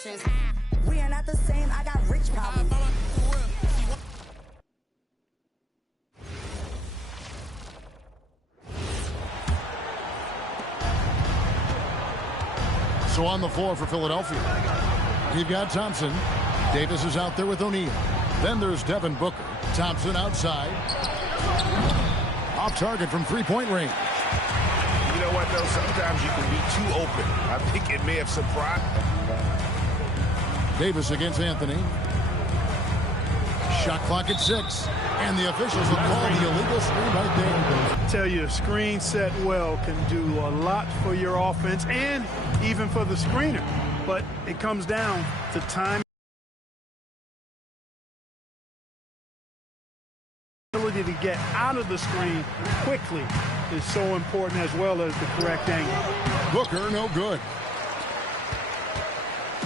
options. We are not the same. I got rich problems. So on the floor for Philadelphia, you've got Thompson. Davis is out there with O'Neal. Then there's Devin Booker. Thompson outside. Off target from three-point range. You know what, though? Sometimes you can be too open. I think it may have surprised. Davis against Anthony. Shot clock at 6. And the officials will call the illegal screen right there. I tell you, a screen set well can do a lot for your offense and even for the screener. But it comes down to time. Ability to get out of the screen quickly is so important, as well as the correct angle. Booker, no good.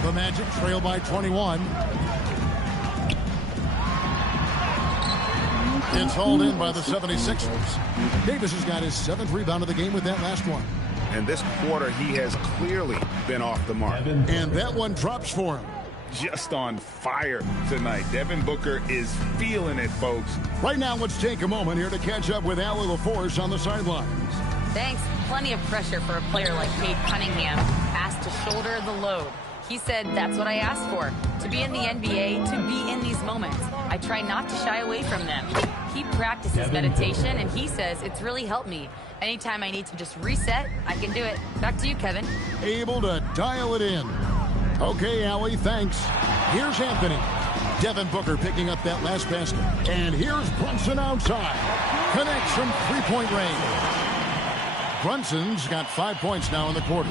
The Magic trail by 21. It's hauled in by the 76ers. Davis has got his 7th rebound of the game with that last one. And this quarter, he has clearly been off the mark. And that one drops for him. Just on fire tonight. Devin Booker is feeling it, folks. Right now, let's take a moment here to catch up with Allie LaForce on the sidelines. Thanks. Plenty of pressure for a player like Cade Cunningham, asked to shoulder the load. He said, that's what I asked for, to be in the NBA, to be in these moments. I try not to shy away from them. He practices meditation, and he says it's really helped me. Anytime I need to just reset, I can do it. Back to you, Kevin. Able to dial it in. Okay, Allie, thanks. Here's Anthony. Devin Booker picking up that last basket. And here's Brunson outside. Connects from three-point range. Brunson's got 5 points now in the quarter.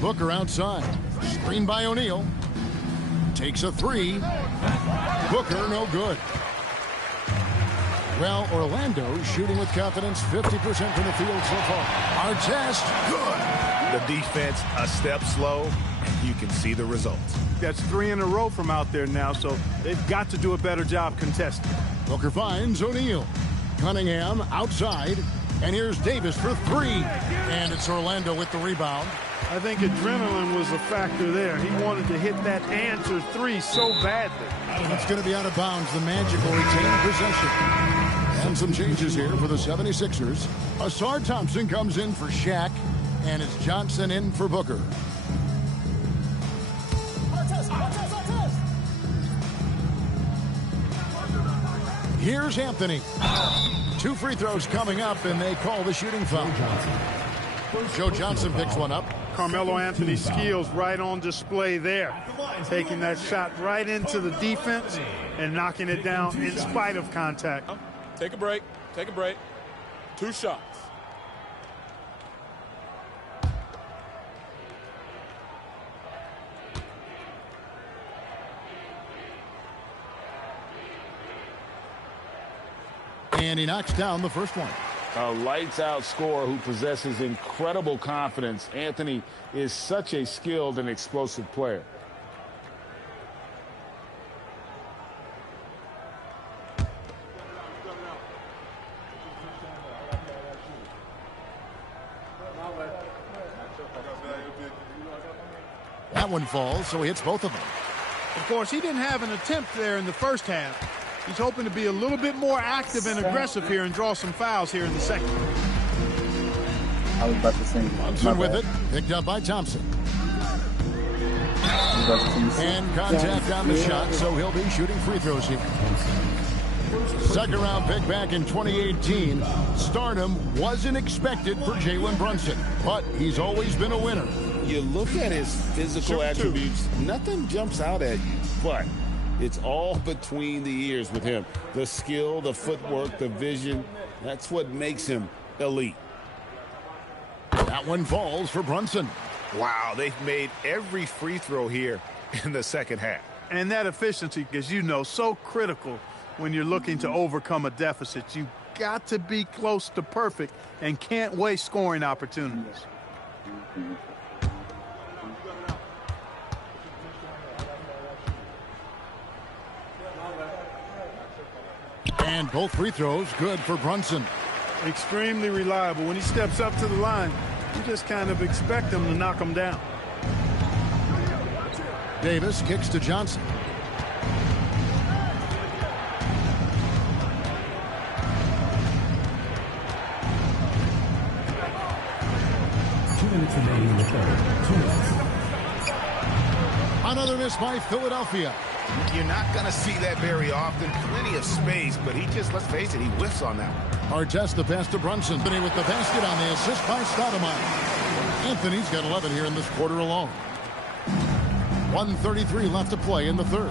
Booker outside. Screen by O'Neal. Takes a 3. Booker, no good. Well, Orlando shooting with confidence, 50% from the field so far. Artest, good. The defense a step slow, and you can see the results. That's 3 in a row from out there now, so they've got to do a better job contesting. Booker finds O'Neal. Cunningham outside. And here's Davis for 3. And it's Orlando with the rebound. I think adrenaline was a factor there. He wanted to hit that answer 3 so badly. It's going to be out of bounds. The Magic will retain possession. And some changes here for the 76ers. Asar Thompson comes in for Shaq. And it's Johnson in for Booker. Here's Anthony. 2 free throws coming up, and they call the shooting foul. Joe Johnson picks one up. Carmelo Anthony's skills right on display there. Taking that shot right into the defense and knocking it down in spite of contact. Take a break. Take a break. 2 shots. And he knocks down the first one. A lights-out scorer who possesses incredible confidence. Anthony is such a skilled and explosive player. That one falls, so he hits both of them. Of course, he didn't have an attempt there in the first half. He's hoping to be a little bit more active and aggressive here and draw some fouls here in the second. I was about to say. Brunson with it, picked up by Thompson. And contact on the shot, so he'll be shooting free throws here. Second round pick back in 2018. Stardom wasn't expected for Jalen Brunson, but he's always been a winner. You look at his physical attributes, nothing jumps out at you, but it's all between the ears with him. The skill, the footwork, the vision, that's what makes him elite. That one falls for Brunson. Wow, they've made every free throw here in the second half. And that efficiency, as you know, so critical when you're looking to overcome a deficit. You've got to be close to perfect and can't waste scoring opportunities. And both free throws good for Brunson. Extremely reliable. When he steps up to the line, You just kind of expect them to knock them down. Davis kicks to Johnson. Another miss by Philadelphia. You're not going to see that very often. Plenty of space, but he just, let's face it, he whiffs on that one. Artest the pass to Brunson. Anthony with the basket on the assist by Stoudemire. Anthony's got 11 here in this quarter alone. 1:33 left to play in the third.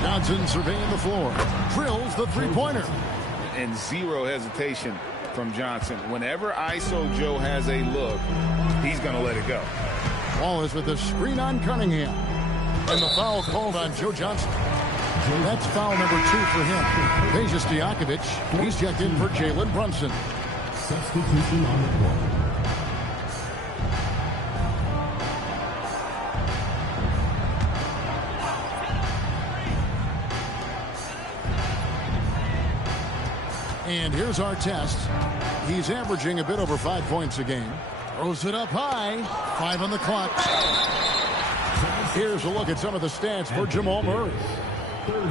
Johnson surveying the floor. Drills the three-pointer. And zero hesitation from Johnson. Whenever ISO Joe has a look, he's going to let it go. Wallace with the screen on Cunningham. And the foul called on Joe Johnson. That's foul number 2 for him. Peja Stojakovic, he's checked in for Jalen Brunson. Substitution on the court. And here's our test. He's averaging a bit over 5 points a game. Throws it up high. 5 on the clock. Here's a look at some of the stats for Jamal Murray.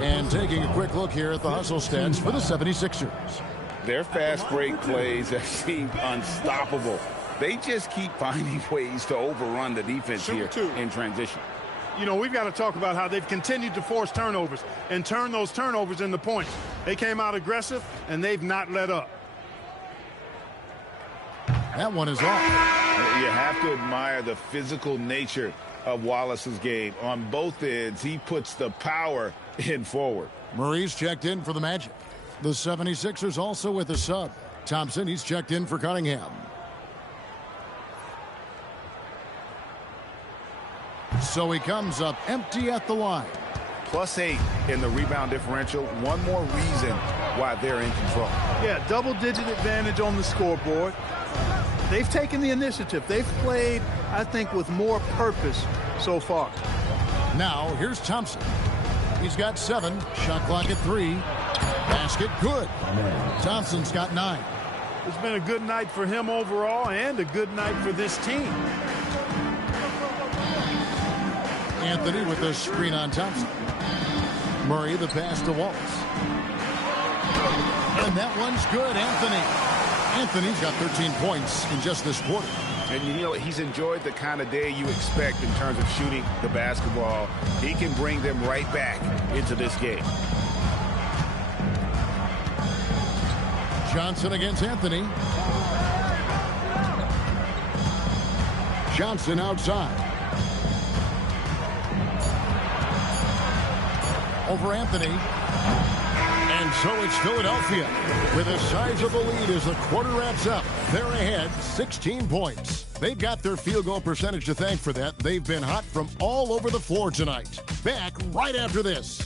And taking a quick look here at the hustle stats for the 76ers. Their fast break plays have seemed unstoppable. They just keep finding ways to overrun the defense here in transition. You know, we've got to talk about how they've continued to force turnovers and turn those turnovers into points. They came out aggressive, and they've not let up. That one is off. You have to admire the physical nature of Wallace's game. On both ends, he puts the power in forward. Murray's checked in for the Magic. The 76ers also with a sub. Thompson, he's checked in for Cunningham. So he comes up empty at the line. +8 in the rebound differential. One more reason why they're in control. Yeah, double-digit advantage on the scoreboard. They've taken the initiative. They've played, I think, with more purpose so far. Now, here's Thompson. He's got 7. Shot clock at 3. Basket good. Thompson's got 9. It's been a good night for him overall and a good night for this team. Anthony with the screen on Thompson. Murray the pass to Wallace. And that one's good, Anthony. Anthony's got 13 points in just this quarter. And you know, he's enjoyed the kind of day you expect in terms of shooting the basketball. He can bring them right back into this game. Johnson against Anthony. Johnson outside. Over Anthony. And so it's Philadelphia with a sizable lead as the quarter wraps up. They're ahead 16 points. They've got their field goal percentage to thank for that. They've been hot from all over the floor tonight. Back right after this.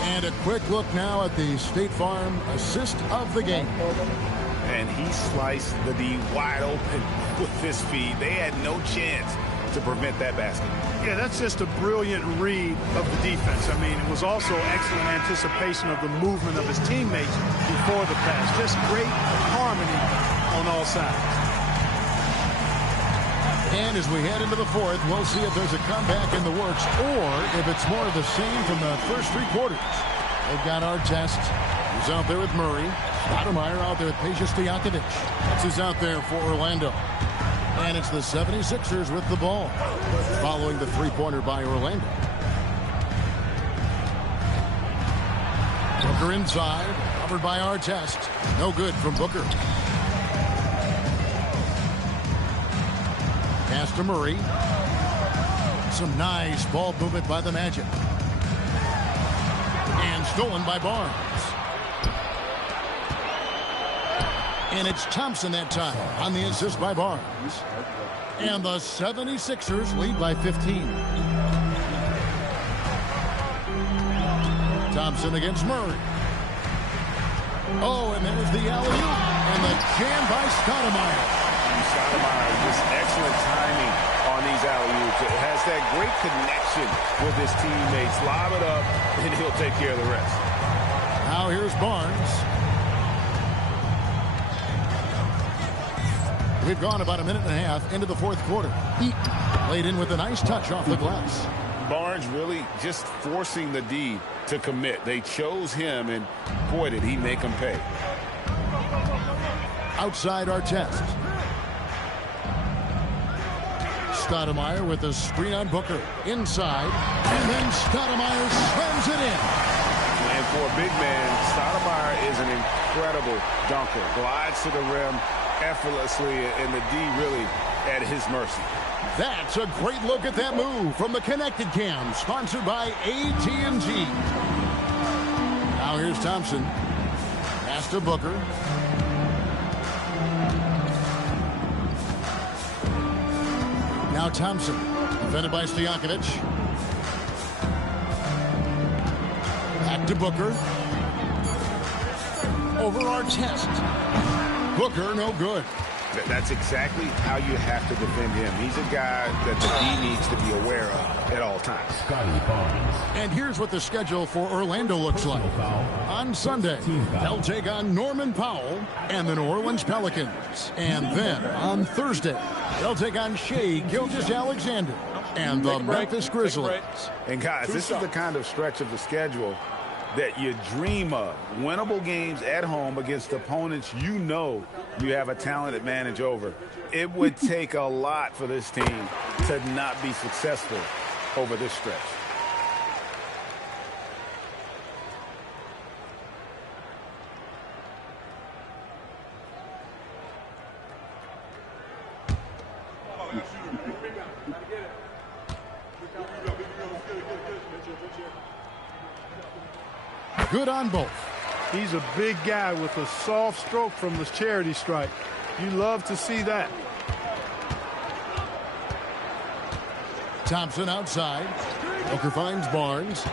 And a quick look now at the State Farm assist of the game. And he sliced the D wide open with his feed. They had no chance to prevent that basket. Yeah, that's just a brilliant read of the defense. I mean, it was also excellent anticipation of the movement of his teammates before the pass. Just great harmony on all sides. And as we head into the fourth, we'll see if there's a comeback in the works or if it's more of the same from the first 3 quarters. They've got our test. He's out there with Murray. Stoudemire out there with Peja Stojakovic. That's who's out there for Orlando. And it's the 76ers with the ball, following the 3-pointer by Orlando. Booker inside, covered by Artest. No good from Booker. Pass to Murray. Some nice ball movement by the Magic. And stolen by Barnes. And it's Thompson that time on the assist by Barnes. And the 76ers lead by 15. Thompson against Murray. Oh, and there's the alley-oop. And the jam by Stoudemire. Stoudemire, just excellent timing on these alley-oops. It has that great connection with his teammates. Lob it up, and he'll take care of the rest. Now here's Barnes. We've gone about a minute and a half into the fourth quarter. He laid in with a nice touch off the glass. Barnes really just forcing the D to commit. They chose him, and boy, did he make them pay. Outside our test. Stoudemire with a screen on Booker. Inside. And then Stoudemire slams it in. And for a big man, Stoudemire is an incredible dunker. Glides to the rim effortlessly, and the D really at his mercy. That's a great look at that move from the Connected Cam, sponsored by AT&T. Now here's Thompson. Pass to Booker. Now Thompson, defended by Stojakovic. Back to Booker. Over our test. Booker, no good. That's exactly how you have to defend him. He's a guy that the D needs to be aware of at all times. And here's what the schedule for Orlando looks like. On Sunday, they'll take on Norman Powell and the New Orleans Pelicans. And then on Thursday, they'll take on Shai Gilgeous-Alexander and the Memphis Grizzlies. And guys, this is the kind of stretch of the schedule that you dream of. Winnable games at home against opponents you know you have a talent advantage over. It would take a lot for this team to not be successful over this stretch. Good on both. He's a big guy with a soft stroke from the charity stripe. You love to see that. Thompson outside. Booker finds Barnes.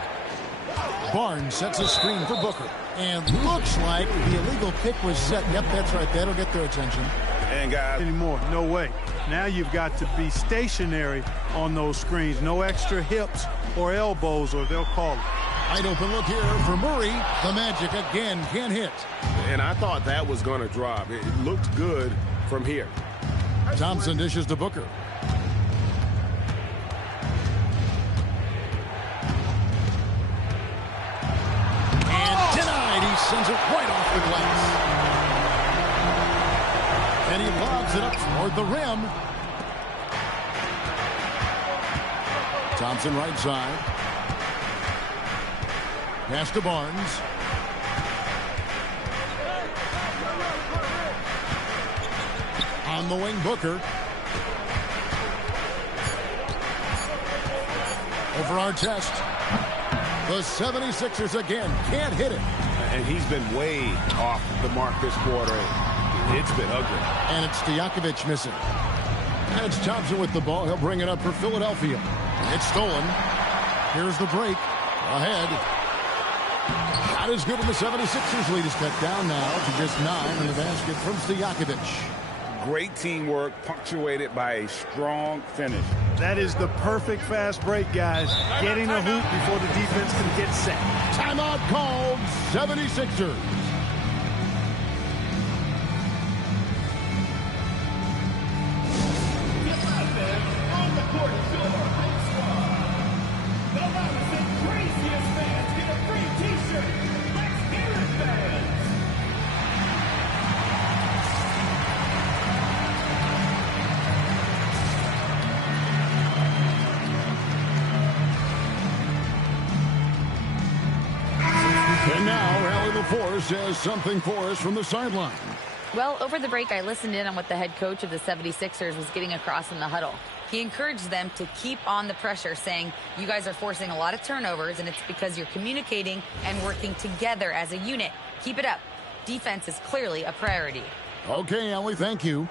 Barnes sets a screen for Booker. And looks like the illegal pick was set. Yep, that's right. That'll get their attention. And guys, anymore, no way. Now you've got to be stationary on those screens. No extra hips or elbows, or they'll call it. Wide open look here for Murray. The Magic again can't hit. And I thought that was going to drop. It looked good from here. Thompson dishes to Booker. And denied. He sends it right off the glass. And he lobs it up toward the rim. Thompson right side. Pass to Barnes. On the wing, Booker. Over our chest. The 76ers again can't hit it. And he's been way off the mark this quarter. It's been ugly. And it's Stojakovic missing. And it's Thompson with the ball. He'll bring it up for Philadelphia. It's stolen. Here's the break. Ahead. Not as good, and the 76ers lead is cut down now to just 9 in the basket from Stojakovic. Great teamwork punctuated by a strong finish. That is the perfect fast break, guys. Getting a hoop before the defense can get set. Timeout called, 76ers. And now, Rally LaForce has something for us from the sideline. Well, over the break, I listened in on what the head coach of the 76ers was getting across in the huddle. He encouraged them to keep on the pressure, saying, you guys are forcing a lot of turnovers, and it's because you're communicating and working together as a unit. Keep it up. Defense is clearly a priority. Okay, Ellie, thank you.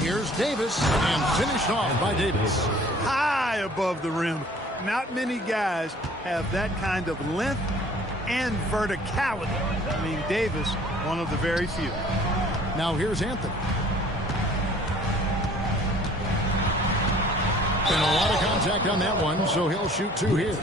Here's Davis, and finished off by Davis. High above the rim. Not many guys have that kind of length and verticality. I mean, Davis, one of the very few. Now here's Anthony. And a lot of contact on that one, so he'll shoot 2 here.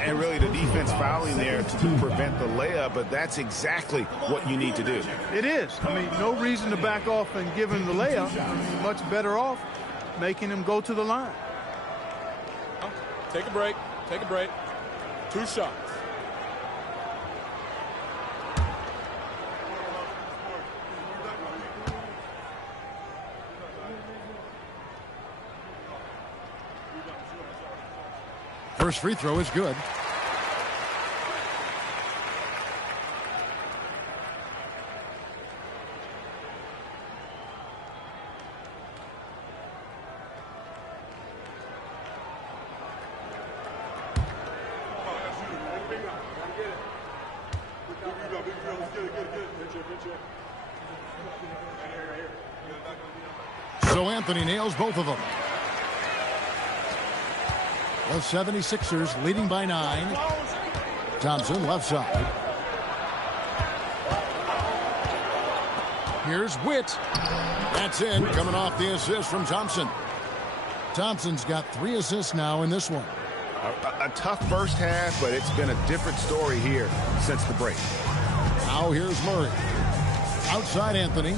And really the defense fouling there to prevent the layup, but that's exactly what you need to do. It is. I mean, no reason to back off and give him the layup. You're much better off making him go to the line. Take a break. Take a break. 2 shots. First free throw is good. So Anthony nails both of them. The 76ers leading by 9. Thompson left side. Here's Witt. That's in, coming off the assist from Thompson. Thompson's got 3 assists now in this one. A tough first half, but it's been a different story here since the break. Now here's Murray. Outside Anthony.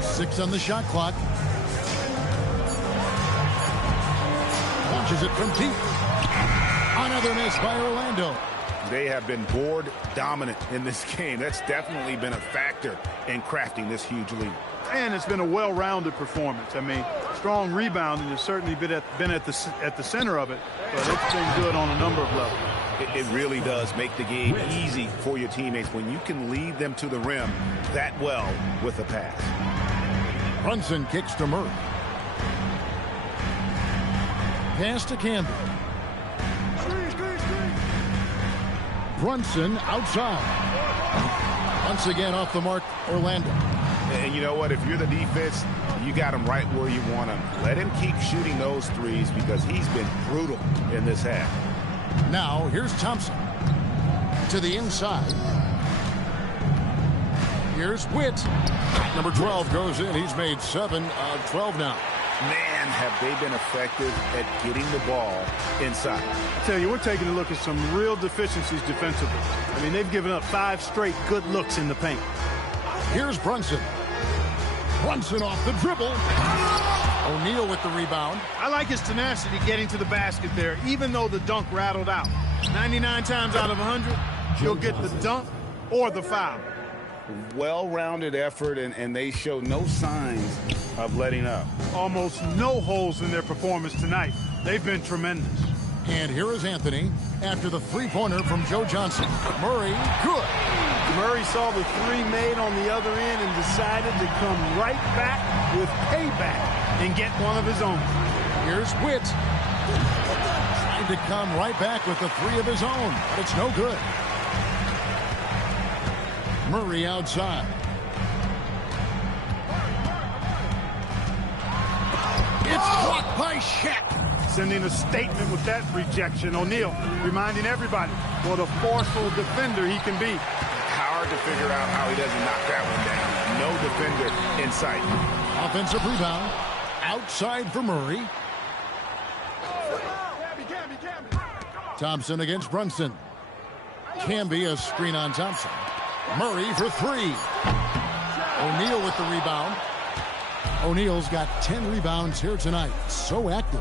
Six on the shot clock. Launches it from deep. Another miss by Orlando. They have been board dominant in this game. That's definitely been a factor in crafting this huge lead. And it's been a well-rounded performance. I mean, strong rebounding has certainly been at the center of it, but it's been good on a number of levels. It really does make the game easy for your teammates when you can lead them to the rim that well with a pass. Brunson kicks to Murray. Pass to Campbell. Brunson outside. Once again off the mark, Orlando. And you know what? If you're the defense, you got him right where you want him. Let him keep shooting those threes because he's been brutal in this half. Now here's Thompson. To the inside. Here's Witt. Number 12 goes in. He's made 7 of 12 now. Man, have they been effective at getting the ball inside. I tell you, we're taking a look at some real deficiencies defensively. I mean, they've given up 5 straight good looks in the paint. Here's Brunson. Brunson off the dribble. O'Neal with the rebound. I like his tenacity getting to the basket there, even though the dunk rattled out. 99 times out of 100, he'll get the dunk or the foul. Well-rounded effort, and they show no signs of letting up. Almost no holes in their performance tonight. They've been tremendous. And here is Anthony after the three-pointer from Joe Johnson. Murray, good. Murray saw the 3 made on the other end and decided to come right back with payback and get one of his own. Here's Witt. Trying to come right back with the 3 of his own, but it's no good. Murray outside. It's blocked by Shaq. Sending a statement with that rejection. O'Neal reminding everybody what a forceful defender he can be. Hard to figure out how he doesn't knock that one down. No defender in sight. Offensive rebound. Outside for Murray. Thompson against Brunson. Gnba a screen on Thompson. Murray for 3. O'Neal with the rebound. O'Neal's got 10 rebounds here tonight. So active.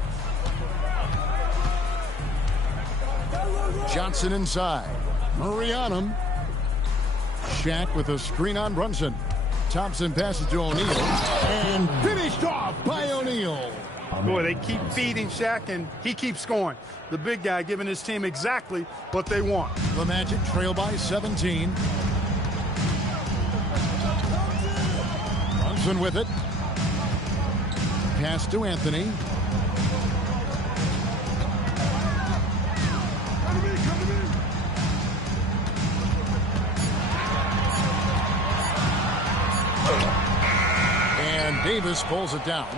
Johnson inside. Murray on him. Shaq with a screen on Brunson. Thompson passes to O'Neal. And finished off by O'Neal. Boy, they keep feeding Shaq, and he keeps scoring. The big guy giving his team exactly what they want. The Magic trail by 17. Brunson with it. Pass to Anthony. Davis pulls it down.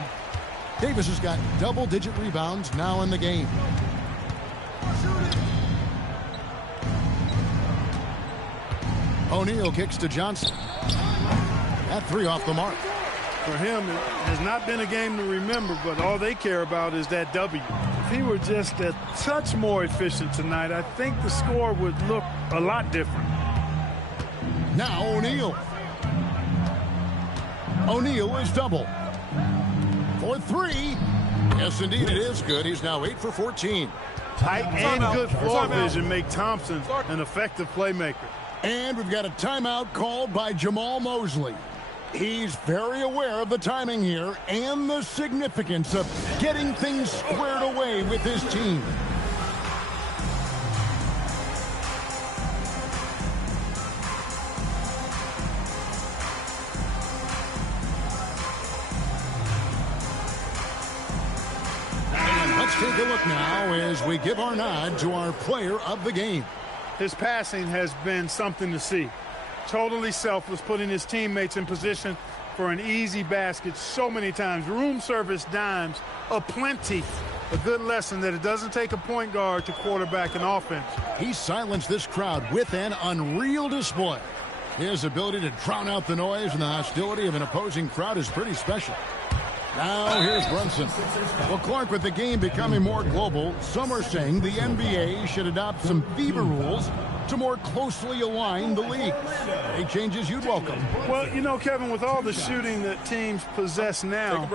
Davis has got double-digit rebounds now in the game. O'Neal kicks to Johnson. That three off the mark. For him, it has not been a game to remember, but all they care about is that W. If he were just a touch more efficient tonight, I think the score would look a lot different. Now O'Neal. O'Neal is double. For three. Yes, indeed, it is good. He's now 8 for 14. Tight and good floor vision make Thompson an effective playmaker. And we've got a timeout called by Jamal Mosley. He's very aware of the timing here and the significance of getting things squared away with his team. And let's take a look now as we give our nod to our player of the game. His passing has been something to see. Totally selfless, putting his teammates in position for an easy basket so many times. Room service dimes aplenty. A good lesson that it doesn't take a point guard to quarterback an offense. He silenced this crowd with an unreal display. His ability to drown out the noise and the hostility of an opposing crowd is pretty special. Now here's Brunson. Well, Clark, with the game becoming more global, some are saying the NBA should adopt some FIBA rules to more closely align the league. Any changes you'd welcome? Well, you know, Kevin, with all the shooting that teams possess now,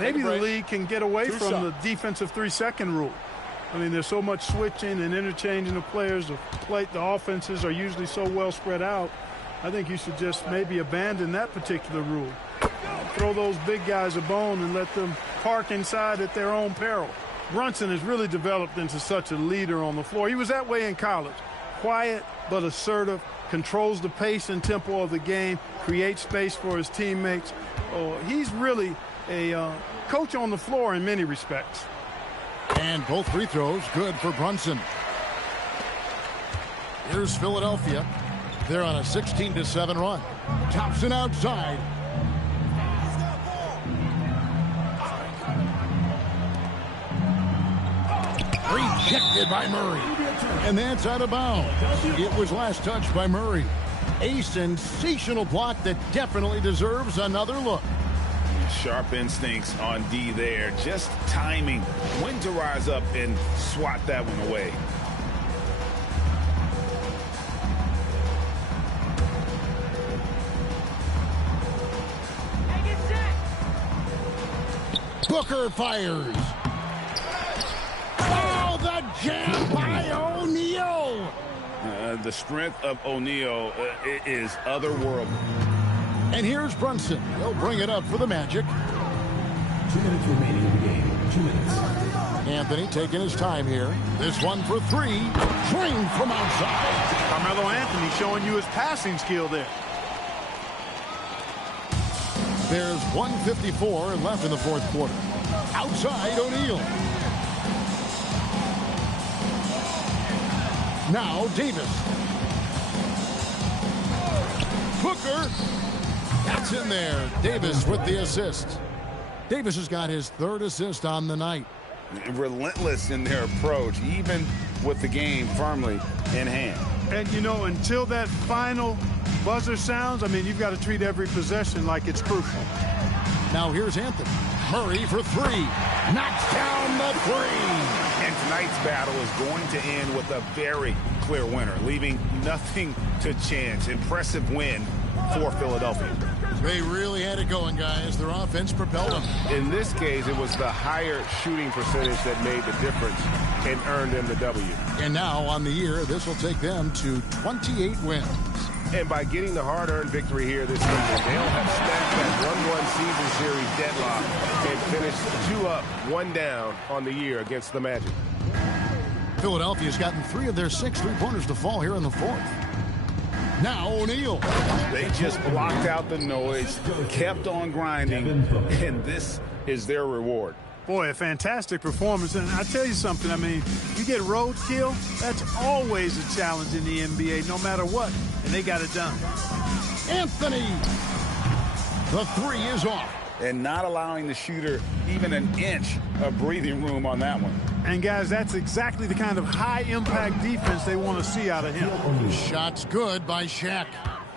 maybe the league can get away from the defensive 3-second rule. I mean, there's so much switching and interchanging of players. The offenses are usually so well spread out. I think you should just maybe abandon that particular rule. Throw those big guys a bone and let them park inside at their own peril. Brunson has really developed into such a leader on the floor. He was that way in college. Quiet but assertive, controls the pace and tempo of the game, creates space for his teammates. Oh, he's really a coach on the floor in many respects. And both free throws good for Brunson. Here's Philadelphia. They're on a 16-7 run. Thompson outside. Rejected by Murray. And that's out of bounds. It was last touched by Murray. A sensational block that definitely deserves another look. Sharp instincts on D there. Just timing when to rise up and swat that one away. Booker fires. Oh, the jam by O'Neal. The strength of O'Neal is otherworldly. And here's Brunson. He'll bring it up for the Magic. 2 minutes remaining in the game. 2 minutes. Anthony taking his time here. This one for three. Drained from outside. Carmelo Anthony showing you his passing skill there. There's 1:54 left in the fourth quarter. Outside O'Neal. Now Davis. Booker. That's in there. Davis with the assist. Davis has got his third assist on the night. Relentless in their approach, even with the game firmly in hand. And, you know, until that final buzzer sounds, I mean, you've got to treat every possession like it's crucial. Now here's Anthony. Murray for three. Knocks down the three. And tonight's battle is going to end with a very clear winner, leaving nothing to chance. Impressive win for Philadelphia. They really had it going, guys. Their offense propelled them. In this case, it was the higher shooting percentage that made the difference and earned them the W. And now on the year, this will take them to 28 wins. And by getting the hard-earned victory here this season, they'll have snapped that 1-1 season series deadlock and finished 2 up, 1 down on the year against the Magic. Philadelphia's gotten 3 of their 6 three-pointers to fall here in the fourth. Now O'Neal. They just blocked out the noise, kept on grinding, and this is their reward. Boy, a fantastic performance. And I tell you something, I mean, you get roadkill, that's always a challenge in the NBA, no matter what. And they got it done. Anthony. The three is off. and not allowing the shooter even an inch of breathing room on that one. And, guys, that's exactly the kind of high-impact defense they want to see out of him. Shots good by Shaq.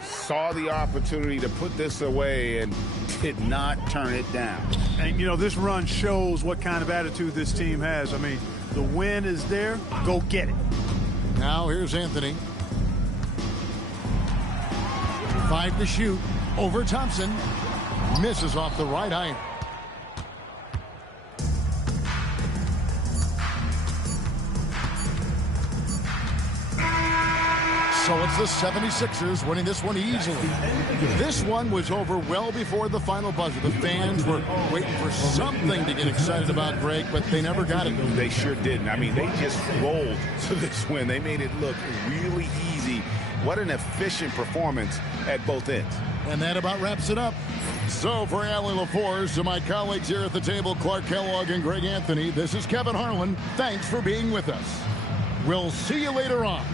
Saw the opportunity to put this away and did not turn it down. And, you know, this run shows what kind of attitude this team has. I mean, the win is there. Go get it. Now here's Anthony. 5 to shoot. Over Thompson. Misses off the right iron. So it's the 76ers winning this one easily. This one was over well before the final buzzer. The fans were waiting for something to get excited about, Greg, but they never got it. They sure didn't. I mean, they just rolled to this win. They made it look really easy. What an efficient performance at both ends. And that about wraps it up. So for Allie LaForce, to my colleagues here at the table, Clark Kellogg and Greg Anthony, this is Kevin Harlan. Thanks for being with us. We'll see you later on.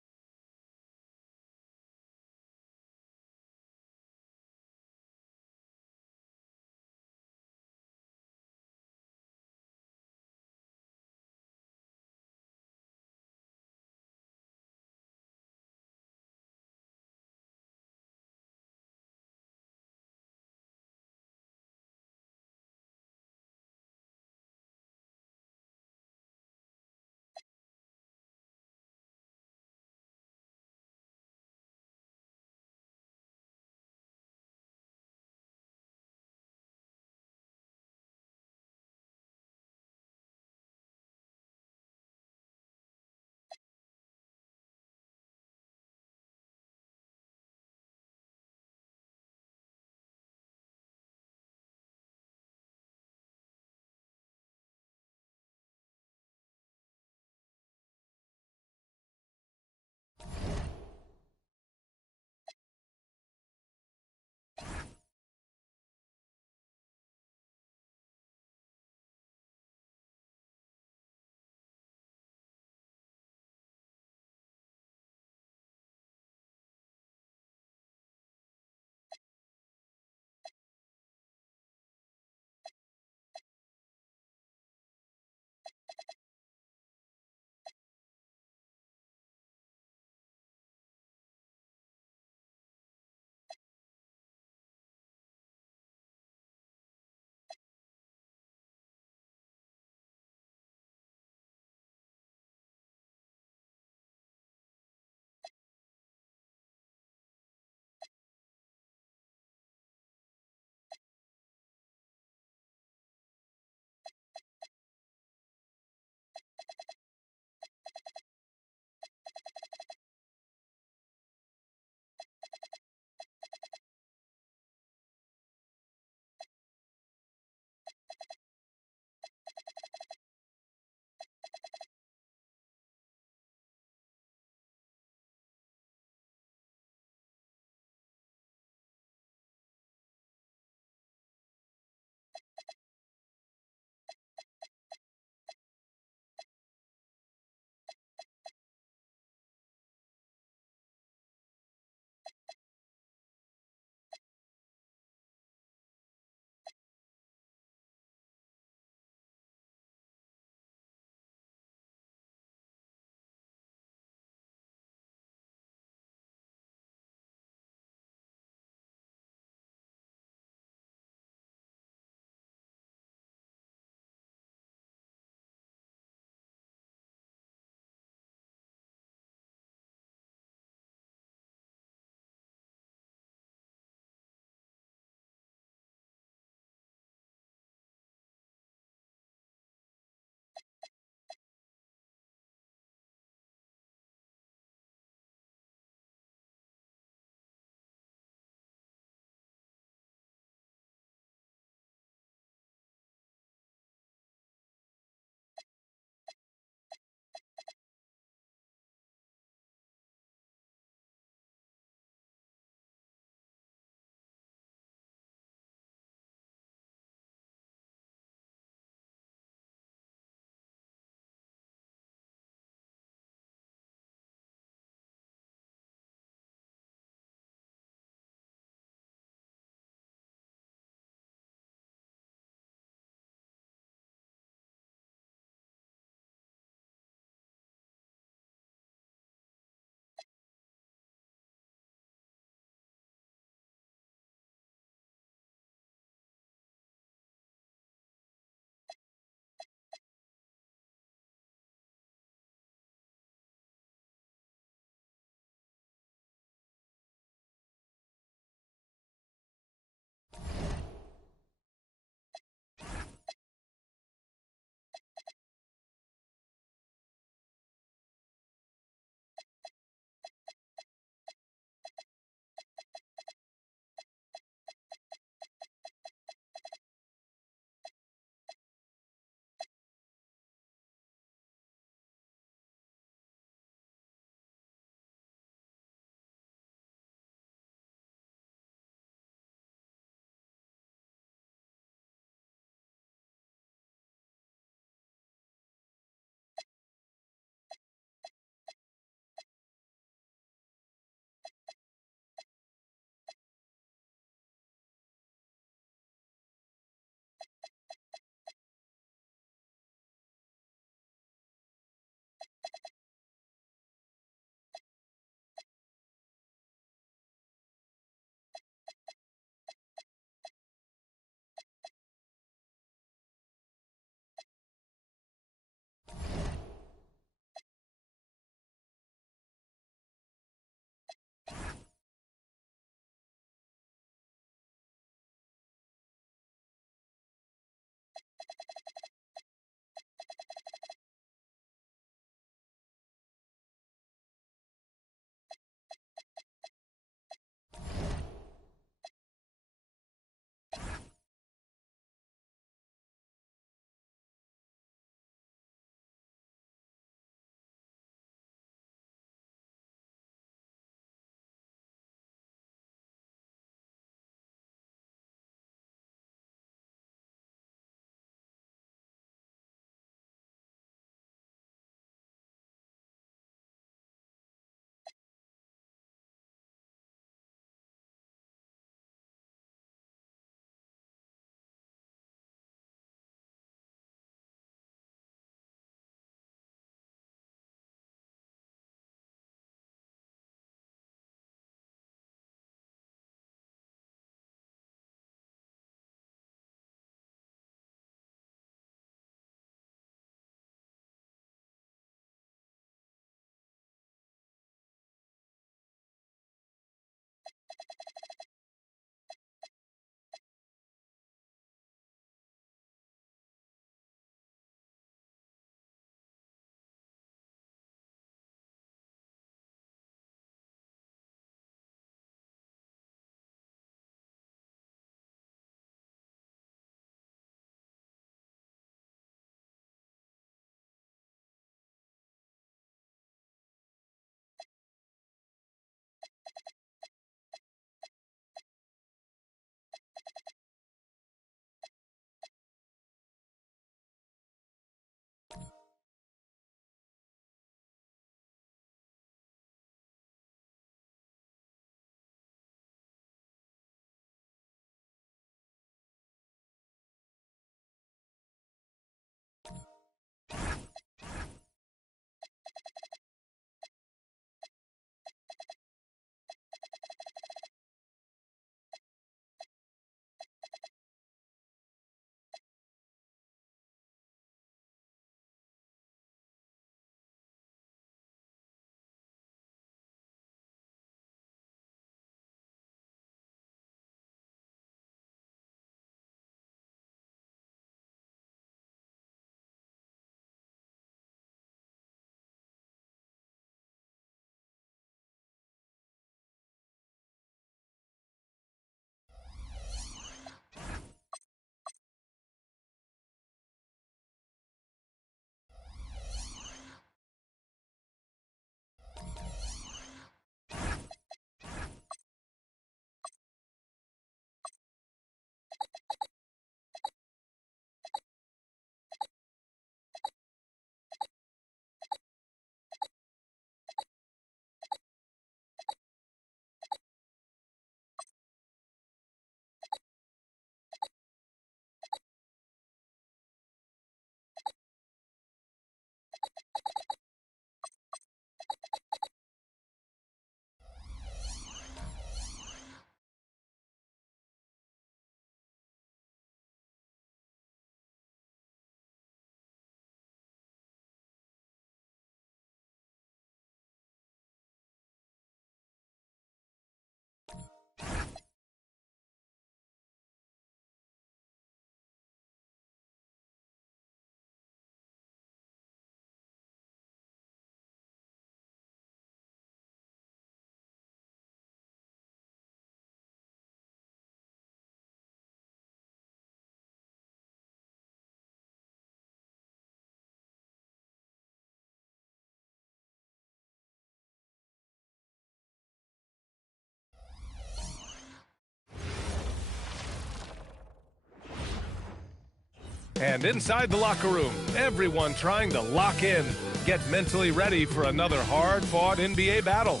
And inside the locker room, everyone trying to lock in, get mentally ready for another hard-fought NBA battle.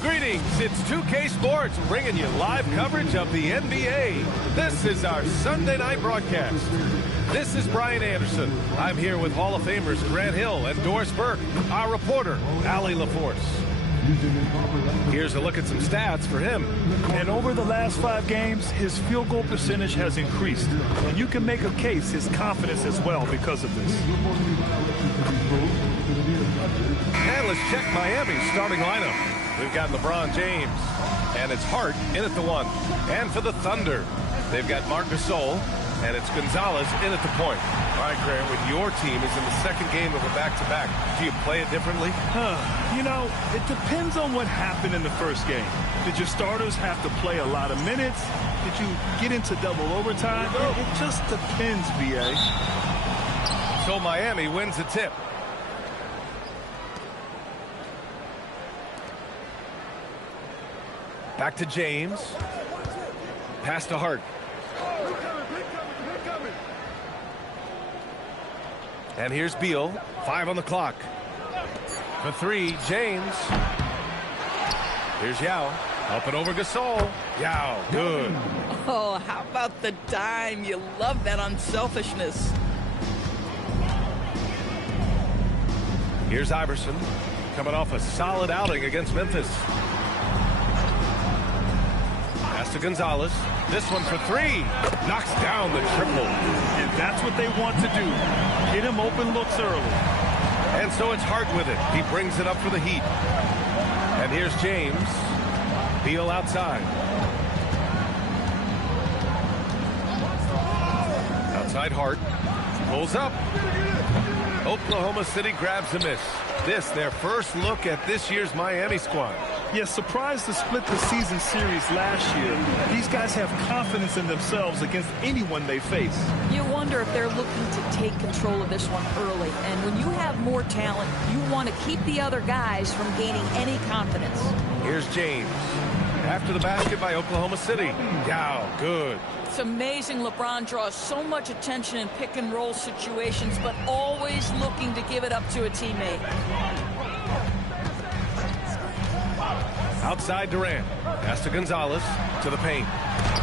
Greetings, it's 2K Sports bringing you live coverage of the NBA. This is our Sunday night broadcast. This is Brian Anderson. I'm here with Hall of Famers Grant Hill and Doris Burke, our reporter, Allie LaForce. Here's a look at some stats for him. And over the last 5 games, his field goal percentage has increased. And you can make a case his confidence as well because of this. And let's check Miami's starting lineup. We've got LeBron James, and it's Hart in at the 1. And for the Thunder, they've got Marc Gasol, and it's Gonzalez in at the point. All right, Grant, when your team is in the second game of a back-to-back, do you play it differently? You know, it depends on what happened in the first game. Did your starters have to play a lot of minutes? Did you get into double overtime? It just depends, B.A. So Miami wins the tip. Back to James. Pass to Hart. And here's Beal. 5 on the clock. For 3, James. Here's Yao. Up and over Gasol. Yao, good. Oh, how about the dime? You love that unselfishness. Here's Iverson. Coming off a solid outing against Memphis. Pass to Gonzalez. This one for 3. Knocks down the triple. And that's what they want to do. Get him open looks early. And so it's Hart with it. He brings it up for the Heat. And here's James. Beal outside. Outside Hart. Pulls up. Oklahoma City grabs a miss. This, their first look at this year's Miami squad. Yes, surprised to split the season series last year. These guys have confidence in themselves against anyone they face. You wonder if they're looking to take control of this one early. And when you have more talent, you want to keep the other guys from gaining any confidence. Here's James. After the basket by Oklahoma City. Yao, good. It's amazing LeBron draws so much attention in pick-and-roll situations, but always looking to give it up to a teammate. Outside Durant. Pass to Gonzalez. To the paint.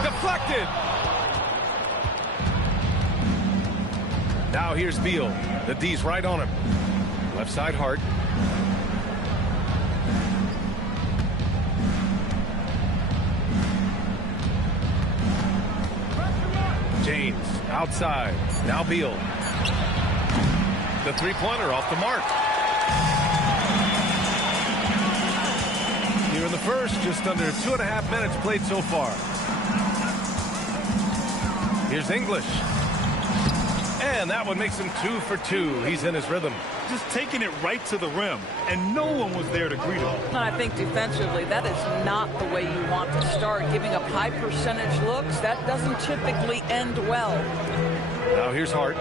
Deflected! Now here's Beal. The D's right on him. Left side Hart. James outside. Now Beal. The three-pointer off the mark. Here in the first, just under 2.5 minutes played so far. Here's English. And that one makes him 2 for 2. He's in his rhythm. Just taking it right to the rim, and no one was there to greet him. I think defensively, that is not the way you want to start. Giving up high percentage looks, that doesn't typically end well. Now here's Hart.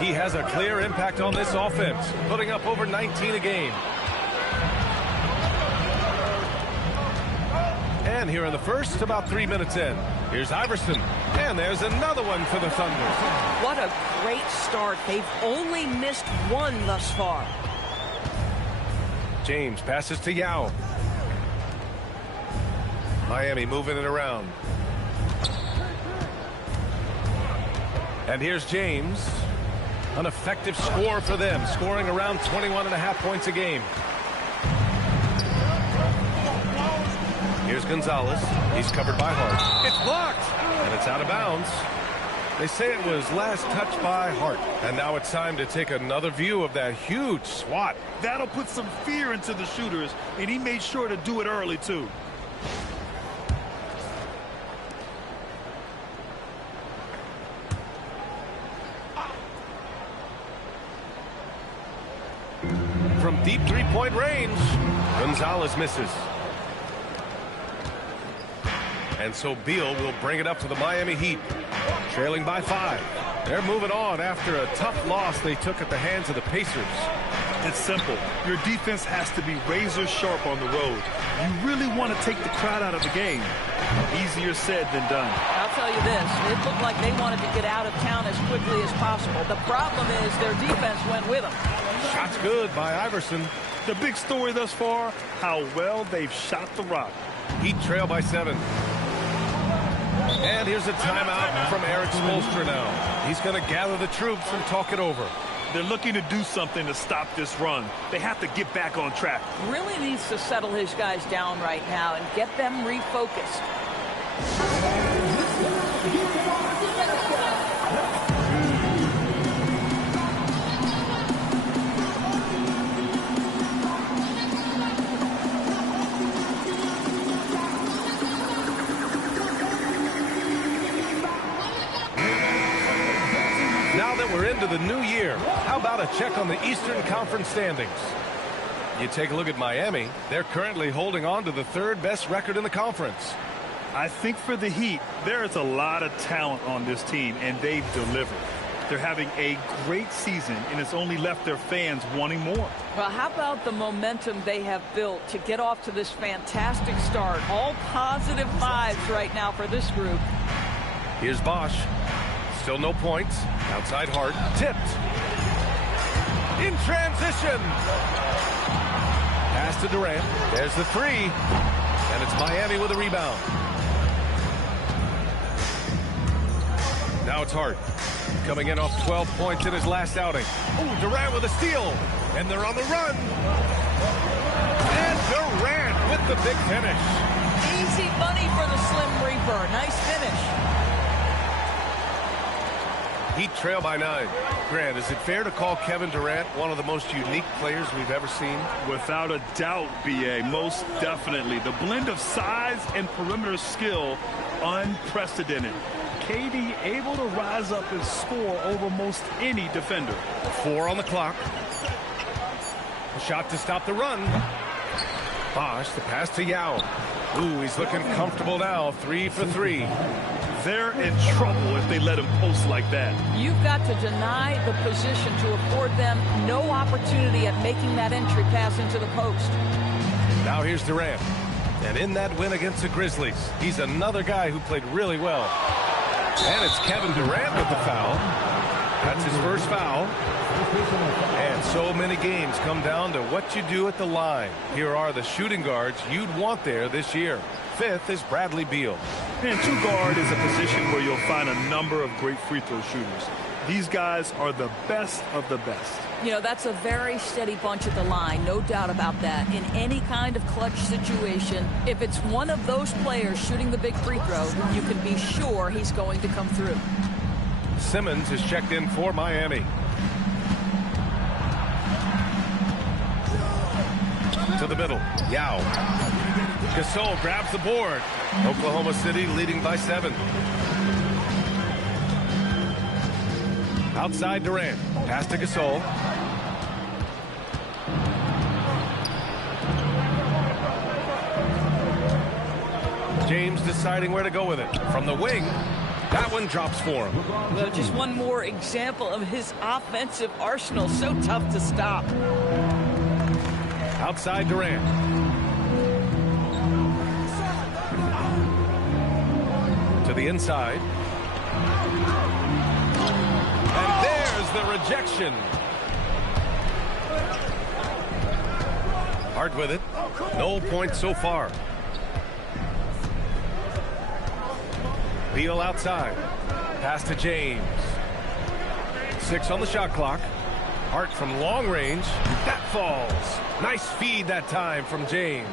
He has a clear impact on this offense, putting up over 19 a game. And here in the first, about 3 minutes in. Here's Iverson. And there's another one for the Thunder. What a great start. They've only missed one thus far. James passes to Yao. Miami moving it around. And here's James. An effective score for them, scoring around 21.5 points a game. Here's Gonzalez. He's covered by Hart. It's blocked, and it's out of bounds. They say it was last touched by Hart. And now it's time to take another view of that huge swat. That'll put some fear into the shooters, and he made sure to do it early, too. From deep three-point range, Gonzalez misses. And so Beal will bring it up to the Miami Heat, trailing by 5. They're moving on after a tough loss they took at the hands of the Pacers. It's simple. Your defense has to be razor sharp on the road. You really want to take the crowd out of the game. Easier said than done. That's tell you this. It looked like they wanted to get out of town as quickly as possible. The problem is their defense went with them. Shot's good by Iverson. The big story thus far, how well they've shot the rock. Heat trail by 7. And here's a timeout from Eric Spoelstra now. He's going to gather the troops and talk it over. They're looking to do something to stop this run. They have to get back on track. Really needs to settle his guys down right now and get them refocused. Now that we're into the new year, how about a check on the Eastern Conference standings? You take a look at Miami. They're currently holding on to the 3rd best record in the conference. I think for the Heat, there is a lot of talent on this team, and they've delivered. They're having a great season, and it's only left their fans wanting more. Well, how about the momentum they have built to get off to this fantastic start? All positive vibes right now for this group. Here's Bosch. Still no points. Outside Hart. Tipped. In transition. Pass to Durant. There's the 3. And it's Miami with a rebound. Now it's Hart. Coming in off 12 points in his last outing. Oh, Durant with a steal. And they're on the run. And Durant with the big finish. Easy money for the Slim Reaper. Nice finish. Heat trail by 9. Grant, is it fair to call Kevin Durant one of the most unique players we've ever seen? Without a doubt, B.A., most definitely. The blend of size and perimeter skill, unprecedented. KD able to rise up and score over most any defender. 4 on the clock. A shot to stop the run. Bosch, the pass to Yao. Ooh, he's looking comfortable now. 3 for 3. They're in trouble if they let him post like that. You've got to deny the position to afford them no opportunity at making that entry pass into the post. Now here's Durant. And in that win against the Grizzlies, he's another guy who played really well. And it's Kevin Durant with the foul. That's his first foul. And so many games come down to what you do at the line. Here are the shooting guards you'd want there this year. 5th is Bradley Beal. And 2 guard is a position where you'll find a number of great free throw shooters. These guys are the best of the best. You know, that's a very steady bunch at the line, no doubt about that. In any kind of clutch situation, if it's one of those players shooting the big free throw, you can be sure he's going to come through. Simmons is checked in for Miami. To the middle. Yao. Gasol grabs the board. Oklahoma City leading by 7. Outside Durant. Pass to Gasol. James deciding where to go with it. From the wing. That one drops for him. Well, just one more example of his offensive arsenal. So tough to stop. Outside Durant. To the inside. And there's the rejection. Hart with it. No points so far. Beal outside. Pass to James. 6 on the shot clock. Hart from long range. That falls. Nice feed that time from James.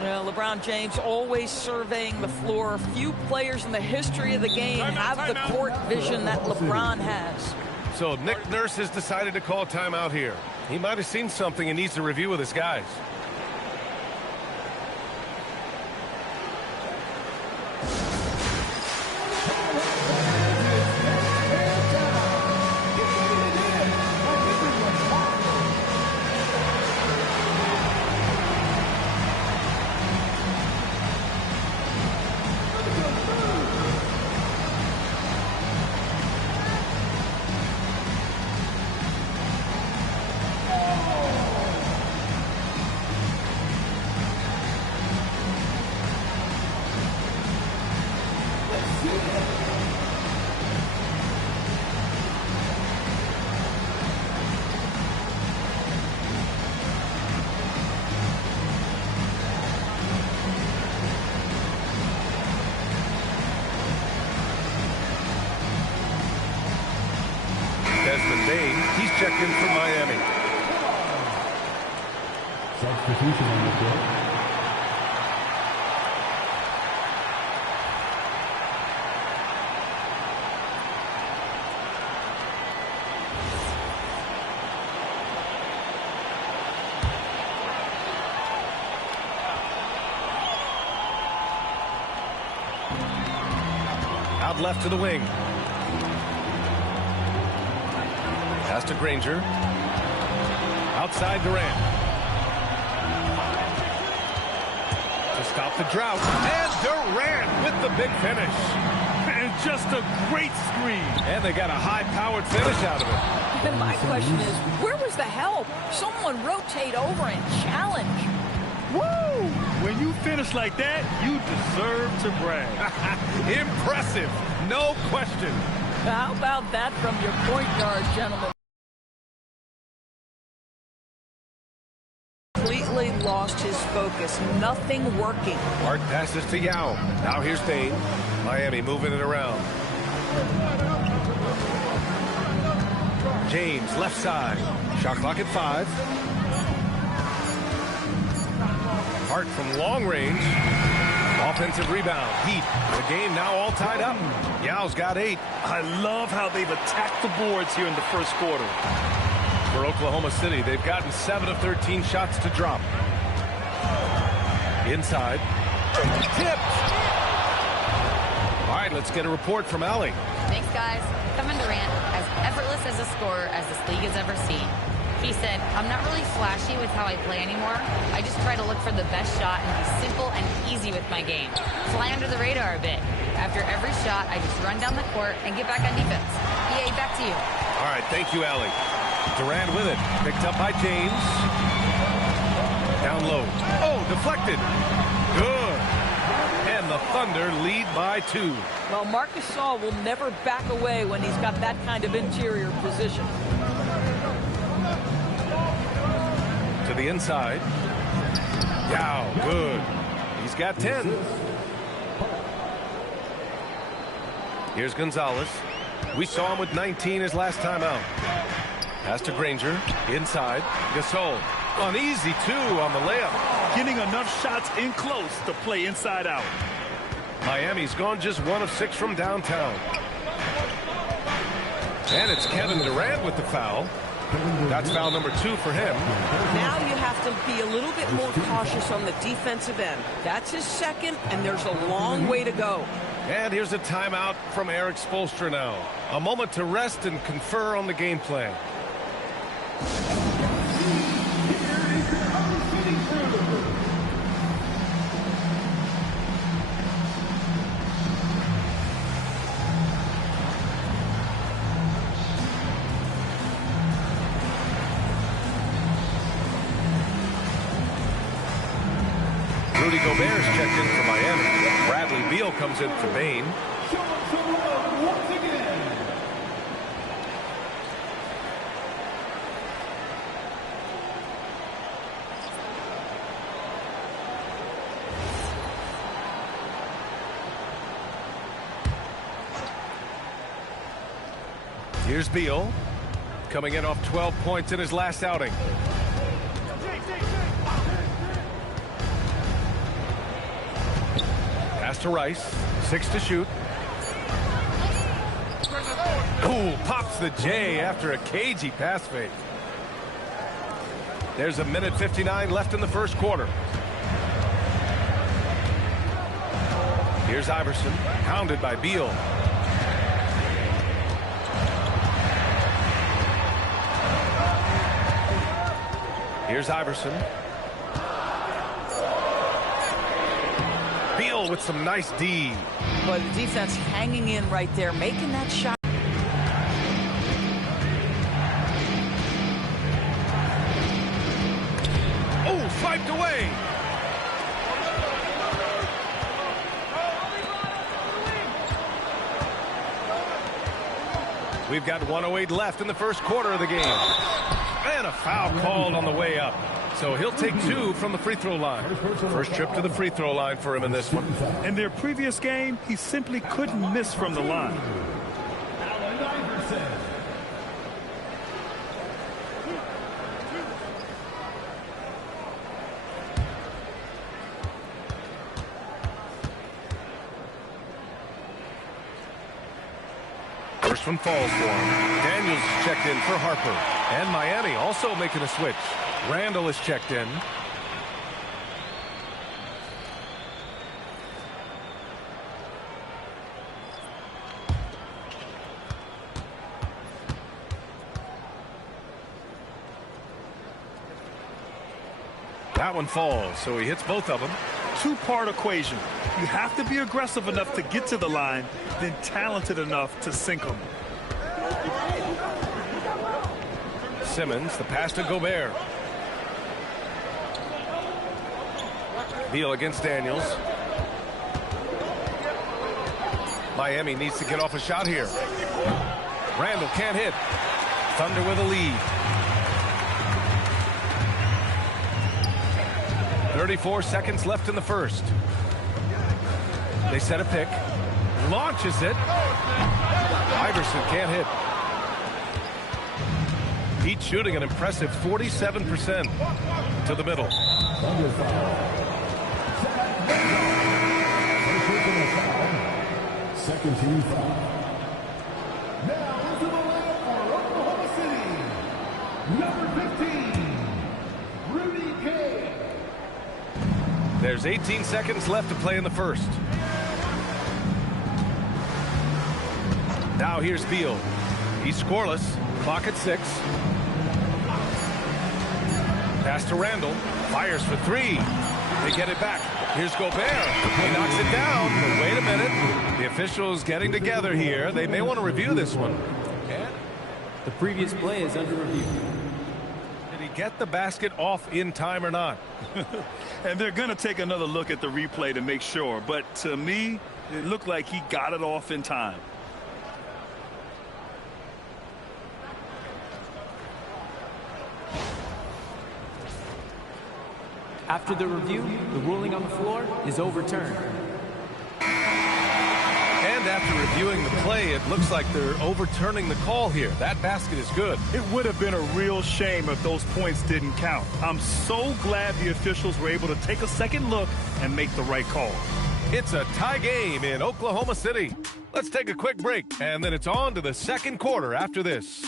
Well, LeBron James always surveying the floor. Few players in the history of the game have the court vision that LeBron has. So Nick Nurse has decided to call timeout here. He might have seen something and needs to review with his guys. Desmond Bain, he's checked in for Miami. Substitution on the field. Out left to the wing. Pass to Granger. Outside Durant. To stop the drought. And Durant with the big finish. And just a great screen. And they got a high-powered finish out of it. And my question is, where was the help? Someone rotate over and challenge. Woo! When you finish like that, you deserve to brag. Impressive, no question. How about that from your point guard, gentlemen? Completely lost his focus. Nothing working. Hart passes to Yao. Now here's Bain. Miami moving it around. James, left side. Shot clock at 5. Hart from long range. Offensive rebound. Heat. The game now all tied up. Yao's got 8. I love how they've attacked the boards here in the first quarter. For Oklahoma City, they've gotten 7 of 13 shots to drop. Inside. Tipped. All right, let's get a report from Allie. Thanks, guys. Kevin Durant, as effortless as a scorer as this league has ever seen. He said, I'm not really flashy with how I play anymore. I just try to look for the best shot and be simple and easy with my game. Fly under the radar a bit. After every shot, I just run down the court and get back on defense. EA, back to you. All right, thank you, Allie. Durant with it. Picked up by James. Down low. Oh, deflected. Good. And the Thunder lead by 2. Well, Marcus Gasol will never back away when he's got that kind of interior position. To the inside. Yao, good. He's got 10. Here's Gonzalez. We saw him with 19 his last time out. Pass to Granger. Inside. Gasol. An easy 2 on the layup. Getting enough shots in close to play inside out. Miami's gone just 1 of 6 from downtown. And it's Kevin Durant with the foul. That's foul number 2 for him. Now you have to be a little bit more cautious on the defensive end. That's his second, and there's a long way to go. And here's a timeout from Eric Spoelstra now. A moment to rest and confer on the game plan. Rudy Gobert's checked in for Miami. Bradley Beal comes in for Bain. Here's Beal, coming in off 12 points in his last outing. Pass to Rice, 6 to shoot. Ooh, pops the J after a cagey pass fake. There's a minute 59 left in the first quarter. Here's Iverson, pounded by Beal. Here's Iverson. Beal with some nice D. But the defense hanging in right there, making that shot. Oh, swiped away. We've got 1:08 left in the first quarter of the game. And a foul called on the way up. So he'll take 2 from the free throw line. First trip to the free throw line for him in this one. In their previous game, he simply couldn't miss from the line. First one falls for him. Daniels checked in for Harper. And Miami also making a switch. Randall is checked in. That one falls, so he hits both of them. Two-part equation. You have to be aggressive enough to get to the line, then talented enough to sink them. Simmons, the pass to Gobert. Beal against Daniels. Miami needs to get off a shot here. Randall can't hit. Thunder with a lead. 34 seconds left in the first. They set a pick. Launches it. Iverson can't hit. Heat shooting an impressive 47% to the middle. Second team foul. Now into the lineup for Oklahoma City. Number 15, Rudy K. There's 18 seconds left to play in the first. Now here's Beal. He's scoreless. Clock at 6. Pass to Randall. Fires for 3. They get it back. Here's Gobert. He knocks it down. But wait a minute. The officials getting together here. They may want to review this one. The previous play is under review. Did he get the basket off in time or not? And they're going to take another look at the replay to make sure. But to me, it looked like he got it off in time. After the review, the ruling on the floor is overturned. And after reviewing the play, it looks like they're overturning the call here. That basket is good. It would have been a real shame if those points didn't count. I'm so glad the officials were able to take a second look and make the right call. It's a tie game in Oklahoma City. Let's take a quick break, and then it's on to the second quarter after this.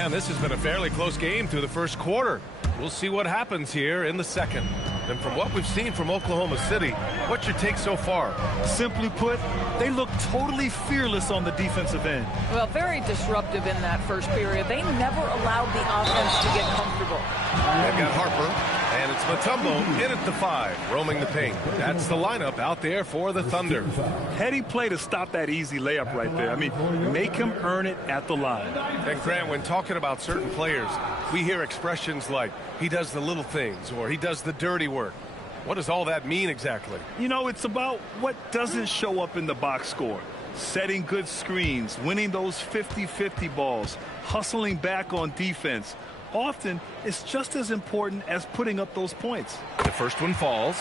And this has been a fairly close game through the first quarter. We'll see what happens here in the second. And from what we've seen from Oklahoma City, what's your take so far? Simply put, they look totally fearless on the defensive end. Well, very disruptive in that first period. They never allowed the offense to get comfortable. They've got Harper, and it's Mutombo in at the 5, roaming the paint. That's the lineup out there for the Thunder. Heady play to stop that easy layup right there. I mean, make him earn it at the line. And Grant, when talking about certain players, we hear expressions like, he does the little things, or he does the dirty work. What does all that mean exactly? You know, it's about what doesn't show up in the box score. Setting good screens, winning those 50-50 balls, hustling back on defense. Often, it's just as important as putting up those points. The first one falls.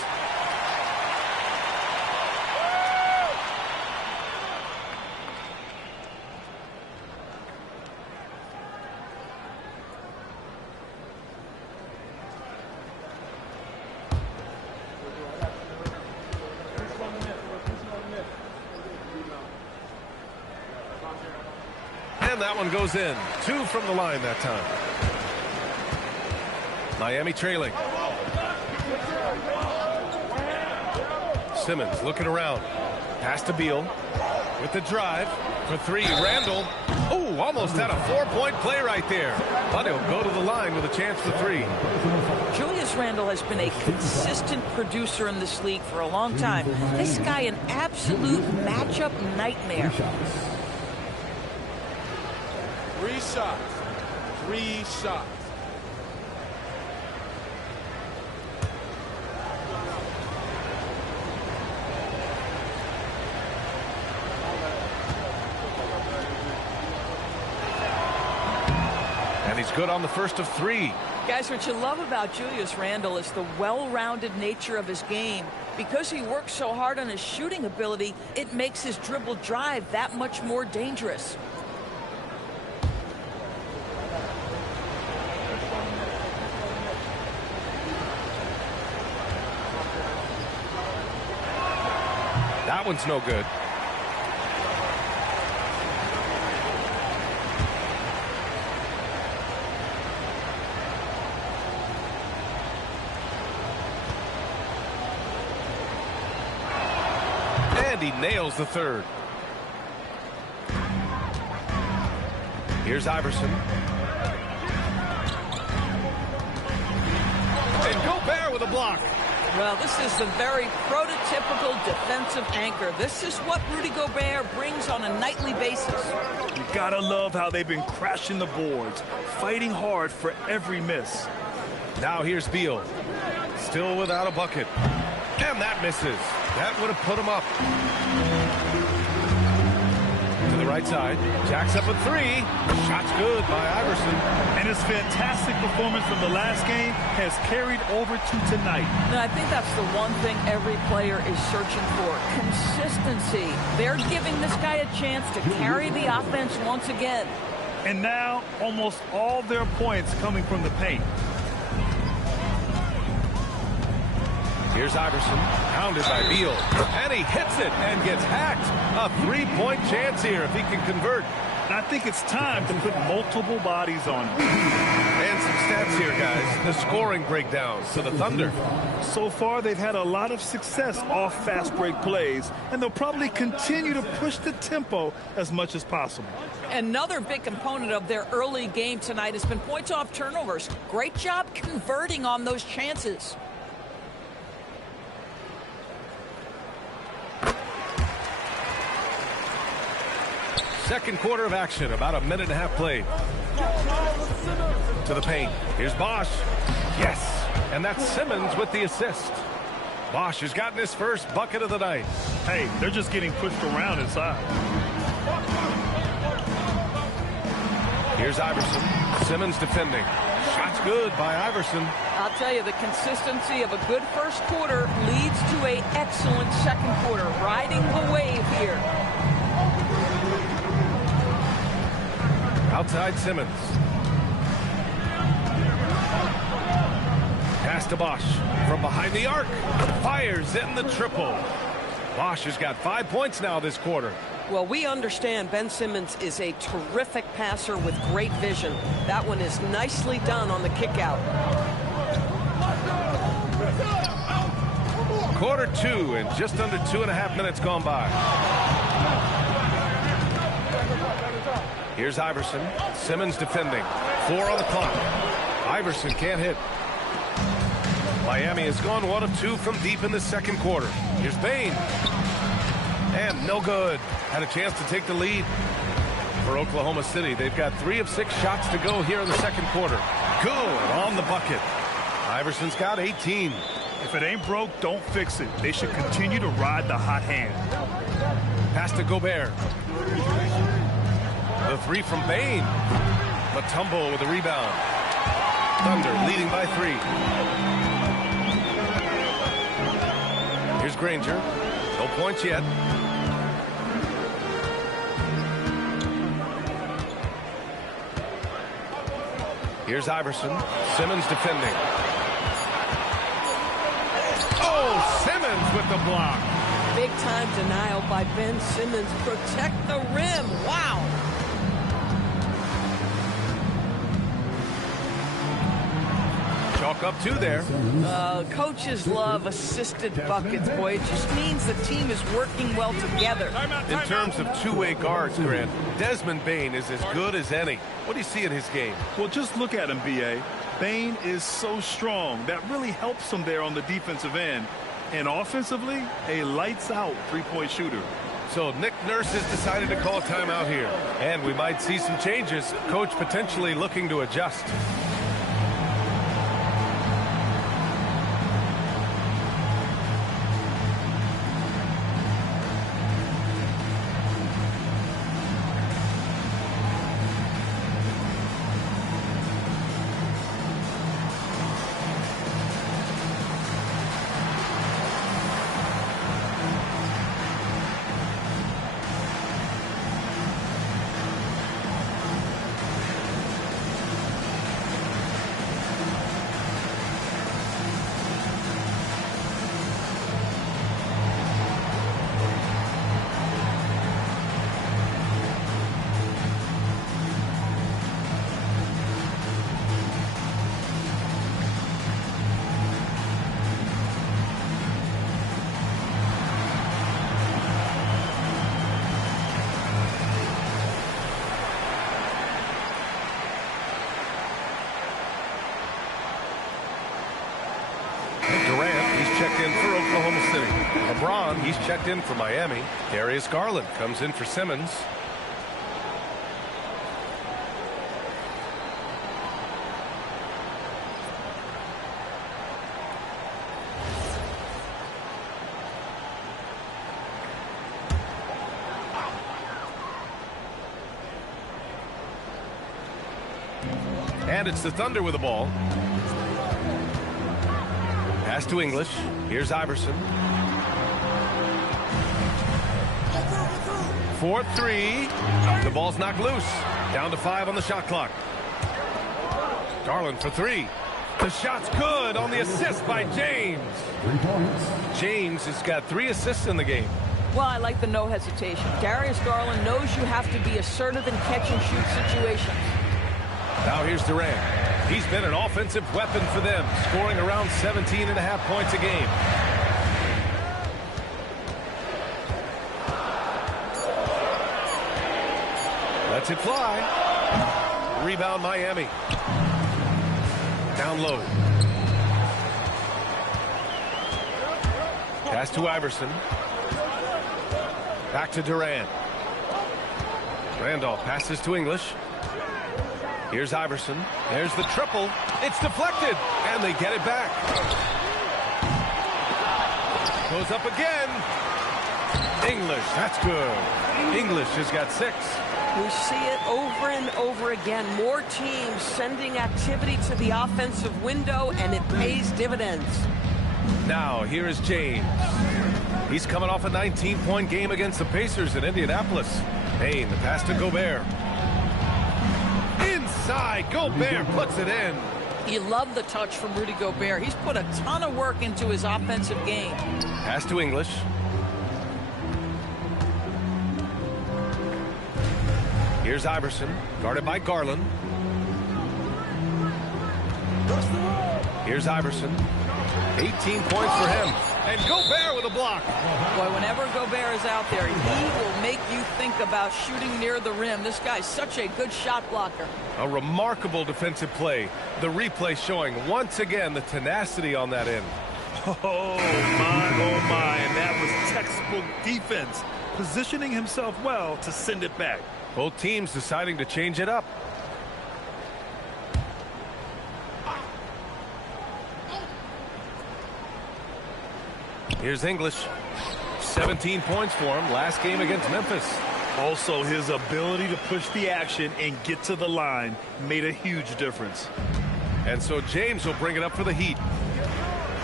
And that one goes in. 2 from the line that time. Miami trailing. Simmons looking around. Pass to Beal with the drive for 3. Randall. Oh, almost had a 4-point play right there. But he'll go to the line with a chance for 3. Julius Randle has been a consistent producer in this league for a long time. This guy, an absolute matchup nightmare. 3 shots. 3 shots. And he's He's good on the first of 3. Guys, what you love about Julius Randle is the well-rounded nature of his game. Because he works so hard on his shooting ability, it makes his dribble drive that much more dangerous. That one's no good. And he nails the third. Here's Iverson. And Gobert with a block. Well, this is the very prototypical defensive anchor. This is what Rudy Gobert brings on a nightly basis. You gotta love how they've been crashing the boards, fighting hard for every miss. Now here's Beal. Still without a bucket. And that misses. That would have put him up. To the right side. Jacks up a 3. Shot's good by Iverson. And his fantastic performance from the last game has carried over to tonight. And I think that's the one thing every player is searching for. Consistency. They're giving this guy a chance to carry the offense once again. And now almost all their points coming from the paint. Here's Iverson, pounded by Beal, and he hits it and gets hacked. A 3-point chance here if he can convert. And I think it's time to put multiple bodies on him. And some stats here, guys. The scoring breakdowns to the Thunder. So far, they've had a lot of success off fast break plays, and they'll probably continue to push the tempo as much as possible. Another big component of their early game tonight has been points off turnovers. Great job converting on those chances. Second quarter of action, about a minute and a half played. To the paint. Here's Bosch. Yes. And that's Simmons with the assist. Bosch has gotten his first bucket of the night. Hey, they're just getting pushed around inside. Here's Iverson. Simmons defending. Shot's good by Iverson. I'll tell you, the consistency of a good first quarter leads to an excellent second quarter. Riding the wave here. Outside Simmons. Pass to Bosch from behind the arc. Fires in the triple. Bosch has got 5 points now this quarter. Well, we understand Ben Simmons is a terrific passer with great vision. That one is nicely done on the kick out. Quarter 2 and just under 2.5 minutes gone by. Here's Iverson. Simmons defending. 4 on the clock. Iverson can't hit. Miami has gone 1 of 2 from deep in the second quarter. Here's Bane. And no good. Had a chance to take the lead for Oklahoma City. They've got 3 of 6 shots to go here in the second quarter. Good on the bucket. Iverson's got 18. If it ain't broke, don't fix it. They should continue to ride the hot hand. Pass to Gobert. The 3 from Bane. Mutombo with a rebound. Thunder leading by 3. Here's Granger. No points yet. Here's Iverson. Simmons defending. Oh, Simmons with the block. Big time denial by Ben Simmons. Protect the rim. Wow. Chalk up 2 there. Coaches love assisted buckets, boy. It just means the team is working well together. In terms of two-way guards, Grant, Desmond Bane is as good as any. What do you see in his game? Well, just look at him, B.A. Bane is so strong. That really helps him there on the defensive end. And offensively, a lights-out three-point shooter. So Nick Nurse has decided to call timeout here. And we might see some changes. Coach potentially looking to adjust. checked in for Oklahoma City. LeBron, he's checked in for Miami. Darius Garland comes in for Simmons. And it's the Thunder with the ball. Pass to English. Here's Iverson. 4-3. The ball's knocked loose. Down to 5 on the shot clock. Garland for 3. The shot's good on the assist by James. James has got 3 assists in the game. Well, I like the no hesitation. Darius Garland knows you have to be assertive in catch-and-shoot situations. Now here's Durant. He's been an offensive weapon for them, scoring around 17.5 points a game. Lets it fly. Rebound Miami. Down low. Pass to Iverson. Back to Durant. Randolph passes to English. Here's Iverson. There's the triple. It's deflected, and they get it back. Goes up again. English, that's good. English has got 6. We see it over and over again. More teams sending activity to the offensive window, and it pays dividends. Now, here is James. He's coming off a 19-point game against the Pacers in Indianapolis. Payne, the pass to Gobert. Inside, Gobert puts it in. You love the touch from Rudy Gobert. He's put a ton of work into his offensive game. Pass to English. Here's Iverson, guarded by Garland. Here's Iverson. 18 points for him. And Gobert with a block. Boy, whenever Gobert is out there, he will make you think about shooting near the rim. This guy's such a good shot blocker. A remarkable defensive play. The replay showing once again the tenacity on that end. Oh, my. And that was textbook defense. Positioning himself well to send it back. Both teams deciding to change it up. Here's English. 17 points for him last game against Memphis. Also, his ability to push the action and get to the line made a huge difference. And so James will bring it up for the Heat.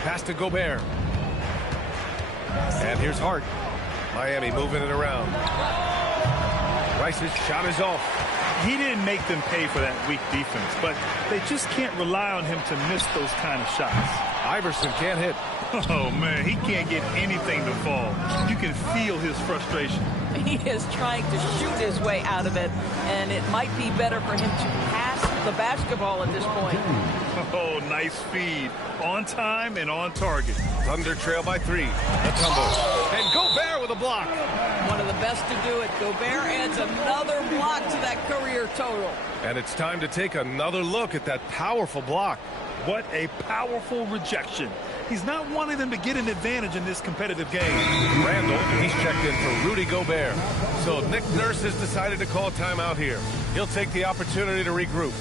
Pass to Gobert. And here's Hart. Miami moving it around. Rice's shot is off. He didn't make them pay for that weak defense, but they just can't rely on him to miss those kind of shots. Iverson can't hit. Oh, man, he can't get anything to fall. You can feel his frustration. He is trying to shoot his way out of it, and it might be better for him to pass the basketball at this point. Oh, nice feed. On time and on target. Thunder trail by 3. The tumble. And Gobert with a block. One of the best to do it. Gobert adds another block to that career total. And it's time to take another look at that powerful block. What a powerful rejection. He's not wanting them to get an advantage in this competitive game. Randall, he's checked in for Rudy Gobert. So Nick Nurse has decided to call timeout here. He'll take the opportunity to regroup.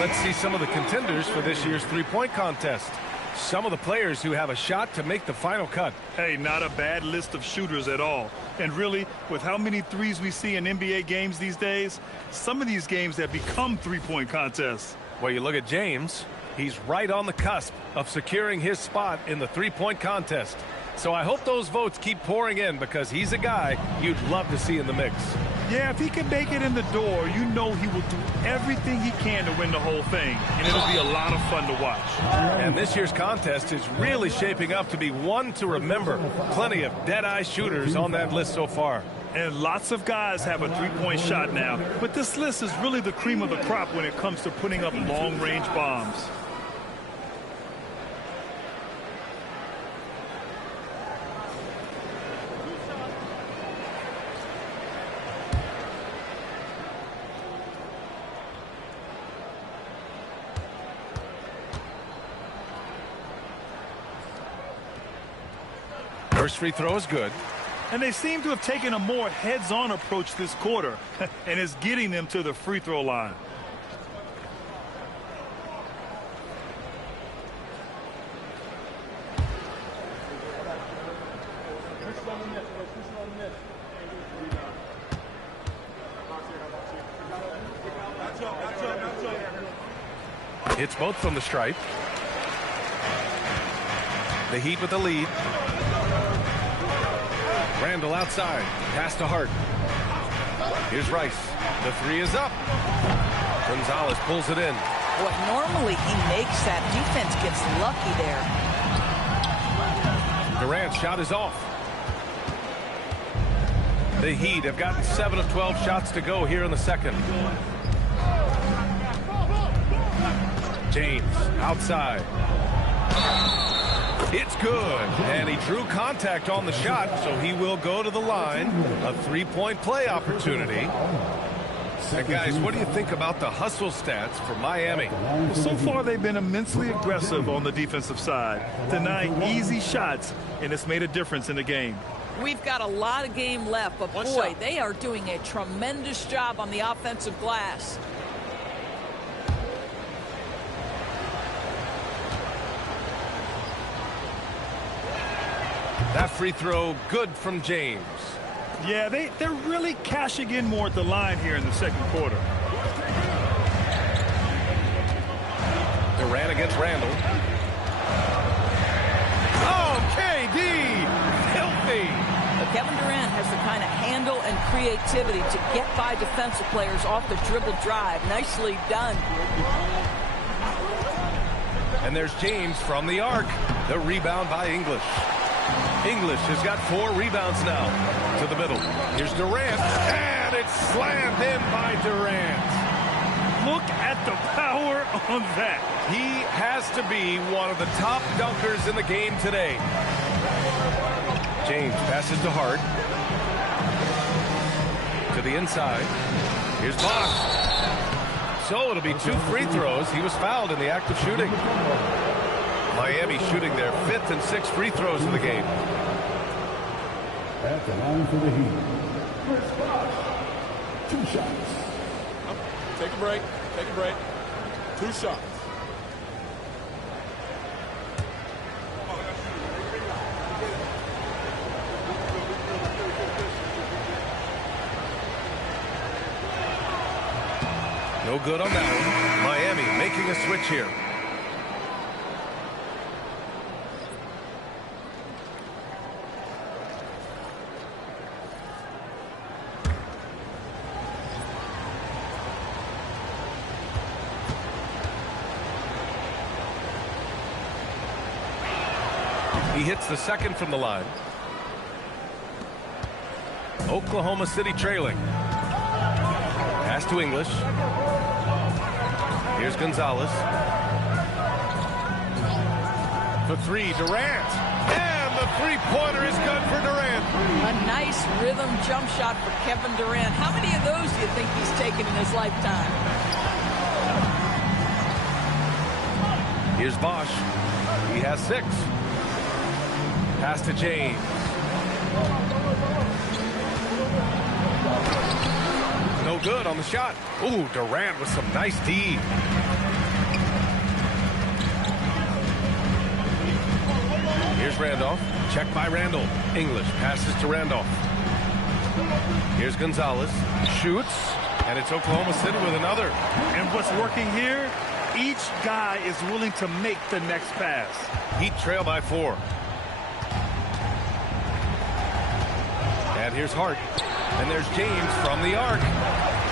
Let's see some of the contenders for this year's three-point contest. Some of the players who have a shot to make the final cut. Hey, not a bad list of shooters at all. And really, with how many threes we see in NBA games these days, some of these games have become three-point contests. Well, you look at James, he's right on the cusp of securing his spot in the three-point contest. So I hope those votes keep pouring in because he's a guy you'd love to see in the mix. Yeah, if he can make it in the door, you know he will do everything he can to win the whole thing, and it'll be a lot of fun to watch. And this year's contest is really shaping up to be one to remember. Plenty of dead-eye shooters on that list so far. And lots of guys have a three-point shot now, but this list is really the cream of the crop when it comes to putting up long-range bombs. First free throw is good. And they seem to have taken a more heads-on approach this quarter, and it's getting them to the free throw line. Hits both from the stripe. The Heat with the lead. Randall outside. Pass to Hart. Here's Rice. The three is up. Gonzalez pulls it in. What normally he makes that. Defense gets lucky there. Durant's shot is off. The Heat have gotten 7 of 12 shots to go here in the second. James outside. It's good, and he drew contact on the shot, so he will go to the line. A three-point play opportunity. And guys, what do you think about the hustle stats for Miami? Well, so far, they've been immensely aggressive on the defensive side, denying easy shots, and it's made a difference in the game. We've got a lot of game left, but boy, they are doing a tremendous job on the offensive glass. That free throw good from James. Yeah, they're really cashing in more at the line here in the second quarter. Durant against Randall. Oh, KD! Filthy! But Kevin Durant has the kind of handle and creativity to get by defensive players off the dribble drive. Nicely done. And there's James from the arc. The rebound by English. English has got 4 rebounds now. To the middle. Here's Durant. And it's slammed in by Durant. Look at the power on that. He has to be one of the top dunkers in the game today. James passes to Hart. To the inside. Here's Bosch. So it'll be 2 free throws. He was fouled in the act of shooting. Miami shooting their 5th and 6th free throws of the game. At the line for the Heat, Chris Bosh, 2 shots. Take a break. Take a break. 2 shots. No good on that one. Miami making a switch here. He hits the second from the line. Oklahoma City trailing. Pass to English. Here's Gonzalez. For 3, Durant. And the three-pointer is good for Durant. A nice rhythm jump shot for Kevin Durant. How many of those do you think he's taken in his lifetime? Here's Bosch. He has 6. Pass to James. No good on the shot. Ooh, Durant with some nice D. Here's Randolph. Check by Randall. English passes to Randolph. Here's Gonzalez. Shoots. And it's Oklahoma City with another. And what's working here? Each guy is willing to make the next pass. Heat trail by 4. And here's Hart. And there's James from the arc.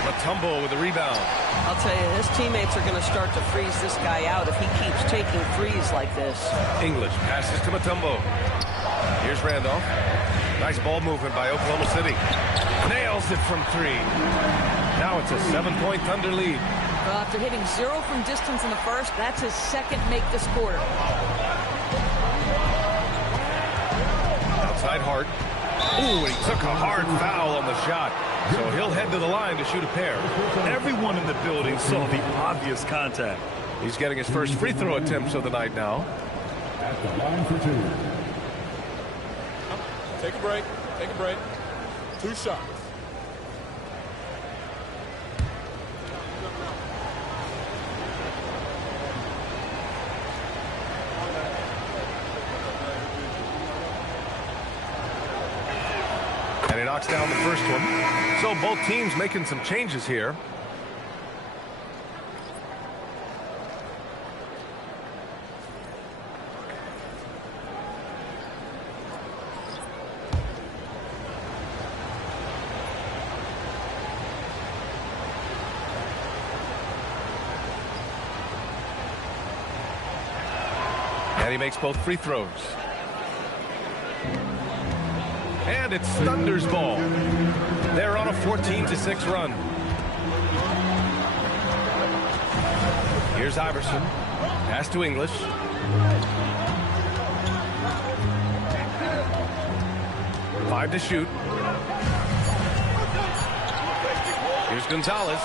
Mutombo with the rebound. I'll tell you, his teammates are going to start to freeze this guy out if he keeps taking threes like this. English passes to Mutombo. Here's Randolph. Nice ball movement by Oklahoma City. Nails it from 3. Now it's a 7-point Thunder lead. Well, after hitting 0 from distance in the first, that's his second make this quarter. Outside Hart. Ooh, he took a hard foul on the shot. So he'll head to the line to shoot a pair. Everyone in the building saw the obvious contact. He's getting his first free throw attempts of the night now. At the line for 2. Take a break. Take a break. 2 shots. And he knocks down the first one. So both teams making some changes here. And he makes both free throws. And it's Thunder's ball. They're on a 14-6 run. Here's Iverson. Pass to English. Five to shoot. Here's Gonzalez.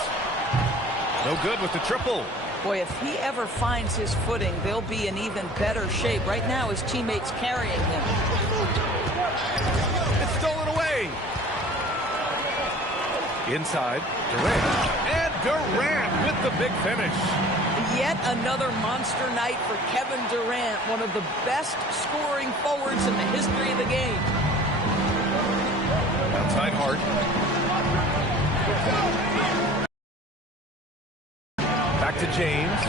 No good with the triple. Boy, if he ever finds his footing, they'll be in even better shape. Right now, his teammates carrying him. It's stolen away. Inside, Durant. And Durant with the big finish. Yet another monster night for Kevin Durant, one of the best scoring forwards in the history of the game. Outside Hart. Back to James.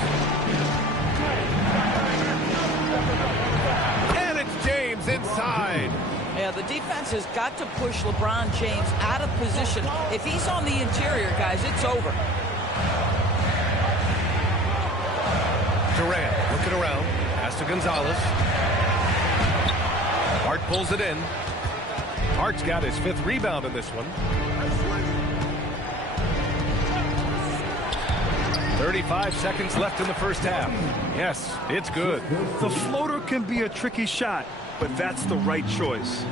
And it's James inside. Yeah, the defense has got to push LeBron James out of position. If he's on the interior, guys, it's over. Durant looking around. Pass to Gonzalez. Hart pulls it in. Hart's got his 5th rebound in this one. 35 seconds left in the first half. Yes, it's good. The floater can be a tricky shot, but that's the right choice.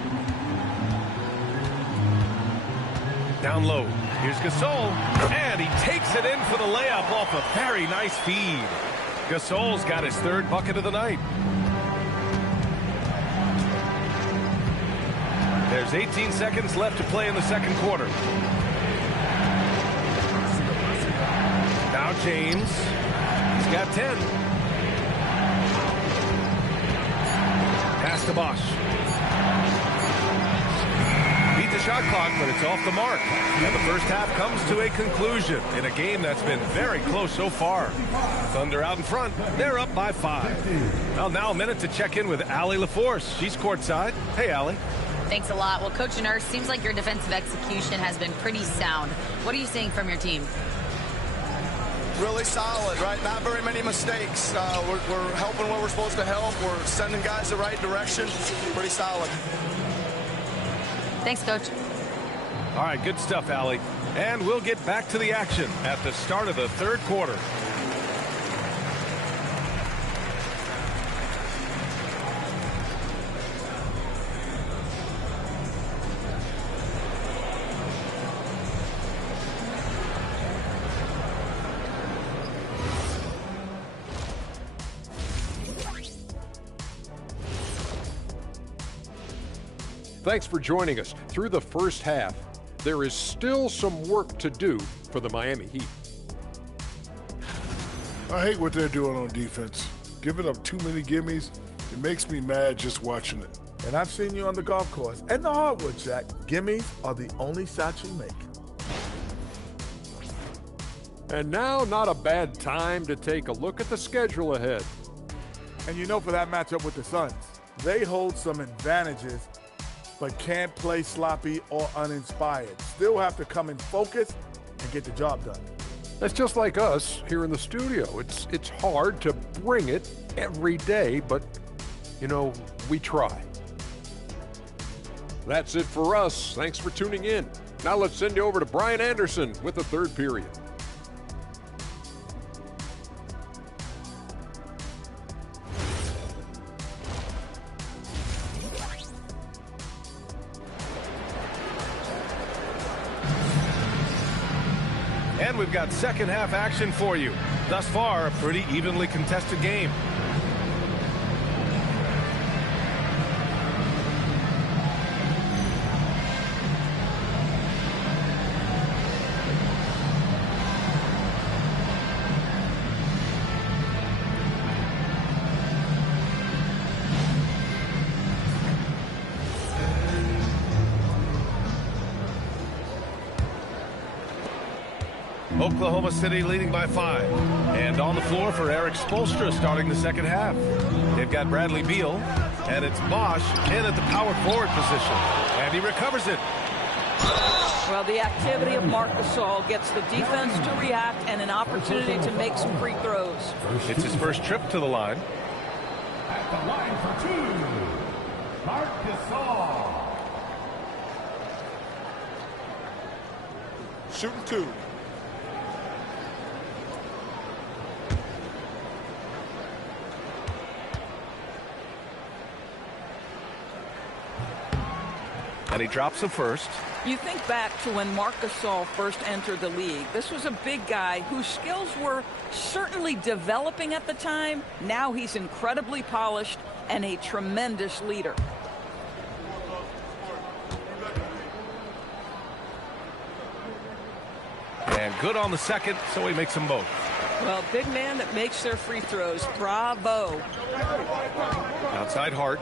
Down low. Here's Gasol. And he takes it in for the layup off a very nice feed. Gasol's got his 3rd bucket of the night. There's 18 seconds left to play in the second quarter. Now James. He's got 10. Pass to Bosch. Beat the shot clock, but it's off the mark. And the first half comes to a conclusion in a game that's been very close so far. Thunder out in front. They're up by 5. Well, now a minute to check in with Allie LaForce. She's courtside. Hey, Allie. Thanks a lot. Well, Coach Nurse, seems like your defensive execution has been pretty sound. What are you seeing from your team? Really solid, right? Not very many mistakes. We're helping where we're supposed to help. We're sending guys the right direction. Pretty solid. Thanks, Coach. All right, good stuff, Allie. And we'll get back to the action at the start of the third quarter. Thanks for joining us. Through the first half, there is still some work to do for the Miami Heat. I hate what they're doing on defense. Giving up too many gimmies, it makes me mad just watching it. And I've seen you on the golf course and the hardwood, Jack. Gimmies are the only shots you make. And now, not a bad time to take a look at the schedule ahead. And you know, for that matchup with the Suns, they hold some advantages but can't play sloppy or uninspired. Still have to come in focused and get the job done. That's just like us here in the studio. It's hard to bring it every day, but, you know, we try. That's it for us. Thanks for tuning in. Now let's send you over to Brian Anderson with the third period. And we've got second half action for you. Thus far, a pretty evenly contested game. Oklahoma City leading by 5. And on the floor for Eric Spoelstra starting the second half. They've got Bradley Beal, and it's Bosch in at the power forward position. And he recovers it. Well, the activity of Marc Gasol gets the defense to react and an opportunity to make some free throws. It's his first trip to the line. At the line for 2, Marc Gasol. Shooting 2. And he drops the first. You think back to when Marc Gasol first entered the league. This was a big guy whose skills were certainly developing at the time. Now he's incredibly polished and a tremendous leader. And good on the second, so he makes them both. Well, big man that makes their free throws. Bravo. Outside Hart.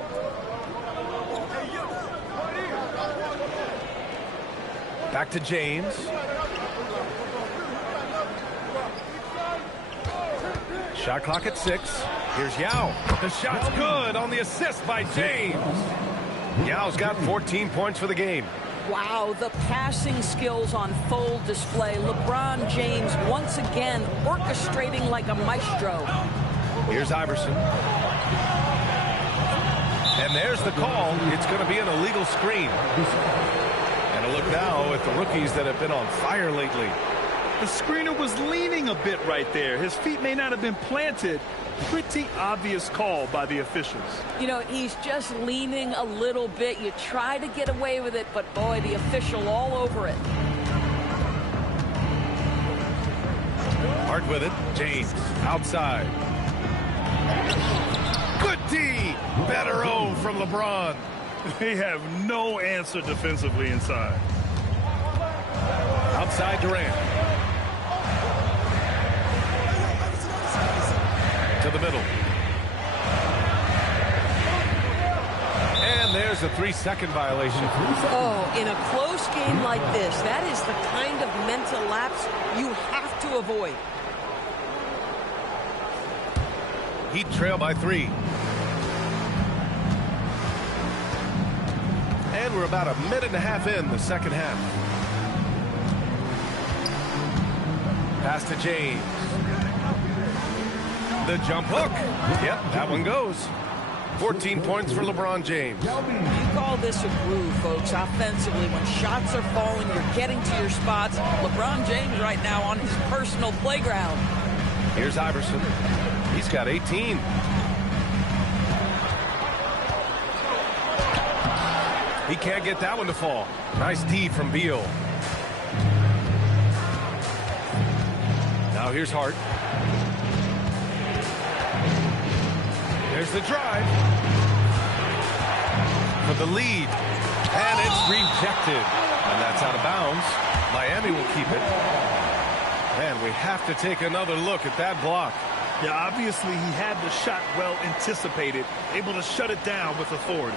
Back to James. Shot clock at 6. Here's Yao. The shot's good on the assist by James. Yao's got 14 points for the game. Wow, the passing skills on full display. LeBron James once again orchestrating like a maestro. Here's Iverson. And there's the call. It's going to be an illegal screen. And a look now at the rookies that have been on fire lately. The screener was leaning a bit right there. His feet may not have been planted. Pretty obvious call by the officials. You know, he's just leaning a little bit. You try to get away with it, but boy, the official all over it. Hart with it. James outside. Good D. Better O from LeBron. They have no answer defensively inside. Outside Durant. To the middle. And there's a 3-second violation. Oh, in a close game like this, that is the kind of mental lapse you have to avoid. Heat trail by 3. And we're about a minute and a half in the second half. Pass to James. The jump hook. Yep, that one goes. 14 points for LeBron James. You call this a groove, folks. Offensively, when shots are falling, you're getting to your spots. LeBron James right now on his personal playground. Here's Iverson. He's got 18. He can't get that one to fall. Nice D from Beal. Now here's Hart. There's the drive. For the lead. And it's rejected. And that's out of bounds. Miami will keep it. And we have to take another look at that block. Yeah, obviously he had the shot well anticipated, able to shut it down with authority.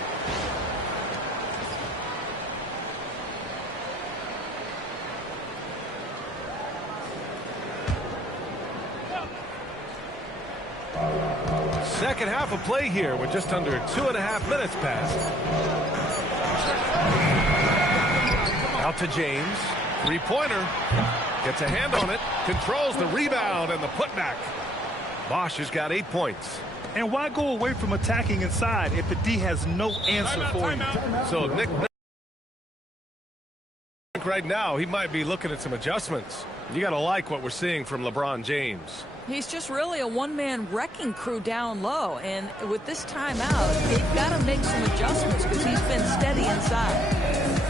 Second half of play here with just under 2.5 minutes passed. Out to James. Three-pointer. Gets a hand on it. Controls the rebound and the putback. Bosch has got 8 points. And why go away from attacking inside if the D has no answer for you? So Nick, right now, he might be looking at some adjustments. You got to like what we're seeing from LeBron James. He's just really a one-man wrecking crew down low. And with this timeout, they've got to make some adjustments because he's been steady inside.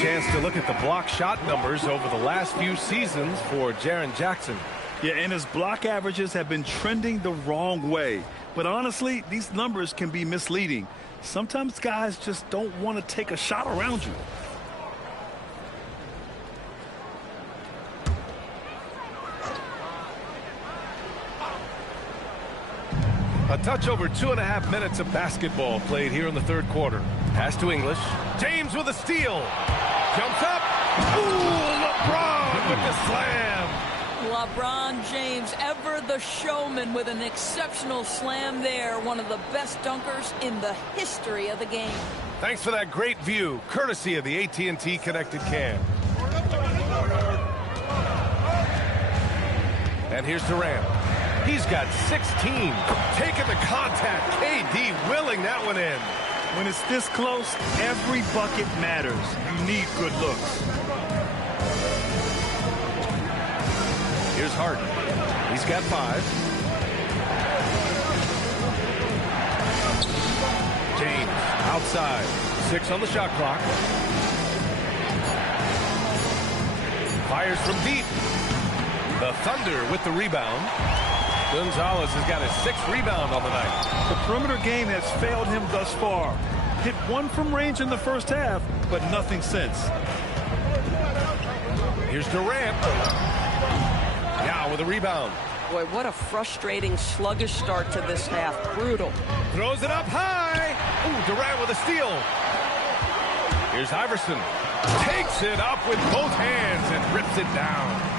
Chance to look at the block shot numbers over the last few seasons for Jaren Jackson. Yeah, and his block averages have been trending the wrong way. But honestly, these numbers can be misleading. Sometimes guys just don't want to take a shot around you. A touch over 2.5 minutes of basketball played here in the third quarter. Pass to English. James with a steal. Jumps up. Ooh, LeBron with the slam. LeBron James, ever the showman, with an exceptional slam there. One of the best dunkers in the history of the game. Thanks for that great view, courtesy of the AT&T Connected Cam. And here's Durant. He's got 16. Taking the contact. KD willing that one in. When it's this close, every bucket matters. You need good looks. Here's Harden. He's got 5. James outside. 6 on the shot clock. Fires from deep. The Thunder with the rebound. Gonzalez has got his 6th rebound on the night. The perimeter game has failed him thus far. Hit 1 from range in the first half, but nothing since. Here's Durant. Now with a rebound. Boy, what a frustrating, sluggish start to this half. Brutal. Throws it up high. Ooh, Durant with a steal. Here's Iverson. Takes it up with both hands and rips it down.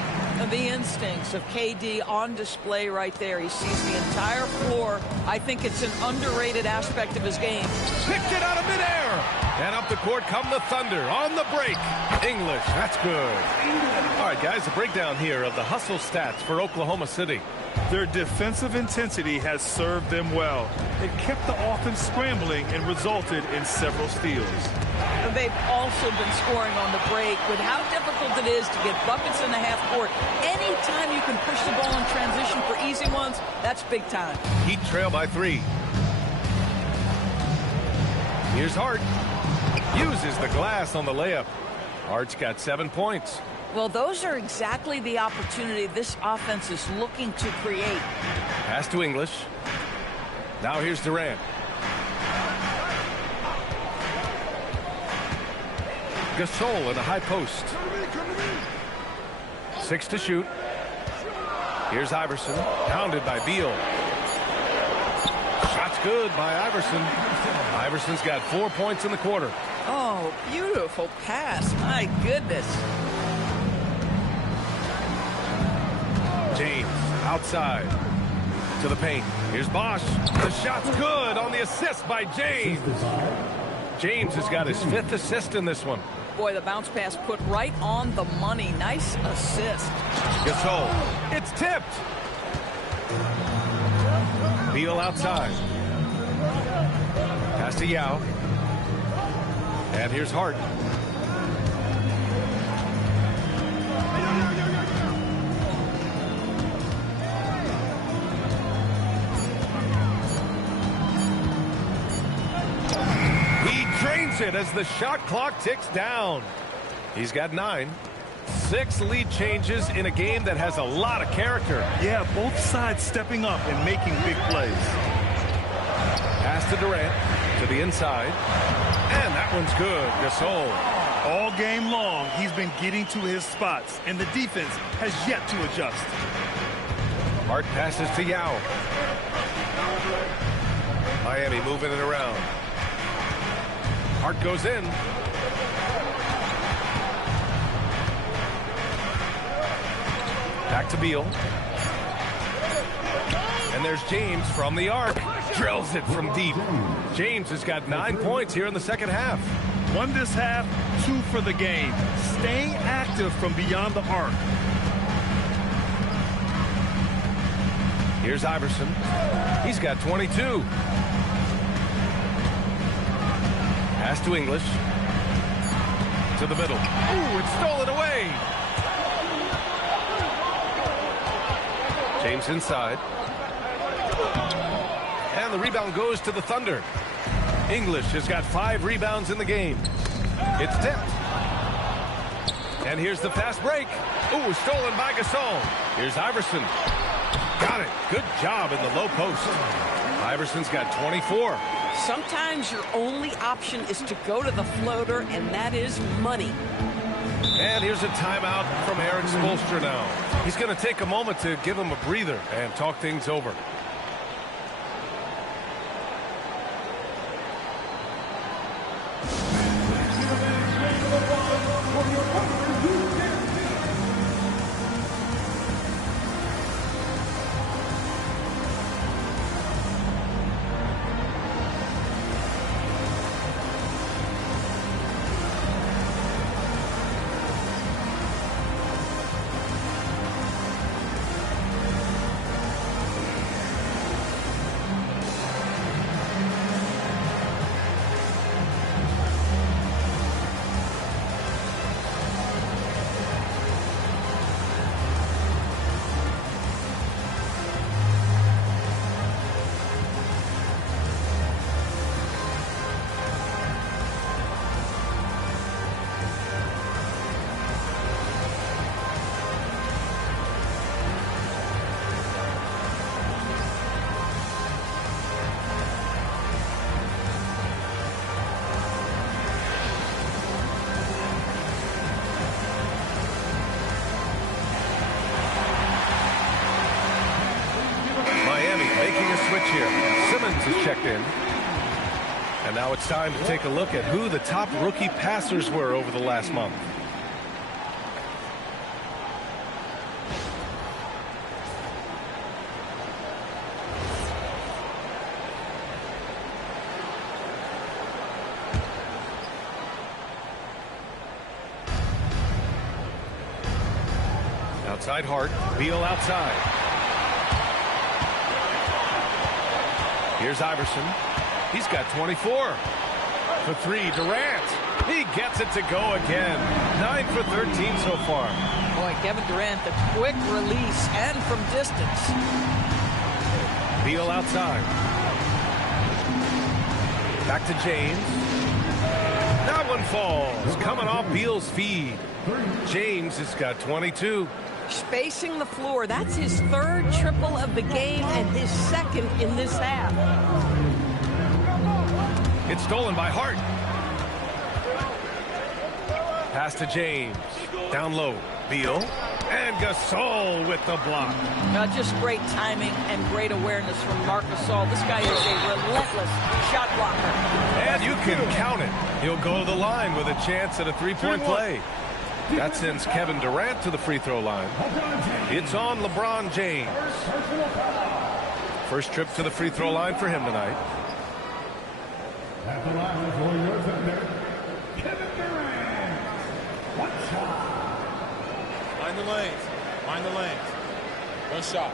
The instincts of KD on display right there. He sees the entire floor. I think it's an underrated aspect of his game. Picked it out of midair. And up the court come the Thunder on the break. English, that's good. All right, guys, a breakdown here of the hustle stats for Oklahoma City. Their defensive intensity has served them well. It kept the offense scrambling and resulted in several steals. They've also been scoring on the break. With how difficult it is to get buckets in the half court, anytime you can push the ball in transition for easy ones, that's big time. Heat trail by 3. Here's Hart. Uses the glass on the layup. Hart's got 7 points. Well, those are exactly the opportunity this offense is looking to create. Pass to English. Now here's Durant. Gasol in the high post. 6 to shoot. Here's Iverson. Pounded by Beal. Shot's good by Iverson. Iverson's got 4 points in the quarter. Oh, beautiful pass. My goodness. James outside to the paint. Here's Bosch. The shot's good on the assist by James. James has got his 5th assist in this one. Boy, the bounce pass put right on the money. Nice assist. Gasol. It's tipped. Beal outside. Pass to Yao. And here's Hart. He drains it as the shot clock ticks down. He's got 9. 6 lead changes in a game that has a lot of character. Yeah, both sides stepping up and making big plays. Pass to Durant to the inside. And that one's good. Gasol. All game long, he's been getting to his spots, and the defense has yet to adjust. Hart passes to Yao. Miami moving it around. Hart goes in. Back to Beal. And there's James from the arc. Drills it from deep. James has got 9 points here in the second half. 1 this half, 2 for the game. Staying active from beyond the arc. Here's Iverson. He's got 22. Pass to English. To the middle. Ooh, it's stolen away. James inside. And the rebound goes to the Thunder. English has got 5 rebounds in the game. It's tipped. And here's the fast break. Ooh, stolen by Gasol. Here's Iverson. Got it. Good job in the low post. Iverson's got 24. Sometimes your only option is to go to the floater, and that is money. And here's a timeout from Eric Spoelstra now. He's going to take a moment to give him a breather and talk things over. Checked in. And now it's time to take a look at who the top rookie passers were over the last month. Outside Hart, Beal outside. Here's Iverson. He's got 24. For 3, Durant. He gets it to go again. 9 for 13 so far. Boy, Kevin Durant, the quick release and from distance. Beal outside. Back to James. That one falls. Coming off Beal's feed. James has got 22. Spacing the floor. That's his 3rd triple of the game and his 2nd in this half. It's stolen by Hart. Pass to James. Down low. Beal. And Gasol with the block. Just great timing and great awareness from Marc Gasol. This guy is a relentless shot blocker. And you can count it. He'll go to the line with a chance at a 3-point play. That sends Kevin Durant to the free throw line. It's on LeBron James. First trip to the free throw line for him tonight. At the line for your Thunder, Kevin Durant. One shot. Mind the lanes. Mind the lanes. One shot.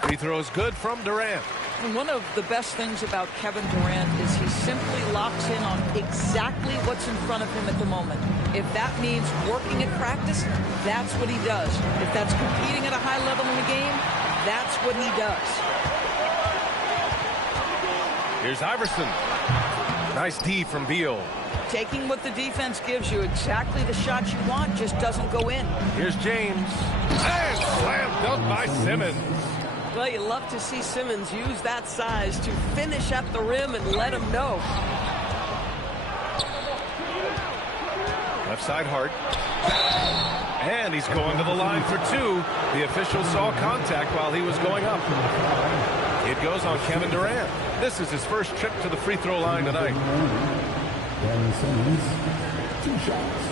Free throw is good from Durant. And one of the best things about Kevin Durant is he simply locks in on exactly what's in front of him at the moment. If that means working at practice, that's what he does. If that's competing at a high level in the game, that's what he does. Here's Iverson. Nice D from Beal. Taking what the defense gives you, exactly the shot you want, just doesn't go in. Here's James. And slam dunk by Simmons. Well, you love to see Simmons use that size to finish at the rim and let him know. Left side Hart. And he's going to the line for two. The official saw contact while he was going up. It goes on Kevin Durant. This is his first trip to the free throw line tonight. Simmons, 2 shots.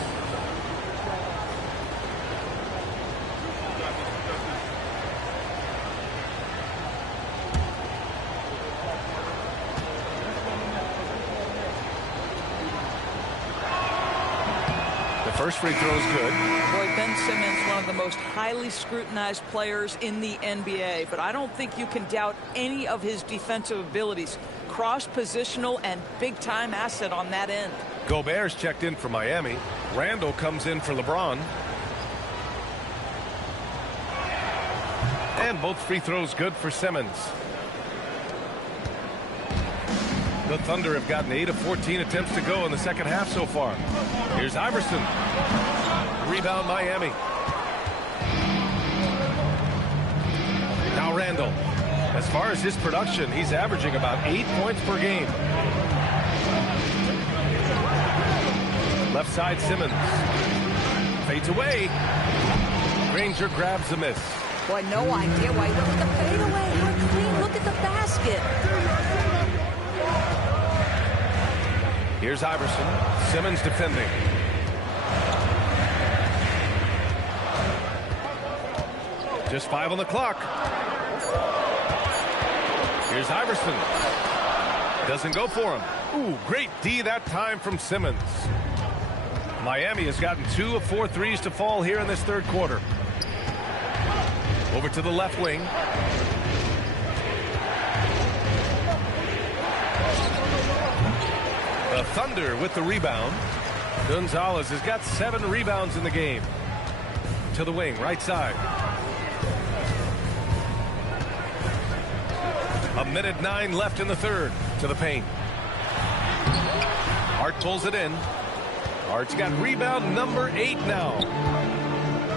First free throw is good. Boy, Ben Simmons, one of the most highly scrutinized players in the NBA, but I don't think you can doubt any of his defensive abilities. Cross-positional and big-time asset on that end. Gobert's checked in for Miami. Randall comes in for LeBron. And both free throws good for Simmons. The Thunder have gotten 8 of 14 attempts to go in the second half so far. Here's Iverson. Rebound Miami. Now Randall. As far as his production, he's averaging about 8 points per game. Left side Simmons. Fades away. Granger grabs the miss. Boy, no idea why he went with the fadeaway. How clean. Look at the basket. Here's Iverson. Simmons defending. Just 5 on the clock. Here's Iverson. Doesn't go for him. Ooh, great D that time from Simmons. Miami has gotten 2 of 4 threes to fall here in this third quarter. Over to the left wing. The Thunder with the rebound. Gonzalez has got 7 rebounds in the game. To the wing, right side. 1:09 left in the third. To the paint. Hart pulls it in. Hart's got rebound number 8 now.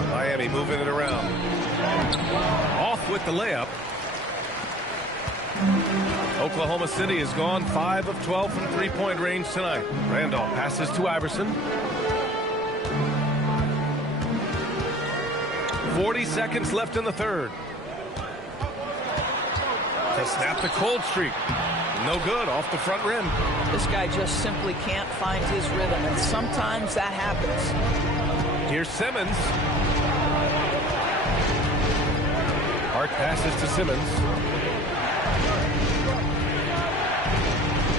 Miami moving it around. Off with the layup. Oklahoma City has gone 5 of 12 from three-point range tonight. Randolph passes to Iverson. 40 seconds left in the third. To snap the cold streak. No good, off the front rim. This guy just simply can't find his rhythm, and sometimes that happens. Here's Simmons. Hart passes to Simmons.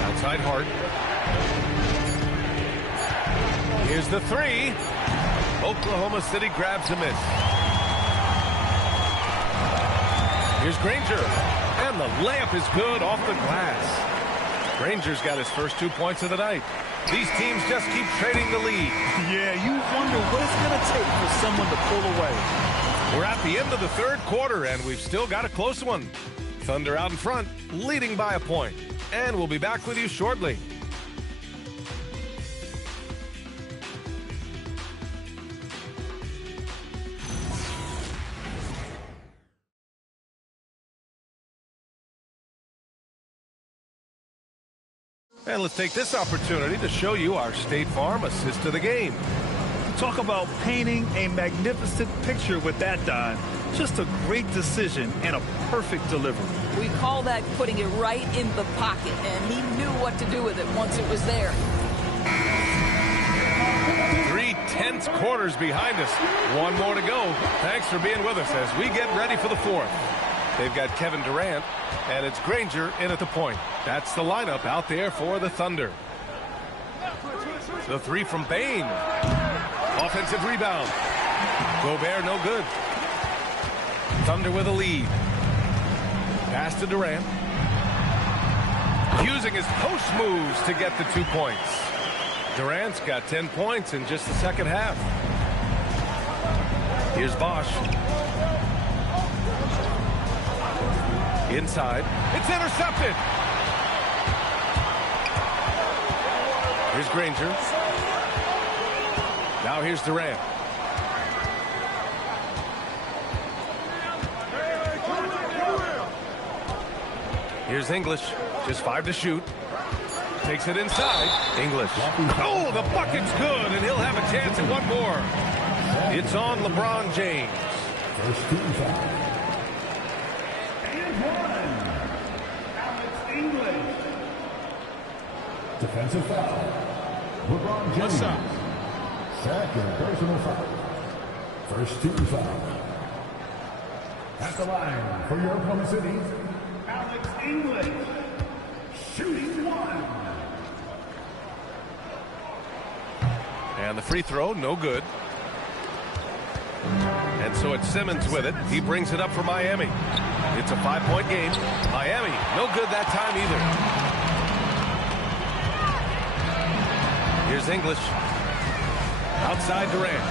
Outside Hart. Here's the 3. Oklahoma City grabs a miss. Here's Granger. And the layup is good off the glass. Granger's got his first 2 points of the night. These teams just keep trading the lead. Yeah, you wonder what it's going to take for someone to pull away. We're at the end of the third quarter, and we've still got a close one. Thunder out in front, leading by a point. And we'll be back with you shortly. And let's take this opportunity to show you our State Farm assist to the game. Talk about painting a magnificent picture with that dime. Just a great decision and a perfect delivery. We call that putting it right in the pocket, and he knew what to do with it once it was there. 3 tense quarters behind us. One more to go. Thanks for being with us as we get ready for the fourth. They've got Kevin Durant, and it's Granger in at the point. That's the lineup out there for the Thunder. The 3 from Bain. Offensive rebound. Gobert no good. Thunder with a lead. Pass to Durant. Using his post moves to get the 2 points. Durant's got 10 points in just the second half. Here's Bosch. Inside. It's intercepted. Here's Granger. Now here's Durant. Here's English. Just 5 to shoot. Takes it inside. English. Oh, the bucket's good, and he'll have a chance at one more. It's on LeBron James. First team foul. And one. Alex English. Defensive foul. LeBron James. Second personal foul. First team foul. At the line for your Oklahoma City, Alex English. Shooting one. And the free throw, no good. And so it's Simmons with it. He brings it up for Miami. It's a 5-point game. Miami, no good that time either. Here's English. Outside Durant.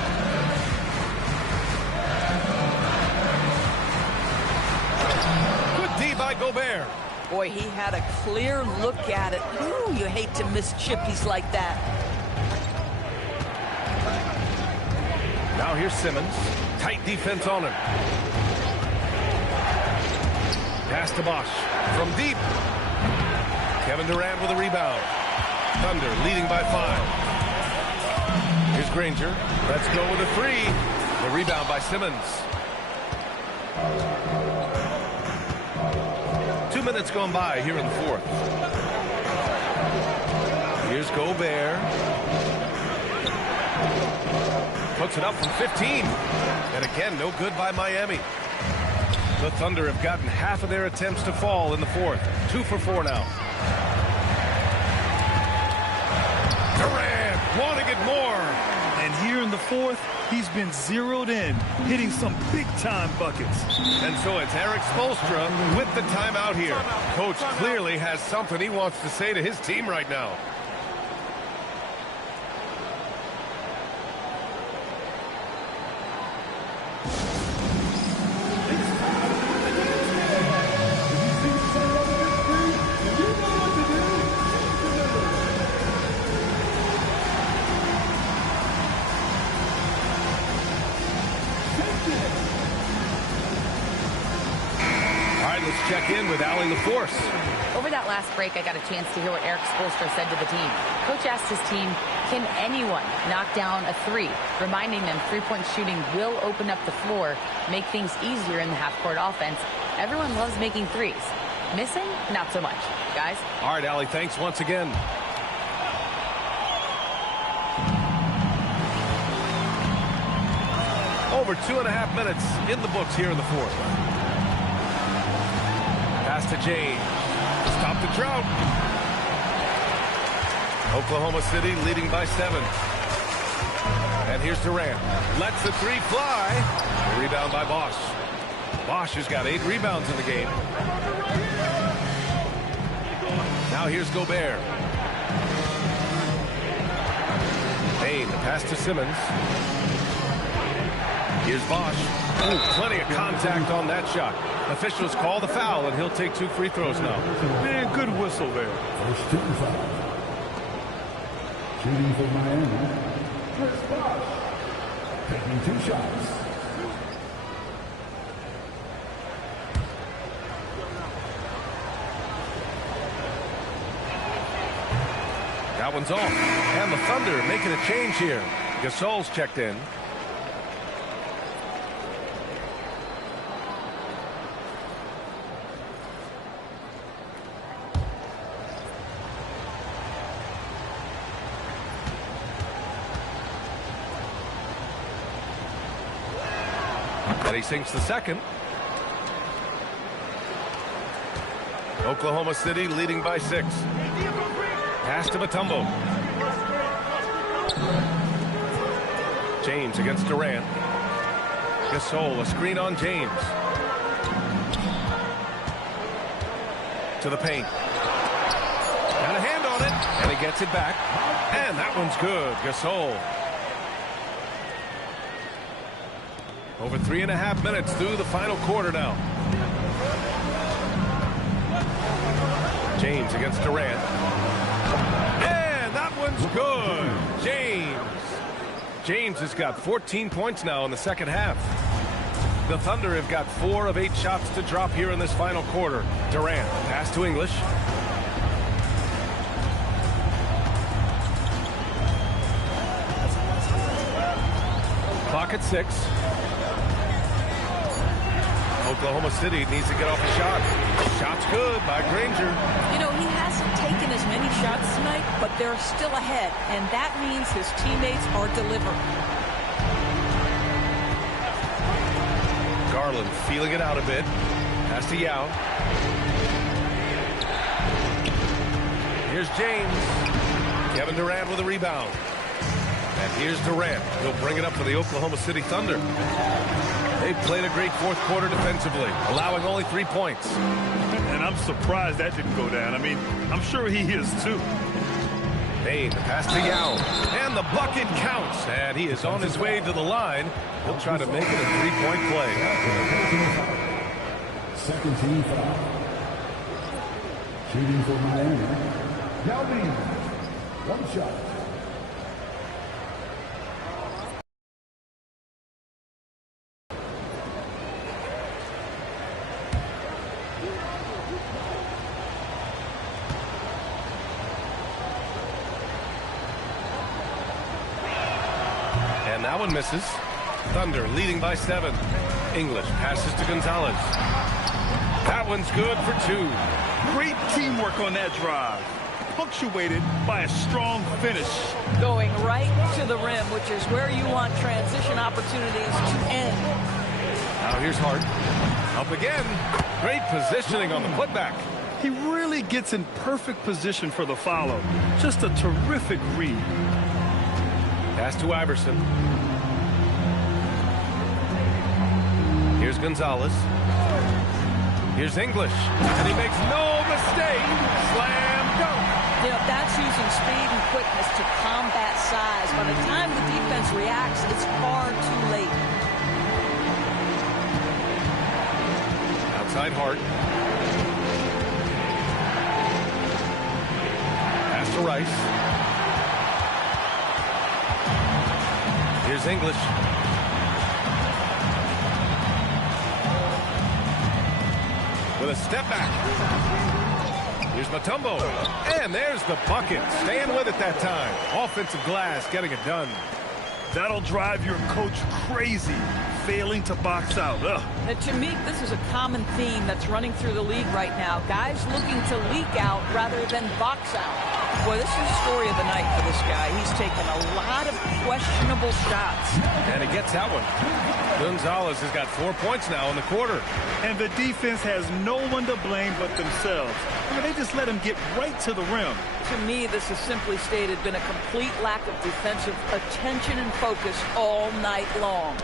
Good D by Gobert. Boy, he had a clear look at it. Ooh, you hate to miss chippies like that. Now here's Simmons. Tight defense on him. Pass to Bosch. From deep. Kevin Durant with a rebound. Thunder leading by 5. Here's Granger. Let's go with a 3. The rebound by Simmons. 2 minutes gone by here in the fourth. Here's Gobert. Puts it up from 15. And again, no good by Miami. The Thunder have gotten half of their attempts to fall in the fourth. 2 for 4 now. Durant wanting it more. And here in the fourth, he's been zeroed in, hitting some big-time buckets. And so it's Eric Spoelstra with the timeout here. Coach clearly has something he wants to say to his team right now. Check in with Allie LaForce. Over that last break, I got a chance to hear what Eric Spoelstra said to the team. Coach asked his team, can anyone knock down a 3? Reminding them three-point shooting will open up the floor, make things easier in the half-court offense. Everyone loves making threes. Missing? Not so much. Guys? All right, Allie, thanks once again. Over 2.5 minutes in the books here in the fourth. Pass to James. Stop the drought. Oklahoma City leading by 7. And here's Durant. Lets the 3 fly. A rebound by Bosch. Bosch has got 8 rebounds in the game. Now here's Gobert. Payne, the pass to Simmons. Here's Bosch. Ooh, plenty of contact on that shot. Officials call the foul, and he'll take 2 free throws now. Man, good whistle there. First team foul. Shooting for Miami, Chris Bosch. Taking 2 shots. That one's off. And the Thunder making a change here. Gasol's checked in. And he sinks the second. Oklahoma City leading by 6. Pass to Mutombo. James against Durant. Gasol, a screen on James. To the paint. on it, and he gets it back. And that one's good. Gasol. Over 3.5 minutes through the final quarter now. James against Durant. And that one's good. James has got 14 points now in the second half. The Thunder have got 4 of 8 shots to drop here in this final quarter. Durant, pass to English. Clock at 6. Oklahoma City needs to get off the shot. Shot's good by Granger. You know, he hasn't taken as many shots tonight, but they're still ahead, and that means his teammates are delivering. Garland feeling it out a bit. Pass to Yao. Here's James. Kevin Durant with a rebound. And here's Durant. He'll bring it up for the Oklahoma City Thunder. They played a great fourth quarter defensively, allowing only 3 points. And I'm surprised that didn't go down. I mean, I'm sure he is too. Payne, the pass to Yao. And the bucket counts. And he is on his way to the line. He'll try to make it a 3-point play. Second team foul. Shooting for Miami. Gnba. One shot. And that one misses. Thunder leading by 7. English passes to Gonzalez. That one's good for 2. Great teamwork on that drive. Punctuated by a strong finish. Going right to the rim, which is where you want transition opportunities to end. Now here's Hart. Up again. Great positioning on the putback. He really gets in perfect position for the follow. Just a terrific read. Pass to Iverson. Here's Gonzalez. Here's English. And he makes no mistake. Slam dunk. You know, that's using speed and quickness to combat size. By the time the defense reacts, it's far too late. Outside Hart. Pass to Rice. Here's English. With a step back. Here's Mutombo. And there's the bucket. Staying with it that time. Offensive glass getting it done. That'll drive your coach crazy. Failing to box out. And to me, this is a common theme that's running through the league right now. Guys looking to leak out rather than box out. Boy, this is the story of the night for this guy. He's taken a lot of questionable shots. And he gets that one. Gonzalez has got 4 points now in the quarter. And the defense has no one to blame but themselves. I mean, they just let him get right to the rim. To me, this has simply stated been a complete lack of defensive attention and focus all night long.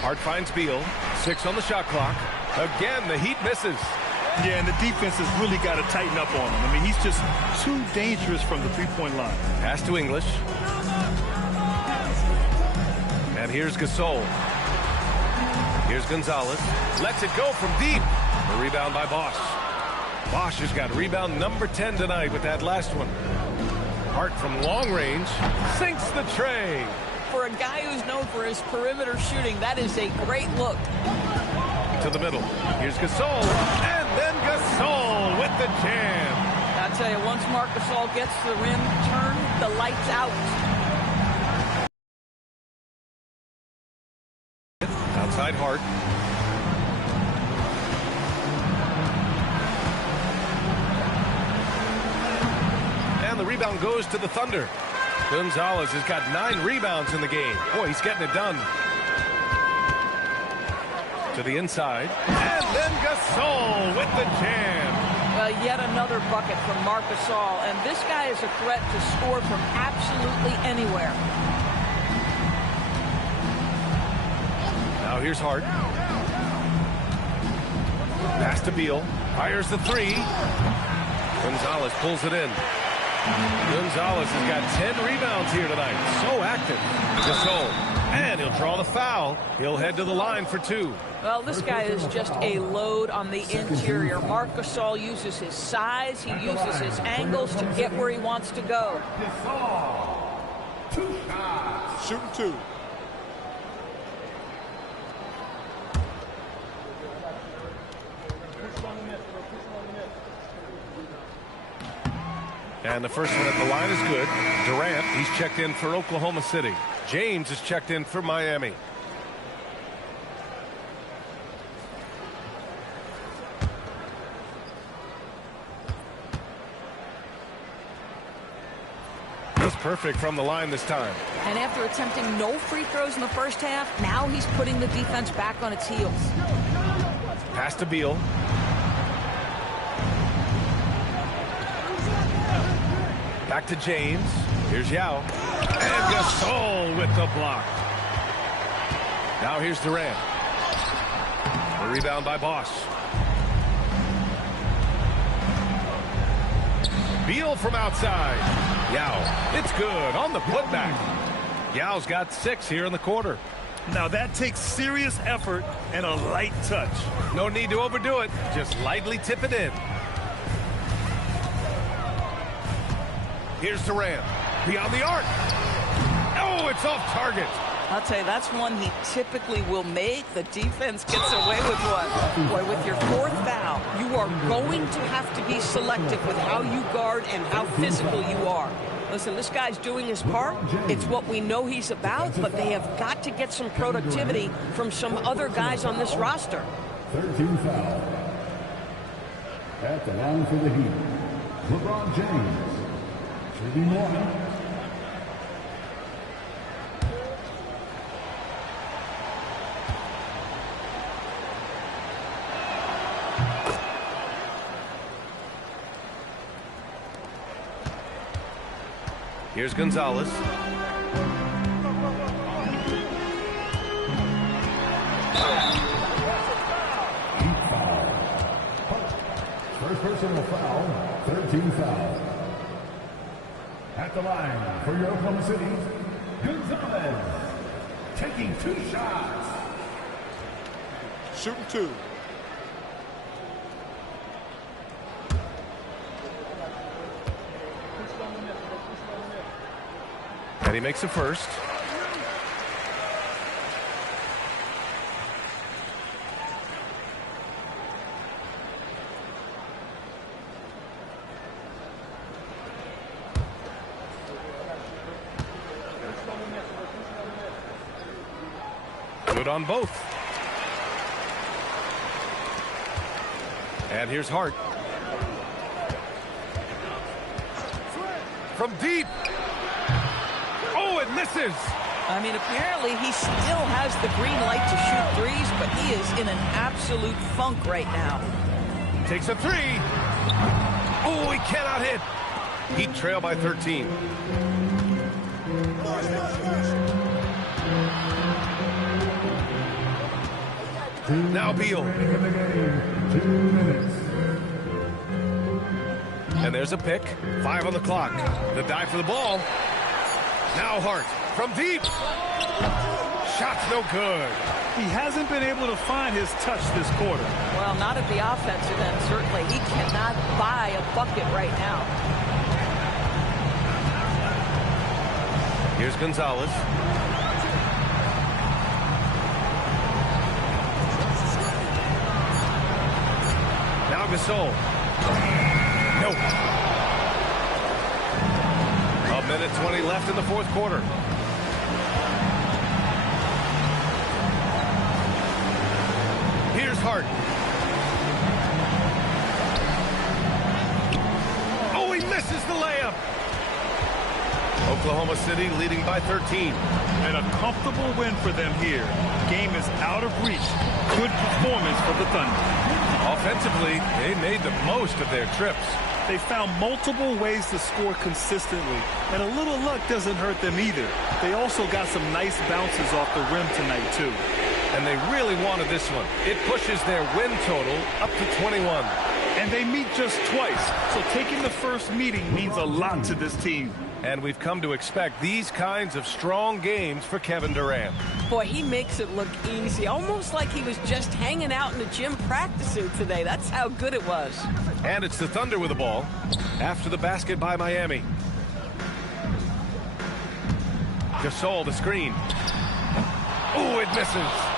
Hart finds Beal. 6 on the shot clock. Again, the Heat misses. Yeah, and the defense has really got to tighten up on him. I mean, he's just too dangerous from the three-point line. Pass to English. And here's Gasol. Here's Gonzalez. Lets it go from deep. A rebound by Bosch. Bosch has got rebound number 10 tonight with that last one. Hart from long range sinks the tray. For a guy who's known for his perimeter shooting, that is a great look. To the middle. Here's Gasol. And then Gasol with the jam. I tell you, once Marc Gasol gets to the rim, turn the lights out. Outside Hart. And the rebound goes to the Thunder. Gonzalez has got 9 rebounds in the game. Boy, he's getting it done. To the inside. And then Gasol with the jam. Well, yet another bucket from Marc Gasol. And this guy is a threat to score from absolutely anywhere. Now here's Hart. Pass to Beal. Fires the 3. Gonzalez pulls it in. Gonzalez has got 10 rebounds here tonight. So active. Gasol. And he'll draw the foul. He'll head to the line for 2. Well, this guy is just a load on the interior. Marc Gasol uses his size. He uses his angles to get where he wants to go. Shooting 2. And the first one at the line is good. Durant, he's checked in for Oklahoma City. James is checked in for Miami. He's perfect from the line this time. And after attempting no free throws in the first half, now he's putting the defense back on its heels. Pass to Beal. Back to James. Here's Yao. And Gasol with the block. Now here's Durant. The rebound by Boss. Beal from outside. Yao. It's good on the putback. Yao's got 6 here in the quarter. Now that takes serious effort and a light touch. No need to overdo it. Just lightly tip it in. Here's Durant. Beyond the arc. Oh, it's off target. I'll tell you, that's one he typically will make. The defense gets away with one. Boy, with your 4th foul, you are going to have to be selective with how you guard and how physical you are. Listen, this guy's doing his part. It's what we know he's about, but they have got to get some productivity from some other guys on this roster. 13 foul. At the line for the Heat, LeBron James. Shooting 1. Here's Gonzalez. First personal foul, 13 foul. At the line for your Oklahoma City, Gonzalez. Taking 2 shots. Shooting 2. And he makes the first. Good on both. And here's Hart. From deep. Oh, it misses. I mean, apparently he still has the green light to shoot threes, but he is in an absolute funk right now. Takes a 3. Oh, he cannot hit. Heat trail by 13. Now Beal. And there's a pick. 5 on the clock. The dive for the ball. Now Hart from deep. Shot's no good. He hasn't been able to find his touch this quarter. Well, not at the offensive end, certainly. He cannot buy a bucket right now. Here's Gonzalez. Now Gasol. No. A minute 20 left in the 4th quarter. Here's Hart. Oh, he misses the layup. Oklahoma City leading by 13. And a comfortable win for them here. Game is out of reach. Good performance for the Thunder. Offensively, they made the most of their trips. They found multiple ways to score consistently, and a little luck doesn't hurt them either. They also got some nice bounces off the rim tonight, too. And they really wanted this one. It pushes their win total up to 21. and they meet just twice. So taking the first meeting means a lot to this team. And we've come to expect these kinds of strong games for Kevin Durant. Boy, he makes it look easy, almost like he was just hanging out in the gym practicing today. That's how good it was. And it's the Thunder with the ball after the basket by Miami. Gasol, the screen. Oh, it misses.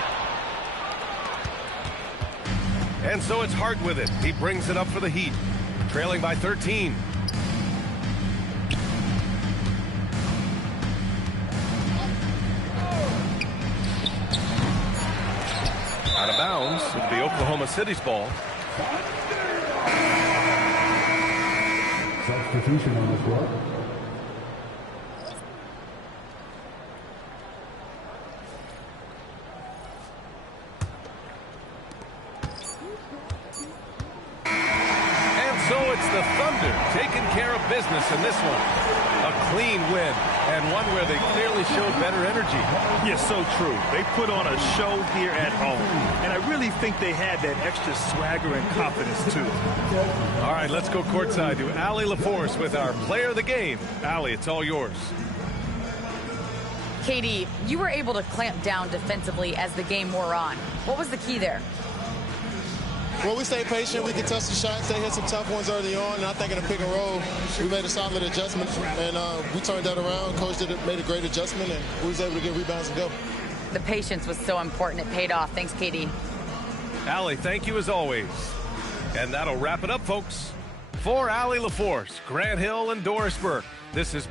And so it's Hart with it. He brings it up for the Heat, trailing by 13. Out of bounds. It'll be Oklahoma City's ball. Substitution on the floor. And so it's the Thunder taking care of business in this one. A clean win, and one where they clearly showed better energy. Yeah, so true. They put on a show here at home, and I really think they had that extra swagger and confidence, too. All right, let's go courtside to Allie LaForce with our player of the game. Allie, it's all yours. KD, you were able to clamp down defensively as the game wore on. What was the key there? Well, we stayed patient. We could touch the shots. They hit some tough ones early on, and I think in the pick and roll, we made a solid adjustment, and we turned that around. Coach made a great adjustment, and we was able to get rebounds and go. The patience was so important. It paid off. Thanks, KD. Allie, thank you as always. And that'll wrap it up, folks. For Allie LaForce, Grant Hill, and Doris Burke, this is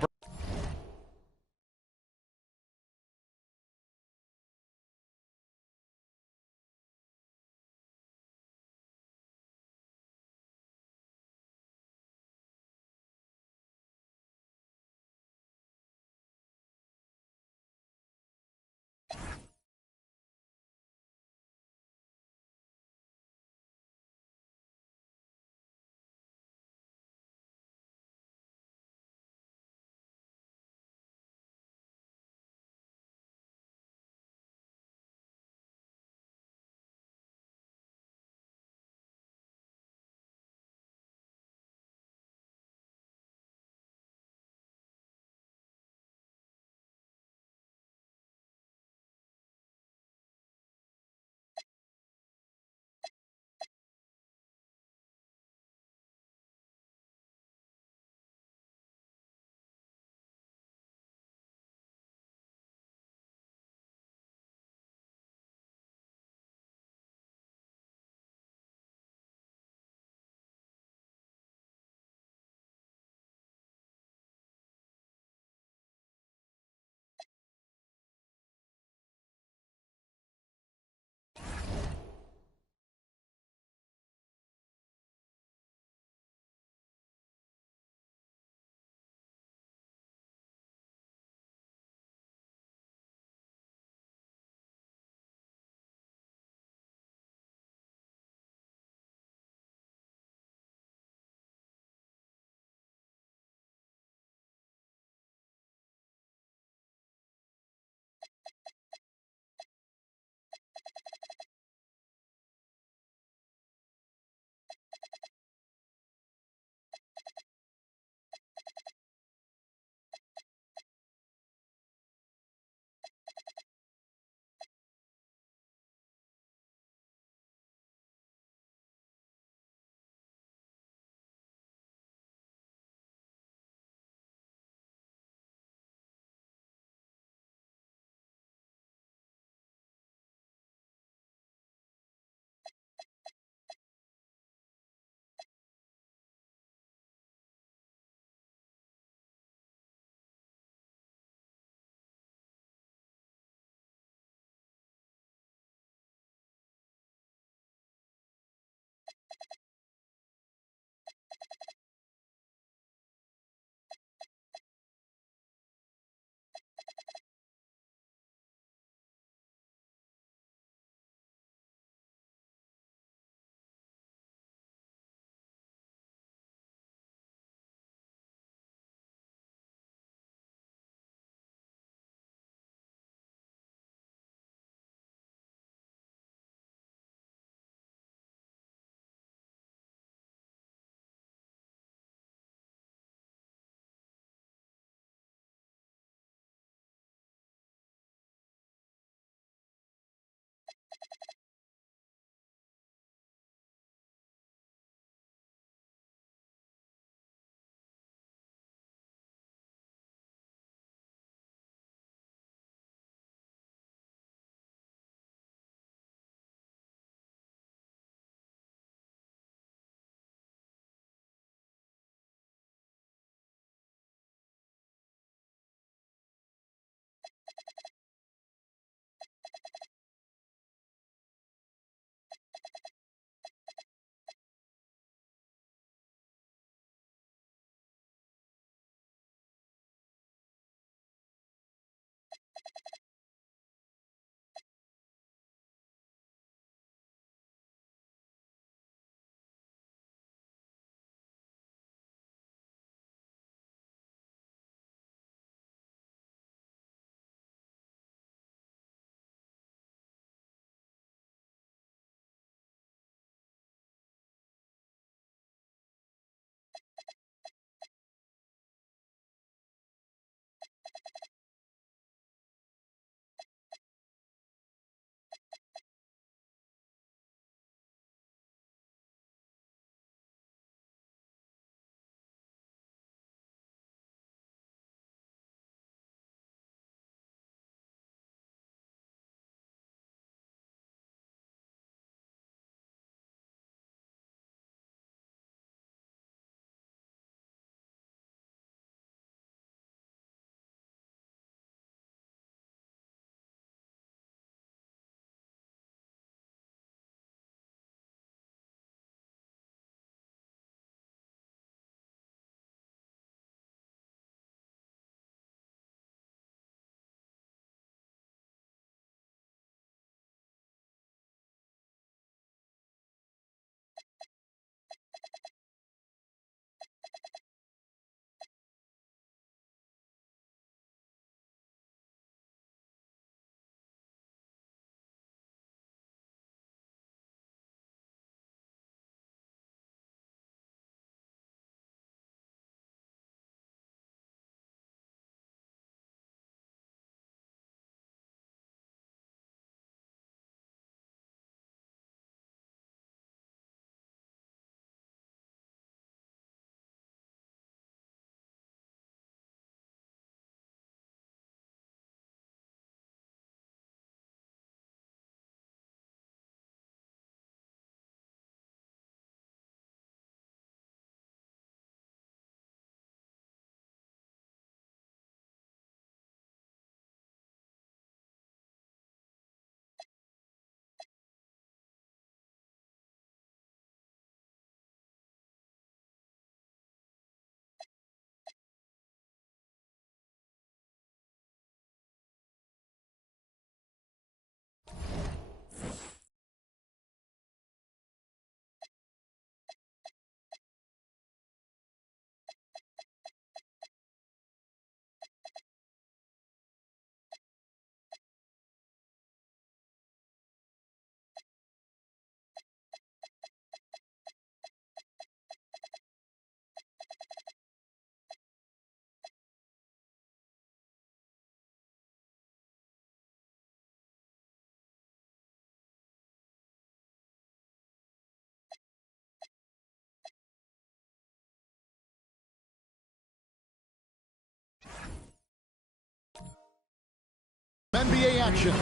NBA action.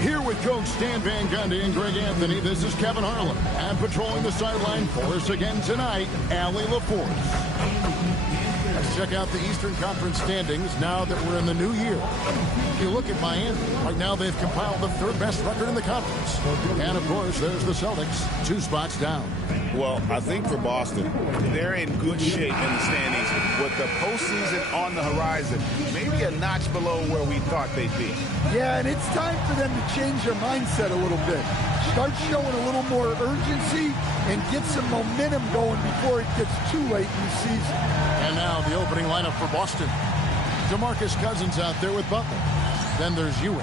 Here with Coach Stan Van Gundy and Greg Anthony, this is Kevin Harlan. And patrolling the sideline for us again tonight, Allie LaForce. Let's check out the Eastern Conference standings now that we're in the new year. If you look at Miami, right now they've compiled the third best record in the conference. And of course, there's the Celtics, 2 spots down. Well, I think for Boston, They're in good shape in the standings with the postseason on the horizon. Maybe a notch below where we thought they'd be. Yeah, and it's time for them to change their mindset a little bit. Start showing a little more urgency and get some momentum going before it gets too late in the season. And now the opening lineup for Boston. DeMarcus Cousins out there with Butler. Then there's Ewing.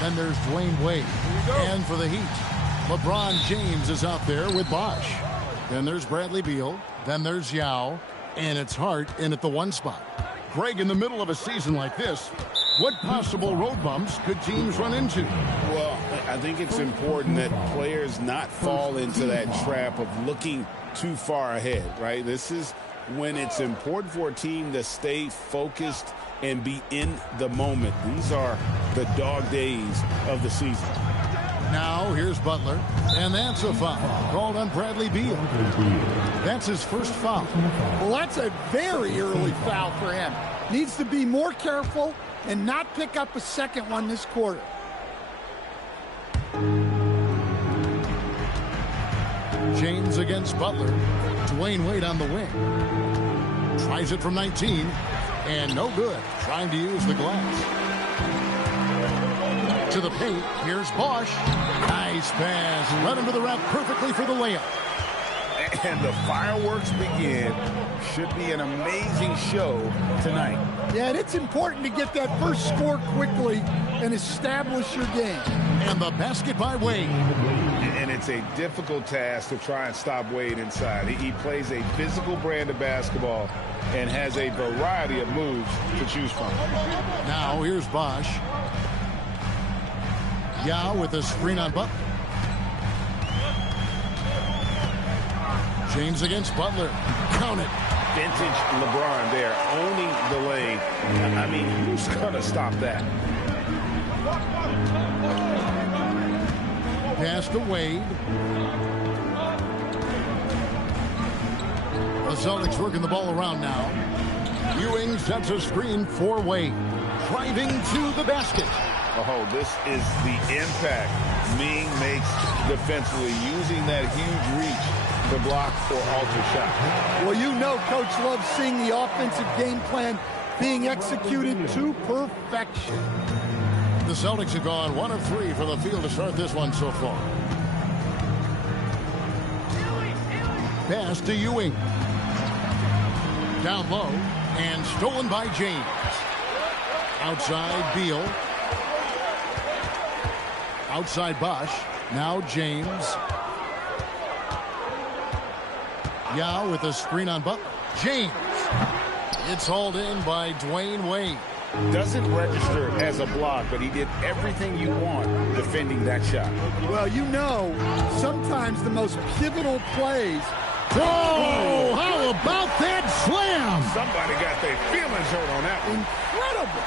Then there's Dwayne Wade. And for the Heat, LeBron James is out there with Bosh. Then there's Bradley Beal. Then there's Yao. And it's Hart in at the 1 spot. Greg, in the middle of a season like this, what possible road bumps could teams run into? Well, I think it's important that players not fall into that trap of looking too far ahead, right? This is when it's important for a team to stay focused and be in the moment. These are the dog days of the season. Now, here's Butler, and that's a foul called on Bradley Beal. That's his first foul. Well, that's a very early foul for him. Needs to be more careful and not pick up a second one this quarter. James against Butler. Dwayne Wade on the wing. Tries it from 19, and no good. Trying to use the glass. To the paint, here's Bosh. Nice pass. Led him to the rack perfectly for the layup. And the fireworks begin. Should be an amazing show tonight. Yeah, and it's important to get that first score quickly and establish your game. And the basket by Wade. And it's a difficult task to try and stop Wade inside. He plays a physical brand of basketball and has a variety of moves to choose from. Now here's Bosh. Yao with a screen on Butler. James against Butler. Count it. Vintage LeBron there, owning the lane. I mean, who's going to stop that? Pass to Wade. The Celtics working the ball around now. Ewing sets a screen for Wade. Driving to the basket. Oh, this is the impact Ming makes defensively, using that huge reach to block or alter shot. Well, you know Coach loves seeing the offensive game plan being executed to perfection. The Celtics have gone 1 of 3 for the field to start this one so far. Pass to Ewing. Down low and stolen by James. Outside Beal. Outside Bosh. Now James. Yao with a screen on Butler. James. It's hauled in by Dwayne Wade. Doesn't register as a block, but he did everything you want defending that shot. Well, you know, sometimes the most pivotal plays. Whoa! How about that slam? Somebody got their feelings hurt on that one. Incredible.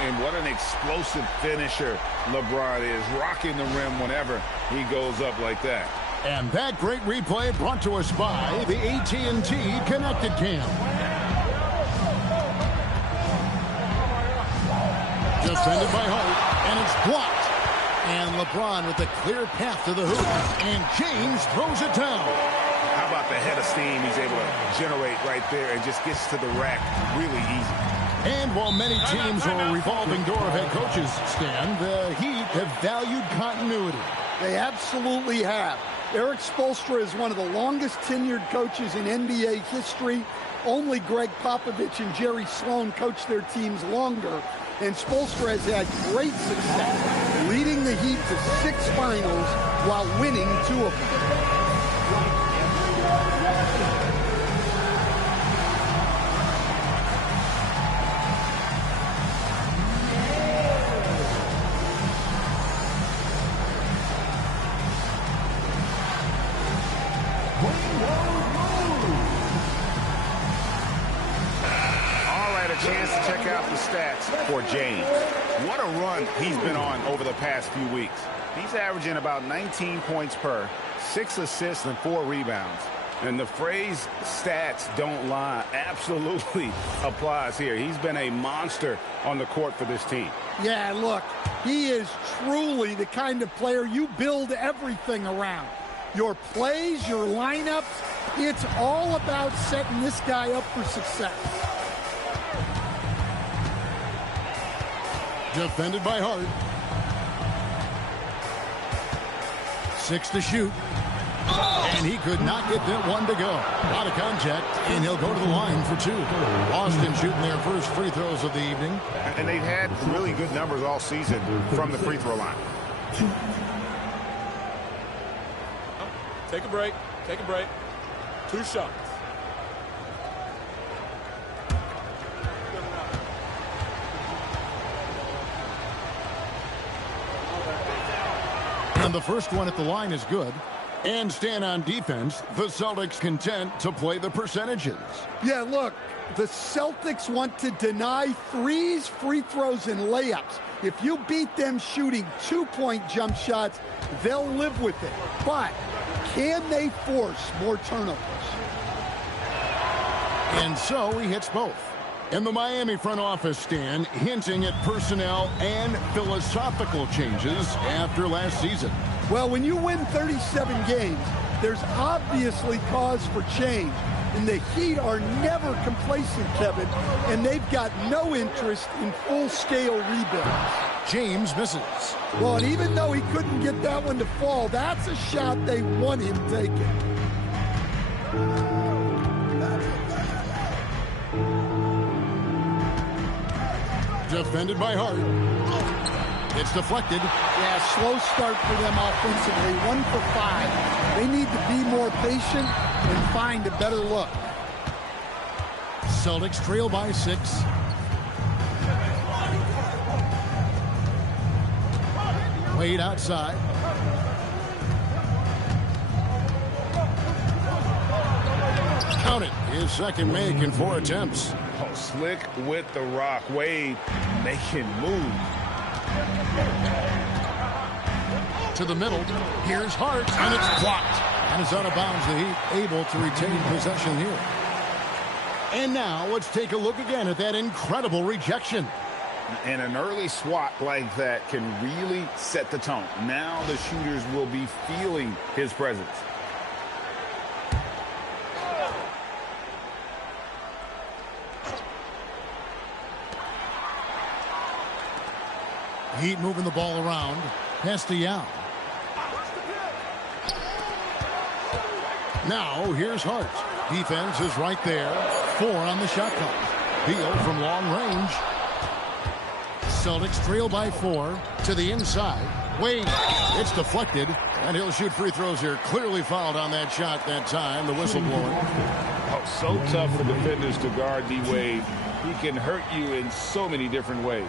And what an explosive finisher LeBron is, rocking the rim whenever he goes up like that. And that great replay brought to us by the AT&T Connected Cam. Defended by Hart, and it's blocked. And LeBron with a clear path to the hoop. And James throws it down. How about the head of steam he's able to generate right there and just gets to the rack really easy. And while many teams are a revolving door of head coaches, Stan, the Heat have valued continuity. They absolutely have. Eric Spoelstra is one of the longest tenured coaches in NBA history. Only Greg Popovich and Jerry Sloan coached their teams longer. And Spoelstra has had great success, leading the Heat to 6 finals while winning 2 of them. chance to check out the stats for James. What a run he's been on over the past few weeks. He's averaging about 19 points per, 6 assists and 4 rebounds. And the phrase stats don't lie absolutely applies here. He's been a monster on the court for this team. Yeah, look, he is truly the kind of player you build everything around. Your plays, your lineups, it's all about setting this guy up for success. Defended by Hart. 6 to shoot. And he could not get that one to go. Out of contact, and he'll go to the line for 2. Boston shooting their first free throws of the evening. And they've had really good numbers all season from the free throw line. Take a break. Take a break. 2 shots. And the first one at the line is good. And stand on defense, the Celtics content to play the percentages. Yeah, look, the Celtics want to deny threes, free throws, and layups. If you beat them shooting 2-point jump shots, they'll live with it. But can they force more turnovers? And so he hits both. And the Miami front office stand hinting at personnel and philosophical changes after last season. Well, when you win 37 games, there's obviously cause for change. And the Heat are never complacent, Kevin, and they've got no interest in full-scale rebuilds. James misses. Well, and even though he couldn't get that one to fall, that's a shot they want him taking. Defended by Hart. It's deflected. Yeah, slow start for them offensively. 1 for 5. They need to be more patient and find a better look. Celtics trail by 6. Wade outside. Count it. His second make in 4 attempts. Oh, slick with the rock. Wade making moves. To the middle. Here's Hart, and it's blocked. And it's out of bounds. The Heat able to retain possession here. And now let's take a look again at that incredible rejection. And an early swat like that can really set the tone. Now the shooters will be feeling his presence. Heat moving the ball around. Pass to Yao. Now here's Hart. Defense is right there. 4 on the shot clock. Beal from long range. Celtics trail by 4 to the inside. Wade. It's deflected, and he'll shoot free throws here. Clearly fouled on that shot that time. The whistle blowing. Oh, so tough for defenders to guard D. Wade. He can hurt you in so many different ways.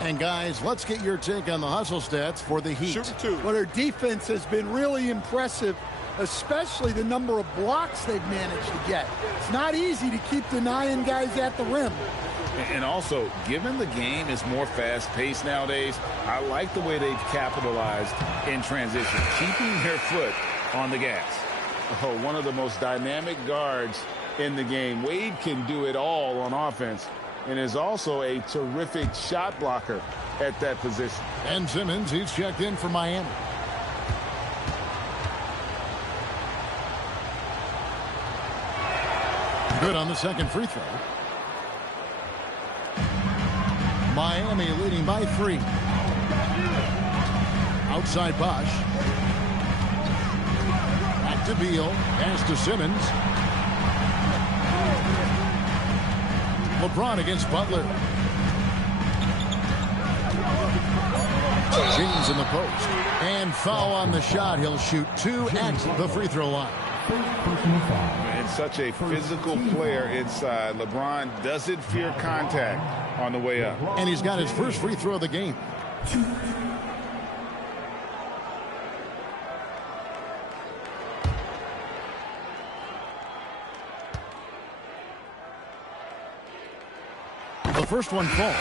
And guys, let's get your take on the hustle stats for the Heat. Well, their defense has been really impressive, especially the number of blocks they've managed to get. It's not easy to keep denying guys at the rim. And also, given the game is more fast-paced nowadays, I like the way they've capitalized in transition, keeping their foot on the gas. Oh, one of the most dynamic guards in the game. Wade can do it all on offense and is also a terrific shot blocker at that position. Ben Simmons, he's checked in for Miami. Good on the second free throw. Miami leading by 3. Outside Bosch. Back to Beal. Pass to Simmons. LeBron against Butler. James in the post. And foul on the shot. He'll shoot 2 at the free throw line. And such a physical player inside. LeBron doesn't fear contact on the way up. And he's got his first free throw of the game. the first one falls.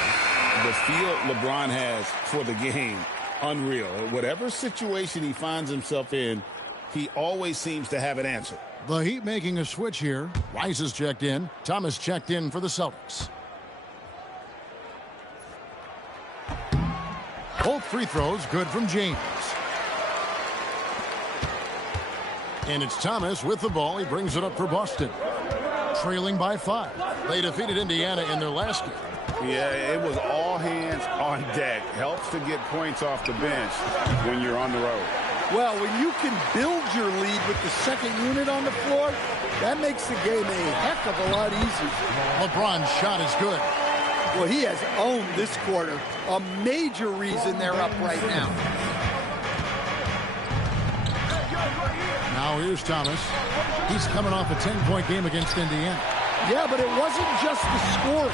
The feel LeBron has for the game, unreal. Whatever situation he finds himself in, he always seems to have an answer. The Heat making a switch here. Rice is checked in. Thomas checked in for the Celtics. Both free throws good from James. And it's Thomas with the ball. He brings it up for Boston. Trailing by 5. They defeated Indiana in their last game. Yeah, it was all hands on deck. Helps to get points off the bench when you're on the road. Well, when you can build your lead with the second unit on the floor, that makes the game a heck of a lot easier. LeBron's shot is good. Well, he has owned this quarter. A major reason they're up right now. Now here's Thomas. He's coming off a 10-point game against Indiana. Yeah, but it wasn't just the scoring.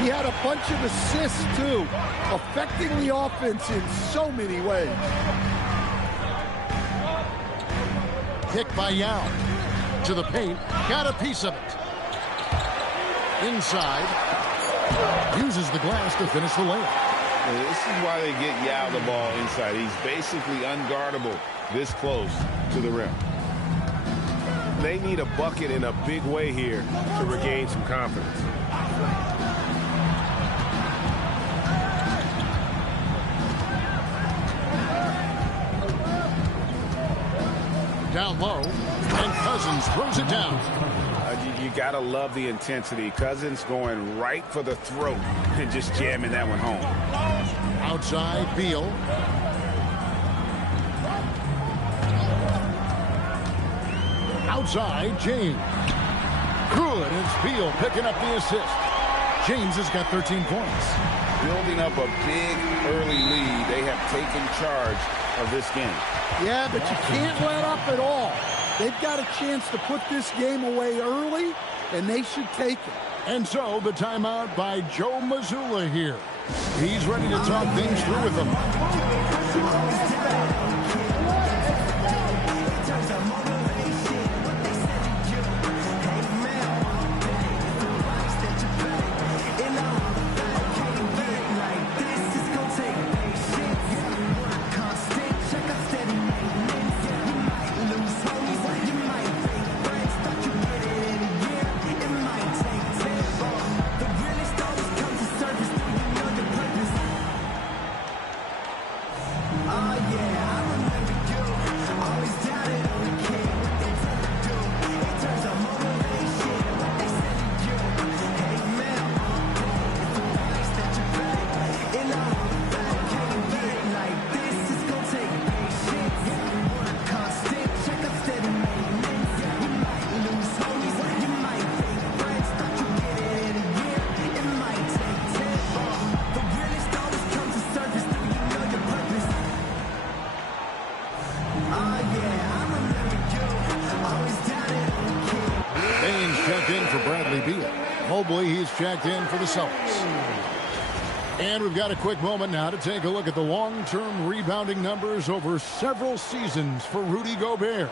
He had a bunch of assists, too, affecting the offense in so many ways. Pick by Yao. To the paint. Got a piece of it. Inside. Uses the glass to finish the layup. Well, this is why they get Yao the ball inside. He's basically unguardable this close to the rim. They need a bucket in a big way here to regain some confidence. Down low, and Cousins throws it down. You got to love the intensity. Cousins going right for the throat and just jamming that one home. Outside, Beal. Outside, James. Good, and it's Beal picking up the assist. James has got 13 points. Building up a big early lead. They have taken charge of this game. Yeah, but you can't let up at all. They've got a chance to put this game away early, and they should take it. And so the timeout by Joe Mazzulla here. He's ready to talk things through with them. He's checked in for the Celtics. And we've got a quick moment now to take a look at the long-term rebounding numbers over several seasons for Rudy Gobert.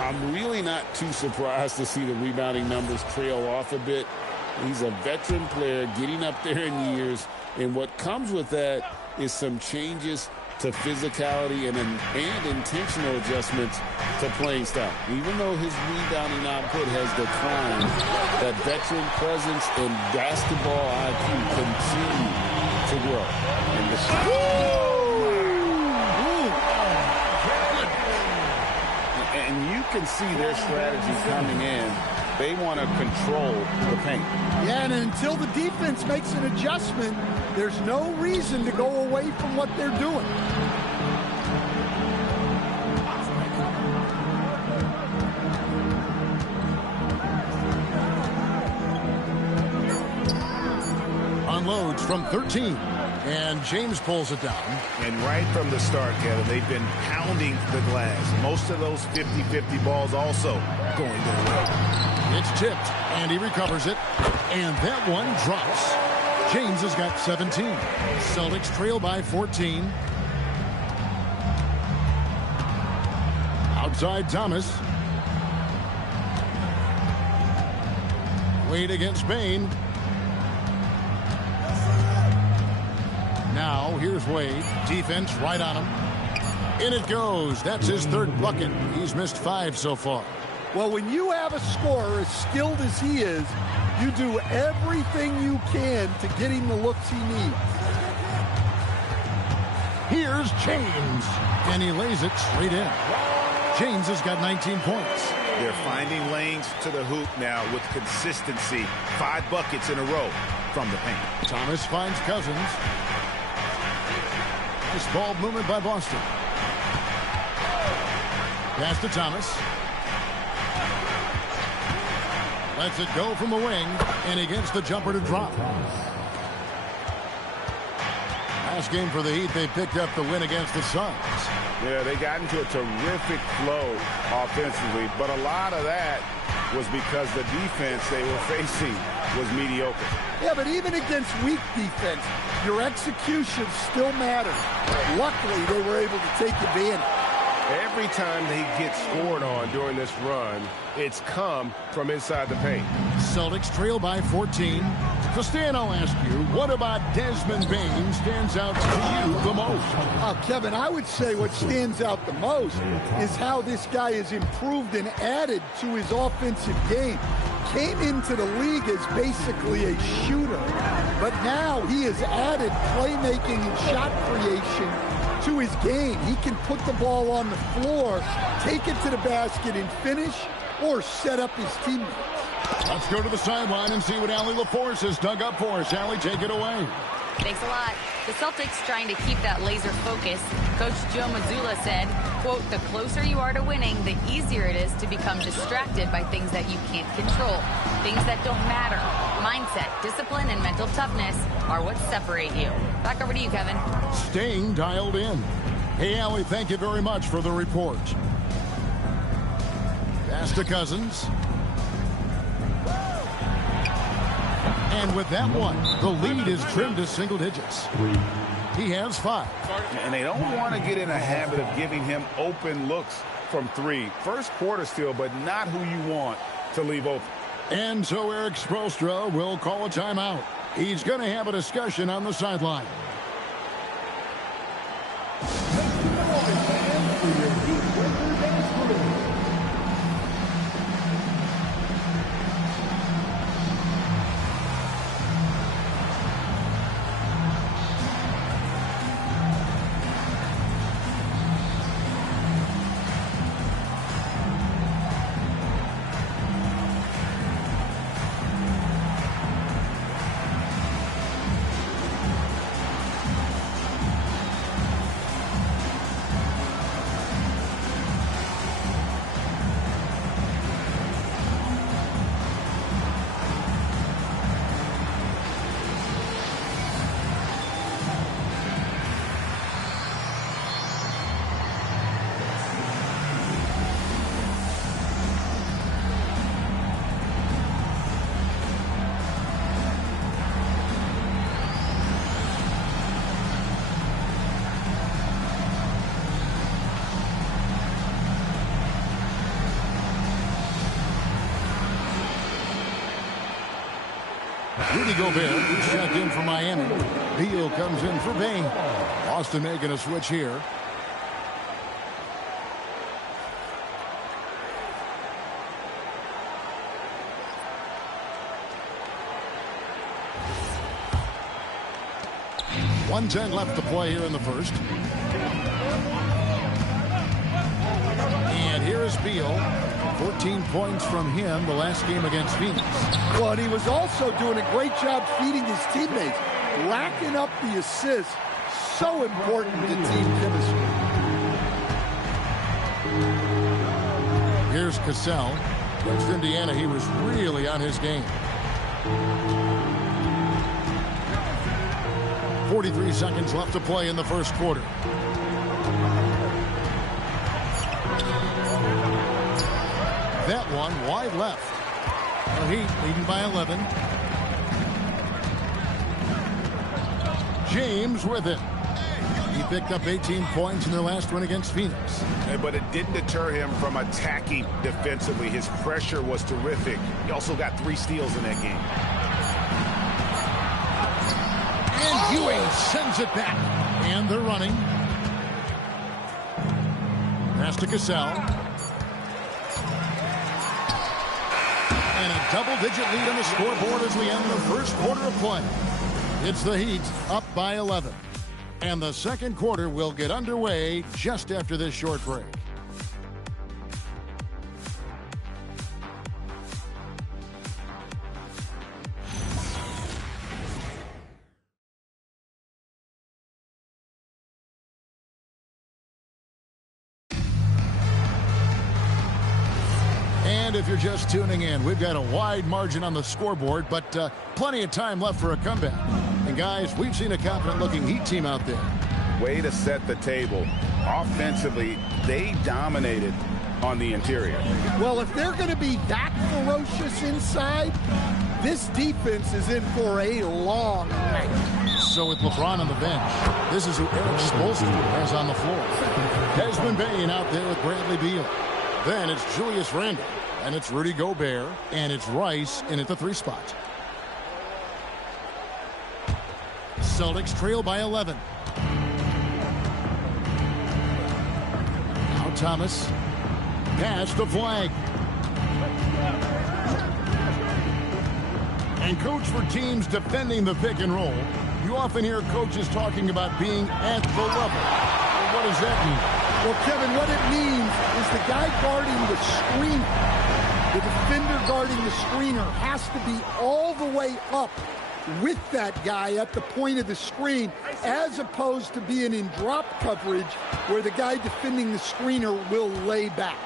I'm really not too surprised to see the rebounding numbers trail off a bit. He's a veteran player getting up there in years, and what comes with that is some changes to physicality and intentional adjustments to playing style. Even though his rebounding output has declined, that veteran presence and basketball IQ continue to grow. And you can see their strategy coming in. They want to control the paint. Yeah, and until the defense makes an adjustment, there's no reason to go away from what they're doing. Unloads from 13. And James pulls it down. And right from the start, Kevin, they've been pounding the glass. Most of those 50-50 balls also going their way. It's tipped, and he recovers it. And that one drops. James has got 17. Celtics trail by 14. Outside Thomas. Wade against Bain. Here's Wade. Defense right on him. In it goes. That's his third bucket. He's missed 5 so far. Well, when you have a scorer as skilled as he is, you do everything you can to get him the looks he needs. Here's James, and he lays it straight in. James has got 19 points. They're finding lanes to the hoop now with consistency. 5 buckets in a row from the paint. Thomas finds Cousins. Nice ball movement by Boston. Pass to Thomas. Lets it go from the wing, and he gets the jumper to drop. Last game for the Heat, they picked up the win against the Suns. Yeah, they got into a terrific flow offensively, but a lot of that was because the defense they were facing was mediocre. Yeah, but even against weak defense, your execution still matters. Luckily, they were able to take advantage. Every time they get scored on during this run, it's come from inside the paint. Celtics trail by 14. So, Stan, I'll ask you, what about Desmond Bane stands out to you the most? Kevin, I would say what stands out the most is how this guy has improved and added to his offensive game. Came into the league as basically a shooter, but now he has added playmaking and shot creation to his game. He can put the ball on the floor, take it to the basket and finish, or set up his teammates. Let's go to the sideline and see what Allie LaForce has dug up for us. Allie, take it away. Thanks a lot. The Celtics trying to keep that laser focus. Coach Joe Mazzulla said, quote, the closer you are to winning, the easier it is to become distracted by things that you can't control. Things that don't matter. Mindset, discipline, and mental toughness are what separate you. Back over to you, Kevin. Staying dialed in. Hey, Allie, thank you very much for the report. Pass to Cousins. And with that one, the lead is trimmed to single digits. He has 5. And they don't want to get in a habit of giving him open looks from 3. First quarter still, but not who you want to leave open. And so Eric Spoelstra will call a timeout. He's going to have a discussion on the sideline. Rudy Gobert, he's checked in for Miami. Beal comes in for Bane. Boston making a switch here. .110 left to play here in the first. And here is Beal. 14 points from him the last game against Phoenix. Well, and he was also doing a great job feeding his teammates, racking up the assists. So important to team chemistry. Here's Cassell. Against Indiana, he was really on his game. 43 seconds left to play in the first quarter. That one wide left. The Heat leading by 11. James with it. He picked up 18 points in their last win against Phoenix. But it didn't deter him from attacking defensively. His pressure was terrific. He also got 3 steals in that game. And Ewing sends it back. And they're running. Pass to Cassell. And a double-digit lead on the scoreboard as we end the first quarter of play. It's the Heat up by 11. And the second quarter will get underway just after this short break. And if you're just tuning in, we've got a wide margin on the scoreboard, but plenty of time left for a comeback. And guys, we've seen a confident-looking Heat team out there. Way to set the table. Offensively, they dominated on the interior. Well, if they're going to be that ferocious inside, this defense is in for a long night. So with LeBron on the bench, this is who Eric Spoelstra has on the floor. Desmond Bane out there with Bradley Beal. Then it's Julius Randle, and it's Rudy Gobert, and it's Rice in at the 3 spot. Celtics trail by 11. Now Thomas. Pass the flag. And coach, for teams defending the pick and roll, you often hear coaches talking about being at the level. Well, what does that mean? Well, Kevin, what it means is the guy guarding the screener, the defender guarding the screener, has to be all the way up with that guy at the point of the screen, as opposed to being in drop coverage where the guy defending the screener will lay back.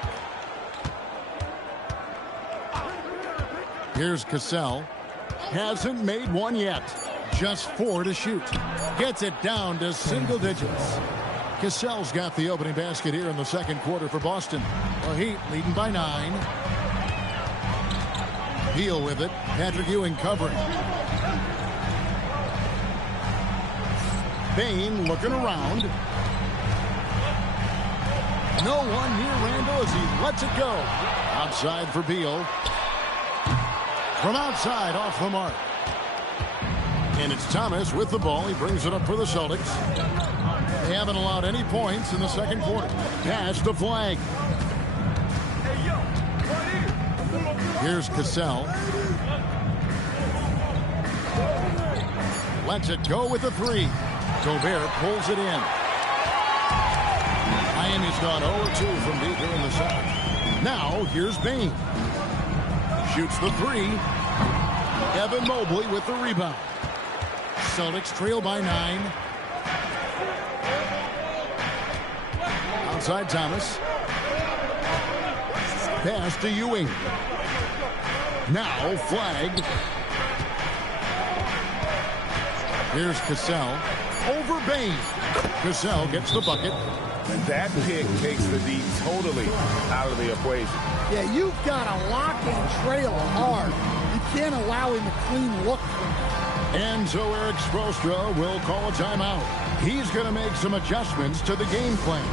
Here's Cassell. Hasn't made one yet. Just 4 to shoot. Gets it down to single digits. Cassell's got the opening basket here in the second quarter for Boston. The Heat leading by 9. Beal with it. Patrick Ewing covering. Bane looking around. No one near Randle as he lets it go. Outside for Beal. From outside, off the mark. And it's Thomas with the ball. He brings it up for the Celtics. They haven't allowed any points in the second quarter. Pass the flag. Here's Cassell. Lets it go with the 3. Gobert pulls it in. Miami's gone 0-2 from deep here in the second. Now, here's Bane. Shoots the 3. Evan Mobley with the rebound. Celtics trail by 9. Outside Thomas. Pass to Ewing. Now flagged. Here's Cassell. Over Bane. Cassell gets the bucket. And that pick takes the D totally out of the equation. Yeah, you've got to lock and trail hard. You can't allow him a clean look from that. And so Eric Spoelstra will call a timeout. He's going to make some adjustments to the game plan.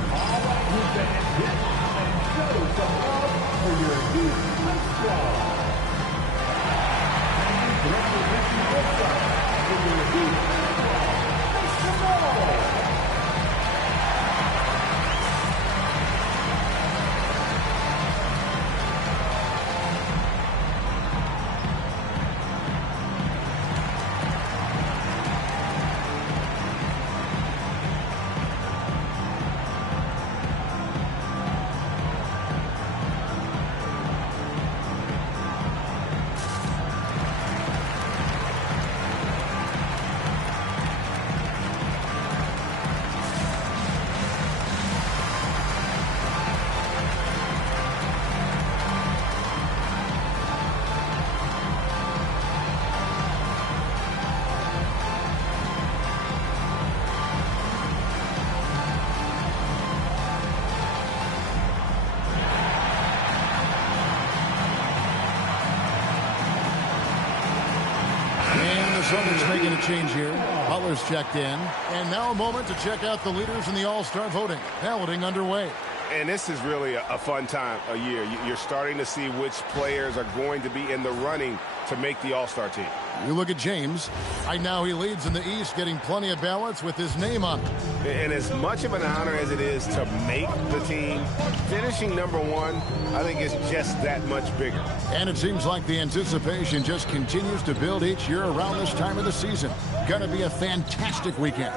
Celtics making a change here. Butler's checked in. And now a moment to check out the leaders in the All-Star voting. Balloting underway. And this is really a fun time of year. You're starting to see which players are going to be in the running to make the All-Star team. You look at James. Right now he leads in the East, getting plenty of ballots with his name on it. And as much of an honor as it is to make the team, finishing #1, I think is just that much bigger. And it seems like the anticipation just continues to build each year around this time of the season. Going to be a fantastic weekend.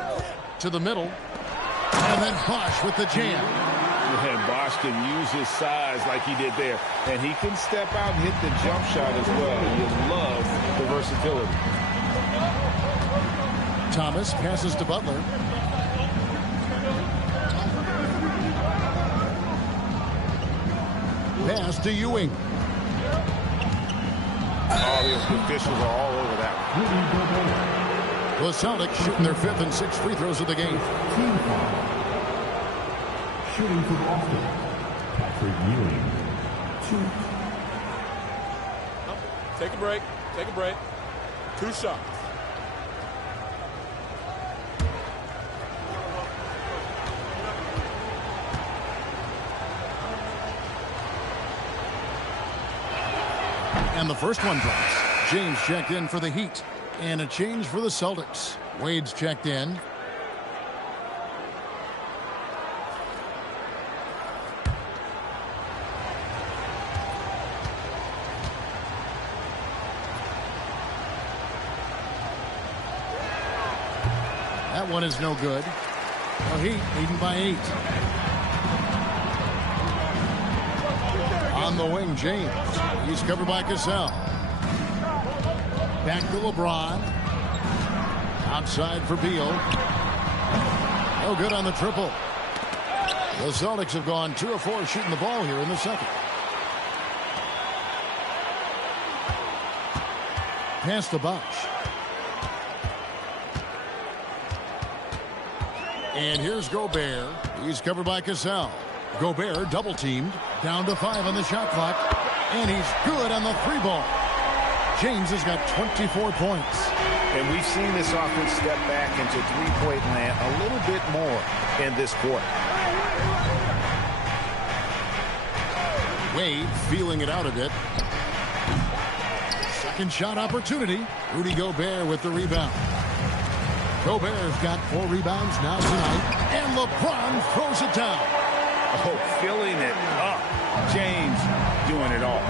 To the middle. And then Bosch with the jam. And Bosch can use his size like he did there. And he can step out and hit the jump shot as well. You love the versatility. Thomas passes to Butler. Pass to Ewing. Oh, the officials are all over that one. The Celtics shooting their 5th and 6th free throws of the game. Shooting for Boston, Patrick Ewing. 2. Take a break. Take a break. 2 shots. And the first one drops. James checked in for the Heat. And a change for the Celtics. Wade's checked in. That one is no good. The Heat leading by 8. On the wing, James. He's covered by Cassell. Back to LeBron. Outside for Beal. No good on the triple. The Celtics have gone 2 of 4 shooting the ball here in the second. Pass to Bosch. And here's Gobert. He's covered by Cassell. Gobert double teamed. Down to 5 on the shot clock. And he's good on the 3-ball. James has got 24 points. And we've seen this offense step back into three-point land a little bit more in this quarter. Wade feeling it out a bit. Second shot opportunity. Rudy Gobert with the rebound. Gobert's got 4 rebounds now tonight. And LeBron throws it down. Oh, filling it up. James doing it all.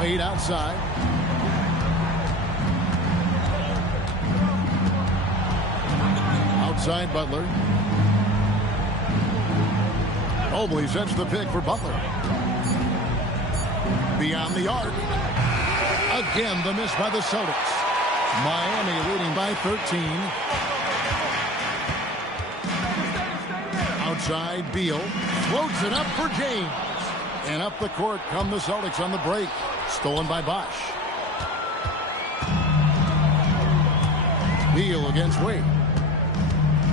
Wade outside. Outside Butler. Mobley sets the pick for Butler. Beyond the arc. Again, the miss by the Celtics. Miami leading by 13. Outside, Beal floats it up for James. And up the court come the Celtics on the break. Stolen by Bosch. Beal against Wade.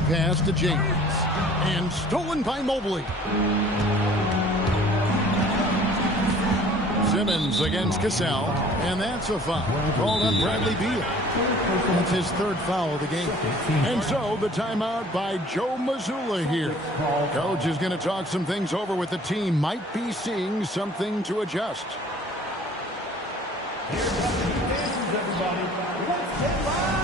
Pass to James. And stolen by Mobley. Simmons against Cassell. And that's a foul. Called on Bradley Beal. That's his 3rd foul of the game. And so the timeout by Joe Mazzulla here. Coach is going to talk some things over with the team. Might be seeing something to adjust. Here comes the dances, everybody. Let's get live.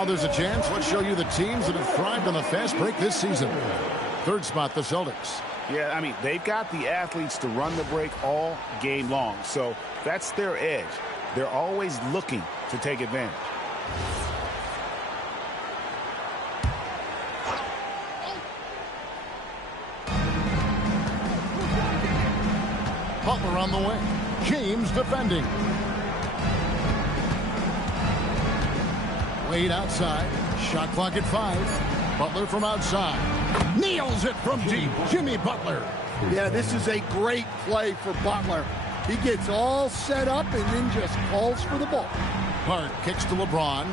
While there's a chance, let's show you the teams that have thrived on the fast break this season. Third spot, the Celtics. Yeah, I mean, they've got the athletes to run the break all game long. So that's their edge. They're always looking to take advantage. Butler on the wing. James defending. Wade outside. Shot clock at 5. Butler from outside. Nails it from deep. Jimmy Butler. Yeah, this is a great play for Butler. He gets all set up and then just calls for the ball. Hart kicks to LeBron.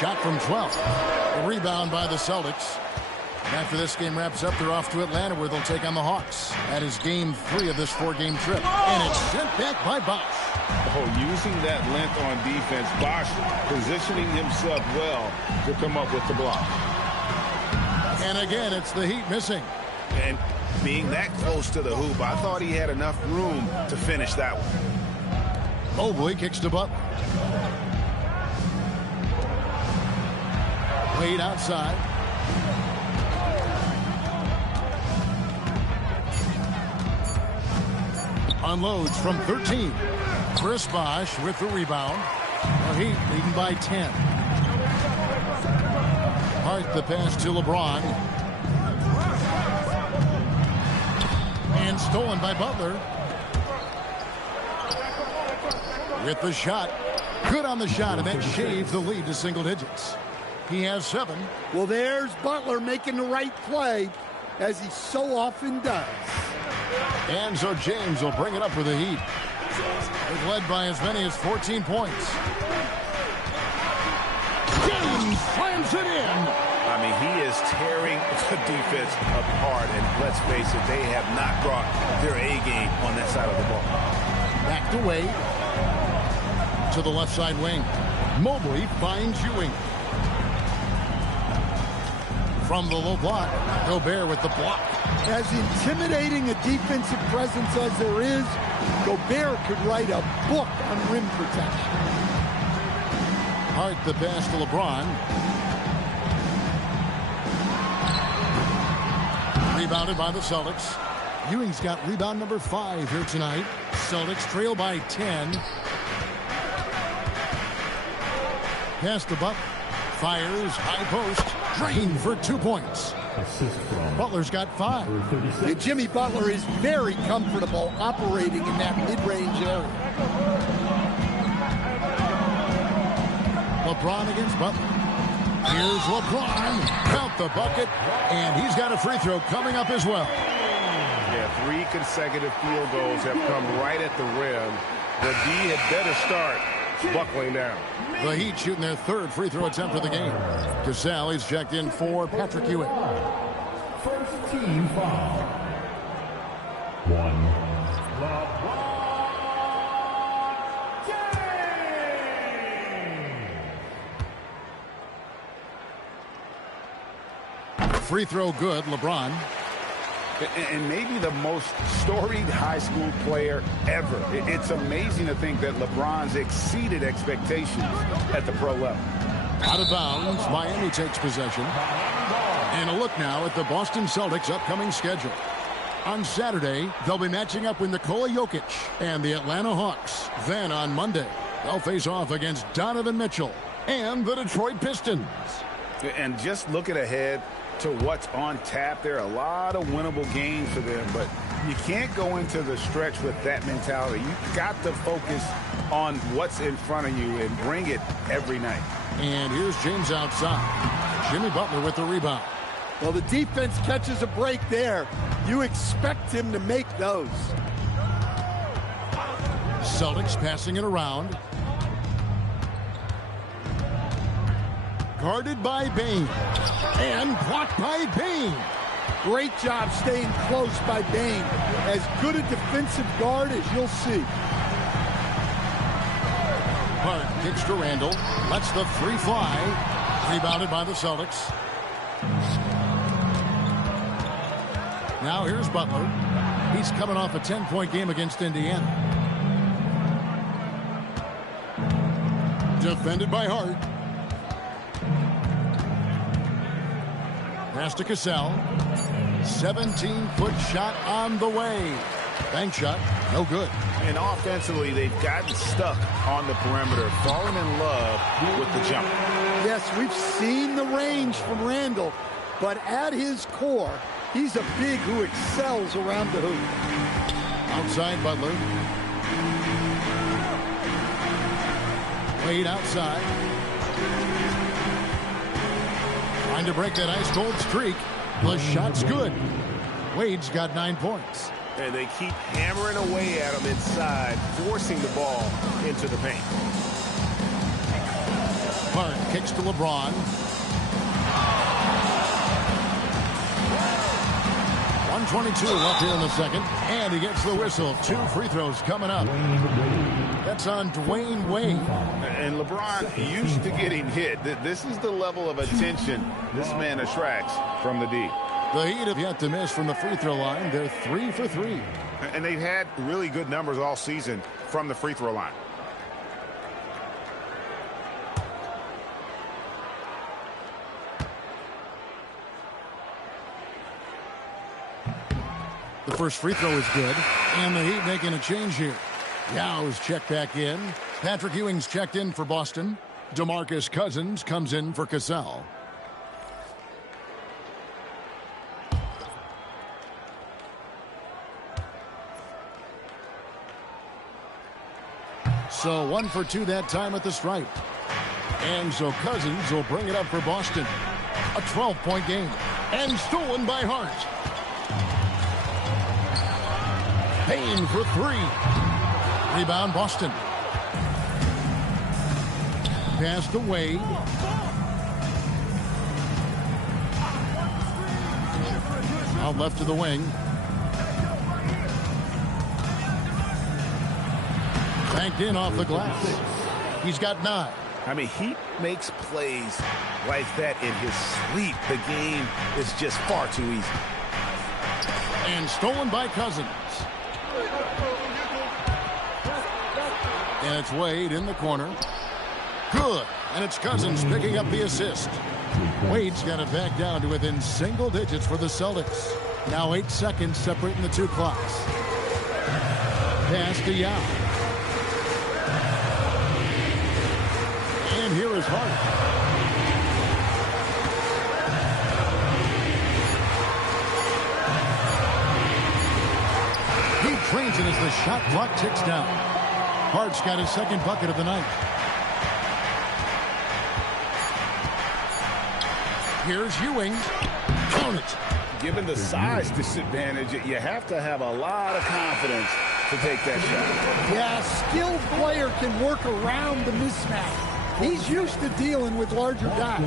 Shot from 12. A rebound by the Celtics. And after this game wraps up, they're off to Atlanta, where they'll take on the Hawks. That is game 3 of this 4-game trip. And it's sent back by Bosch. Oh, using that length on defense, Bosch positioning himself well to come up with the block. And again, it's the Heat missing. And being that close to the hoop, I thought he had enough room to finish that one. Mobley kicks to Butler. Wade outside. Unloads from 13. Chris Bosh with the rebound. The Heat leading by 10. Hart the pass to LeBron. And stolen by Butler. With the shot. Good on the shot, and that shaves the lead to single digits. He has 7. Well, there's Butler making the right play, as he so often does. And so James will bring it up for the Heat. They've led by as many as 14 points. James slams it in. I mean, he is tearing the defense apart, and let's face it, they have not brought their A game on that side of the ball. Back to Wade. To the left side wing. Mobley finds Ewing. From the low block, Gobert with the block. As intimidating a defensive presence as there is, Gobert could write a book on rim protection. Hart the pass to LeBron. Rebounded by the Celtics. Ewing's got rebound number 5 here tonight. Celtics trail by 10. Pass to Butler. Fires, high post, drained for 2 points. Butler's got 5. And Jimmy Butler is very comfortable operating in that mid-range area. LeBron against Butler. Here's LeBron. Count the bucket. And he's got a free throw coming up as well. Yeah, 3 consecutive field goals have come right at the rim. The D had better start buckling down. The Heat shooting their 3rd free throw attempt of the game. Cassell is checked in for Patrick Ewing. First team foul. 1. Free throw good, LeBron. And maybe the most storied high school player ever. It's amazing to think that LeBron's exceeded expectations at the pro level. Out of bounds, Miami takes possession. And a look now at the Boston Celtics' upcoming schedule. On Saturday, they'll be matching up with Nikola Jokic and the Atlanta Hawks. Then on Monday, they'll face off against Donovan Mitchell and the Detroit Pistons. And just looking ahead to what's on tap, there are a lot of winnable games for them, but you can't go into the stretch with that mentality. You've got to focus on what's in front of you and bring it every night. And here's James outside. Jimmy Butler with the rebound. Well, the defense catches a break there. You expect him to make those. Celtics passing it around. Guarded by Bain. And blocked by Bain. Great job staying close by Bain. As good a defensive guard as you'll see. Hart kicks to Randall. Lets the 3 fly. Rebounded by the Celtics. Now here's Butler. He's coming off a 10-point game against Indiana. Defended by Hart. Pass to Cassell. 17-foot shot on the way. Bank shot, no good. And offensively, they've gotten stuck on the perimeter, falling in love with the jump. Yes, we've seen the range from Randall, but at his core, he's a big who excels around the hoop. Outside Butler. Wade outside. Trying to break that ice-cold streak. The shot's good. Wade's got 9 points. And they keep hammering away at him inside, forcing the ball into the paint. Hart kicks to LeBron. 1:22 left here in the second. And he gets the whistle. 2 free throws coming up. That's on Dwayne Wade. And LeBron used to getting hit. This is the level of attention this man attracts from the D. The Heat have yet to miss from the free throw line. They're 3 for 3. And they've had really good numbers all season from the free throw line. The first free throw is good. And the Heat making a change here. Yow's checked back in. Patrick Ewing's checked in for Boston. DeMarcus Cousins comes in for Cassell. So 1 for 2 that time at the stripe. And so Cousins will bring it up for Boston. A 12-point game. And stolen by Hart. Payne for 3. Rebound Boston. Pass to Wade. Out left to the wing. Banked in off the glass. He's got 9. I mean, he makes plays like that in his sleep. The game is just far too easy. And stolen by Cousins. And it's Wade in the corner. Good. And it's Cousins picking up the assist. Wade's got it back down to within single digits for the Celtics. Now 8 seconds separating the 2 clocks. Pass to Yao. And here is Hart. He trains it as the shot clock ticks down. Hart's got his second bucket of the night. Here's Ewing. Count it. Given the size disadvantage, you have to have a lot of confidence to take that shot. Yeah, a skilled player can work around the mismatch. He's used to dealing with larger guys.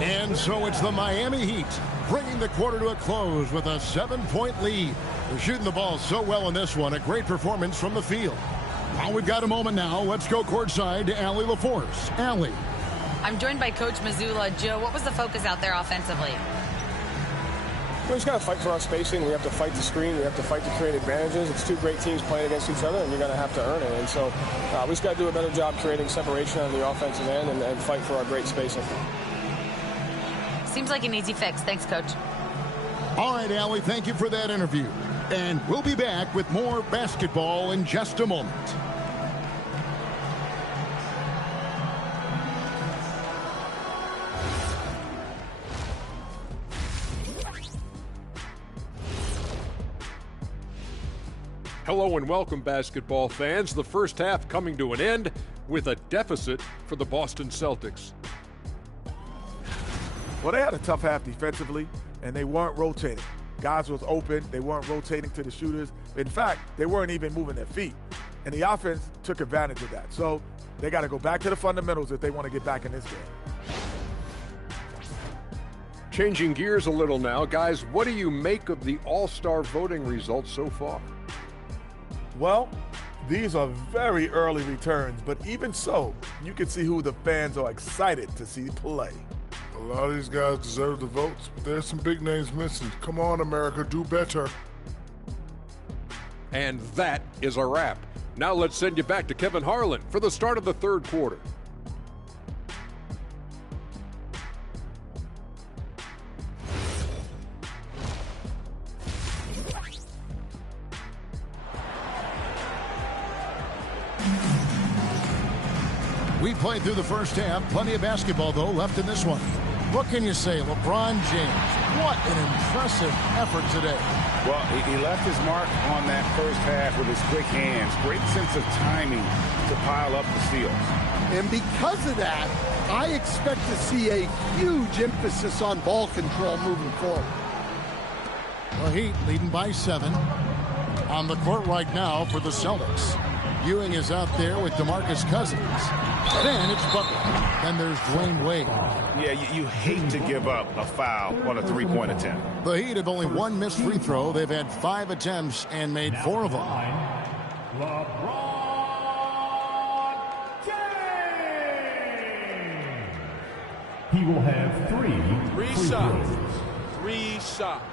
And so it's the Miami Heat bringing the quarter to a close with a 7-point lead. They're shooting the ball so well in this one. A great performance from the field. Well, we've got a moment now. Let's go courtside to Allie LaForce. Allie. I'm joined by Coach Mazzulla. Joe, what was the focus out there offensively? We just got to fight for our spacing. We have to fight the screen. We have to fight to create advantages. It's 2 great teams playing against each other, and you're going to have to earn it. And so we just got to do a better job creating separation on the offensive end and fight for our great spacing. Seems like an easy fix. Thanks, Coach. All right, Allie, thank you for that interview. And we'll be back with more basketball in just a moment. Hello and welcome, basketball fans. The first half coming to an end with a deficit for the Boston Celtics. Well, they had a tough half defensively, and they weren't rotating. Guys was open. They weren't rotating to the shooters. In fact, they weren't even moving their feet. And the offense took advantage of that. So they got to go back to the fundamentals if they want to get back in this game. Changing gears a little now, guys, what do you make of the All-Star voting results so far? Well, these are very early returns, but even so, you can see who the fans are excited to see play. A lot of these guys deserve the votes, but there's some big names missing. Come on, America, do better. And that is a wrap. Now let's send you back to Kevin Harlan for the start of the third quarter. We played through the first half. Plenty of basketball, though, left in this one. What can you say? LeBron James, what an impressive effort today. Well, he left his mark on that first half with his quick hands. Great sense of timing to pile up the steals. And because of that, I expect to see a huge emphasis on ball control moving forward. The Heat leading by 7 on the court right now for the Celtics. Ewing is out there with DeMarcus Cousins. Then it's Butler. Then there's Dwayne Wade. Yeah, you hate to give up a foul on a three-point attempt. The Heat have only one missed free throw. They've had 5 attempts and made 4 of them. LeBron James. He will have 3 Three shots. 3 shots.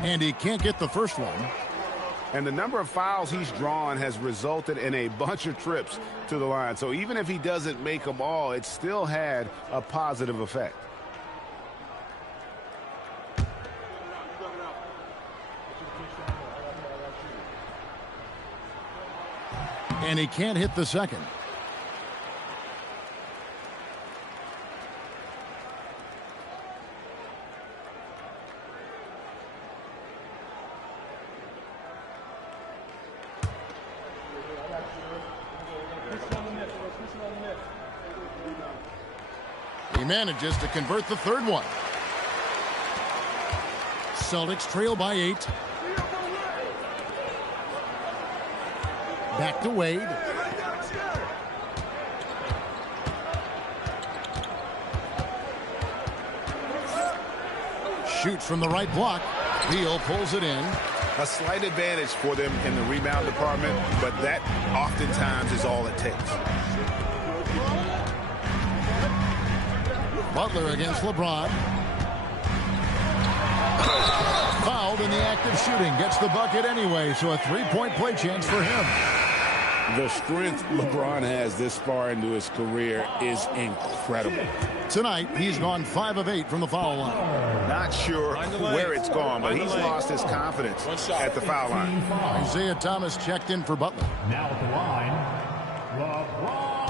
And he can't get the first one. And the number of fouls he's drawn has resulted in a bunch of trips to the line. So even if he doesn't make them all, it still had a positive effect. And he can't hit the second. He manages to convert the third one. Celtics trail by 8. Back to Wade. Shoots from the right block. Beal pulls it in. A slight advantage for them in the rebound department, but that oftentimes is all it takes. Butler against LeBron. Fouled in the act of shooting. Gets the bucket anyway, so a 3-point play chance for him. The strength LeBron has this far into his career is incredible. Tonight, he's gone 5 of 8 from the foul line. Not sure where it's gone, but he's lost his confidence at the foul line. Isaiah Thomas checked in for Butler. Now at the line, LeBron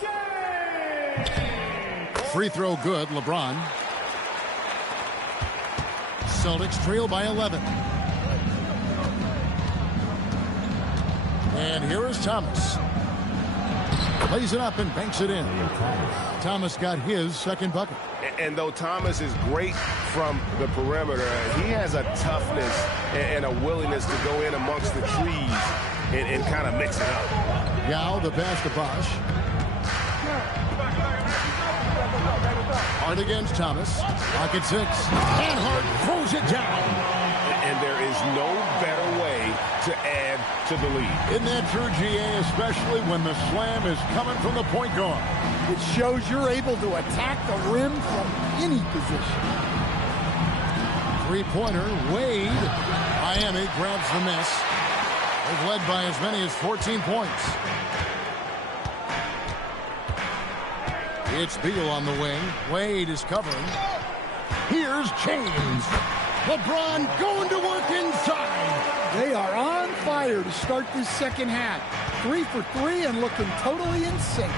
James. Free throw good, LeBron. Celtics trail by 11. And here is Thomas. Plays it up and banks it in. Thomas got his second bucket. And though Thomas is great from the perimeter, he has a toughness and a willingness to go in amongst the trees and kind of mix it up. Yao, the pass to Bosch. Hart against Thomas. Pocket 6. And Hart throws it down. And there is no better way to add to the lead. Isn't that true, GA, especially when the slam is coming from the point guard? It shows you're able to attack the rim from any position. Three-pointer, Wade. Miami grabs the miss. They've led by as many as 14 points. It's Beal on the wing. Wade is covering. Here's James. LeBron going to work inside. They are on fire to start this second half. 3 for 3 and looking totally in sync.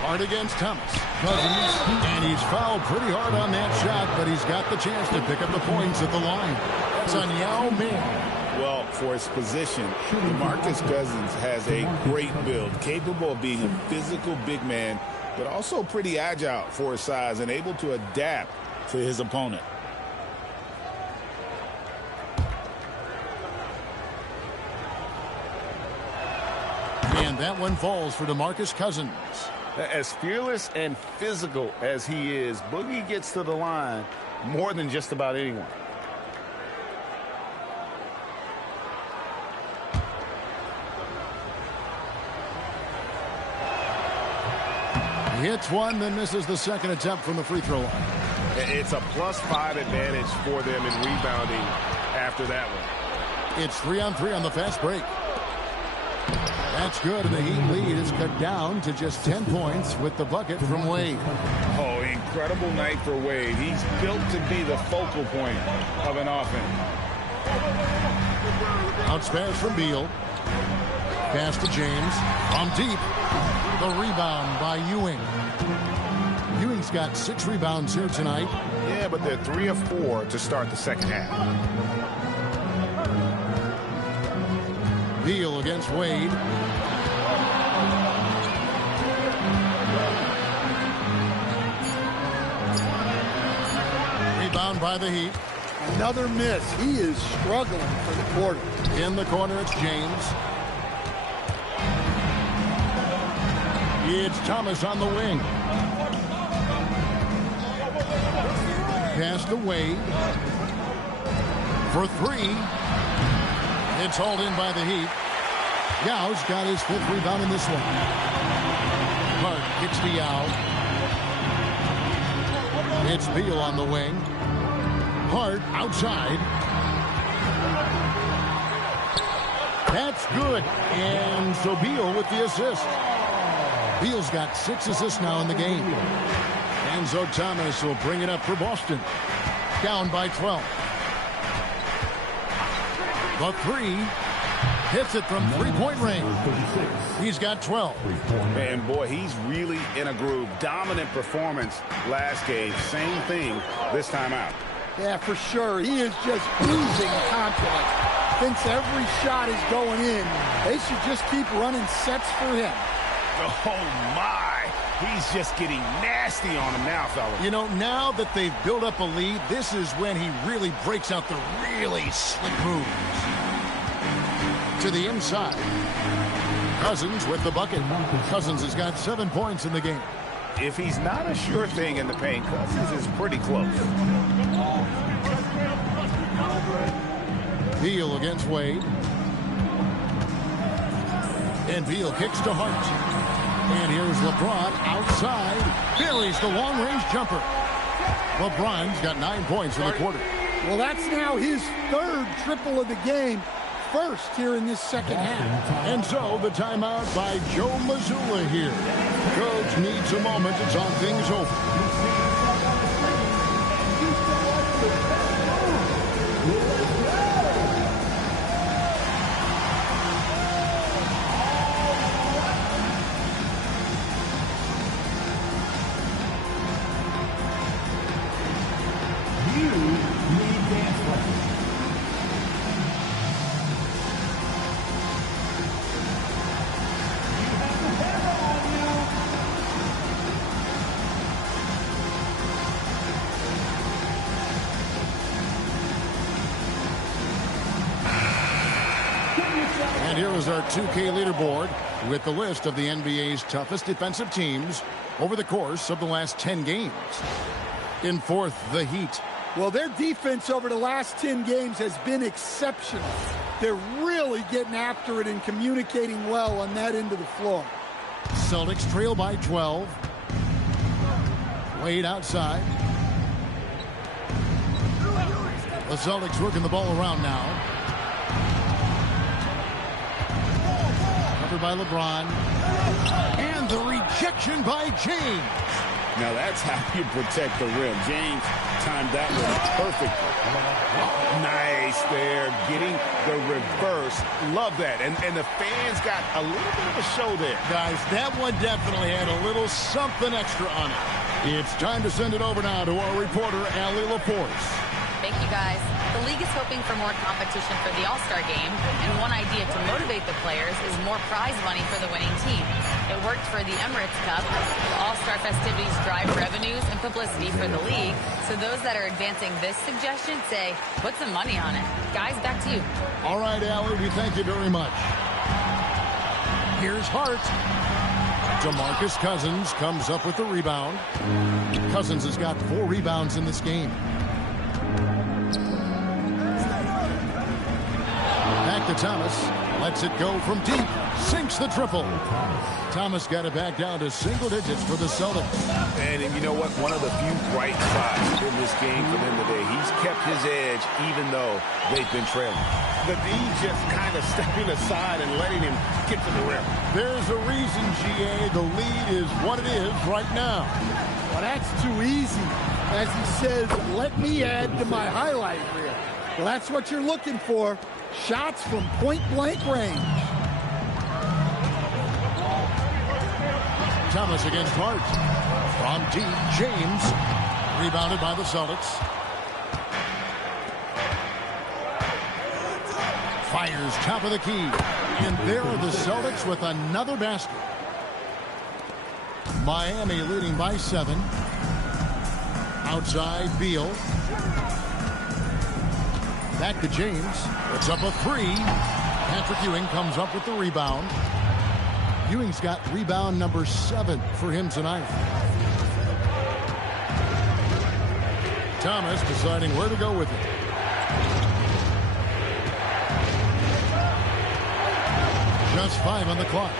Hard against Thomas. Cousins, and he's fouled pretty hard on that shot, but he's got the chance to pick up the points at the line. It's on Yao Ming. Well, for his position, DeMarcus Cousins has a great build, capable of being a physical big man, but also pretty agile for his size and able to adapt to his opponent. And that one falls for DeMarcus Cousins. As fearless and physical as he is, Boogie gets to the line more than just about anyone. He hits one, then misses the second attempt from the free throw line. It's a +5 advantage for them in rebounding after that one. It's 3-on-3 on the fast break. That's good, and the Heat lead is cut down to just 10 points with the bucket from Wade. Oh, incredible night for Wade. He's built to be the focal point of an offense. Outspares from Beal. Pass to James. From deep. The rebound by Ewing. Ewing's got 6 rebounds here tonight. Yeah, but they're 3 of 4 to start the second half. Beal against Wade. Rebound by the Heat. Another miss. He is struggling for the quarter. In the corner, it's James. It's Thomas on the wing. Pass to Wade. For 3. It's hauled in by the Heat. Yao's got his 5th rebound in this one. Clark kicks to Yao. It's Beal on the wing. Hart outside. That's good. And so Beal with the assist. Beal's got 6 assists now in the game. And so Thomas will bring it up for Boston. Down by 12. The 3 hits it from 3-point range. He's got 12. And boy, he's really in a groove. Dominant performance last game. Same thing this time out. Yeah, for sure. He is just oozing confidence. Thinks every shot is going in. They should just keep running sets for him. Oh, my. He's just getting nasty on him now, fellas. You know, now that they've built up a lead, this is when he really breaks out the really slick moves. To the inside. Cousins with the bucket. Cousins has got 7 points in the game. If he's not a sure thing in the paint, Cousins is pretty close. Beal against Wade. And Beal kicks to Hart. And here's LeBron outside. Buries the long-range jumper. LeBron's got 9 points in the quarter. Well, that's now his 3rd triple of the game. First here in this second half. And so the timeout by Joe Mazzulla here. Coach needs a moment to talk things over. And here is our 2K leaderboard with the list of the NBA's toughest defensive teams over the course of the last 10 games. In 4th, the Heat. Well, their defense over the last 10 games has been exceptional. They're really getting after it and communicating well on that end of the floor. Celtics trail by 12. Wade outside. The Celtics working the ball around now. Covered by LeBron. And the rejection by James. Now that's how you protect the rim. James timed that one perfectly. Nice there, getting the reverse. Love that. And the fans got a little bit of a show there. Guys, that one definitely had a little something extra on it. It's time to send it over now to our reporter, Allie Laporte. Thank you, guys. The league is hoping for more competition for the All-Star game, and one idea to motivate the players is more prize money for the winning team. It worked for the Emirates Cup. The All-Star festivities drive revenues and publicity for the league, so those that are advancing this suggestion say, put some money on it. Guys, back to you. All right, Allie, we thank you very much. Here's Hart. DeMarcus Cousins comes up with the rebound. Cousins has got 4 rebounds in this game. Back to Thomas. Lets it go from deep. Sinks the triple. Thomas got it back down to single digits for the Celtics. And you know what? One of the few bright spots in this game for them today. He's kept his edge even though they've been trailing. The D just kind of stepping aside and letting him get to the rim. There's a reason, GA, the lead is what it is right now. Well, that's too easy. As he says, let me add to my highlight reel. Well, that's what you're looking for. Shots from point-blank range. Thomas against Hart. From deep, James. Rebounded by the Celtics. Fires top of the key. And there are the Celtics with another basket. Miami leading by 7. Outside, Beal. Back to James. It's up a 3. Patrick Ewing comes up with the rebound. Ewing's got rebound number 7 for him tonight. Thomas deciding where to go with it. Just 5 on the clock.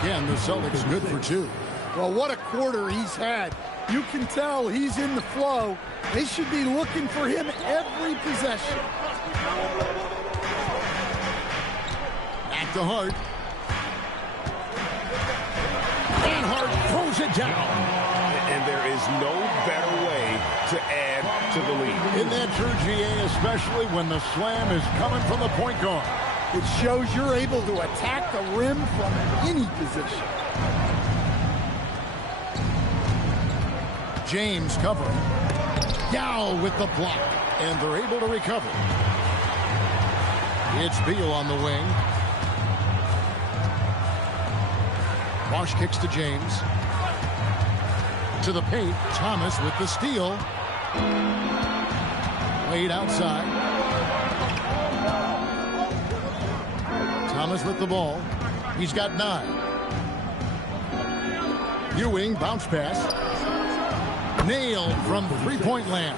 Again, the Celtics good for 2. Well, what a quarter he's had. You can tell he's in the flow. They should be looking for him every possession. Back to Hart. And Hart throws it down. And there is no better way to add to the lead. In that true, GA, especially when the slam is coming from the point guard. It shows you're able to attack the rim from any position. James covering. Yao with the block. And they're able to recover. It's Beal on the wing. Bosch kicks to James. To the paint. Thomas with the steal. Wade outside. Thomas with the ball. He's got 9. Ewing bounce pass. Nailed from three-point land.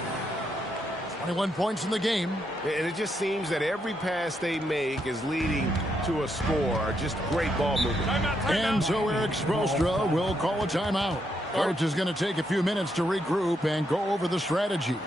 21 points in the game. And it just seems that every pass they make is leading to a score. Just great ball movement. And so Eric Spoelstra will call a timeout. Coach is going to take a few minutes to regroup and go over the strategy.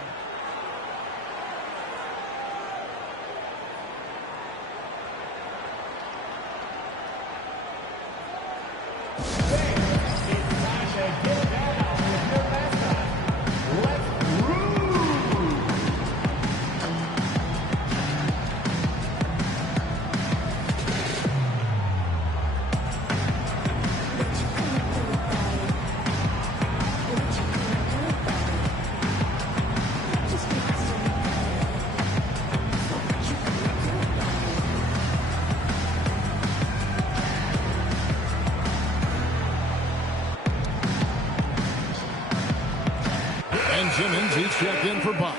He's checked in for Bosch.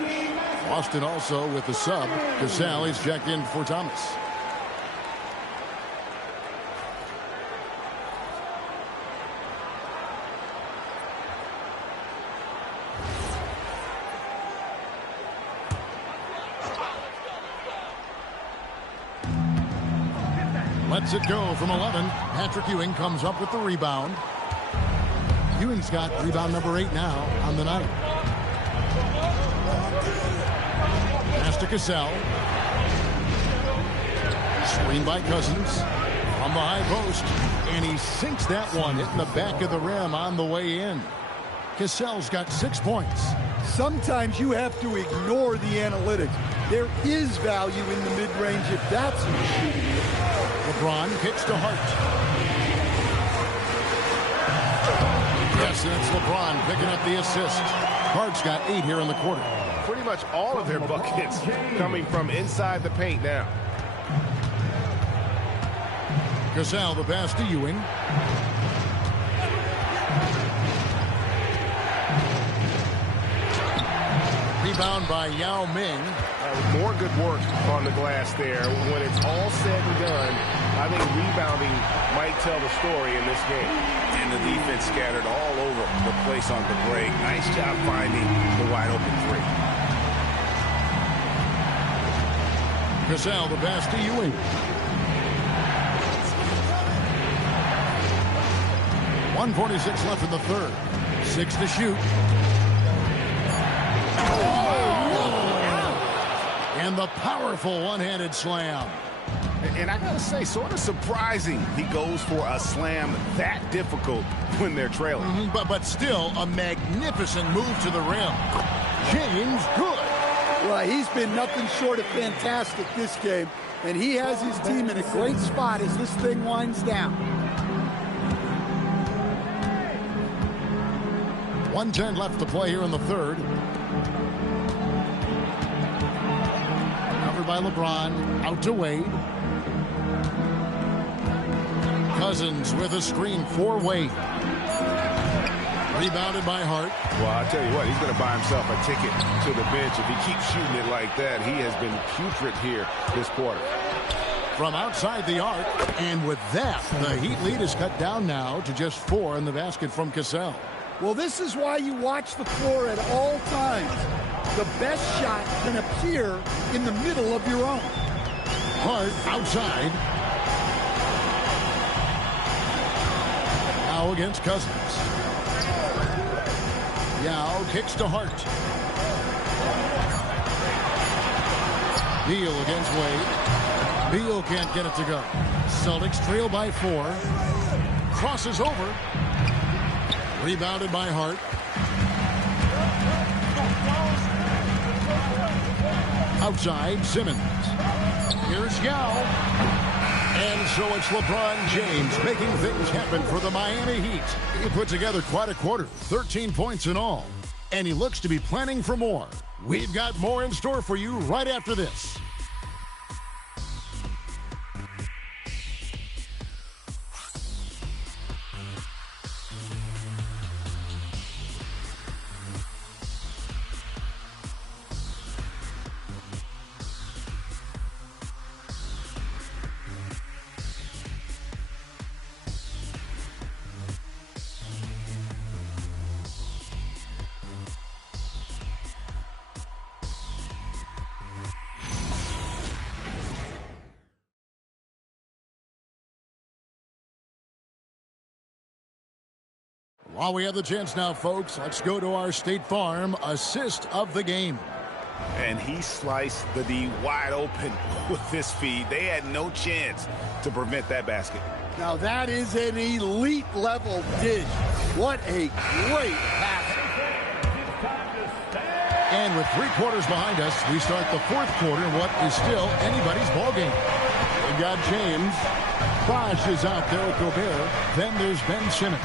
Boston also with the sub. Cassell, he's checked in for Thomas. Lets it go from 11. Patrick Ewing comes up with the rebound. Ewing's got rebound number 8 now on the night. Pass to Cassell. Screen by Cousins. On the high post. And he sinks that one, hitting the back of the rim on the way in. Cassell's got 6 points. Sometimes you have to ignore the analytics. There is value in the mid-range if that's what you're shooting. LeBron kicks to Hart. Yes, and it's LeBron picking up the assist. Hart's got 8 here in the quarter. Pretty much all of their buckets coming from inside the paint now. Cassell, the pass to Ewing. Rebound by Yao Ming. More good work on the glass there. When it's all said and done, I think rebounding might tell the story in this game. And the defense scattered all over the place on the break. Nice job finding the wide open three. Gasol, the pass to Ewing. .146 left in the third. 6 to shoot. And the powerful one-handed slam. And I gotta say, sort of surprising he goes for a slam that difficult when they're trailing. But still a magnificent move to the rim. James good. Well, he's been nothing short of fantastic this game, and he has his team in a great spot as this thing winds down. 1:10 left to play here in the third. Covered by LeBron. Out to Wade. Cousins with a screen for Wade. Rebounded by Hart. Well, I'll tell you what, he's going to buy himself a ticket to the bench. If he keeps shooting it like that, he has been putrid here this quarter. From outside the arc, and with that, the Heat lead is cut down now to just 4 in the basket from Cassell. Well, this is why you watch the floor at all times. The best shot can appear in the middle of your own. Hart outside. Now against Cousins. Yao kicks to Hart. Beal against Wade. Beal can't get it to go. Celtics trail by 4. Crosses over. Rebounded by Hart. Outside, Simmons. Here's Yao. And so it's LeBron James making things happen for the Miami Heat. He put together quite a quarter, 13 points in all. And he looks to be planning for more. We've got more in store for you right after this. While we have the chance now, folks, let's go to our State Farm assist of the game. And he sliced the D wide open with this feed. They had no chance to prevent that basket. Now that is an elite level dish. What a great pass. And with 3 quarters behind us, we start the 4th quarter in what is still anybody's ball game. We've got James. Bosh is out there with Gobert. Then there's Ben Simmons.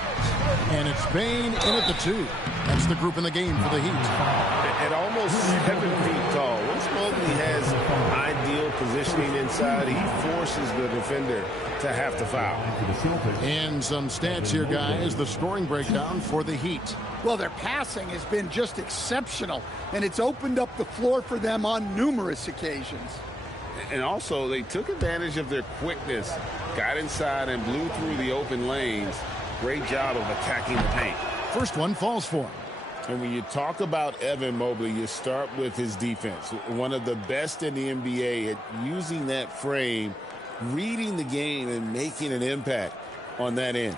And it's Bane in at the 2. That's the group in the game for the Heat. At almost 7 feet tall, once Mobley has ideal positioning inside, he forces the defender to have to foul. And some stats here, guys. The scoring breakdown for the Heat. Well, their passing has been just exceptional, and it's opened up the floor for them on numerous occasions. And also, they took advantage of their quickness, got inside and blew through the open lanes. Great job of attacking the paint. First one falls for him. And when you talk about Evan Mobley, you start with his defense. One of the best in the NBA at using that frame, reading the game, and making an impact on that end.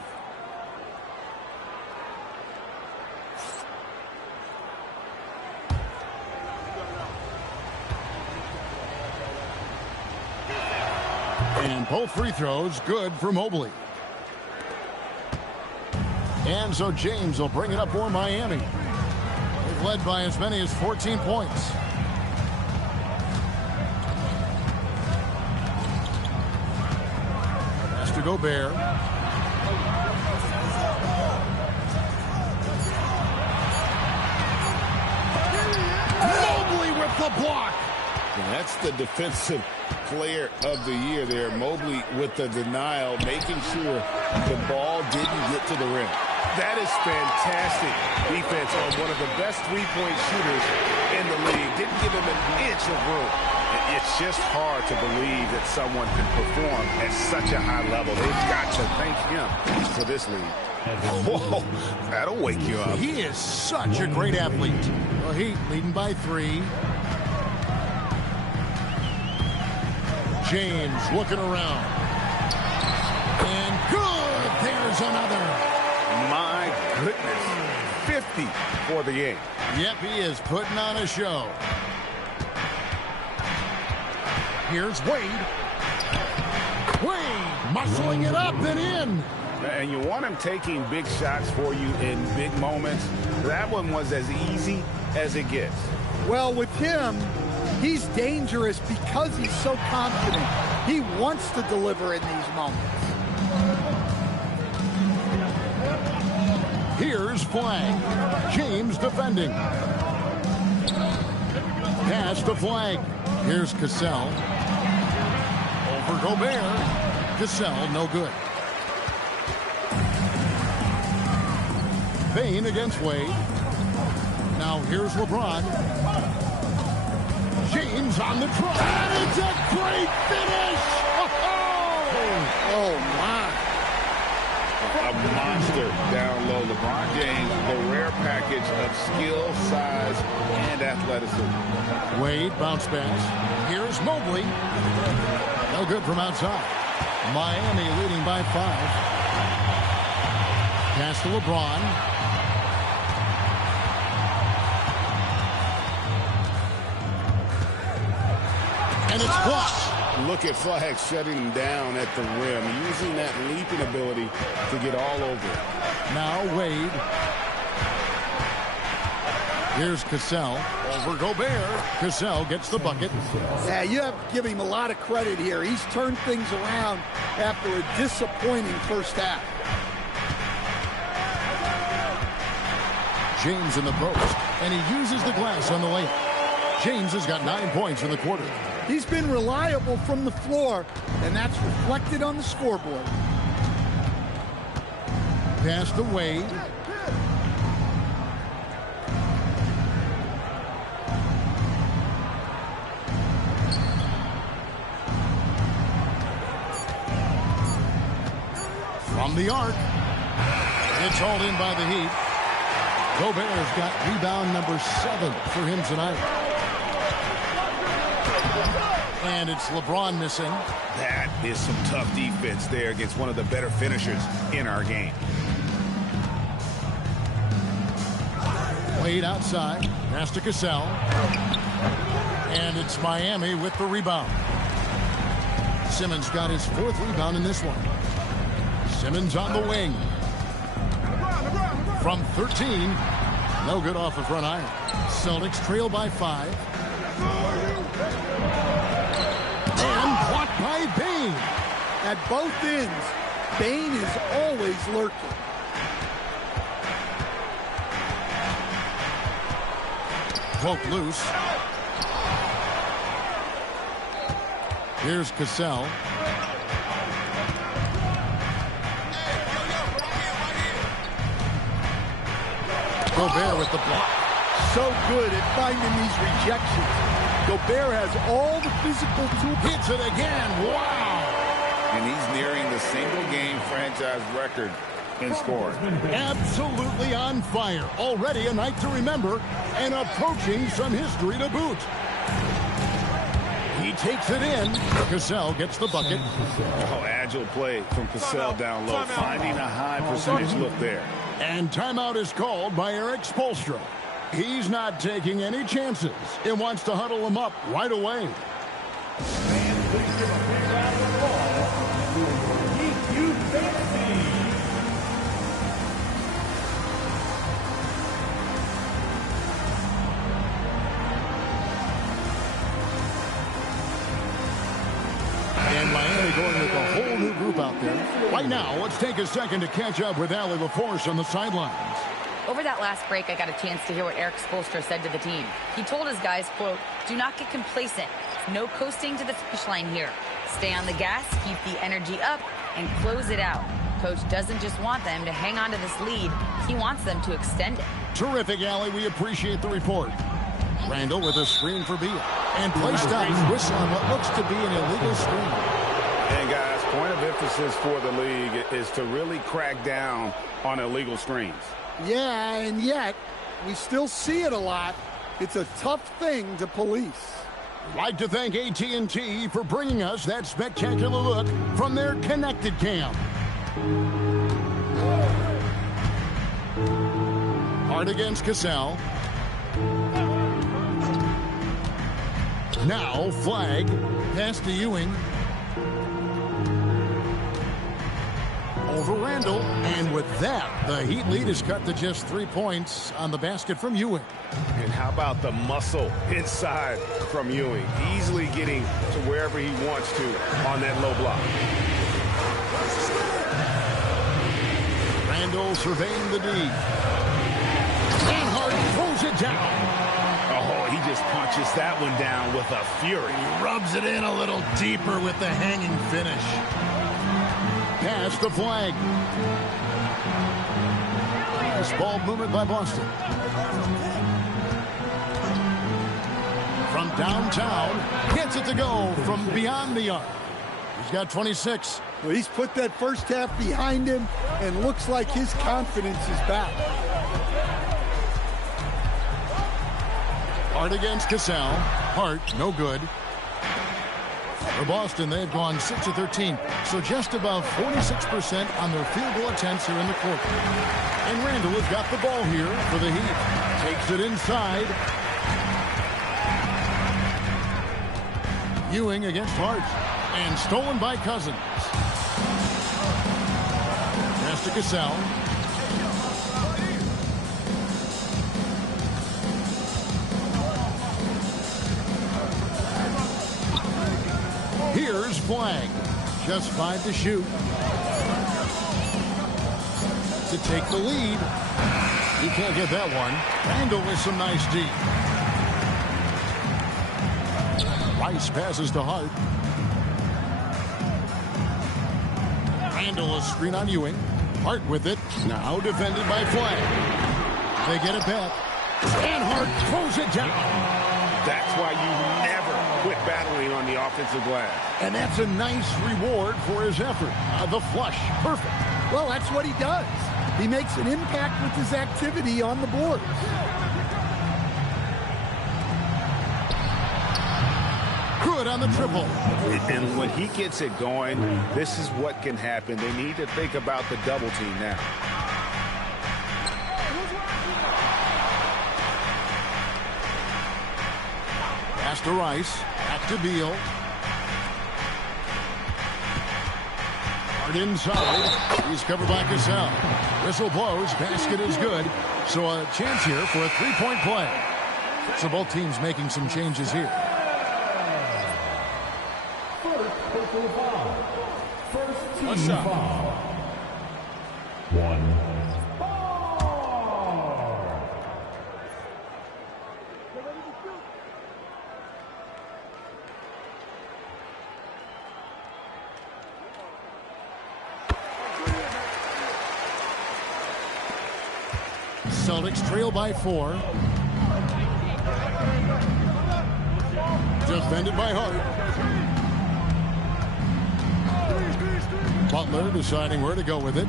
And both free throws good for Mobley. And so James will bring it up for Miami. They've led by as many as 14 points. Pass to Gobert. Mobley with the block. And that's the defensive player of the year there. Mobley with the denial, making sure the ball didn't get to the rim. That is fantastic defense on one of the best three-point shooters in the league. Didn't give him an inch of room. It's just hard to believe that someone can perform at such a high level. They've got to thank him for this lead. Whoa, that'll wake you up. He is such a great athlete. The Heat leading by 3. James looking around. And good. There's another. My goodness. 50 for the game. Yep, he is putting on a show. Here's Wade. Wade muscling it up and in. And you want him taking big shots for you in big moments. That one was as easy as it gets. Well, with him, he's dangerous because he's so confident. He wants to deliver in these moments. Here's Flag. James defending. Pass to Flag. Here's Cassell. Over Gobert. Cassell, no good. Bain against Wade. Now here's LeBron. James on the draw. And it's a great finish! Oh, my. A monster down low. LeBron James, the rare package of skill, size, and athleticism. Wade bounce pass. Here's Mobley. No good from outside. Miami leading by 5. Pass to LeBron. And it's blocked. Look at Flag shutting him down at the rim, using that leaping ability to get all over it. Now Wade. Here's Cassell. Over Gobert. Cassell gets the bucket. Yeah, you have to give him a lot of credit here. He's turned things around after a disappointing first half. James in the post, and he uses the glass on the layup. James has got 9 points in the quarter. He's been reliable from the floor, and that's reflected on the scoreboard. Pass to Wade. From the arc. It's hauled in by the Heat. Gobert's got rebound number 7 for him tonight. And it's LeBron missing. That is some tough defense there against one of the better finishers in our game. Wade outside. Pass to Cassell. And it's Miami with the rebound. Simmons got his 4th rebound in this one. Simmons on the wing. From 13. No good off the front iron. Celtics trail by 5. And blocked by Bain. At both ends, Bain is always lurking. Poke loose. Here's Cassell. Gobert with the block. So good at finding these rejections. Gobert has all the physical tools. Hits it again. Wow. And he's nearing the single-game franchise record in scoring. Absolutely on fire. Already a night to remember and approaching some history to boot. He takes it in. Cassell gets the bucket. Oh, agile play from Cassell down low, finding a high percentage look there. And timeout is called by Eric Spoelstra. He's not taking any chances. He wants to huddle him up right away. And Miami going with a whole new group out there. Right now, let's take a second to catch up with Allie LaForce on the sidelines. Over that last break, I got a chance to hear what Eric Spoelstra said to the team. He told his guys, quote, "Do not get complacent. No coasting to the finish line here. Stay on the gas, keep the energy up, and close it out." coach doesn't just want them to hang on to this lead. He wants them to extend it. Terrific, Allie. We appreciate the report. Randall with a screen for Beal. And play stops. Whistle on what looks to be an illegal screen. And guys, point of emphasis for the league is to really crack down on illegal screens. Yeah, and yet we still see it a lot. It's a tough thing to police. I'd like to thank AT&T for bringing us that spectacular look from their connected cam. Hard against Cassell. Now flag. Pass to Ewing. Over Randall. And with that, the Heat lead is cut to just 3 points on the basket from Ewing. And how about the muscle inside from Ewing? Easily getting to wherever he wants to on that low block. Randall surveying the D. And Hart throws it down. Oh, he just punches that one down with a fury. He rubs it in a little deeper with the hanging finish. Pass the flag. Nice ball movement by Boston. From downtown, gets it to go from beyond the arc. He's got 26. Well, he's put that first half behind him and looks like his confidence is back. Hart against Cassell. Hart, no good. For Boston, they've gone 6 of 13, so just above 46% on their field goal attempts here in the quarter. And Randall has got the ball here for the Heat. Takes it inside. Ewing against Hart. And stolen by Cousins. Pass to Cassell. Here's flag. Just 5 to shoot. To take the lead. He can't get that one. Randall with some nice D. Rice passes to Hart. Randall a screen on Ewing. Hart with it. Now defended by Flag. They get it back. And Hart throws it down. That's why you never quit battling on the offensive glass. And that's a nice reward for his effort. The flush. Perfect. Well, that's what he does. He makes an impact with his activity on the board. Good on the triple. And when he gets it going, this is what can happen. They need to think about the double team now. Pass to Rice. Back to Beal. Hard inside. He's covered by Cassell. Whistle blows. Basket is good. So a chance here for a three-point play. So both teams making some changes here. First shot. One. Celtics trail by 4. Defended by Hart. Butler deciding where to go with it.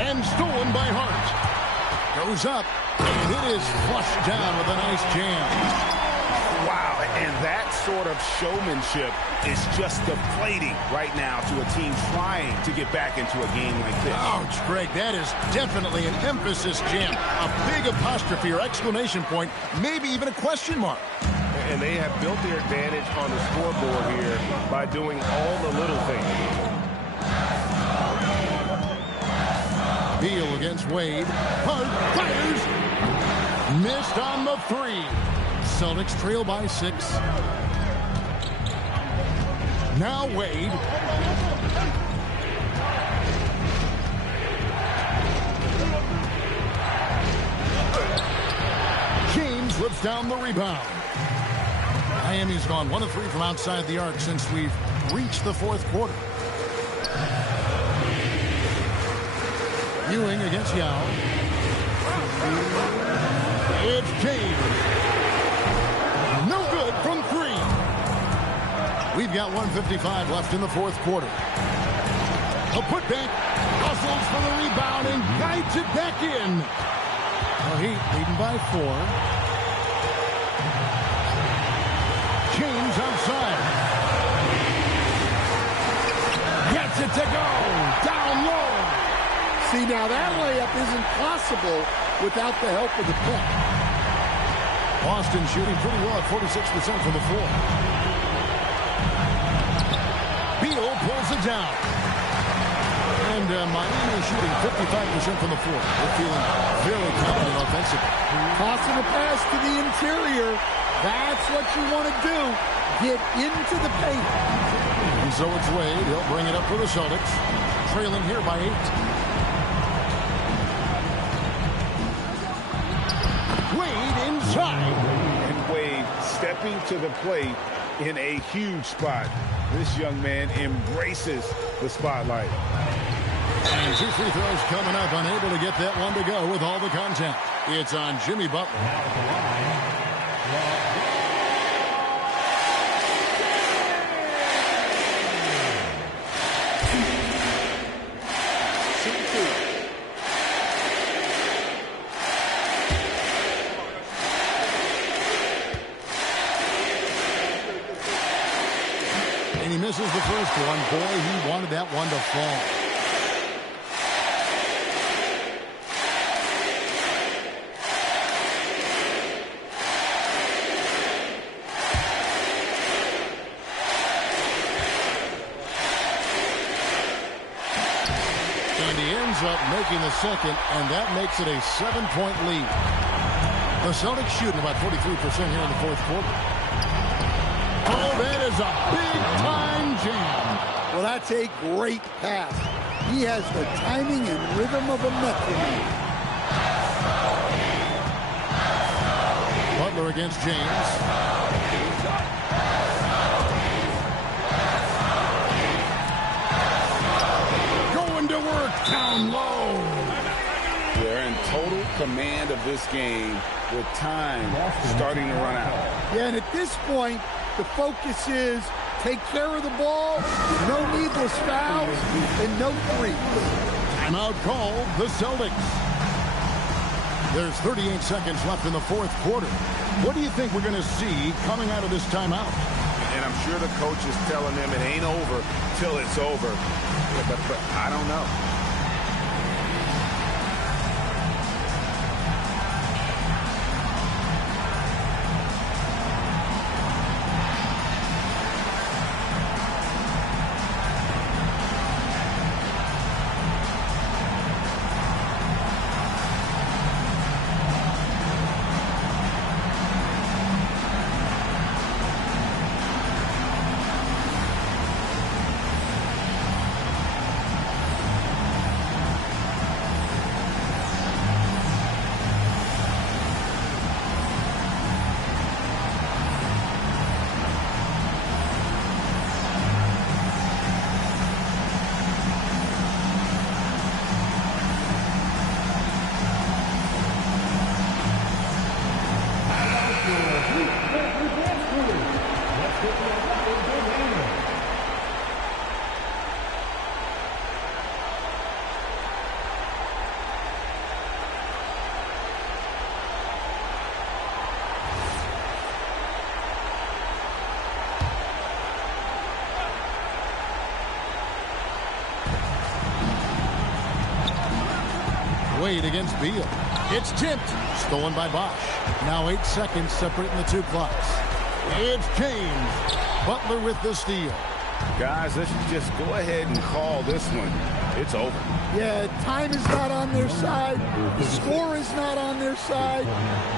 And stolen by Hart. Goes up. And it is flushed down with a nice jam. Wow, and that sort of showmanship is just deflating right now to a team trying to get back into a game like this. Ouch, Greg, that is definitely an emphasis jam. A big apostrophe or exclamation point, maybe even a question mark. And they have built their advantage on the scoreboard here by doing all the little things. Beal against Wade. Hart fires. Missed on the 3. Celtics trail by 6. Now Wade. James whips down the rebound. Miami's gone 1 of 3 from outside the arc since we've reached the 4th quarter. Ewing against Yao. It's James. No good from 3. We've got 1:55 left in the fourth quarter. A putback. Hustles for the rebound and guides it back in. The Heat leading by 4. James outside. Gets it to go. Down low. See, now that layup isn't possible without the help of the pick. Boston shooting pretty well at 46% from the floor. Beal pulls it down. And Miami is shooting 55% from the floor. They're feeling very confident offensively. Tossing a pass to the interior. That's what you want to do. Get into the paint. And so it's Wade. He'll bring it up for the Celtics. Trailing here by 8. Wade inside. And Wade stepping to the plate in a huge spot. This young man embraces the spotlight. And 2 free throws coming up. Unable to get that one to go with all the contact. It's on Jimmy Butler. And he misses the first one. Boy, he wanted that one to fall. And he ends up making the second, and that makes it a 7-point lead. The Celtics shooting about 43% here in the fourth quarter. Oh, that is a big-time jam. Well, that's a great pass. He has the timing and rhythm of a metronome. Butler against James. Going to work down low. They're in total command of this game with time starting to run out. Yeah, and at this point, the focus is take care of the ball, no needless fouls, and no threes. Timeout called the Celtics. There's 38 seconds left in the fourth quarter. What do you think we're going to see coming out of this timeout? And I'm sure the coach is telling them it ain't over till it's over. But I don't know. Wade against Beal. It's tipped. Stolen by Bosch. Now 8 seconds separating the two clocks. It's James. Butler with the steal. Guys, let's just go ahead and call this one. It's over. Yeah, time is not on their side. The score is not on their side.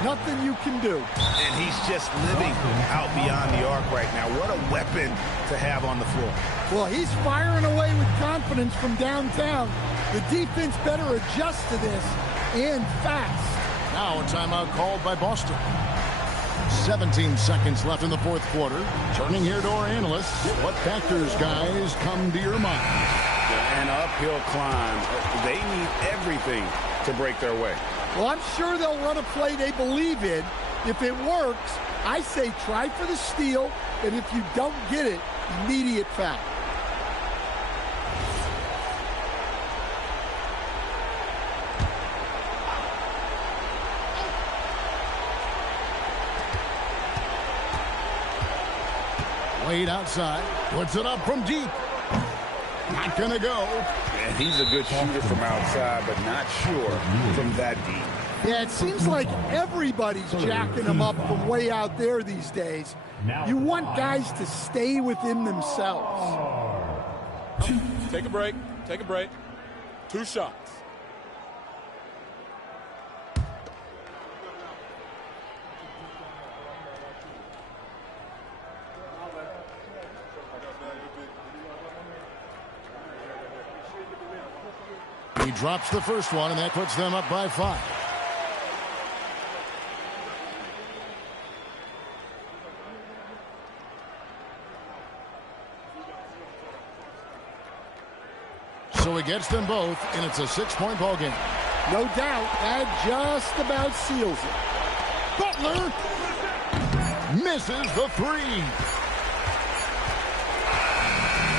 Nothing you can do. And he's just living out beyond the arc right now. What a weapon to have on the floor. Well, he's firing away with confidence from downtown. The defense better adjust to this, and fast. Now a timeout called by Boston. 17 seconds left in the fourth quarter. Turning here to our analysts. What factors, guys, come to your mind? an uphill climb. They need everything to break their way. Well, I'm sure they'll run a play they believe in. If it works, I say try for the steal, and if you don't get it, immediate foul. Wade outside, puts it up from deep. Not gonna go. And he's a good shooter from outside, but not sure from that deep. Yeah, it seems like everybody's jacking them up from way out there these days. You want guys to stay within themselves. Take a break. Take a break. 2 shots. He drops the first one, and that puts them up by 5. So he gets them both, and it's a 6-point ball game. No doubt, that just about seals it. Butler misses the 3.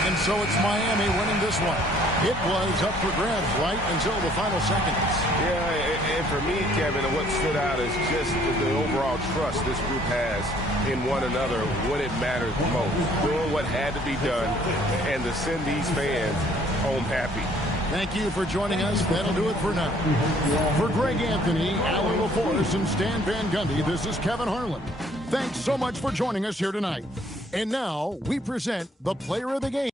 And so it's Miami winning this one. It was up for grabs right until the final seconds. Yeah, and for me, Kevin, what stood out is just the overall trust this group has in one another when it matters the most. Doing what had to be done and to send these fans home happy. Thank you for joining us. That'll do it for now. For Greg Anthony, Alan LaForce, and Stan Van Gundy, this is Kevin Harlan. Thanks so much for joining us here tonight. And now we present the player of the game.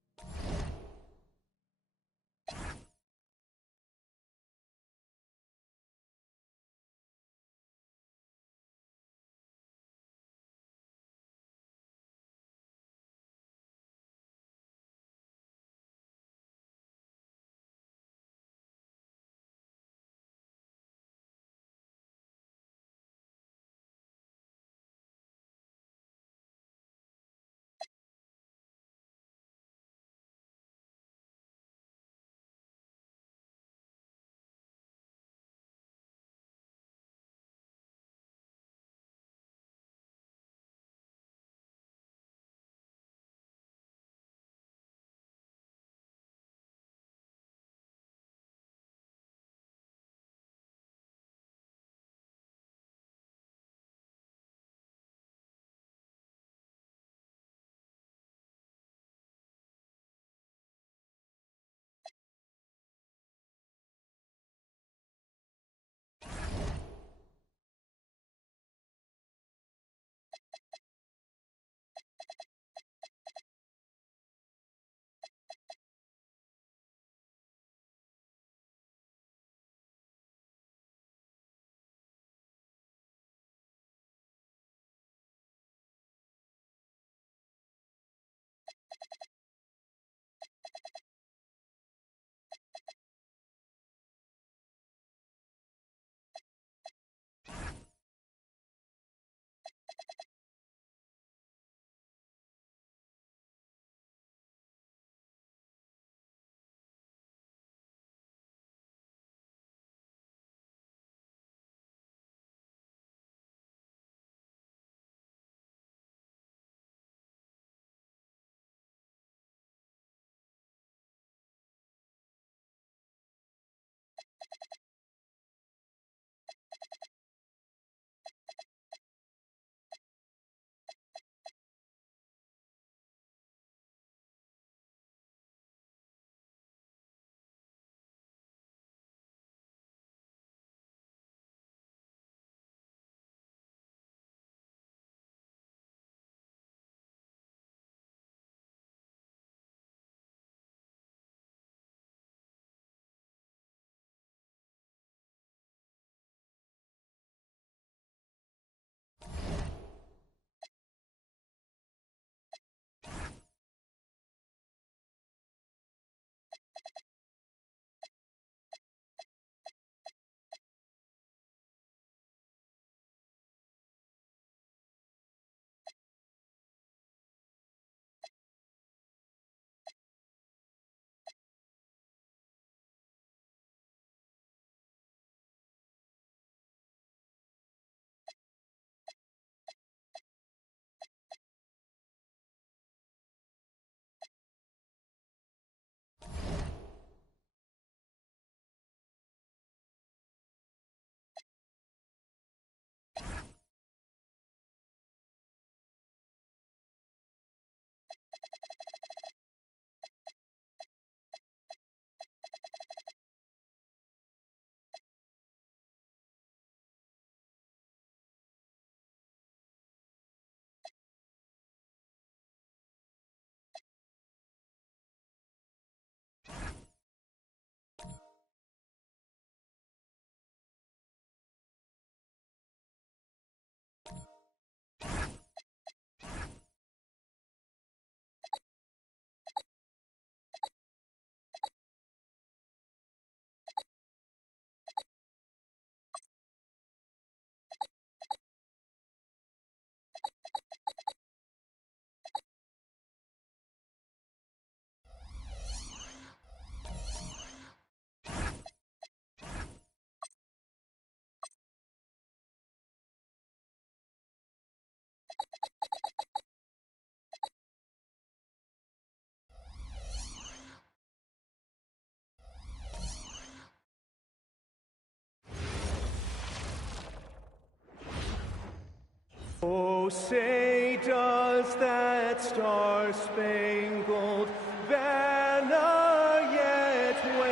say does that star-spangled banner yet wave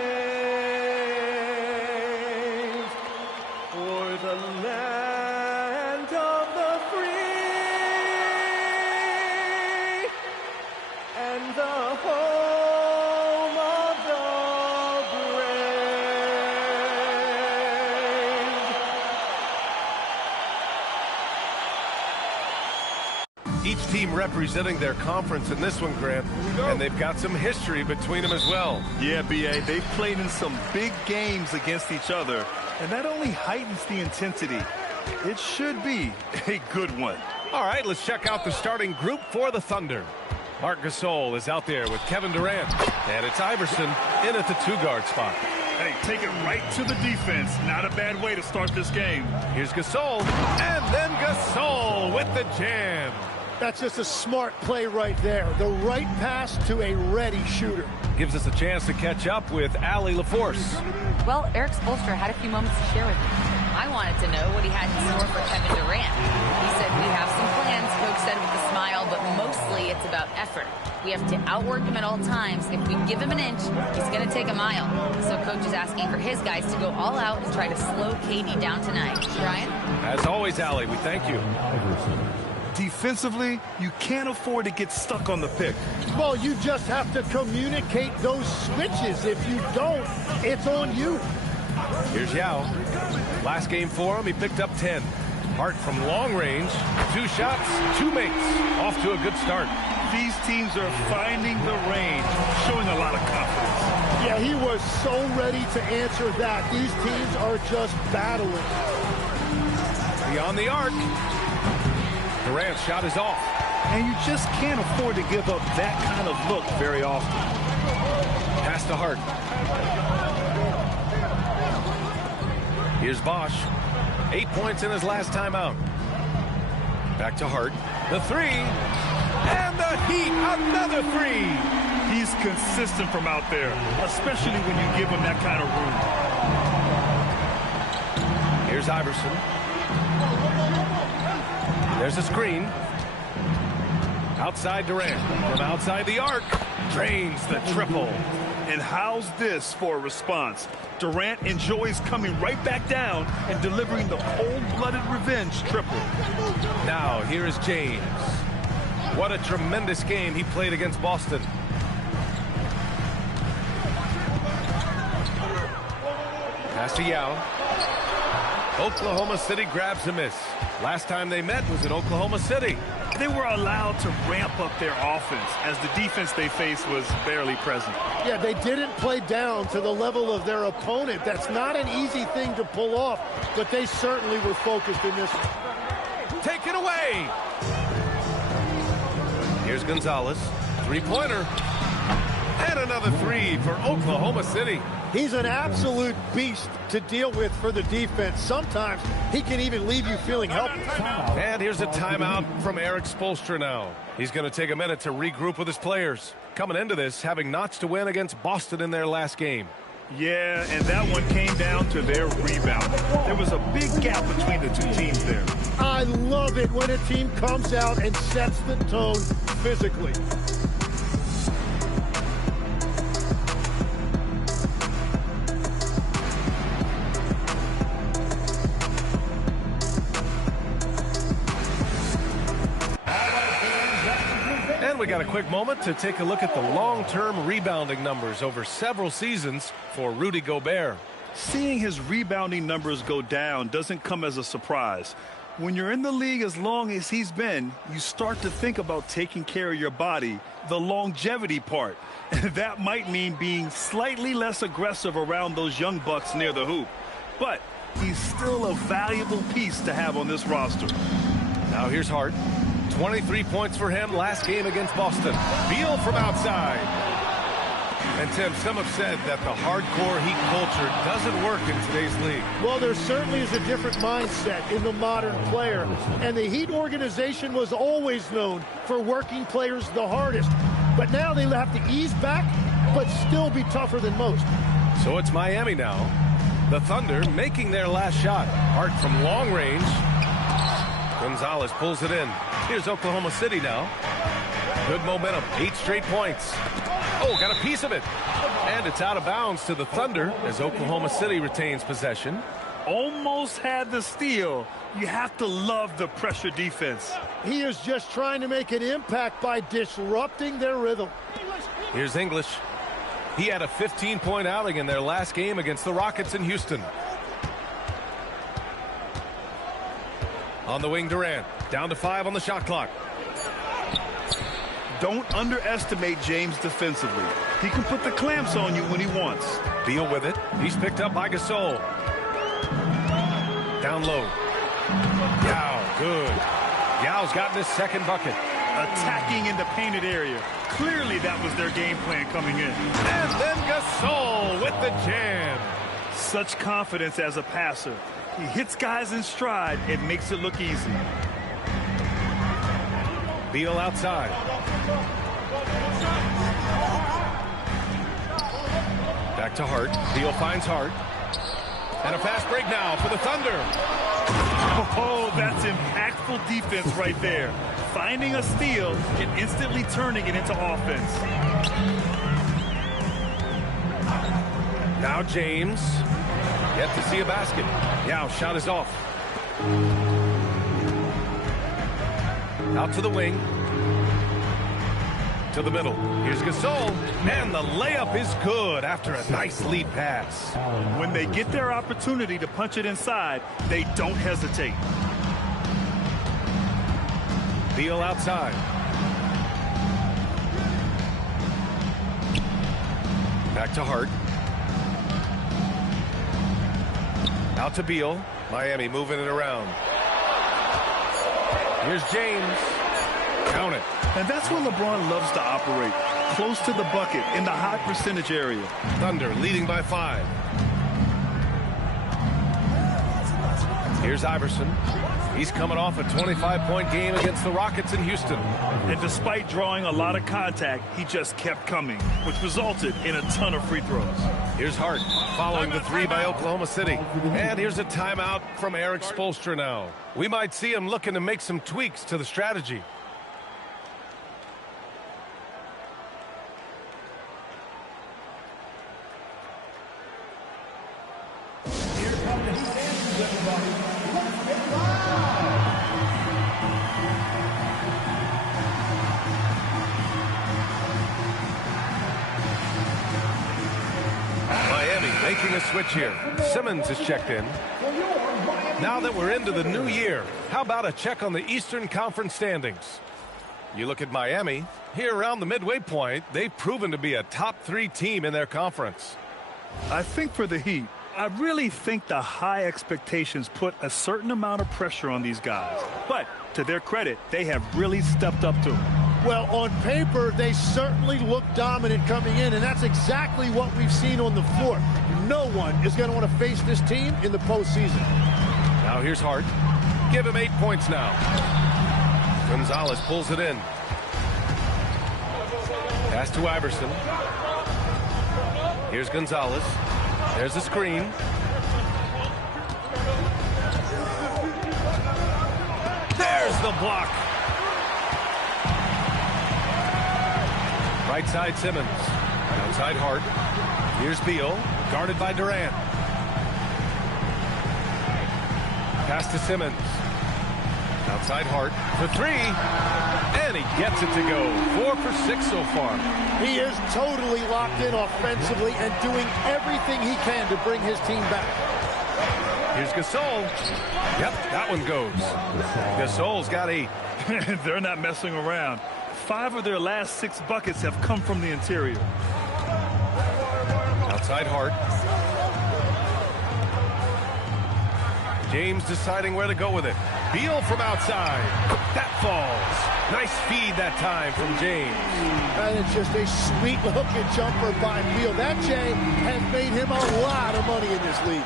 o'er the land of the free and the home of the Each team representing their conference in this one, Grant, and they've got some history between them as well. Yeah, B.A., they've played in some big games against each other, and that only heightens the intensity. It should be a good one. All right, let's check out the starting group for the Thunder. Marc Gasol is out there with Kevin Durant, and it's Iverson in at the 2-guard spot. Hey, take it right to the defense. Not a bad way to start this game. Here's Gasol, and then Gasol with the jam. That's just a smart play right there. The right pass to a ready shooter. Gives us a chance to catch up with Allie LaForce. Well, Eric Spoelstra had a few moments to share with me. I wanted to know what he had in store for Kevin Durant. He said, we have some plans, Coach said with a smile, but mostly it's about effort. We have to outwork him at all times. If we give him an inch, he's going to take a mile. So Coach is asking for his guys to go all out and try to slow KD down tonight. Brian? As always, Allie, we thank you. Defensively, you can't afford to get stuck on the pick. Well, you just have to communicate those switches. If you don't, it's on you. Here's Yao. Last game for him, he picked up 10. Hart from long range, 2 shots, 2 makes. Off to a good start. These teams are finding the range, showing a lot of confidence. Yeah, he was so ready to answer that. These teams are just battling. Beyond the arc. Durant's shot is off. And you just can't afford to give up that kind of look very often. Pass to Hart. Here's Bosch. 8 points in his last time out. Back to Hart. The 3. And the Heat. Another 3. He's consistent from out there, especially when you give him that kind of room. Here's Iverson. There's a screen. Outside Durant. From outside the arc. Drains the triple. And how's this for a response? Durant enjoys coming right back down and delivering the cold-blooded revenge triple. Now, here is James. What a tremendous game he played against Boston. Pass to Yao. Oklahoma City grabs a miss. Last time they met was in Oklahoma City. They were allowed to ramp up their offense as the defense they faced was barely present. Yeah, they didn't play down to the level of their opponent. That's not an easy thing to pull off, but they certainly were focused in this. Take it away. Here's Gonzalez. 3-pointer. And another 3 for Oklahoma City. He's an absolute beast to deal with for the defense. Sometimes he can even leave you feeling helpless. And here's a timeout from Eric Spoelstra now. He's going to take a minute to regroup with his players. Coming into this, having notched a win against Boston in their last game. Yeah, and that one came down to their rebound. There was a big gap between the two teams there. I love it when a team comes out and sets the tone physically. We got a quick moment to take a look at the long-term rebounding numbers over several seasons for Rudy Gobert. Seeing his rebounding numbers go down doesn't come as a surprise. When you're in the league as long as he's been, you start to think about taking care of your body, the longevity part. And that might mean being slightly less aggressive around those young bucks near the hoop. But he's still a valuable piece to have on this roster. Now here's Hart. 23 points for him last game against Boston. Beal from outside. And Tim, some have said that the hardcore Heat culture doesn't work in today's league. Well, there certainly is a different mindset in the modern player. And the Heat organization was always known for working players the hardest. But now they have to ease back, but still be tougher than most. So it's Miami now. The Thunder making their last shot. Hart from long range. Gonzalez pulls it in. Here's Oklahoma City now. Good momentum, 8 straight points. Oh, got a piece of it. And it's out of bounds to the Thunder as Oklahoma City retains possession. Almost had the steal. You have to love the pressure defense. He is just trying to make an impact by disrupting their rhythm. Here's English. He had a 15-point outing in their last game against the Rockets in Houston. On the wing, Durant. Down to 5 on the shot clock. Don't underestimate James defensively. He can put the clamps on you when he wants. Beal with it. He's picked up by Gasol. Down low. Yao, good. Yao's gotten his second bucket. Attacking in the painted area. Clearly that was their game plan coming in. And then Gasol with the jam. Such confidence as a passer. He hits guys in stride and makes it look easy. Beal outside. Back to Hart. Beal finds Hart. And a fast break now for the Thunder. Oh, that's impactful defense right there. Finding a steal and instantly turning it into offense. Now James. Yet to see a basket. Yao shot is off. Out to the wing. To the middle. Here's Gasol. And the layup is good after a nice lead pass. When they get their opportunity to punch it inside, they don't hesitate. Beal outside. Back to Hart. Out to Beal. Miami moving it around. Here's James. Count it. And that's where LeBron loves to operate. Close to the bucket in the high percentage area. Thunder leading by 5. Here's Iverson. He's coming off a 25-point game against the Rockets in Houston. And despite drawing a lot of contact, he just kept coming, which resulted in a ton of free throws. Here's Hart following the 3 by Oklahoma City. And here's a timeout from Eric Spoelstra now. We might see him looking to make some tweaks to the strategy. Making a switch here. Simmons is checked in. Now that we're into the new year, how about a check on the Eastern Conference standings? You look at Miami, here around the midway point, they've proven to be a top 3 team in their conference. I think for the Heat, I really think the high expectations put a certain amount of pressure on these guys. But to their credit, they have really stepped up to it. Well, on paper, they certainly look dominant coming in, and that's exactly what we've seen on the floor. No one is going to want to face this team in the postseason. Now here's Hart. Give him 8 points now. Gonzalez pulls it in. Pass to Iverson. Here's Gonzalez. There's the screen. There's the block. Right side Simmons. Outside Hart. Here's Beal. Guarded by Durant. Pass to Simmons. Outside Hart for 3. And he gets it to go. 4 for 6 so far. He is totally locked in offensively and doing everything he can to bring his team back. Here's Gasol. Yep, that one goes. Gasol's got 8. They're not messing around. 5 of their last 6 buckets have come from the interior. Outside Hart. James deciding where to go with it. Beal from outside. That falls. Nice feed that time from James. And it's just a sweet-looking jumper by Beal. That, Jay, has made him a lot of money in this league.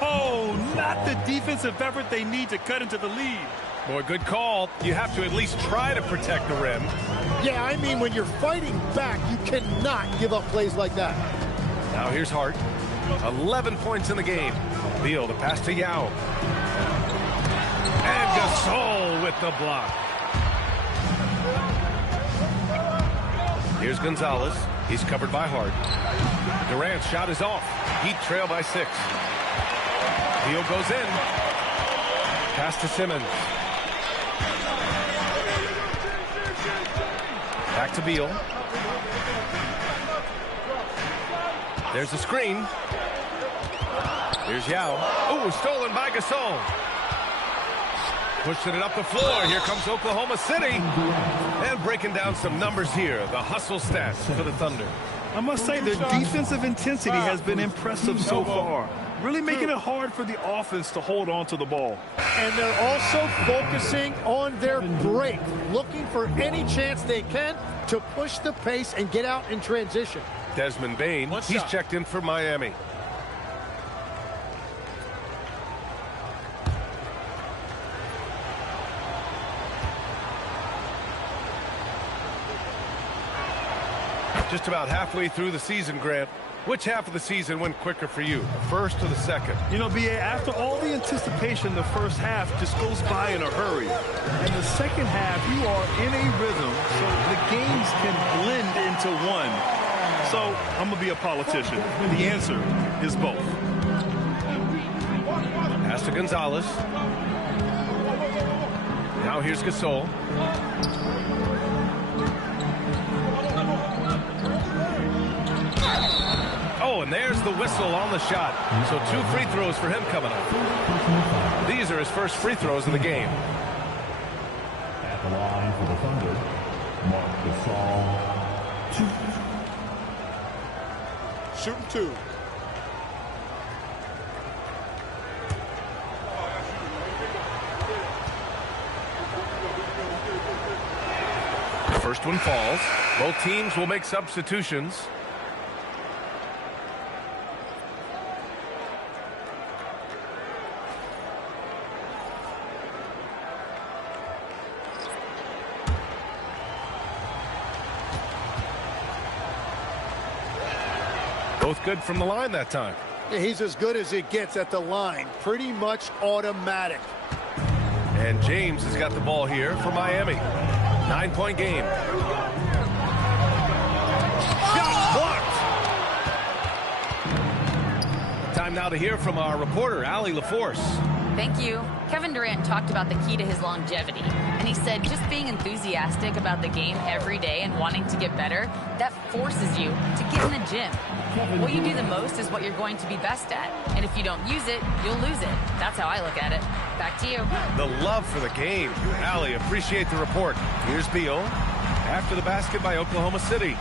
Oh, not the defensive effort they need to cut into the lead. Boy, good call. You have to at least try to protect the rim. Yeah, I mean, when you're fighting back, you cannot give up plays like that. Now here's Hart. 11 points in the game. Beal to pass to Yao. And Gasol with the block. Here's Gonzalez. He's covered by Hart. Durant's shot is off. Heat trail by 6. Beal goes in. Pass to Simmons. Back to Beal. There's a screen. Here's Yao. Ooh, stolen by Gasol. Pushing it up the floor. Here comes Oklahoma City. And breaking down some numbers here. The hustle stats for the Thunder. I must say, their defensive intensity has been impressive so far. Really making it hard for the offense to hold on to the ball. And they're also focusing on their break, looking for any chance they can to push the pace and get out in transition. Desmond Bane, he's checked in for Miami. Just about halfway through the season, Grant. Which half of the season went quicker for you, the first or the second? You know, B.A., after all the anticipation, the first half just goes by in a hurry. And the second half, you are in a rhythm, so the games can blend into one. So I'm going to be a politician. The answer is both. Pass to Gonzalez. Now here's Gasol. Oh, and there's the whistle on the shot. So 2 free throws for him coming up. These are his first free throws in the game. At the line for the Thunder, Mark Gasol, 2. Shooting 2. First one falls. Both teams will make substitutions. Both good from the line that time. Yeah, he's as good as it gets at the line. Pretty much automatic. And James has got the ball here for Miami. 9-point game. Shot blocked. Time now to hear from our reporter, Allie LaForce. Thank you. Kevin Durant talked about the key to his longevity, and he said just being enthusiastic about the game every day and wanting to get better, that forces you to get in the gym. What you do the most is what you're going to be best at, and if you don't use it, you'll lose it. That's how I look at it. Back to you. The love for the game. Allie, appreciate the report. Here's Beal after the basket by Oklahoma City.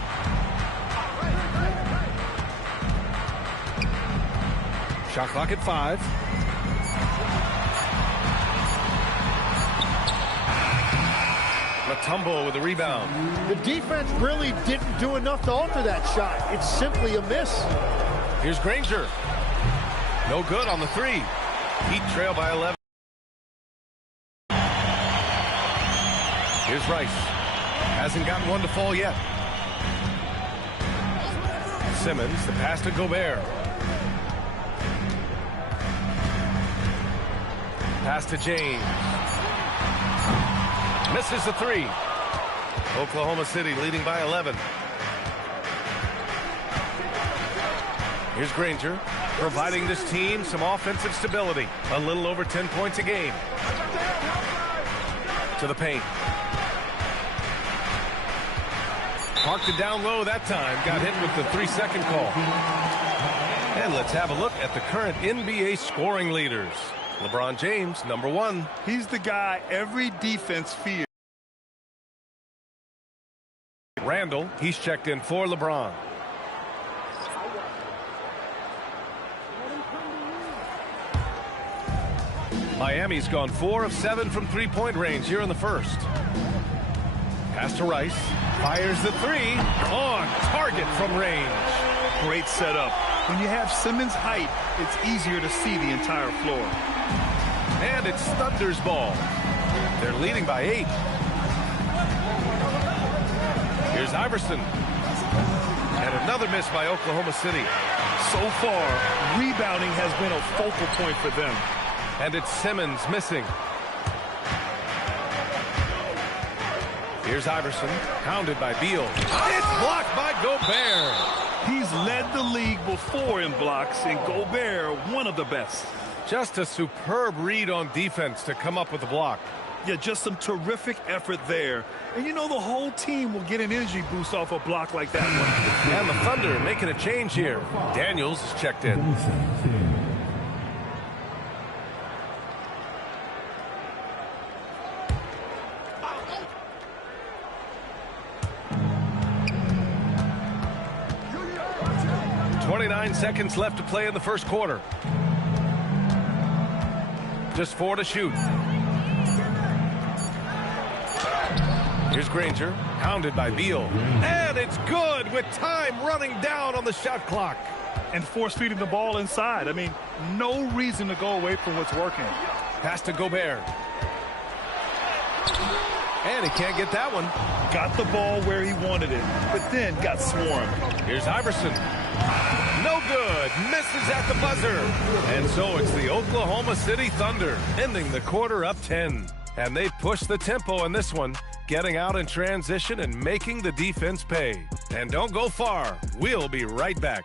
Shot clock at 5. Matumbo with a rebound. The defense really didn't do enough to alter that shot. It's simply a miss. Here's Granger. No good on the 3. Heat trail by 11. Here's Rice. Hasn't gotten one to fall yet. Simmons, the pass to Gobert. Pass to James. Misses the 3. Oklahoma City leading by 11. Here's Granger, providing this team some offensive stability. A little over 10 points a game. To the paint. Parked it down low that time. Got hit with the 3-second call. And let's have a look at the current NBA scoring leaders. LeBron James, number 1. He's the guy every defense fears. Randall, he's checked in for LeBron. Miami's gone 4 of 7 from 3-point range here in the first. Pass to Rice. Fires the 3. On target from range. Great setup. When you have Simmons' height, it's easier to see the entire floor. And it's Thunder's ball. They're leading by 8. Here's Iverson. And another miss by Oklahoma City. So far, rebounding has been a focal point for them. And it's Simmons missing. Here's Iverson, hounded by Beal. It's blocked by Gobert. He's led the league before in blocks, and Gobert, one of the best. Just a superb read on defense to come up with the block. Yeah, just some terrific effort there. And you know the whole team will get an energy boost off a block like that one. And the Thunder making a change here. Daniels is checked in. Seconds left to play in the first quarter. Just 4 to shoot. Here's Granger, hounded by Beal. And it's good with time running down on the shot clock. And force feeding the ball inside. I mean, no reason to go away from what's working. Pass to Gobert. And he can't get that one. Got the ball where he wanted it, but then got swarmed. Here's Iverson. No good. Misses at the buzzer. And so it's the Oklahoma City Thunder ending the quarter up 10. And they push the tempo in this one, getting out in transition and making the defense pay. And don't go far. We'll be right back.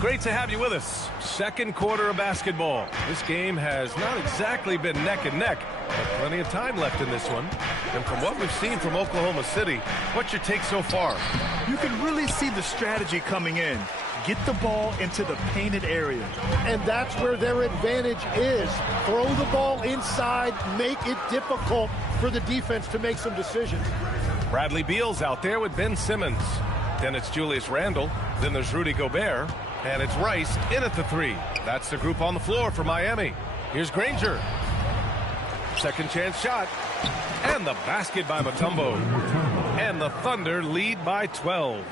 Great to have you with us. Second quarter of basketball. This game has not exactly been neck and neck, but plenty of time left in this one. And from what we've seen from Oklahoma City, what's your take so far? You can really see the strategy coming in. Get the ball into the painted area. And that's where their advantage is. Throw the ball inside, make it difficult for the defense to make some decisions. Bradley Beal's out there with Ben Simmons. Then it's Julius Randle. Then there's Rudy Gobert. And it's Rice in at the 3. That's the group on the floor for Miami. Here's Granger. Second chance shot. And the basket by Mutombo. And the Thunder lead by 12.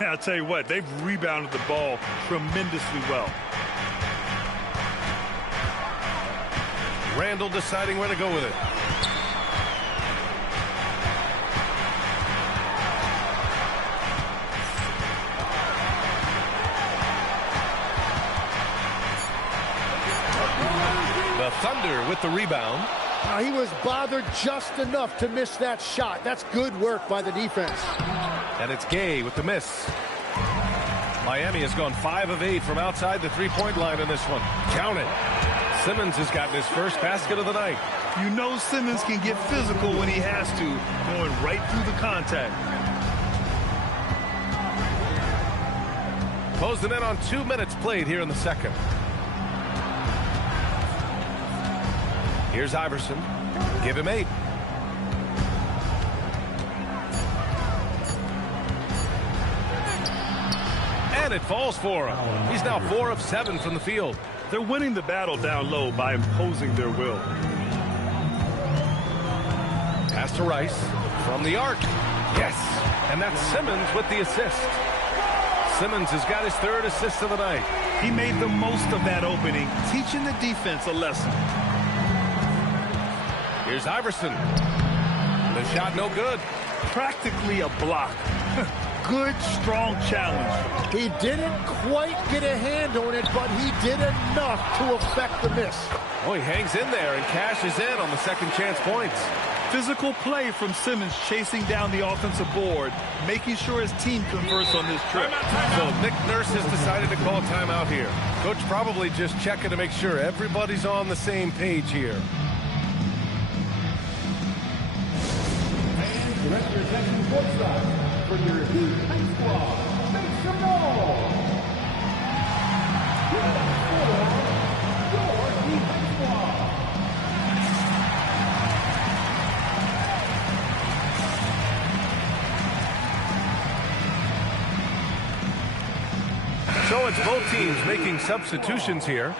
I'll tell you what, they've rebounded the ball tremendously well. Randle deciding where to go with it. The Thunder with the rebound. He was bothered just enough to miss that shot. That's good work by the defense. And it's Gay with the miss. Miami has gone 5 of 8 from outside the three-point line in this one. Count it. Simmons has gotten his first basket of the night. You know Simmons can get physical when he has to, going right through the contact. Closing in on 2 minutes played here in the second. Here's Iverson. Give him 8. And it falls for him. He's now 4 of 7 from the field. They're winning the battle down low by imposing their will. Pass to Rice from the arc. Yes. And that's Simmons with the assist. Simmons has got his 3rd assist of the night. He made the most of that opening, teaching the defense a lesson. Here's Iverson. The shot no good. Practically a block. Good, strong challenge. He didn't quite get a hand on it, but he did enough to affect the miss. Oh, he hangs in there and cashes in on the second chance points. Physical play from Simmons chasing down the offensive board, making sure his team converts on this trip. So Nick Nurse has decided to call timeout here. Coach probably just checking to make sure everybody's on the same page here. And direct your attention courtside for your Heat High Squad. Make some noise! So it's both teams making substitutions here.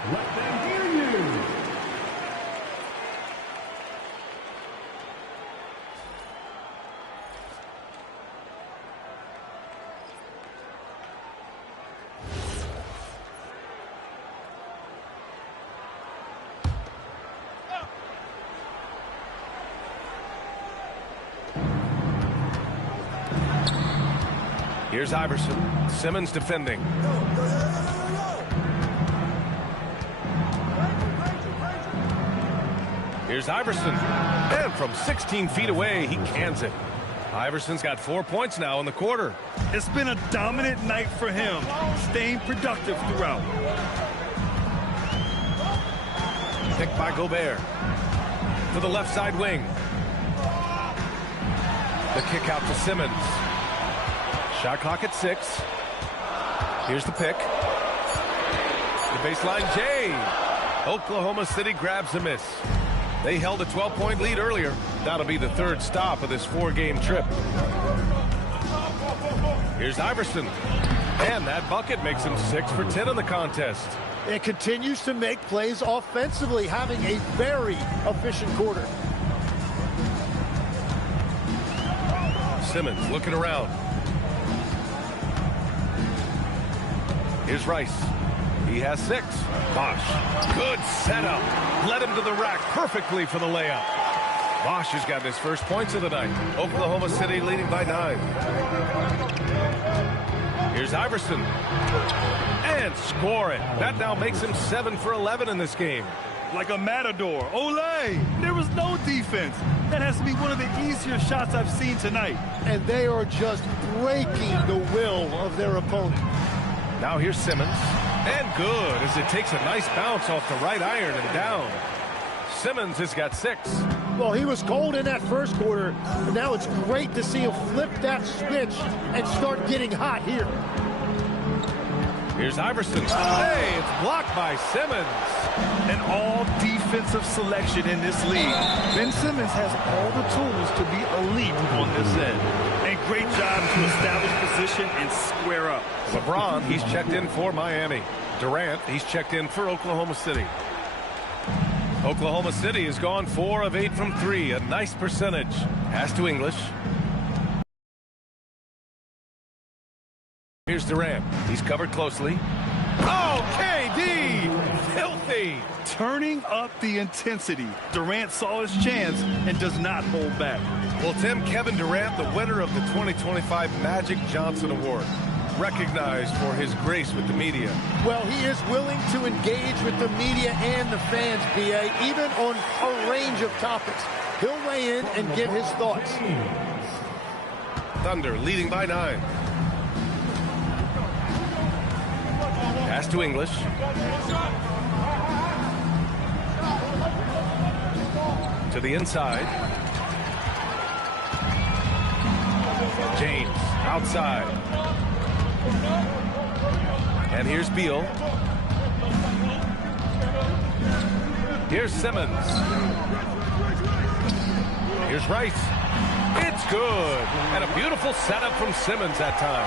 Here's Iverson. Simmons defending. Here's Iverson. And from 16 feet away, he cans it. Iverson's got 4 points now in the quarter. It's been a dominant night for him, staying productive throughout. Picked by Gobert. To the left side wing. The kick out to Simmons. Shot clock at 6. Here's the pick. The baseline J. Oklahoma City grabs a miss. They held a 12-point lead earlier. That'll be the third stop of this 4-game trip. Here's Iverson. And that bucket makes him 6 for 10 in the contest. It continues to make plays offensively, having a very efficient quarter. Simmons looking around. Here's Rice. He has 6. Bosch. Good setup. Led him to the rack perfectly for the layup. Bosch has got his first points of the night. Oklahoma City leading by 9. Here's Iverson. And score it. That now makes him 7 for 11 in this game. Like a matador. Olay! There was no defense. That has to be one of the easier shots I've seen tonight. And they are just breaking the will of their opponent. Now here's Simmons. And good as it takes a nice bounce off the right iron and down. Simmons has got 6. Well, he was cold in that first quarter, and now it's great to see him flip that switch and start getting hot here. Here's Iverson. Hey, it's blocked by Simmons. An all-defensive selection in this league. Ben Simmons has all the tools to be elite on this end. And great job to establish position and square up. LeBron, he's checked in for Miami. Durant, he's checked in for Oklahoma City. Oklahoma City has gone 4 of 8 from 3, a nice percentage. Pass to English. Here's Durant. He's covered closely. Oh, KD! Filthy! Turning up the intensity. Durant saw his chance and does not hold back. Well, Tim, Kevin Durant, the winner of the 2025 Magic Johnson Award, recognized for his grace with the media. Well, he is willing to engage with the media and the fans, B.A., even on a range of topics. He'll weigh in and give his thoughts. Thunder leading by 9. Pass to English. To the inside. James outside. And here's Beal. Here's Simmons. Here's Rice. It's good. And a beautiful setup from Simmons that time.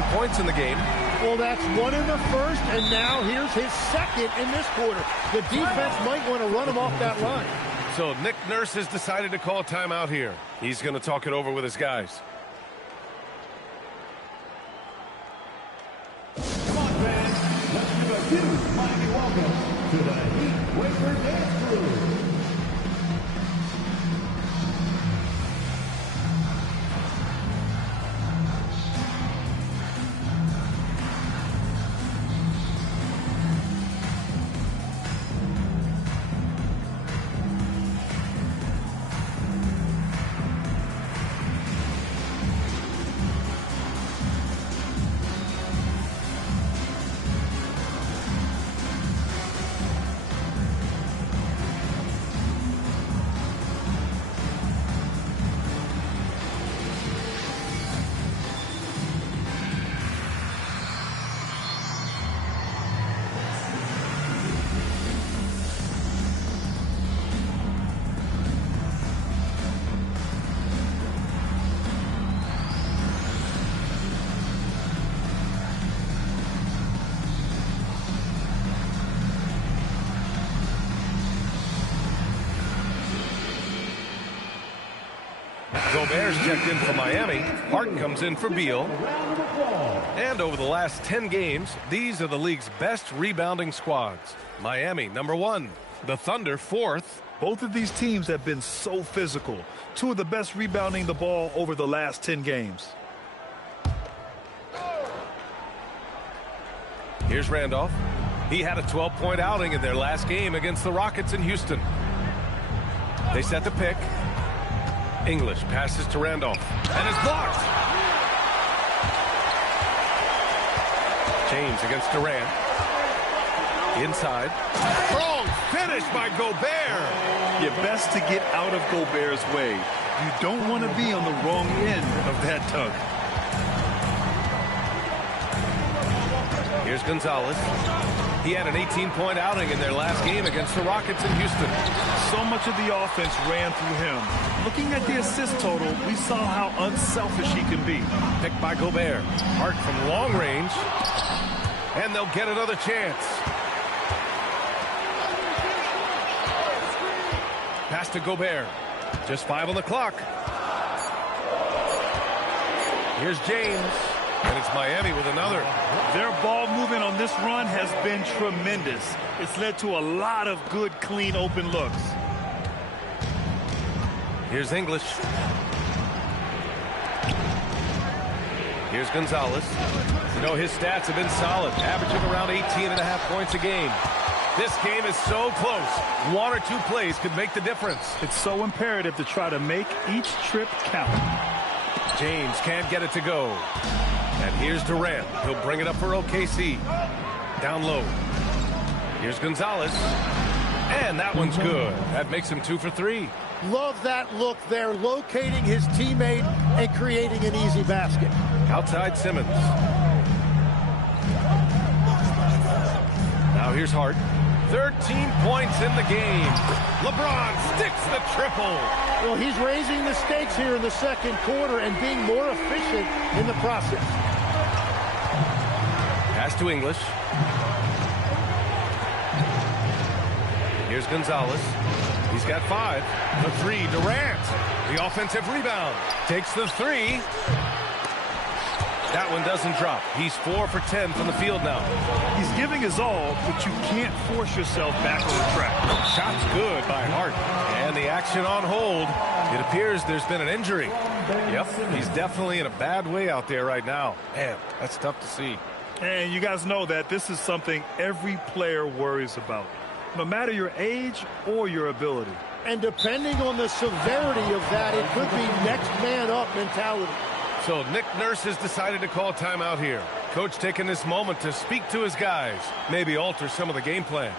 9 points in the game. Well, that's 1 in the first, and now here's his second in this quarter. The defense might want to run him off that line. So Nick Nurse has decided to call timeout here. He's going to talk it over with his guys. Come on, fans. Let's give a huge mighty welcome to the Heat Waker Dance Crew. Gobert's checked in for Miami. Hart comes in for Beal. And over the last 10 games, these are the league's best rebounding squads. Miami, number 1. The Thunder, 4th. Both of these teams have been so physical. 2 of the best rebounding the ball over the last 10 games. Here's Randolph. He had a 12-point outing in their last game against the Rockets in Houston. They set the pick. English passes to Randolph and is blocked. James against Durant. Inside. Strong finish by Gobert. You're best to get out of Gobert's way. You don't want to be on the wrong end of that tug. Here's Gonzalez. He had an 18-point outing in their last game against the Rockets in Houston. So much of the offense ran through him. Looking at the assist total, we saw how unselfish he can be. Picked by Gobert. Hart from long range. And they'll get another chance. Pass to Gobert. Just 5 on the clock. Here's James. And it's Miami with another. Their ball movement on this run has been tremendous. It's led to a lot of good, clean, open looks. Here's English. Here's Gonzalez. You know, his stats have been solid, averaging around 18.5 points a game. This game is so close. 1 or 2 plays could make the difference. It's so imperative to try to make each trip count. James can't get it to go. And here's Durant. He'll bring it up for OKC. Down low. Here's Gonzalez. And that one's good. That makes him 2 for 3. Love that look there, locating his teammate and creating an easy basket. Outside Simmons. Now here's Hart. 13 points in the game. LeBron sticks the triple. Well, he's raising the stakes here in the second quarter and being more efficient in the process. Pass to English. Here's Gonzalez. He's got 5. The 3, Durant. The offensive rebound. Takes the 3. That one doesn't drop. He's 4 for 10 from the field now. He's giving his all, but you can't force yourself back on the track. Shot's good by Hart. And the action on hold. It appears there's been an injury. Yep, he's definitely in a bad way out there right now. Man, that's tough to see. And you guys know that this is something every player worries about, no matter your age or your ability. And depending on the severity of that, it could be next man up mentality. So Nick Nurse has decided to call timeout here. Coach taking this moment to speak to his guys, maybe alter some of the game plan.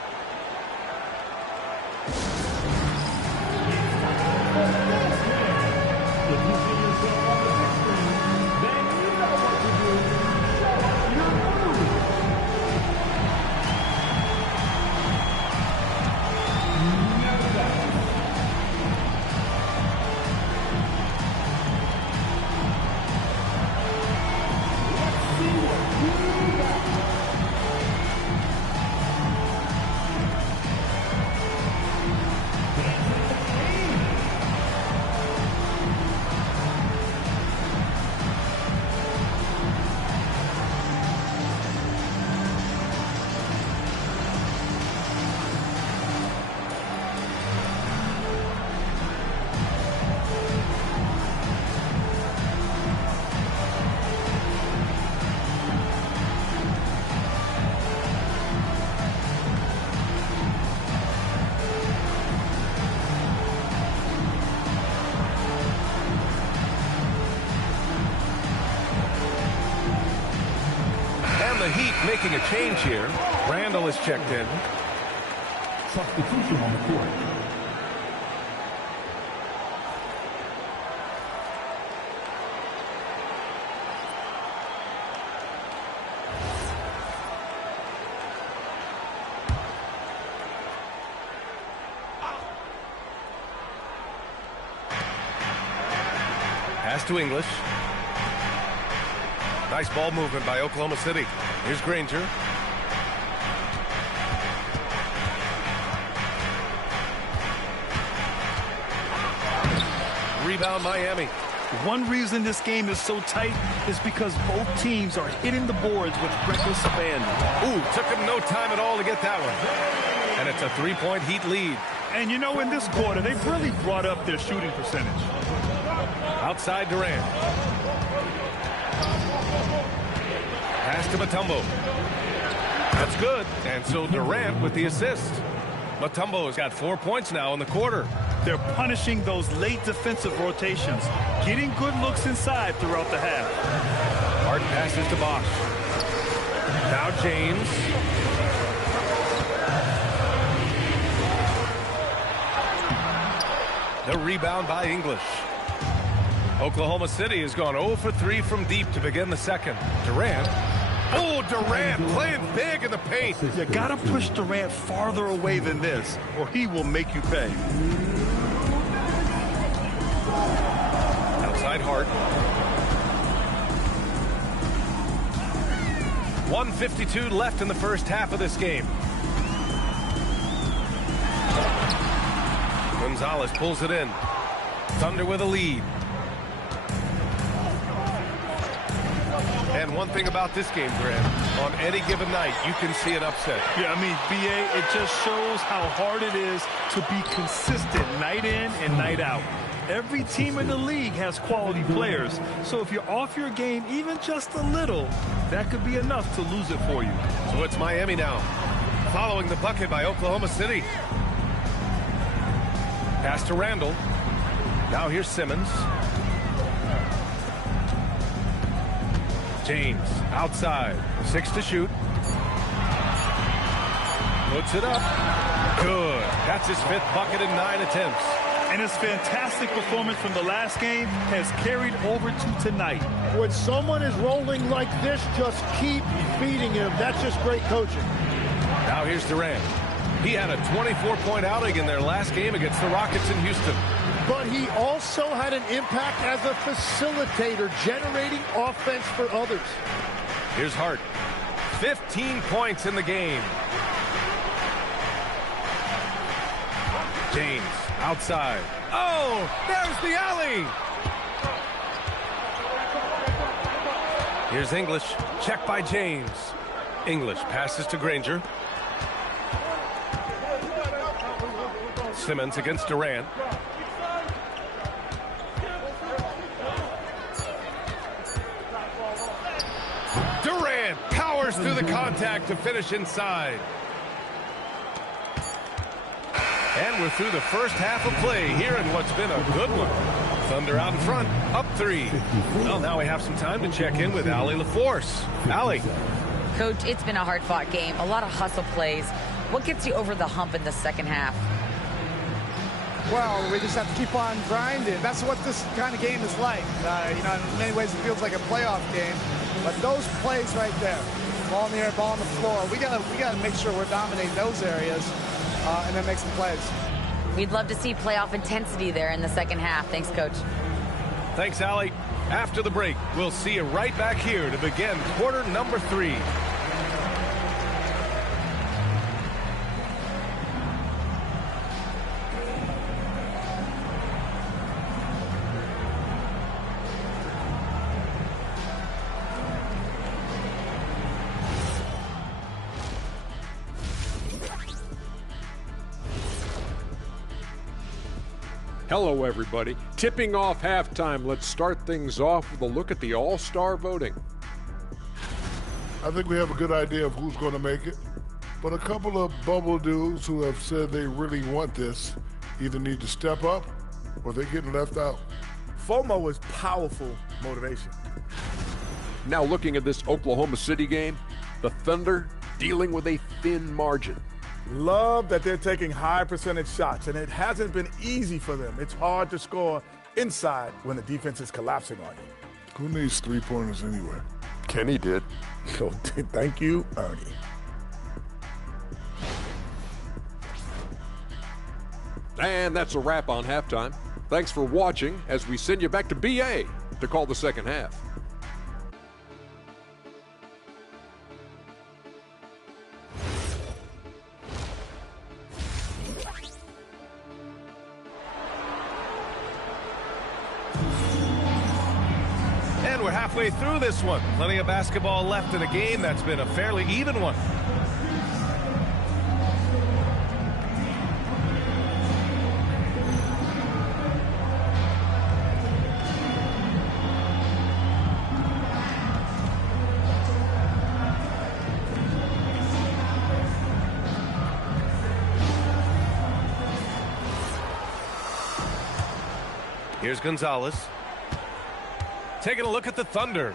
The Heat making a change here. Randall is checked in. Substitution on the court. Pass to English. Nice ball movement by Oklahoma City. Here's Granger. Rebound Miami. One reason this game is so tight is because both teams are hitting the boards with reckless abandon. Ooh, took him no time at all to get that one. And it's a 3-point Heat lead. And you know, in this quarter, they've really brought up their shooting percentage. Outside Durant. Pass to Mutombo. That's good. And so Durant with the assist. Mutombo has got 4 points now in the quarter. They're punishing those late defensive rotations, getting good looks inside throughout the half. Hard passes to Bosch. Now James. The rebound by English. Oklahoma City has gone 0 for 3 from deep to begin the second. Durant. Oh, Durant playing big in the paint. You gotta push Durant farther away than this, or he will make you pay. Outside Hart. 1:52 left in the first half of this game. Gonzalez pulls it in. Thunder with a lead. And one thing about this game, Grant, on any given night, you can see an upset. Yeah, I mean, BA, it just shows how hard it is to be consistent night in and night out. Every team in the league has quality players, so if you're off your game even just a little, that could be enough to lose it for you. So it's Miami now, following the bucket by Oklahoma City. Pass to Randall. Now here's Simmons. James outside. 6 to shoot. Puts it up. Good. That's his 5th bucket in 9 attempts. And his fantastic performance from the last game has carried over to tonight. When someone is rolling like this, just keep feeding him. That's just great coaching. Now here's Durant. He had a 24-point outing in their last game against the Rockets in Houston. But he also had an impact as a facilitator, generating offense for others. Here's Hart. 15 points in the game. James outside. Oh, there's the alley. Here's English. Check by James. English passes to Granger. Simmons against Durant. Durant powers through the contact to finish inside. And we're through the first half of play here in what's been a good one. Thunder out in front, up 3. Well, now we have some time to check in with Allie LaForce. Allie. Coach, it's been a hard-fought game. A lot of hustle plays. What gets you over the hump in the second half? Well, we just have to keep on grinding. That's what this kind of game is like. You know, in many ways it feels like a playoff game. But those plays right there, ball in the air, ball on the floor, we gotta make sure we're dominating those areas and then make some plays. We'd love to see playoff intensity there in the second half. Thanks, Coach. Thanks, Allie. After the break, we'll see you right back here to begin quarter number 3. Hello, everybody. Tipping off halftime. Let's start things off with a look at the All-Star voting. I think we have a good idea of who's going to make it, but a couple of bubble dudes who have said they really want this either need to step up or they're getting left out. FOMO is powerful motivation. Now looking at this Oklahoma City game, the Thunder dealing with a thin margin. Love that they're taking high percentage shots, and it hasn't been easy for them. It's hard to score inside when the defense is collapsing on you. Who needs three-pointers anyway? Kenny did. So thank you, Ernie. And that's a wrap on halftime. Thanks for watching as we send you back to BA to call the second half. And we're halfway through this one. Plenty of basketball left in a game that's been a fairly even one. Here's Gonzalez. Taking a look at the Thunder.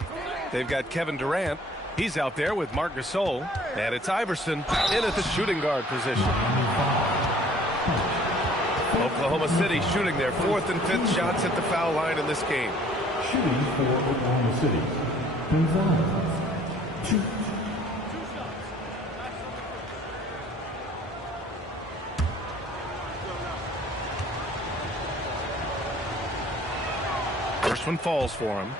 They've got Kevin Durant. He's out there with Marc Gasol. And it's Iverson in at the shooting guard position. Oklahoma City shooting their 4th and 5th shots at the foul line in this game. Shooting for Oklahoma City, Gonzalez, 2. First one falls for him.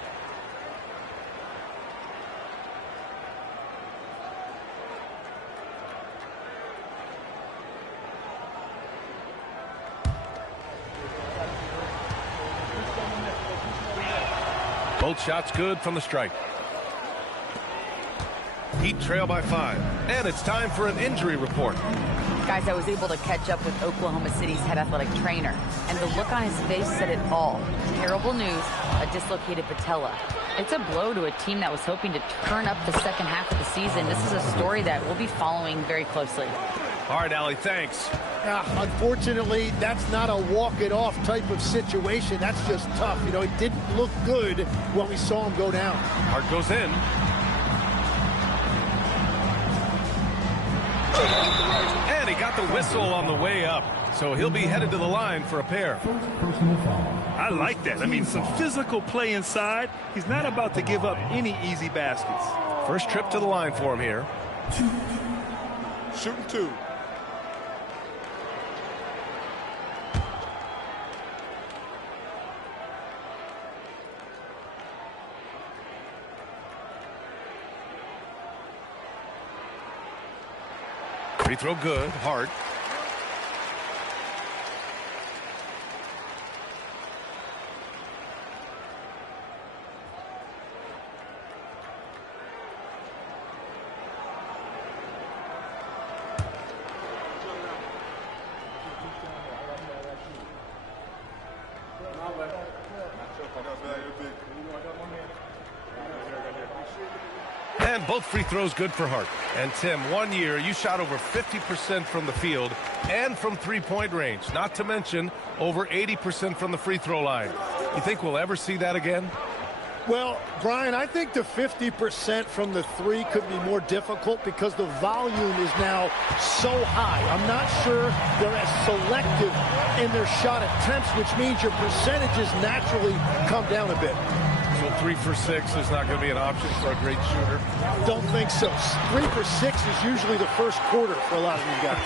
Both shots good from the stripe. Heat trail by 5. And it's time for an injury report. Guys, I was able to catch up with Oklahoma City's head athletic trainer, and the look on his face said it all. Terrible news, a dislocated patella. It's a blow to a team that was hoping to turn up the second half of the season. This is a story that we'll be following very closely. All right, Allie, thanks. Unfortunately, that's not a walk-it-off type of situation. That's just tough. You know, it didn't look good when we saw him go down. Hart goes in. And he got the whistle on the way up. So he'll be headed to the line for a pair. I like that. I mean, some physical play inside. He's not about to give up any easy baskets. First trip to the line for him here. Shooting 2. Free throw good. Hart. And both free throws good for Hart. And Tim, 1 year, you shot over 50% from the field and from three-point range. Not to mention over 80% from the free throw line. You think we'll ever see that again? Well, Brian, I think the 50% from the 3 could be more difficult because the volume is now so high. I'm not sure they're as selective in their shot attempts, which means your percentages naturally come down a bit. So 3 for 6 is not going to be an option for a great shooter? Don't think so. 3 for 6 is usually the first quarter for a lot of these guys.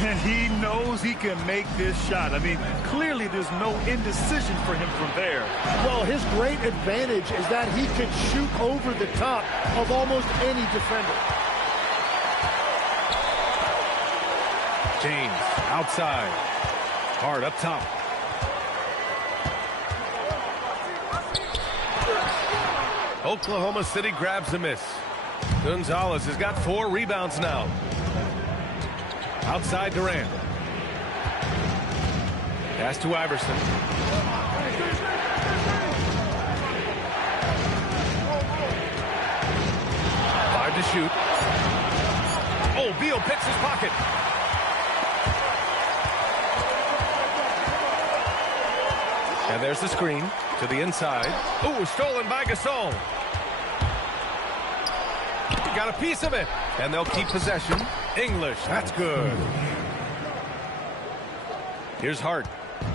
And he knows he can make this shot. I mean, clearly there's no indecision for him from there. Well, his great advantage is that he can shoot over the top of almost any defender. James outside. Hard up top. Oklahoma City grabs a miss. Gonzalez has got 4 rebounds now. Outside Durant. Pass to Iverson. 5 to shoot. Oh, Beal picks his pocket. And there's the screen to the inside. Ooh, stolen by Gasol. He got a piece of it. And they'll keep possession. English, that's good. Here's Hart.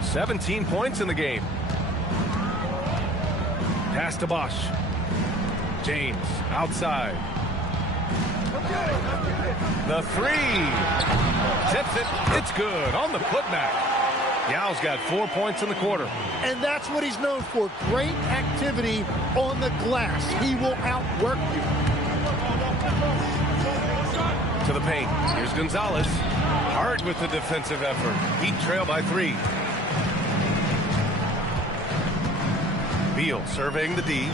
17 points in the game. Pass to Bosch. James outside. The 3. Tips it. It's good on the putback. Yao's got 4 points in the quarter. And that's what he's known for. Great activity on the glass. He will outwork you. To the paint. Here's Gonzalez. Hard with the defensive effort. Heat trail by 3. Beal surveying the D.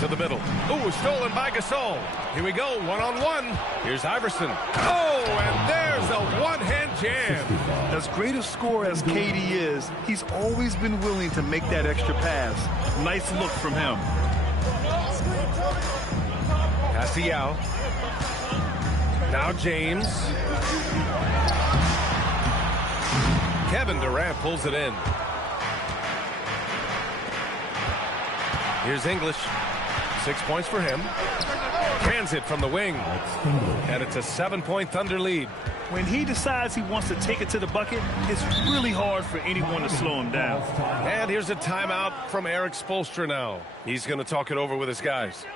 To the middle. Ooh, stolen by Gasol. Here we go, one-on-one. Here's Iverson. Oh, and there's a one-hand jam. As great a scorer as KD is, he's always been willing to make that extra pass. Nice look from him. Pass to Yao. Now James. Kevin Durant pulls it in. Here's English. 6 points for him. Cans it from the wing. And it's a 7-point Thunder lead. When he decides he wants to take it to the bucket, it's really hard for anyone to slow him down. And here's a timeout from Eric Spoelstra now. He's going to talk it over with his guys.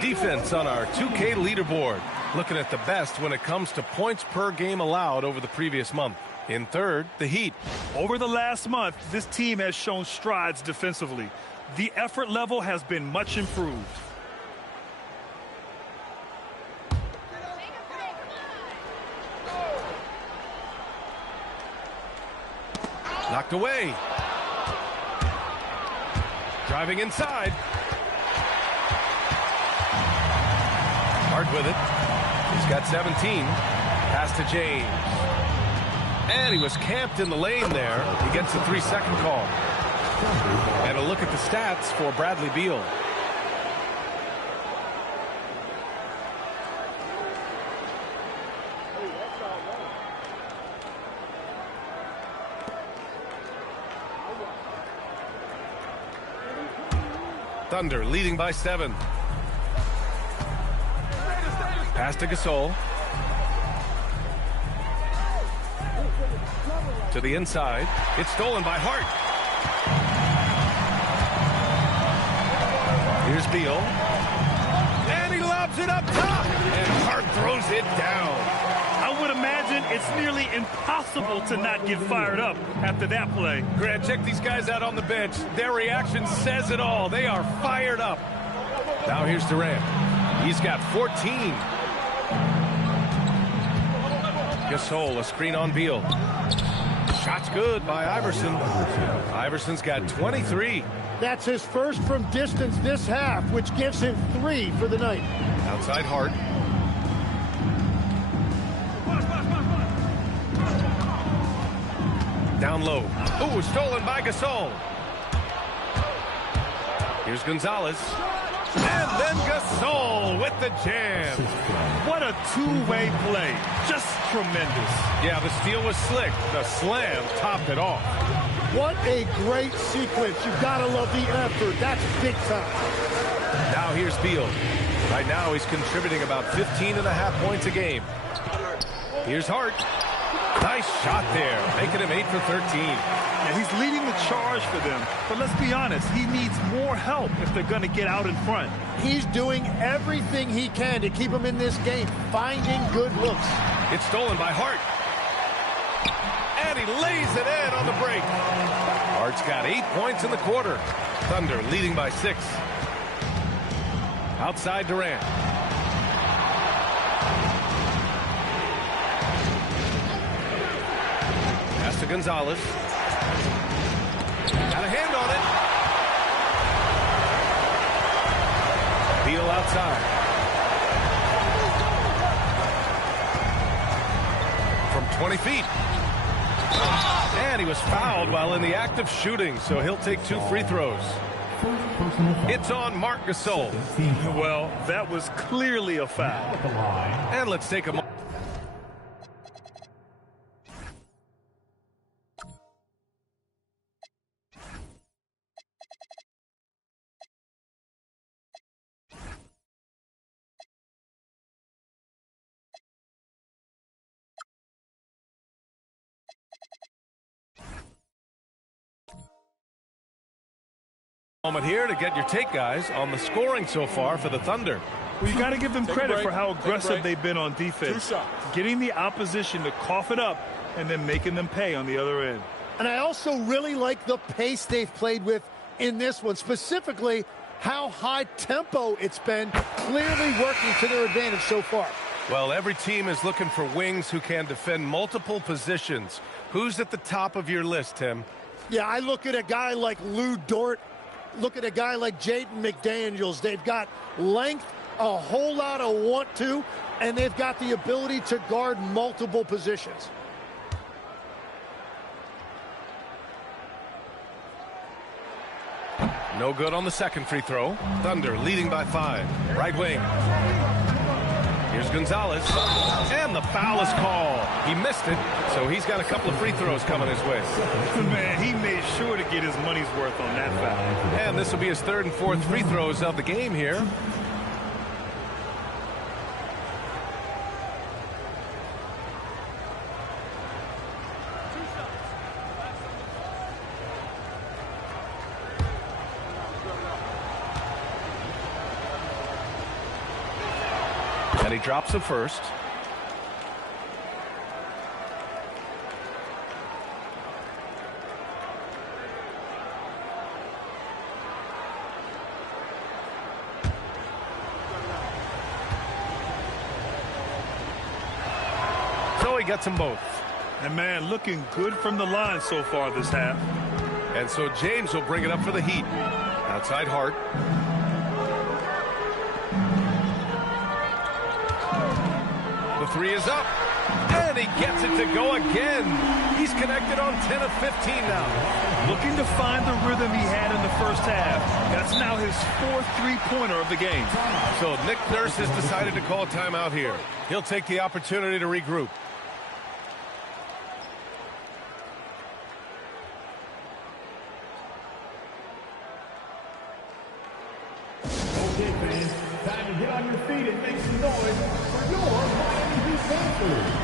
Defense on our 2K leaderboard. Looking at the best when it comes to points per game allowed over the previous month. In third, the Heat. Over the last month, this team has shown strides defensively. The effort level has been much improved. Knocked away. Driving inside. Hard with it. He's got 17. Pass to James. And he was camped in the lane there. He gets a 3-second call. And a look at the stats for Bradley Beal. Thunder leading by 7. Pass to Gasol. To the inside. It's stolen by Hart. Here's Beal. And he lobs it up top. And Hart throws it down. I would imagine it's nearly impossible to not get fired up after that play. Grant, check these guys out on the bench. Their reaction says it all. They are fired up. Now here's Durant. He's got 14. Gasol, a screen on Beal. Shot's good by Iverson. Iverson's got 23. That's his first from distance this half, which gives him 3 for the night. Outside Hart. Down low. Ooh, stolen by Gasol. Here's Gonzalez. And then Gasol with the jam. What a two-way play. Just tremendous. Yeah, the steal was slick. The slam topped it off. What a great sequence. You've got to love the effort. That's big time. Now here's Beal. Right now he's contributing about 15.5 points a game. Here's Hart. Nice shot there, making him 8 for 13. Yeah, he's leading the charge for them. But let's be honest, he needs more help if they're going to get out in front. He's doing everything he can to keep him in this game, finding good looks. It's stolen by Hart. And he lays it in on the break. Hart's got 8 points in the quarter. Thunder leading by 6. Outside Durant. Pass to Gonzalez. Got a hand on it. Beal outside. From 20 feet. And he was fouled while in the act of shooting, so he'll take 2 free throws. It's on Marc Gasol. Well, that was clearly a foul. And let's take a moment. Moment here to get your take, guys, on the scoring so far for the Thunder. Well, you got to give them credit for how aggressive they've been on defense. Getting the opposition to cough it up and then making them pay on the other end. And I also really like the pace they've played with in this one, specifically how high tempo it's been, clearly working to their advantage so far. Well, every team is looking for wings who can defend multiple positions. Who's at the top of your list, Tim? Yeah, I look at a guy like Lou Dort. Look at a guy like Jaden McDaniels. They've got length, a whole lot of want to, and they've got the ability to guard multiple positions. No good on the second free throw. Thunder leading by 5. Right wing. Here's Gonzalez. And the foul is called. He missed it, so he's got a couple of free throws coming his way. Man, he made sure to get his money's worth on that foul. And this will be his 3rd and 4th free throws of the game here. And he drops the first. So he gets them both. And man, looking good from the line so far this half. And so James will bring it up for the Heat. Outside Hart. The 3 is up, and he gets it to go again. He's connected on 10 of 15 now. Looking to find the rhythm he had in the first half. That's now his 4th three-pointer of the game. So Nick Nurse has decided to call timeout here. He'll take the opportunity to regroup. Okay, fans, time to get on your feet and make some noise for your Miami Heat Panthers.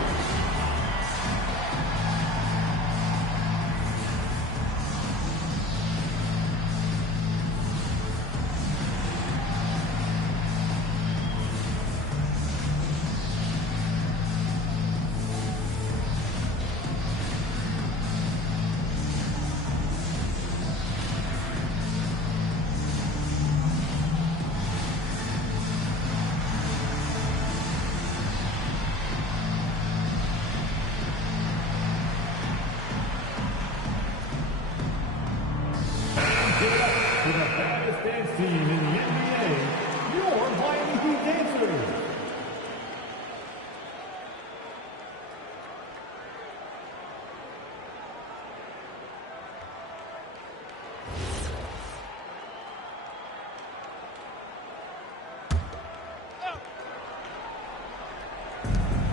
To the baddest dance team in the NBA, your Miami Heat Dancers.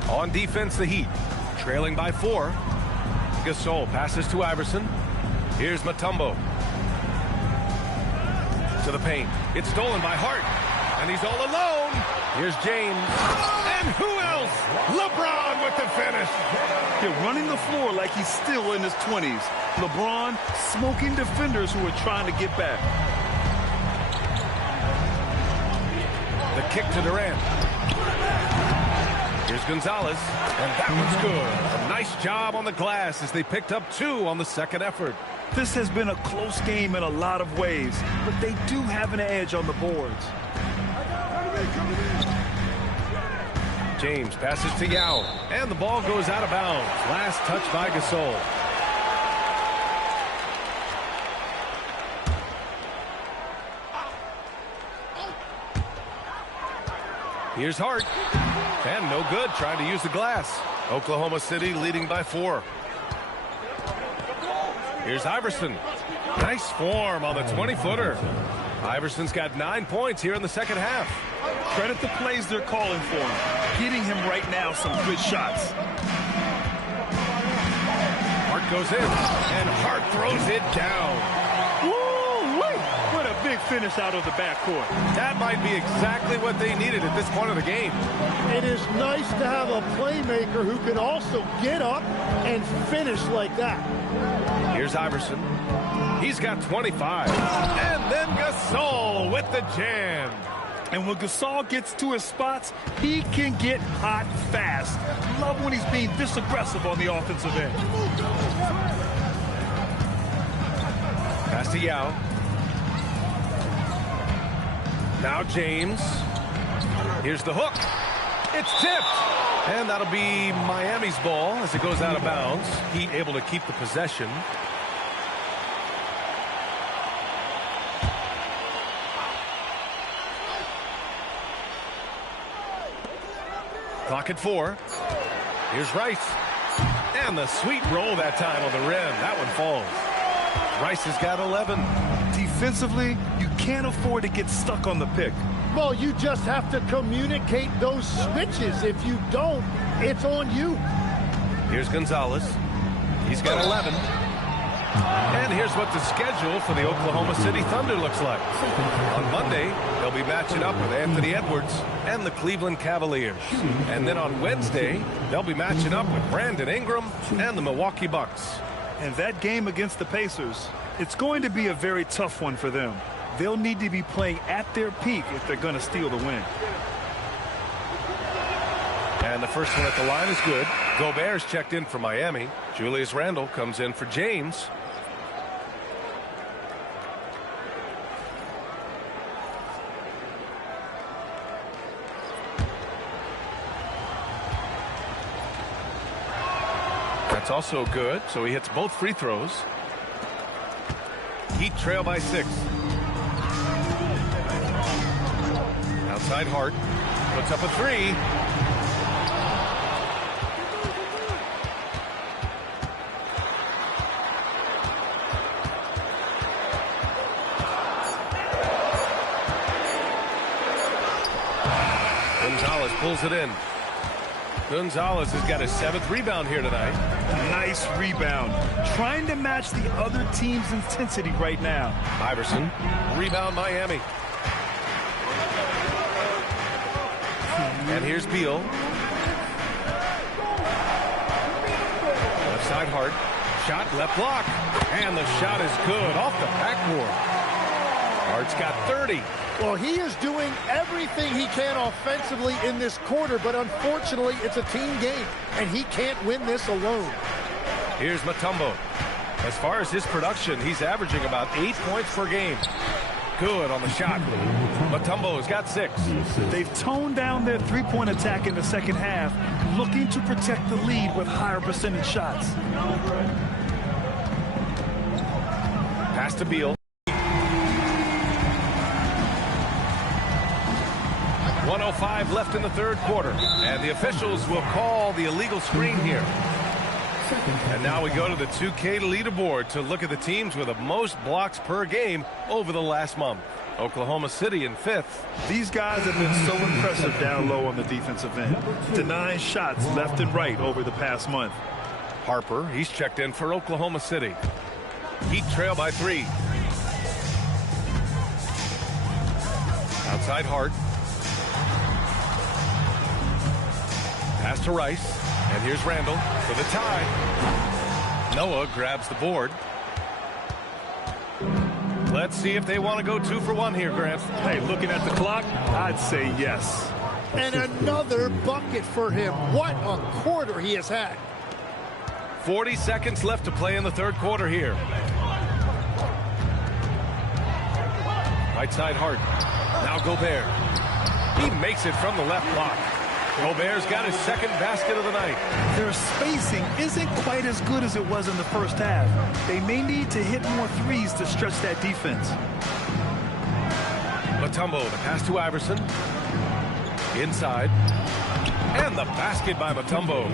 On defense, the Heat, trailing by 4. Gasol passes to Iverson. Here's Mutombo. To the paint. It's stolen by Hart. And he's all alone. Here's James. And who else? LeBron with the finish. They're running the floor like he's still in his 20s. LeBron smoking defenders who are trying to get back. The kick to Durant. Here's Gonzalez. And that one's good. A nice job on the glass as they picked up 2 on the second effort. This has been a close game in a lot of ways, but they do have an edge on the boards. James passes to Yao, and the ball goes out of bounds. Last touch by Gasol. Here's Hart. And no good, trying to use the glass. Oklahoma City leading by 4. Here's Iverson. Nice form on the 20-footer. Iverson's got 9 points here in the second half. Credit the plays they're calling for him. Getting him right now some good shots. Hart goes in, and Hart throws it down. Woo-wee! What a big finish out of the backcourt. That might be exactly what they needed at this point of the game. It is nice to have a playmaker who can also get up and finish like that. Here's Iverson. He's got 25. And then Gasol with the jam. And when Gasol gets to his spots, he can get hot fast. Love when he's being this aggressive on the offensive end. Pass to Yao. Now James. Here's the hook. It's tipped. And that'll be Miami's ball as it goes out of bounds. Heat able to keep the possession. Clock at 4. Here's Rice. And the sweet roll that time on the rim. That one falls. Rice has got 11. Defensively, you can't afford to get stuck on the pick. Well, you just have to communicate those switches. If you don't, it's on you. Here's Gonzalez. He's got 11. And here's what the schedule for the Oklahoma City Thunder looks like. On Monday, they'll be matching up with Anthony Edwards and the Cleveland Cavaliers. And then on Wednesday, they'll be matching up with Brandon Ingram and the Milwaukee Bucks. And that game against the Pacers, it's going to be a very tough one for them. They'll need to be playing at their peak if they're going to steal the win. And the first one at the line is good. Gobert's checked in for Miami. Julius Randle comes in for James. That's also good, so he hits both free throws. Heat trail by 6. Outside Hart. Puts up a 3. Gonzalez pulls it in. Gonzalez has got his 7th rebound here tonight. Nice rebound. Trying to match the other team's intensity right now. Iverson. Rebound Miami. And here's Beal. Left side Hart. Shot left block. And the shot is good off the backboard. Hart's got 30. Well, he is doing everything he can offensively in this quarter, but unfortunately, it's a team game, and he can't win this alone. Here's Mutombo. As far as his production, he's averaging about 8 points per game. Good on the shot. Mutombo's got 6. They've toned down their three-point attack in the second half, looking to protect the lead with higher percentage shots. Pass to Beal. 1:05 left in the third quarter, and the officials will call the illegal screen here. And now we go to the 2K leaderboard to look at the teams with the most blocks per game over the last month. Oklahoma City in 5th. These guys have been so impressive down low on the defensive end, denying shots left and right over the past month. Harper, he's checked in for Oklahoma City. Heat trail by 3. Outside Hart. Pass to Rice, and here's Randle for the tie. Noah grabs the board. Let's see if they want to go 2 for 1 here, Grant. Hey, looking at the clock, I'd say yes. And another bucket for him. What a quarter he has had. 40 seconds left to play in the third quarter here. Right side Hart. Now Gobert. He makes it from the left block. Gobert's got his 2nd basket of the night. Their spacing isn't quite as good as it was in the first half. They may need to hit more threes to stretch that defense. Mutombo, the pass to Iverson. Inside. And the basket by Mutombo.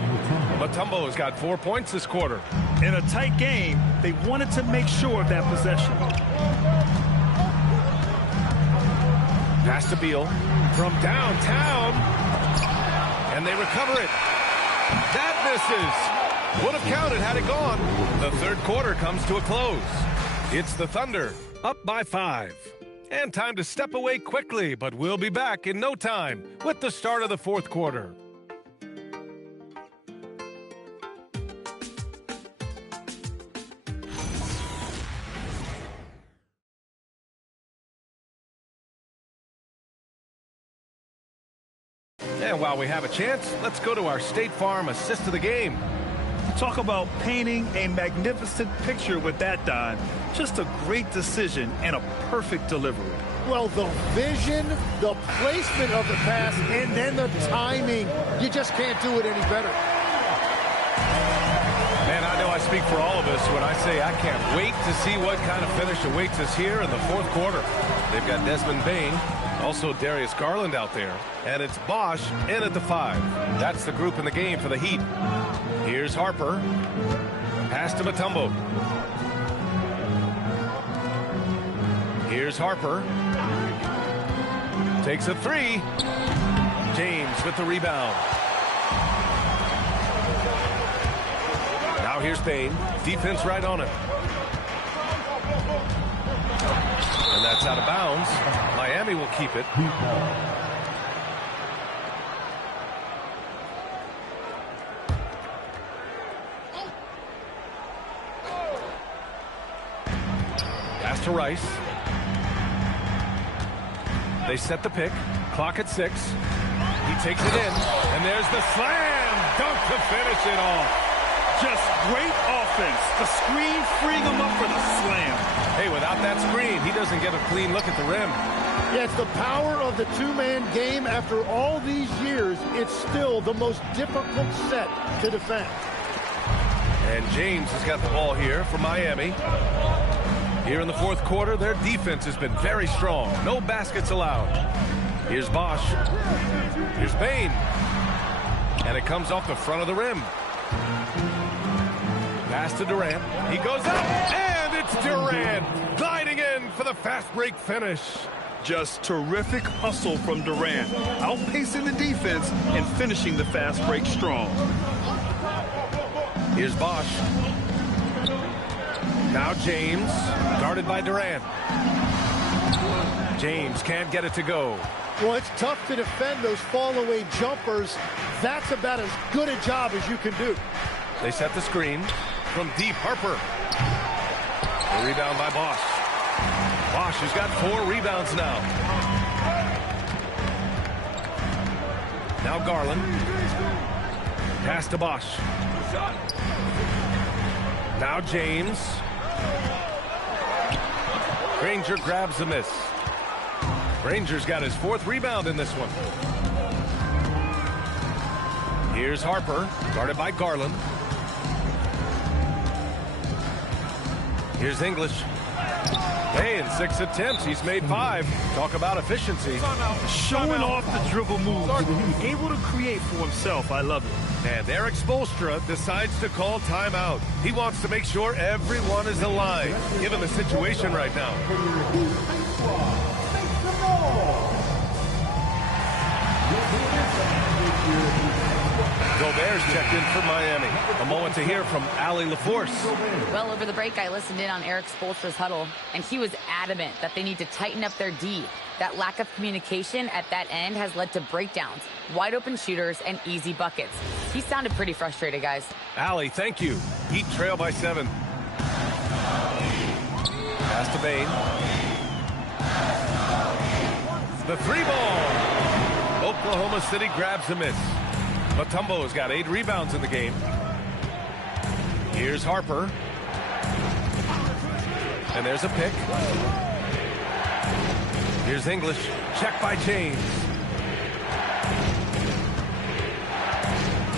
Mutombo has got 4 points this quarter. In a tight game, they wanted to make sure of that possession. Pass to Beal from downtown. And they recover it. That misses. Would have counted had it gone. The third quarter comes to a close. It's the Thunder up by 5. And time to step away quickly, but we'll be back in no time with the start of the fourth quarter. And while we have a chance, let's go to our State Farm assist of the game. Talk about painting a magnificent picture with that, Don. Just a great decision and a perfect delivery. Well, the vision, the placement of the pass, and then the timing. You just can't do it any better. Man, I know I speak for all of us when I say I can't wait to see what kind of finish awaits us here in the fourth quarter. They've got Desmond Bane, also Darius Garland out there, and it's Bosch in at the 5. That's the group in the game for the Heat. Here's Harper. Pass to Mutombo. Here's Harper. Takes a 3. James with the rebound. Now here's Bane. Defense right on him. And that's out of bounds. Miami will keep it. Pass to Rice. They set the pick. Clock at 6. He takes it in. And there's the slam. Dunk to finish it off. Just great offense. The screen freeing him up for the slam. Hey, without that screen, he doesn't get a clean look at the rim. Yeah, it's the power of the two-man game. After all these years, it's still the most difficult set to defend. And James has got the ball here for Miami. Here in the fourth quarter, their defense has been very strong. No baskets allowed. Here's Bosch. Here's Bane. And it comes off the front of the rim. Pass to Durant. He goes up, and it's Durant gliding in for the fast break finish. Just terrific hustle from Durant, outpacing the defense and finishing the fast break strong. Here's Bosch. Now James, guarded by Durant. James can't get it to go. Well, it's tough to defend those fall-away jumpers. That's about as good a job as you can do. They set the screen from deep. Harper. The rebound by Bosch. Bosch has got 4 rebounds now. Now Garland. Pass to Bosch. Now James. Granger grabs the miss. Granger's got his 4th rebound in this one. Here's Harper, guarded by Garland. Here's English. Hey, in 6 attempts, he's made 5. Talk about efficiency. Showing off the dribble moves. Able to create for himself. I love it. And Eric Spoelstra decides to call timeout. He wants to make sure everyone is aligned, given the situation right now. Gobert's checked in for Miami. A moment to hear from Allie LaForce. Well, over the break, I listened in on Eric Spoelstra's huddle, and he was adamant that they need to tighten up their D. That lack of communication at that end has led to breakdowns, wide open shooters, and easy buckets. He sounded pretty frustrated, guys. Allie, thank you. Heat trail by 7. Pass to Bane. The 3-ball. Oklahoma City grabs the miss. Mutombo's got 8 rebounds in the game. Here's Harper. And there's a pick. Here's English. Check by James.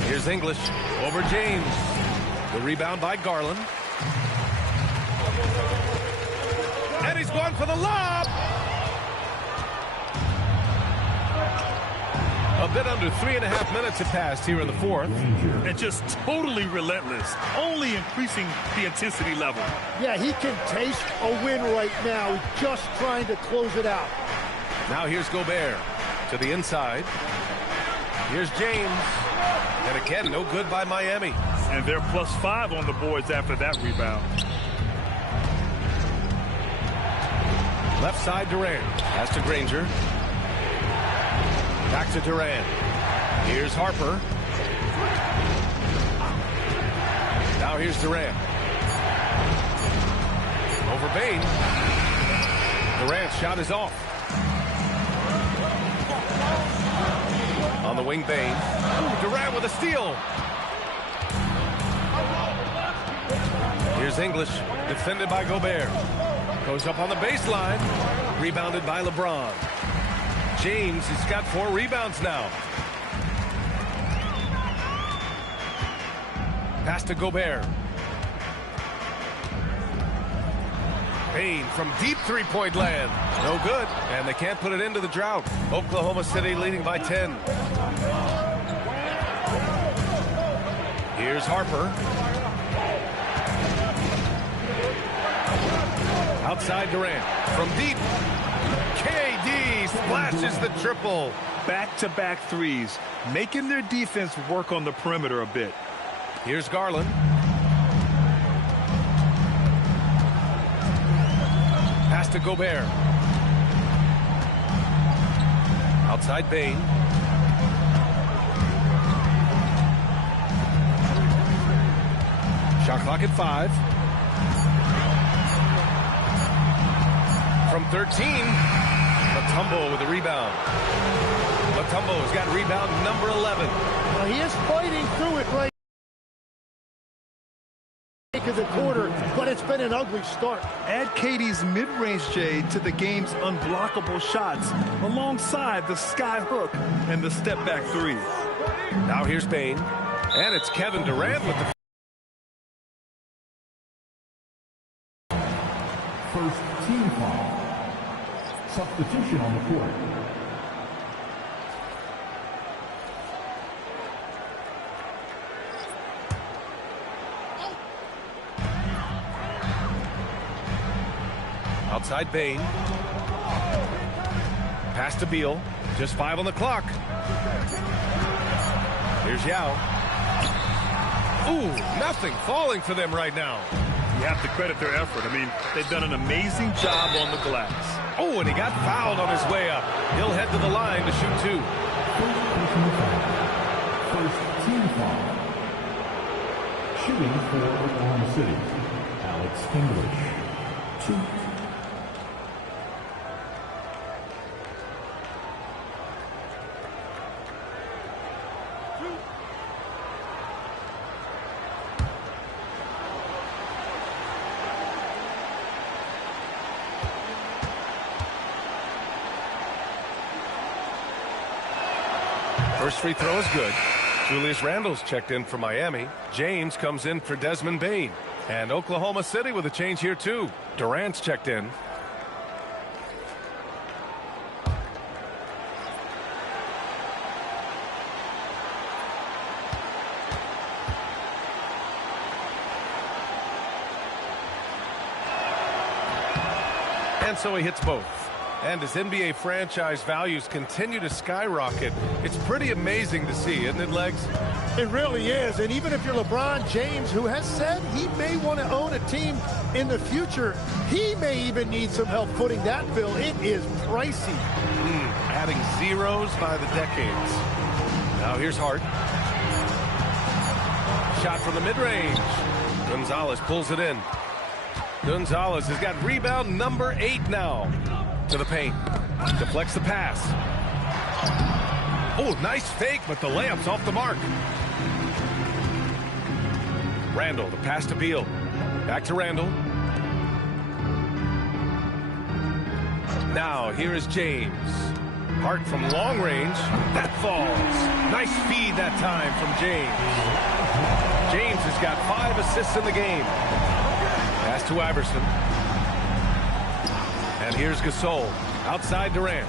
Here's English over James. The rebound by Garland. And he's going for the lob. A bit under 3.5 minutes have passed here in the fourth. And just totally relentless, only increasing the intensity level. Yeah, he can taste a win right now. He's just trying to close it out. Now here's Gobert to the inside. Here's James. And again, no good by Miami. And they're +5 on the boards after that rebound. Left side, Durant. Pass to Granger. Back to Durant. Here's Harper. Now here's Durant. Over Bain. Durant's shot is off. On the wing, Bain. Ooh, Durant with a steal. Here's English, defended by Gobert. Goes up on the baseline. Rebounded by LeBron. James has got 4 rebounds now. Pass to Gobert. Bain from deep three-point land. No good. And they can't put it into the drought. Oklahoma City leading by 10. Here's Harper. Outside Durant. From deep. KD splashes the triple. Back-to-back threes, making their defense work on the perimeter a bit. Here's Garland. Pass to Gobert. Outside Bain. Shot clock at 5. From 13. Matumbo with a rebound. Matumbo's got rebound number 11. Well, he is fighting through it right of the quarter, but it's been an ugly start. Add KD's mid-range shade to the game's unblockable shots alongside the sky hook and the step-back three. Now here's Bain. And it's Kevin Durant with the first team foul. Substitution on the court. outside Bain. Pass to Beal. Just 5 on the clock. Here's Yao. Ooh, nothing falling for them right now. You have to credit their effort. I mean, they've done an amazing job on the glass. Oh, and he got fouled on his way up. He'll head to the line to shoot 2. First team foul. Shooting for Oklahoma City, Alex English. 2. First free throw is good. Julius Randle's checked in for Miami. James comes in for Desmond Bain. And Oklahoma City with a change here too. Durant's checked in. And so he hits both. And as NBA franchise values continue to skyrocket, it's pretty amazing to see, isn't it, Legs? It really is. And even if you're LeBron James, who has said he may want to own a team in the future, he may even need some help footing that bill. It is pricey. Adding zeros by the decades. Now here's Hart. Shot from the mid-range. Gonzalez pulls it in. Gonzalez has got rebound number 8 now. To the paint. Deflects the pass. Oh, nice fake, but the layup's off the mark. Randle, the pass to Beal. Back to Randle. Now, here is James. Hart from long range. That falls. Nice feed that time from James. James has got 5 assists in the game. Pass to Iverson. And here's Gasol. Outside Durant.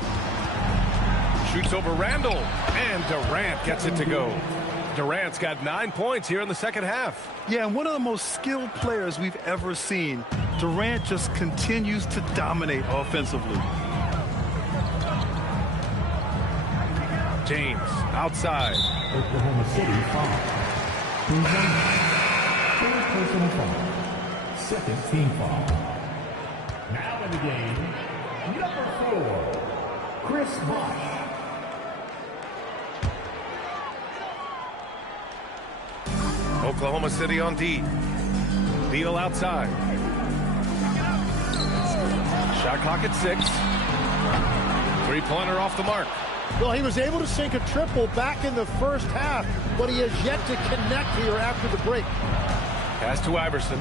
Shoots over Randall, and Durant gets it to go. Durant's got 9 points here in the second half. Yeah, and one of the most skilled players we've ever seen. Durant just continues to dominate offensively. James outside. Oklahoma City foul. First personal foul. Second team foul. Now in the game, number 4, Chris Bosh. Oklahoma City on D. Beal outside. Shot clock at 6. Three-pointer off the mark. Well, he was able to sink a triple back in the first half, but he has yet to connect here after the break. Pass to Iverson.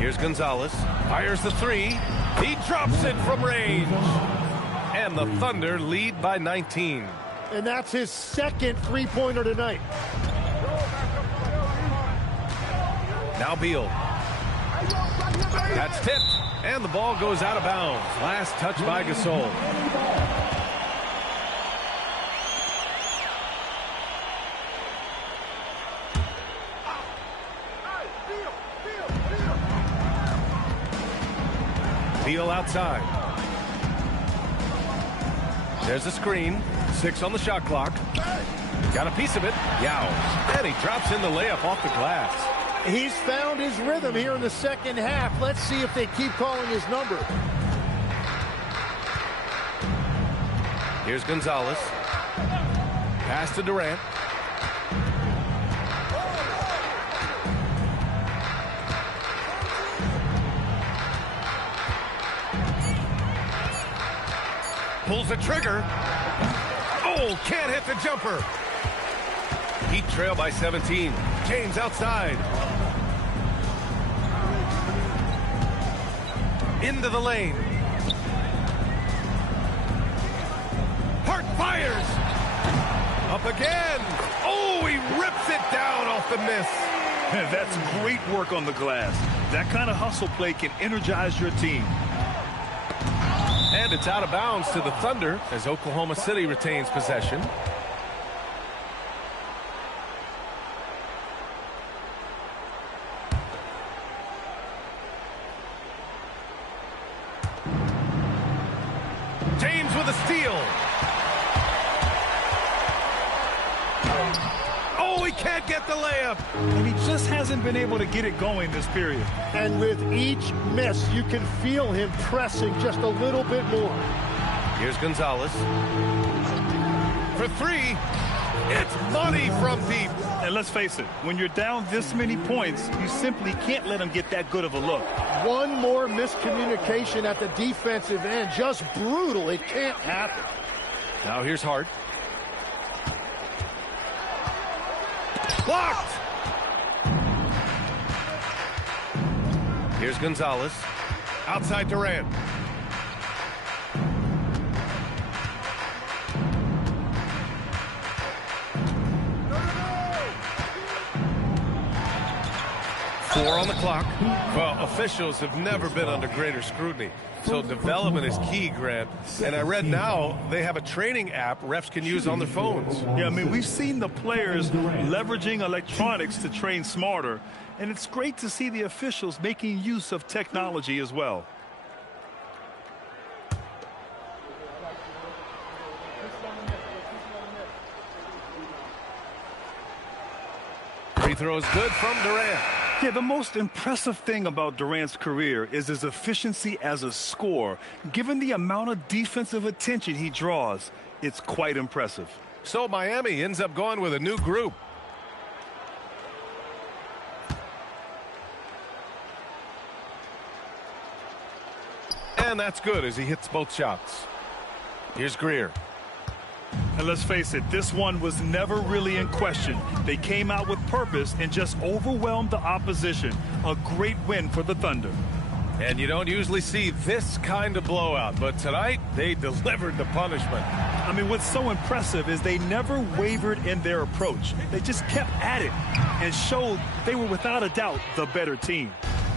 Here's Gonzalez. Fires the 3. He drops it from range. And the Thunder lead by 19. And that's his second three-pointer tonight. Now Beal. That's tipped. And the ball goes out of bounds. Last touch by Gasol. Beal outside. There's a screen. 6 on the shot clock. Got a piece of it. Yow. And he drops in the layup off the glass. He's found his rhythm here in the second half. Let's see if they keep calling his number. Here's Gonzalez. Pass to Durant. Pulls the trigger. Oh, can't hit the jumper. Heat trail by 17. James outside. Into the lane. Hart fires. Up again. Oh, he rips it down off the miss. That's great work on the glass. That kind of hustle play can energize your team. And it's out of bounds to the Thunder as Oklahoma City retains possession. James with a steal. Oh, he can't get the layup. And he just hasn't been able to get it going this period. And with each miss, you can feel him pressing just a little bit more. Here's Gonzalez. For 3. It's money from deep. And let's face it, when you're down this many points, you simply can't let him get that good of a look. One more miscommunication at the defensive end. Just brutal. It can't happen. Now here's Hart. Blocked! Here's Gonzalez. Outside Durant. Four on the clock. Well, officials have never been under greater scrutiny. So development is key, Grant. And I read now they have a training app refs can use on their phones. Yeah, I mean, we've seen the players leveraging electronics to train smarter. And it's great to see the officials making use of technology as well. Free throw is good from Durant. Yeah, the most impressive thing about Durant's career is his efficiency as a scorer. Given the amount of defensive attention he draws, it's quite impressive. So Miami ends up going with a new group. And that's good as he hits both shots. Here's Greer. And let's face it, this one was never really in question. They came out with purpose and just overwhelmed the opposition. A great win for the Thunder. And you don't usually see this kind of blowout, but tonight they delivered the punishment. I mean, what's so impressive is they never wavered in their approach. They just kept at it and showed they were without a doubt the better team.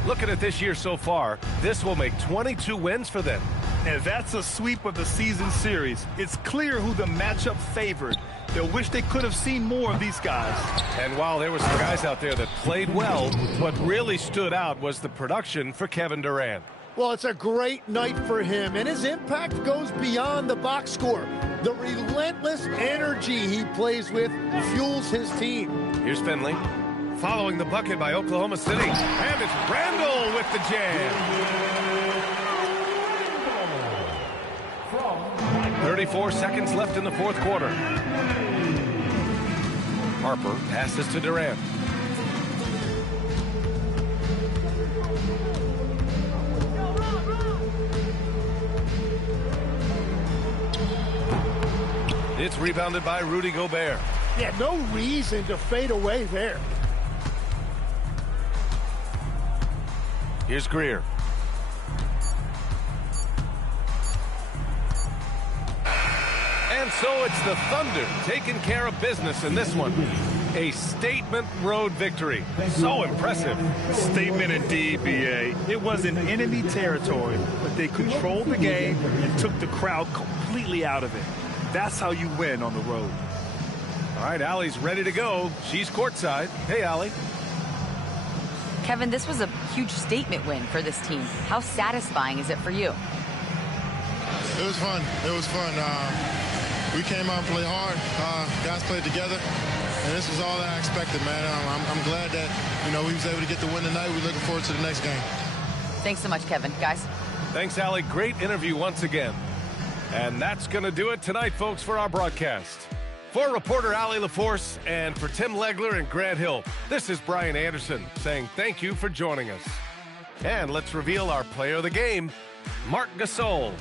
Looking at this year so far, this will make 22 wins for them. And that's a sweep of the season series. It's clear who the matchup favored. They'll wish they could have seen more of these guys. And while there were some guys out there that played well, what really stood out was the production for Kevin Durant. Well, it's a great night for him, and his impact goes beyond the box score. The relentless energy he plays with fuels his team. Here's Finley, following the bucket by Oklahoma City. And it's Randall with the jam. 34 seconds left in the fourth quarter. Harper passes to Durant. It's rebounded by Rudy Gobert. Yeah, no reason to fade away there. Here's Greer. And so it's the Thunder taking care of business in this one. A statement road victory. So impressive. Statement indeed, BA. It was in enemy territory, but they controlled the game and took the crowd completely out of it. That's how you win on the road. All right, Allie's ready to go. She's courtside. Hey, Allie. Kevin, this was a huge statement win for this team. How satisfying is it for you? It was fun. It was fun. We came out and played hard. Guys played together. And this was all I expected, man. I'm glad that, we was able to get the win tonight. We're looking forward to the next game. Thanks so much, Kevin. Guys. Thanks, Allie. Great interview once again. And that's going to do it tonight, folks, for our broadcast. For reporter Allie LaForce and for Tim Legler and Grant Hill, this is Brian Anderson saying thank you for joining us. And let's reveal our player of the game, Marc Gasol.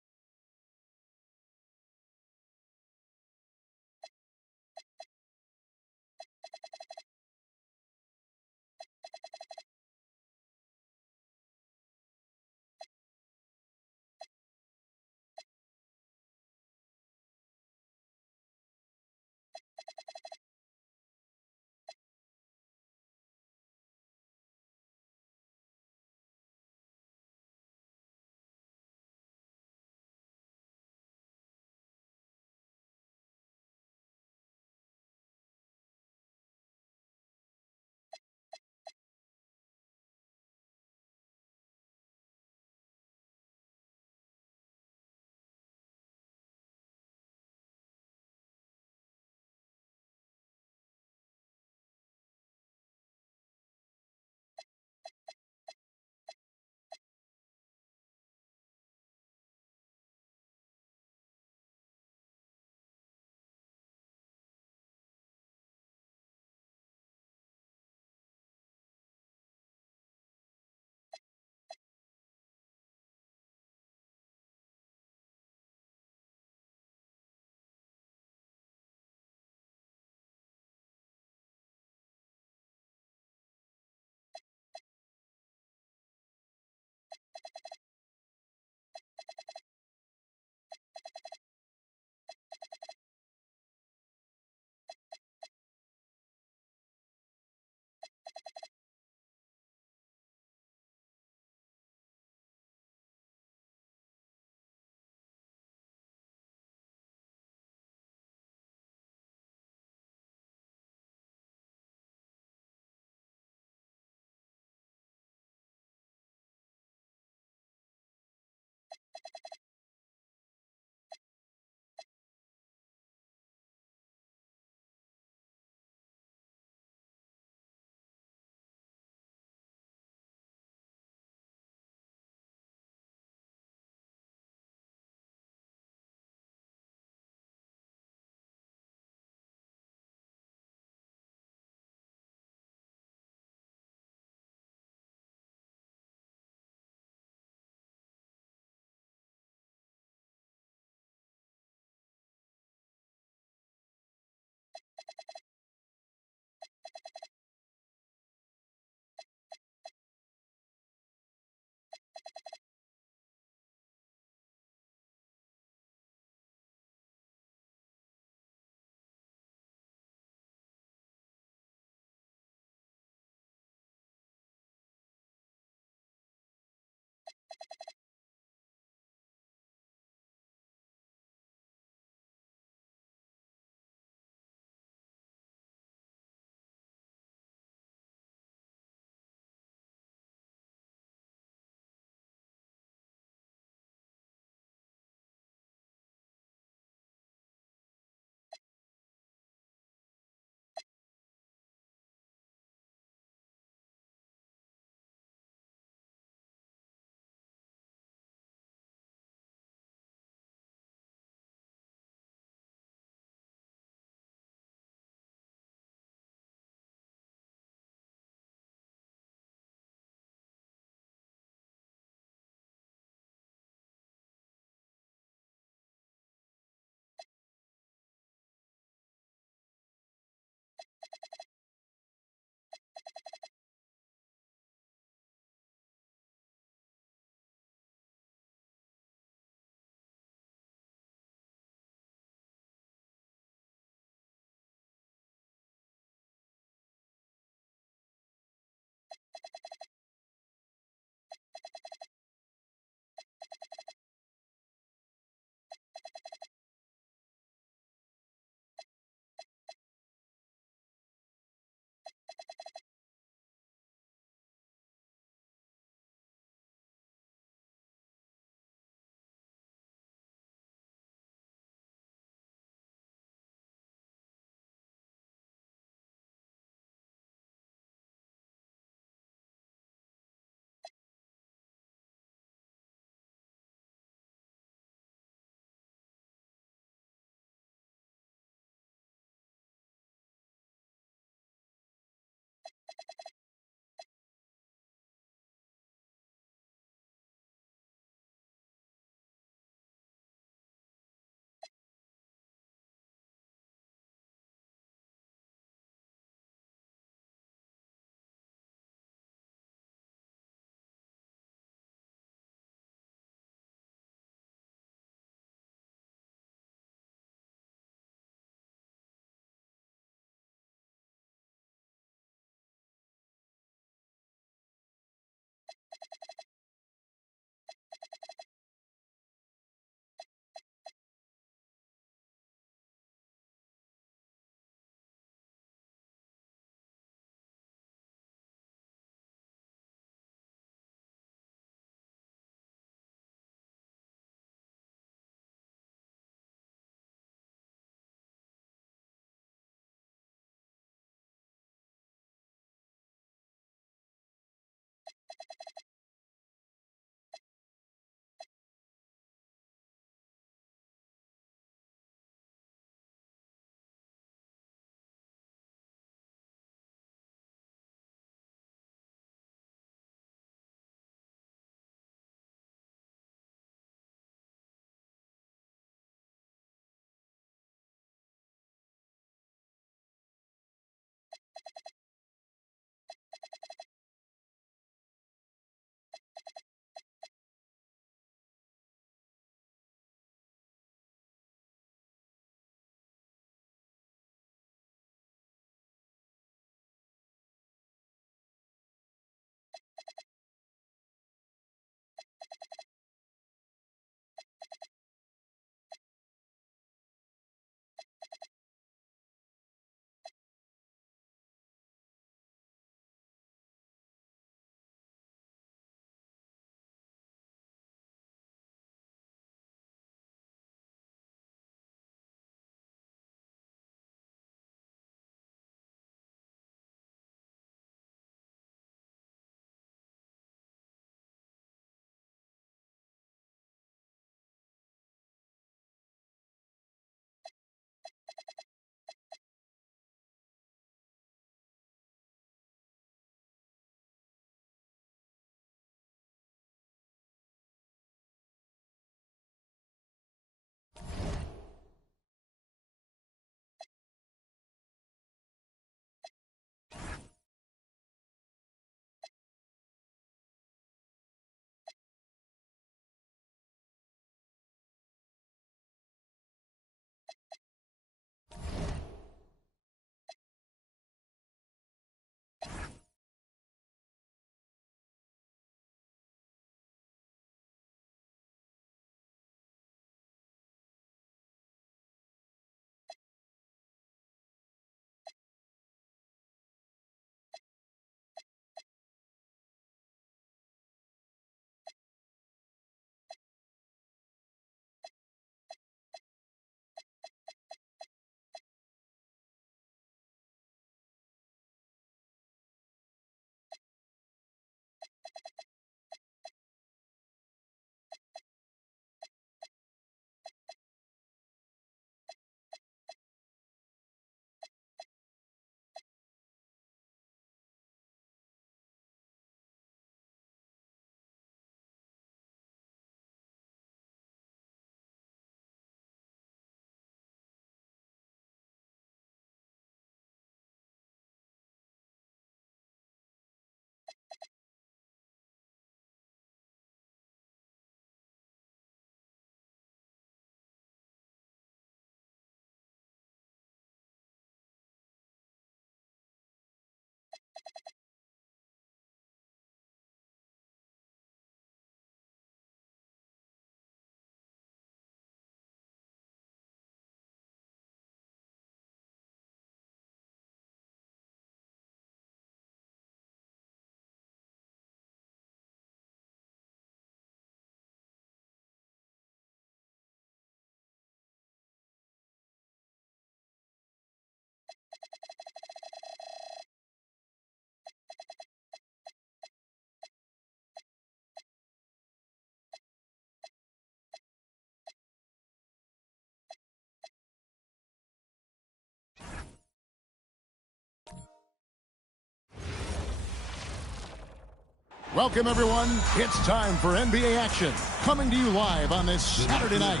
Welcome, everyone. It's time for NBA action. Coming to you live on this Saturday night.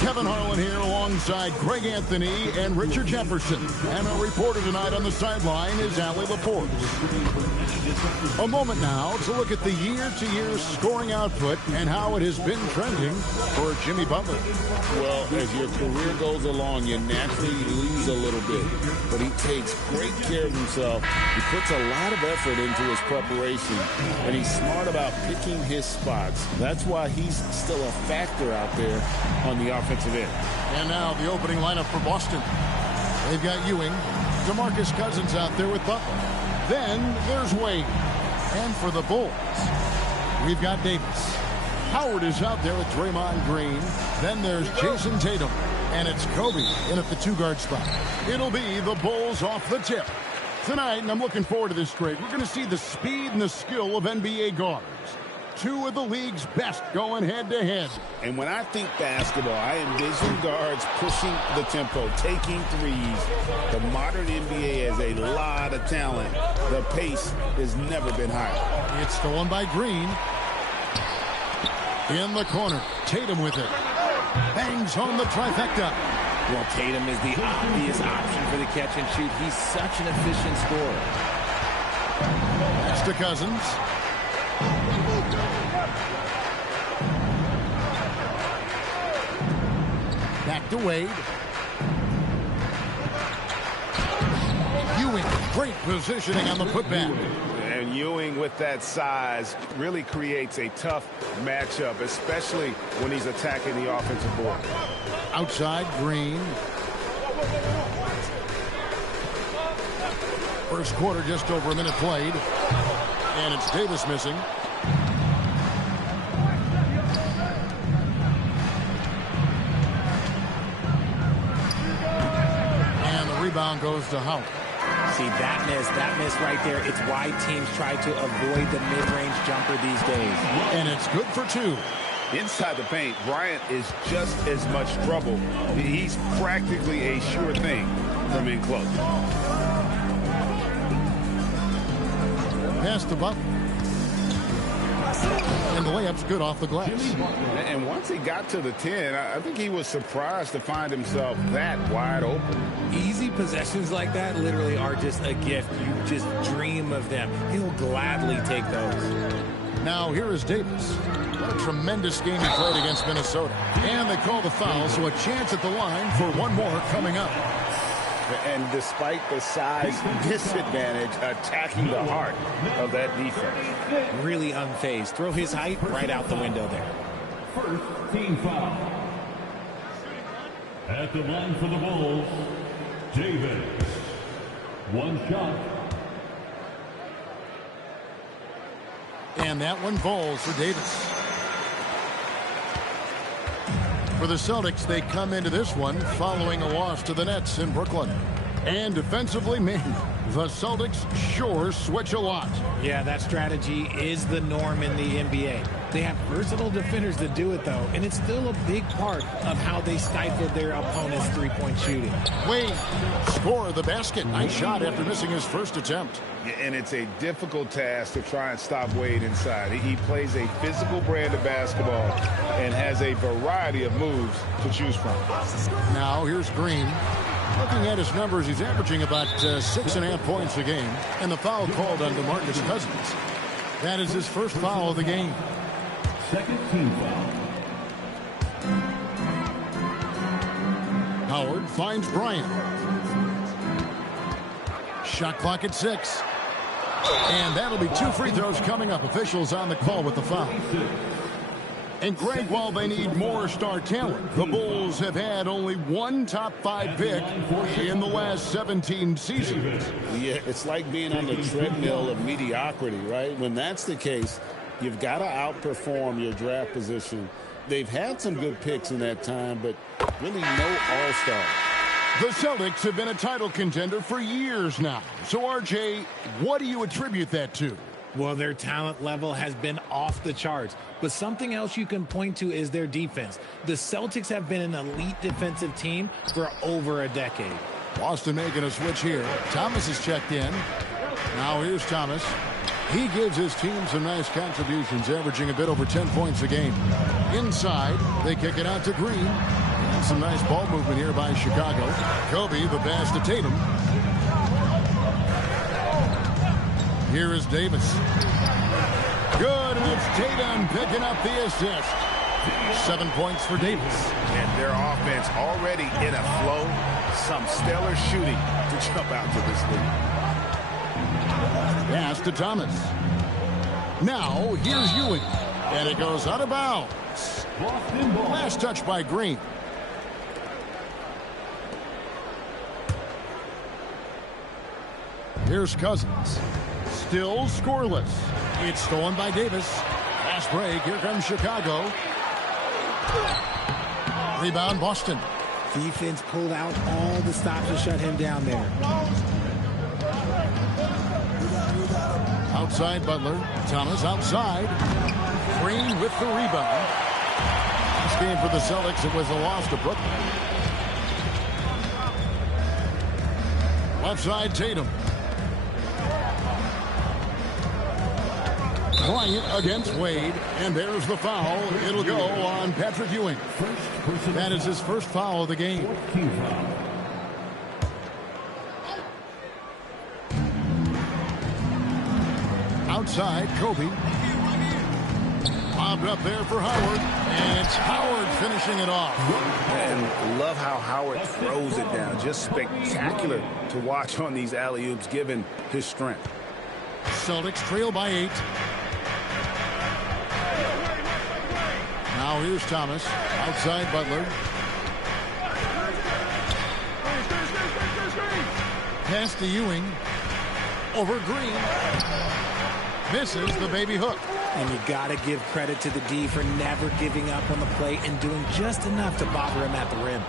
Kevin Harlan here alongside Greg Anthony and Richard Jefferson. And our reporter tonight on the sideline is Allie LaForce. A moment now to look at the year-to-year scoring output and how it has been trending for Jimmy Butler. Well, as your career goes along, you naturally lose a little bit. But he takes great care of himself. He puts a lot of effort into his preparation. And he's smart about picking his spots. That's why he's still a factor out there on the offensive end. And now the opening lineup for Boston. They've got Ewing, DeMarcus Cousins out there with Butler. Then there's Wade. And for the Bulls, we've got Davis. Howard is out there with Draymond Green. Then there's Jason Tatum. And it's Kobe in at the two-guard spot. It'll be the Bulls off the tip. Tonight, and I'm looking forward to this, Greg, we're going to see the speed and the skill of NBA guards. Two of the league's best going head-to-head. And when I think basketball, I envision guards pushing the tempo, taking threes. The modern NBA has a lot of talent. The pace has never been higher. It's stolen by Green. In the corner, Tatum with it. Bangs home the trifecta. Well, Tatum is the obvious option for the catch and shoot. He's such an efficient scorer. That's to Cousins. Back to Wade. Ewing, great positioning on the putback. And Ewing with that size really creates a tough matchup, especially when he's attacking the offensive board. Outside, Green. First quarter, just over a minute played. And it's Davis missing. And the rebound goes to Howard. See, that miss right there, it's why teams try to avoid the mid-range jumper these days. And it's good for two. Inside the paint, Bryant is just as much trouble. He's practically a sure thing from in close. Pass to Butler. And the layup's good off the glass. And once he got to the 10, I think he was surprised to find himself that wide open. Easy possessions like that literally are just a gift. You just dream of them. He'll gladly take those. Now here is Davis. What a tremendous game he played against Minnesota. And they call the foul, so a chance at the line for one more coming up. And despite the size disadvantage, attacking the heart of that defense. Really unfazed. Throw his height right out the window there. First team foul. At the line for the Bulls, Davis. One shot. And that one falls for Davis. For the Celtics, they come into this one following a loss to the Nets in Brooklyn. And defensively, man, the Celtics sure switch a lot. Yeah, that strategy is the norm in the NBA. They have versatile defenders that do it, though, and it's still a big part of how they stifled their opponent's three-point shooting. Wade, score of the basket. Nice shot after missing his first attempt. And it's a difficult task to try and stop Wade inside. He plays a physical brand of basketball and has a variety of moves to choose from. Now here's Green. Looking at his numbers, he's averaging about 6.5 points a game. And the foul called on DeMarcus Cousins. That is his first foul of the game. Second team foul. Howard finds Bryant. Shot clock at 6. And that'll be 2 free throws coming up. Officials on the call with the foul. And Greg, while they need more star talent, the Bulls have had only one top 5 pick in the last 17 seasons. Yeah, it's like being on the treadmill of mediocrity, right? When that's the case, you've got to outperform your draft position. They've had some good picks in that time, but really no all-star. The Celtics have been a title contender for years now. So, RJ, what do you attribute that to? Well, their talent level has been off the charts. But something else you can point to is their defense. The Celtics have been an elite defensive team for over a decade. Boston making a switch here. Thomas is checked in. Now here's Thomas. He gives his team some nice contributions, averaging a bit over 10 points a game. Inside, they kick it out to Green. And some nice ball movement here by Chicago. Kobe, the pass to Tatum. Here is Davis. Good, and it's Tatum picking up the assist. 7 points for Davis. And their offense already in a flow. Some stellar shooting to jump out to this lead. Pass to Thomas. Now, here's Ewing. And it goes out of bounds. Last touch by Green. Here's Cousins. Still scoreless. It's stolen by Davis. Fast break. Here comes Chicago. Rebound, Boston. Defense pulled out all the stops to shut him down there. Outside Butler. Thomas outside. Green with the rebound. This game for the Celtics, it was a loss to Brooklyn. Left side, Tatum. Bryant against Wade, and there's the foul. It'll go on Patrick Ewing. That is his first foul of the game. Outside, Kobe. Bobbed up there for Howard, and it's Howard finishing it off. And love how Howard throws it down. Just spectacular to watch on these alley-oops, given his strength. Celtics trail by 8. Now here's Thomas. Outside Butler. Pass to Ewing. Over Green. Misses the baby hook. And you got to give credit to the D for never giving up on the plate and doing just enough to bother him at the rim.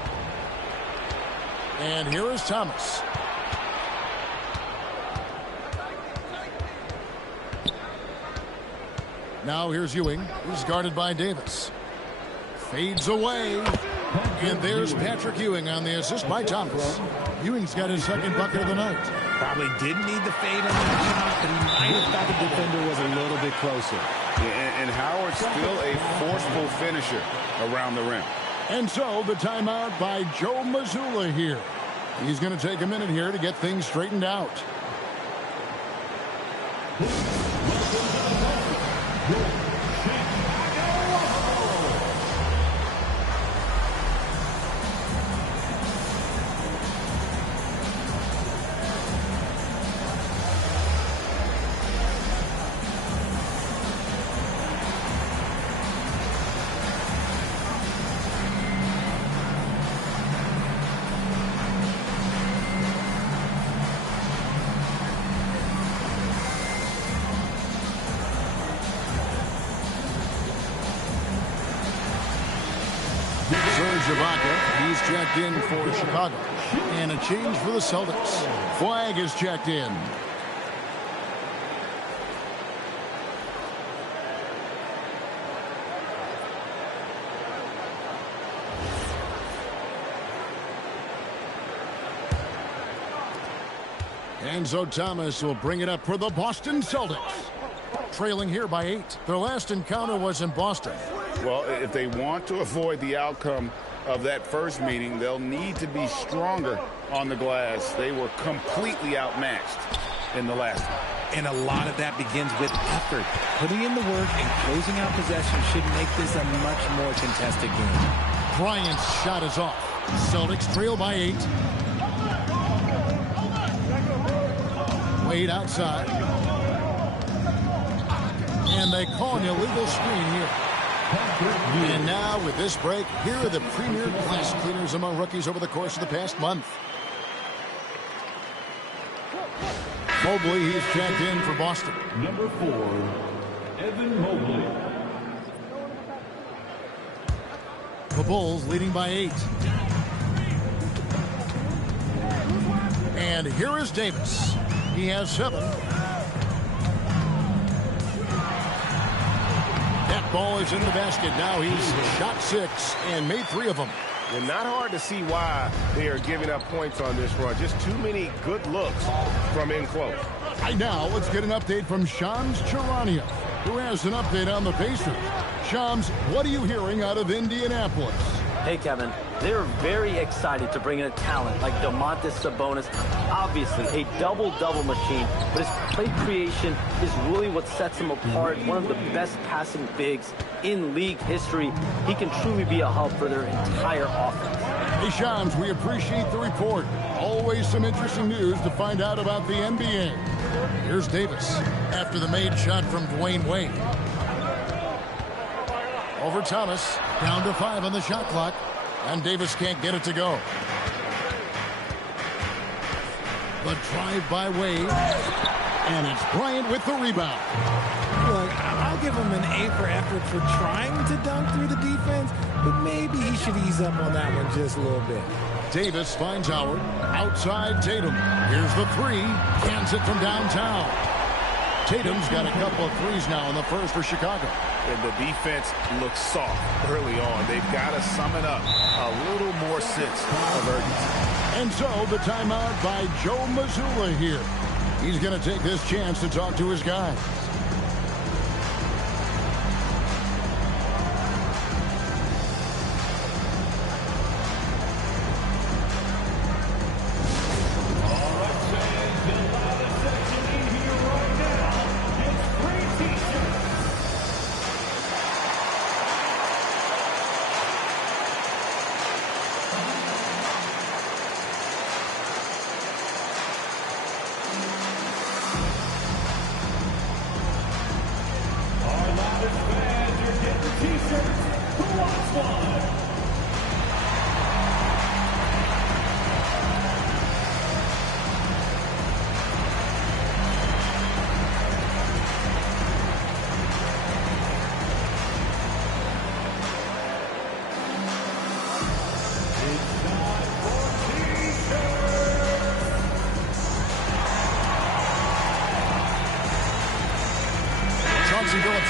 And here is Thomas. Now here's Ewing. He's guarded by Davis. Fades away. And there's Patrick Ewing on the assist by Thomas. Ewing's got his second bucket of the night. Probably didn't need the fade on that shot, but he might have thought the defender was a little bit closer. Yeah, and Howard's still a forceful finisher around the rim. And so the timeout by Joe Mazzulla here. He's going to take a minute here to get things straightened out. He's checked in for Chicago. And a change for the Celtics. Flag is checked in. And so Thomas will bring it up for the Boston Celtics. Trailing here by 8. Their last encounter was in Boston. Well, if they want to avoid the outcome of that first meeting, they'll need to be stronger on the glass. They were completely outmatched in the last one. And a lot of that begins with effort. Putting in the work and closing out possession should make this a much more contested game. Bryant's shot is off. Celtics trail by 8. Wade outside. And they call an illegal screen here. And now with this break, here are the premier glass cleaners among rookies over the course of the past month. Mobley, he's checked in for Boston. Number 4, Evan Mobley. The Bulls leading by 8. And here is Davis. He has 7. That ball is in the basket. Now he's shot 6 and made 3 of them. And not hard to see why they are giving up points on this run. Just too many good looks from in close. Right now, let's get an update from Shams Charania, who has an update on the Pacers. Shams, what are you hearing out of Indianapolis? Hey, Kevin. They're very excited to bring in a talent like Domantas Sabonis. Obviously, a double-double machine, but his play creation is really what sets him apart. One of the best passing bigs in league history. He can truly be a hub for their entire offense. Hey, Shams, we appreciate the report. Always some interesting news to find out about the NBA. Here's Davis after the made shot from Dwayne Wade. Over Thomas, down to 5 on the shot clock, and Davis can't get it to go. The drive by Wade, and it's Bryant with the rebound. Look, I'll give him an A for effort for trying to dunk through the defense, but maybe he should ease up on that one just a little bit. Davis finds Howard, outside Tatum. Here's the 3, cans it from downtown. Tatum's got a couple of threes now in the first for Chicago. And the defense looks soft early on. They've got to sum it up a little more sense of urgency. And so the timeout by Joe Mazzulla here. He's going to take this chance to talk to his guys.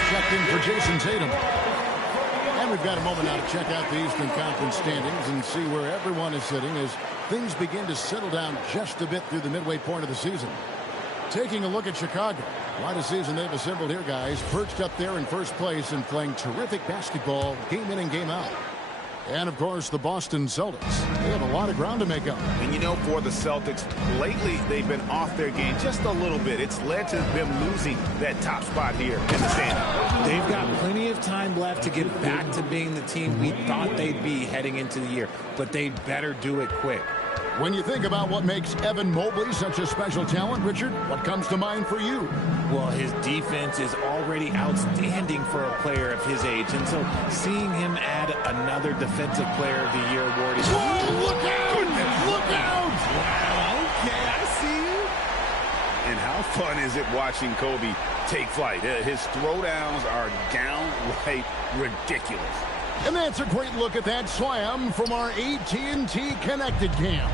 Checked in for Jason Tatum. And we've got a moment now to check out the Eastern Conference standings and see where everyone is sitting as things begin to settle down just a bit through the midway point of the season. Taking a look at Chicago. Quite a season they've assembled here, guys. Perched up there in first place and playing terrific basketball game in and game out. And, of course, the Boston Celtics. They have a lot of ground to make up. And, you know, for the Celtics, lately they've been off their game just a little bit. It's led to them losing that top spot here in the standings. They've got plenty of time left to get back to being the team we thought they'd be heading into the year, but they'd better do it quick. When you think about what makes Evan Mobley such a special talent, Richard, what comes to mind for you? Well, his defense is already outstanding for a player of his age, and so seeing him add another Defensive Player of the Year award is... Whoa, look out! Look out! Wow, okay, I see you. And how fun is it watching Kobe take flight? His throwdowns are downright ridiculous. And that's a great look at that slam from our AT&T Connected Cam.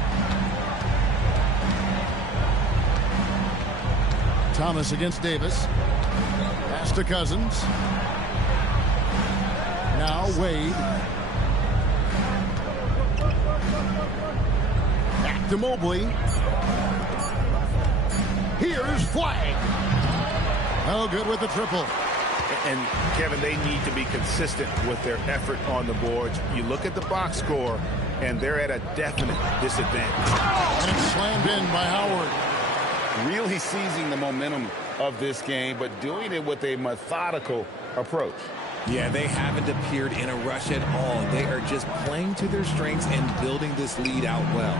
Thomas against Davis. Pass to Cousins. Now Wade. Back to Mobley. Here's Flag. Oh, good with the triple. And, Kevin, they need to be consistent with their effort on the boards. You look at the box score, and they're at a definite disadvantage. And it's slammed in by Howard. Really seizing the momentum of this game, but doing it with a methodical approach. Yeah, they haven't appeared in a rush at all. They are just playing to their strengths and building this lead out well.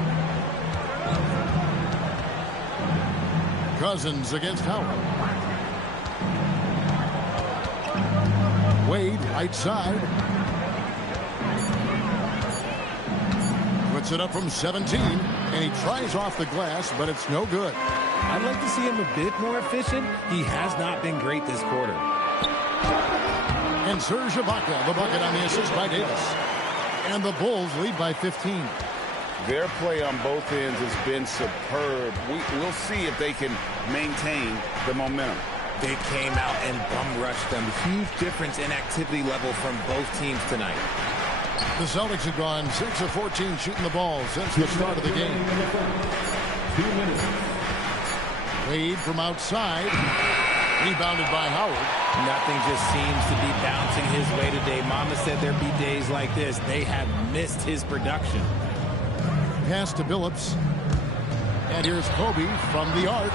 Cousins against Howard. Wade, right side. Puts it up from 17, and he tries off the glass, but it's no good. I'd like to see him a bit more efficient. He has not been great this quarter. And Serge Ibaka, the bucket on the assist by Davis. And the Bulls lead by 15. Their play on both ends has been superb. We'll see if they can maintain the momentum. They came out and bum rushed them. Huge difference in activity level from both teams tonight. The Celtics have gone 6 of 14 shooting the ball since the start of the game. 2 minutes. Wade from outside. Rebounded by Howard. Nothing just seems to be bouncing his way today. Mama said there'd be days like this. They have missed his production. Pass to Billups. And here's Kobe from the arc.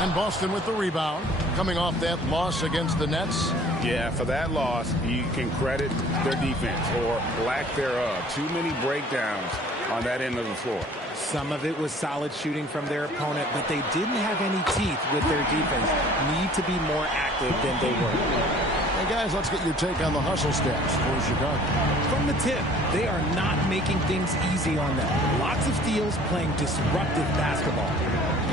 And Boston with the rebound. Coming off that loss against the Nets. Yeah, for that loss, you can credit their defense or lack thereof. Too many breakdowns on that end of the floor. Some of it was solid shooting from their opponent, but they didn't have any teeth with their defense. Need to be more active than they were. Hey, guys, let's get your take on the hustle stats for Chicago. From the tip, they are not making things easy on them. Lots of steals, playing disruptive basketball.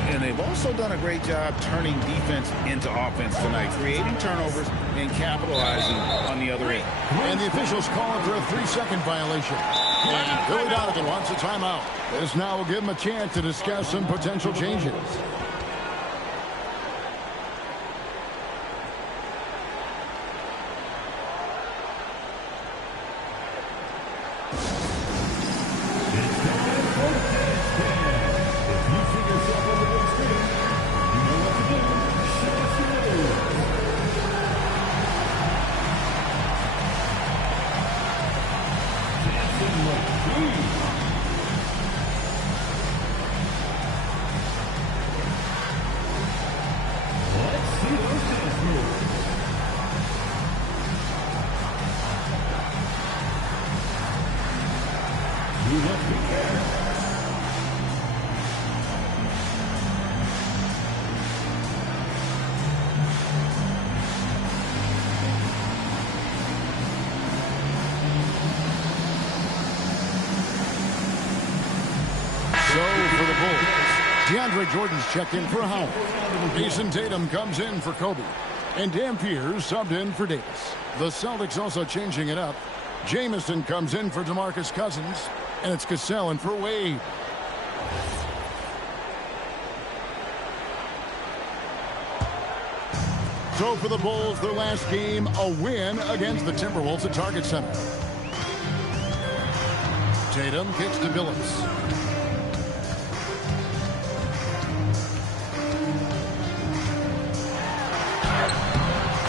And they've also done a great job turning defense into offense tonight, creating turnovers and capitalizing on the other end. And the officials calling for a 3-second violation. And Billy Donovan wants a timeout. This now will give him a chance to discuss some potential changes. Jordan's checked in for Howard. Jason Tatum comes in for Kobe. And Dampier subbed in for Davis. The Celtics also changing it up. Jamison comes in for DeMarcus Cousins. And it's Cassell in for Wade. So for the Bulls, their last game, a win against the Timberwolves at Target Center. Tatum kicks to Billups.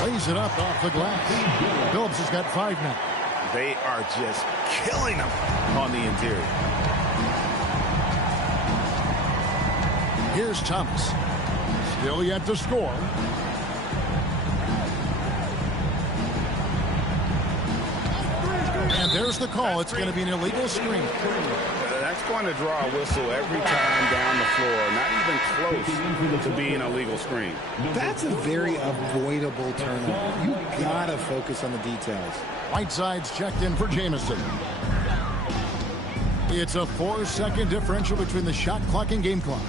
Lays it up off the glass. Billups has got 5 now. They are just killing them on the interior. Here's Thomas. Still yet to score. And there's the call. It's going to be an illegal screen. That's going to draw a whistle every time down the floor. Not even close to being a legal screen. That's a very avoidable turnover. You gotta focus on the details. Whiteside's checked in for Jamison. It's a 4-second differential between the shot clock and game clock.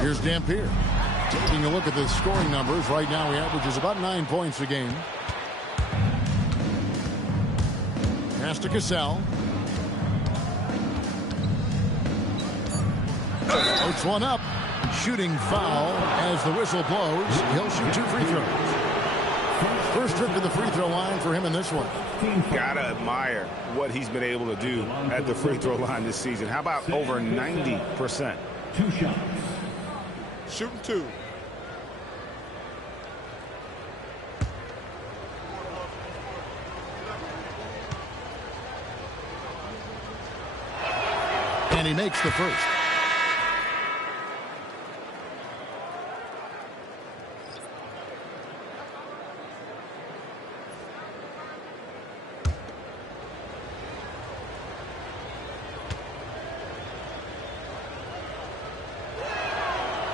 Here's Dampier. Taking a look at the scoring numbers. Right now he averages about 9 points a game. Pass to Cassell. Puts one up. Shooting foul as the whistle blows. He'll shoot 2 free throws. First trip to the free throw line for him in this one. Gotta admire what he's been able to do at the free throw line this season. How about over 90%? 2 shots. Shooting 2. And he makes the first.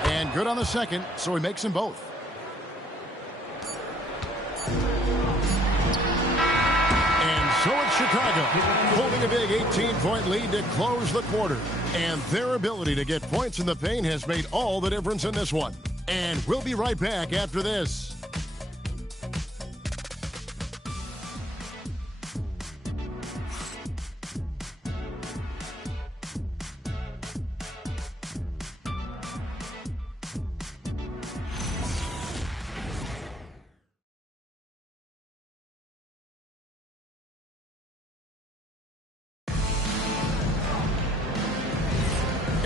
And good on the second, so he makes them both. So it's Chicago, holding a big 18-point lead to close the quarter. And their ability to get points in the paint has made all the difference in this one. And we'll be right back after this.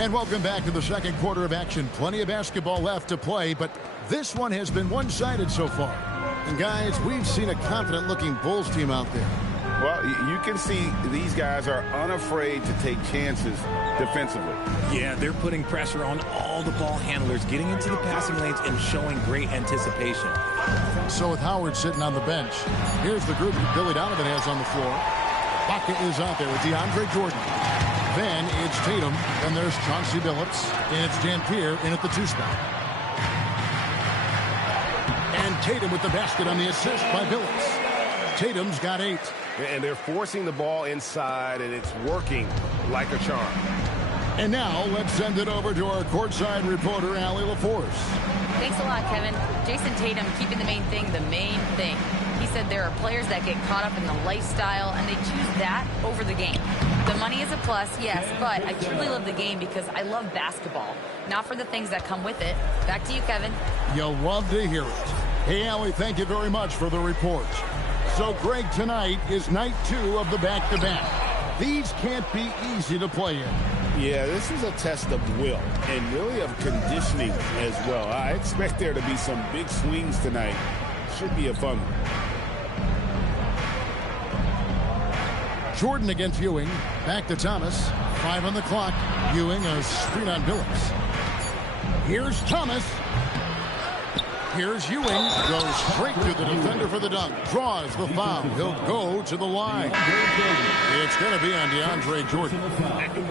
And welcome back to the second quarter of action. Plenty of basketball left to play, but this one has been one-sided so far. And guys, we've seen a confident-looking Bulls team out there. Well, you can see these guys are unafraid to take chances defensively. Yeah, they're putting pressure on all the ball handlers, getting into the passing lanes and showing great anticipation. So with Howard sitting on the bench, here's the group Billy Donovan has on the floor. Baca is out there with DeAndre Jordan. Then it's Tatum, and there's Chauncey Billups, and it's Dampier in at the 2 spot. And Tatum with the basket on the assist by Billups. Tatum's got 8. And they're forcing the ball inside, and it's working like a charm. And now let's send it over to our courtside reporter, Allie LaForce. Thanks a lot, Kevin. Jason Tatum keeping the main thing the main thing. He said there are players that get caught up in the lifestyle, and they choose that over the game. The money is a plus, yes, but I truly love the game because I love basketball, not for the things that come with it. Back to you, Kevin. You'll love to hear it. Hey, Allie, thank you very much for the report. So, Greg, tonight is night 2 of the back-to-back. These can't be easy to play in. Yeah, this is a test of will and really of conditioning as well. I expect there to be some big swings tonight. Should be a fun one. Jordan against Ewing. Back to Thomas. 5 on the clock. Ewing a screen on Billups. Here's Thomas. Here's Ewing. Goes straight to the defender for the dunk. Draws the foul. He'll go to the line. It's going to be on DeAndre Jordan.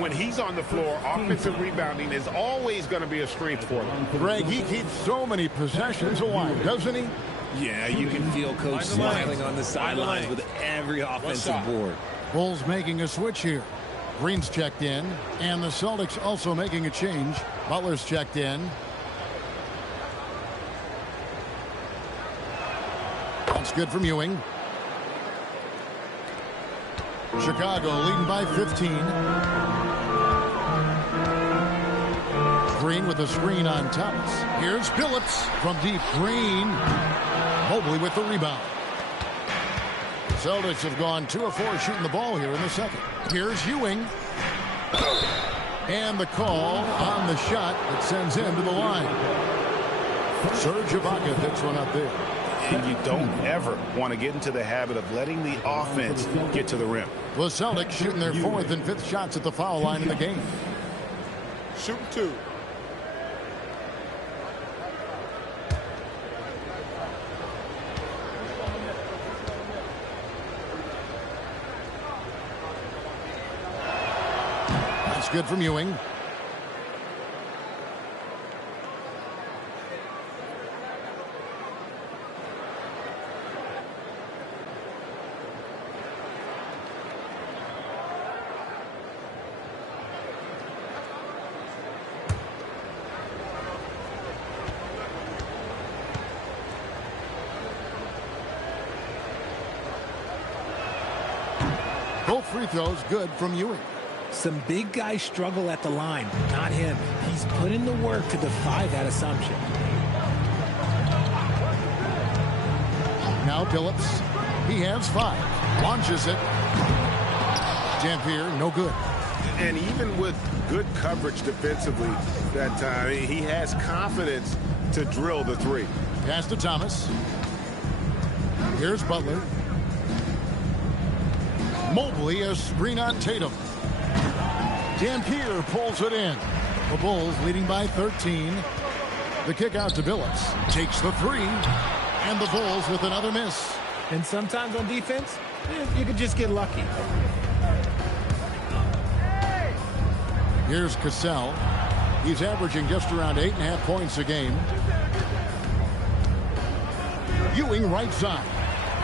When he's on the floor, offensive rebounding is always going to be a strength for him. Greg, he keeps so many possessions alive, doesn't he? Yeah, you can feel Coach smiling on the sidelines with every offensive board. Bulls making a switch here. Green's checked in, and the Celtics also making a change. Butler's checked in. That's good from Ewing. Chicago leading by 15. Green with a screen on Thomas. Here's Billups from deep. Green. Mobley with the rebound. Celtics have gone 2 of 4 shooting the ball here in the second. Here's Ewing. And the call on the shot that sends him to the line. Serge Ibaka picks one up there. And you don't ever want to get into the habit of letting the offense get to the rim. The Celtics shooting their 4th and 5th shots at the foul line in the game. Shooting 2. That's good from Ewing. Both free throws good from Ewing. Some big guys struggle at the line, not him. He's put in the work to defy that assumption. Now Billups. He has 5. Launches it. Dampier, no good. And even with good coverage defensively that time, he has confidence to drill the 3. Pass to Thomas. Here's Butler. Mobley a screen on Tatum. Dampier pulls it in. The Bulls leading by 13. The kick out to Billups. Takes the 3. And the Bulls with another miss. And sometimes on defense, you could just get lucky. Here's Cassell. He's averaging just around 8.5 points a game. Ewing right side.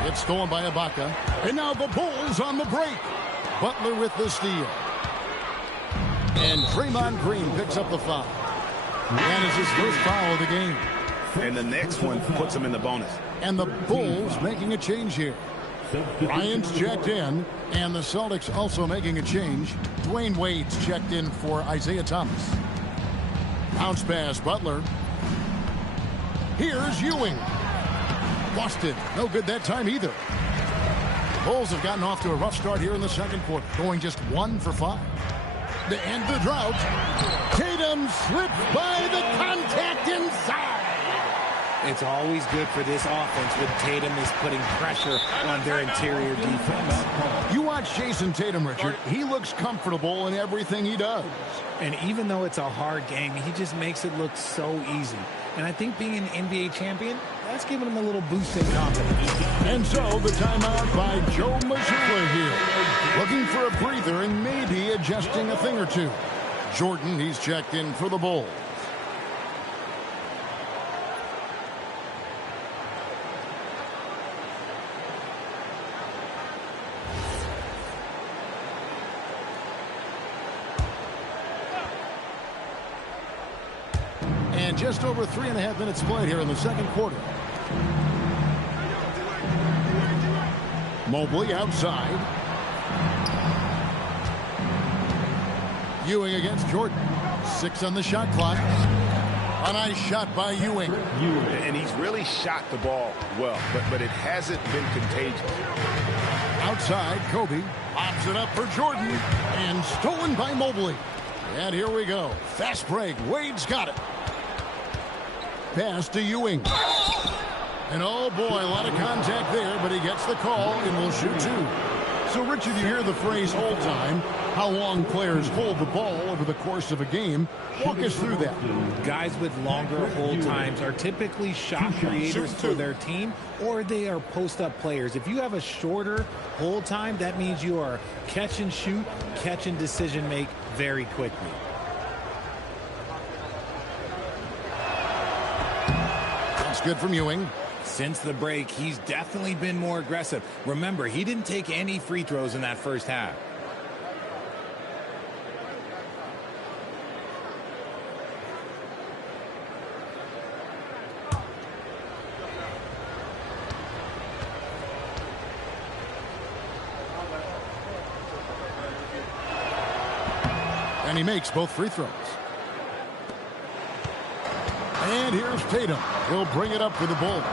It's stolen by Ibaka. And now the Bulls on the break. Butler with the steal. And Draymond Green picks up the foul. And it's his first foul of the game. And the next one puts him in the bonus. And the Bulls making a change here. Bryant's checked in. And the Celtics also making a change. Dwayne Wade's checked in for Isaiah Thomas. Bounce pass, Butler. Here's Ewing. Lost it. No good that time either. Bulls have gotten off to a rough start here in the second quarter, going just 1 for 5. To end the drought, Tatum slips by the contact inside. It's always good for this offense when Tatum is putting pressure on their interior defense. You watch Jason Tatum, Richard. He looks comfortable in everything he does. And even though it's a hard game, he just makes it look so easy. And I think being an NBA champion, that's giving him a little boost in confidence. And so the timeout by Joe Mazzulla here. Looking for a breather and maybe adjusting a thing or two. Jordan, he's checked in for the Bulls. And just over 3.5 minutes played here in the second quarter. Mobley outside. Ewing against Jordan. 6 on the shot clock. A nice shot by Ewing. And he's really shot the ball well, but it hasn't been contagious. Outside, Kobe pops it up for Jordan. And stolen by Mobley. And here we go. Fast break. Wade's got it. Pass to Ewing. And oh boy, a lot of contact there, but he gets the call and will shoot 2. So Richard, you hear the phrase hold time, how long players hold the ball over the course of a game. Walk us through that. Guys with longer hold times are typically shot creators for their team, or they are post-up players. If you have a shorter hold time, that means you are catch and shoot, catch and decision make very quickly. Good from Ewing. Since the break, he's definitely been more aggressive. Remember, he didn't take any free throws in that first half. And he makes both free throws. And here's Tatum. He'll bring it up for the Bulls.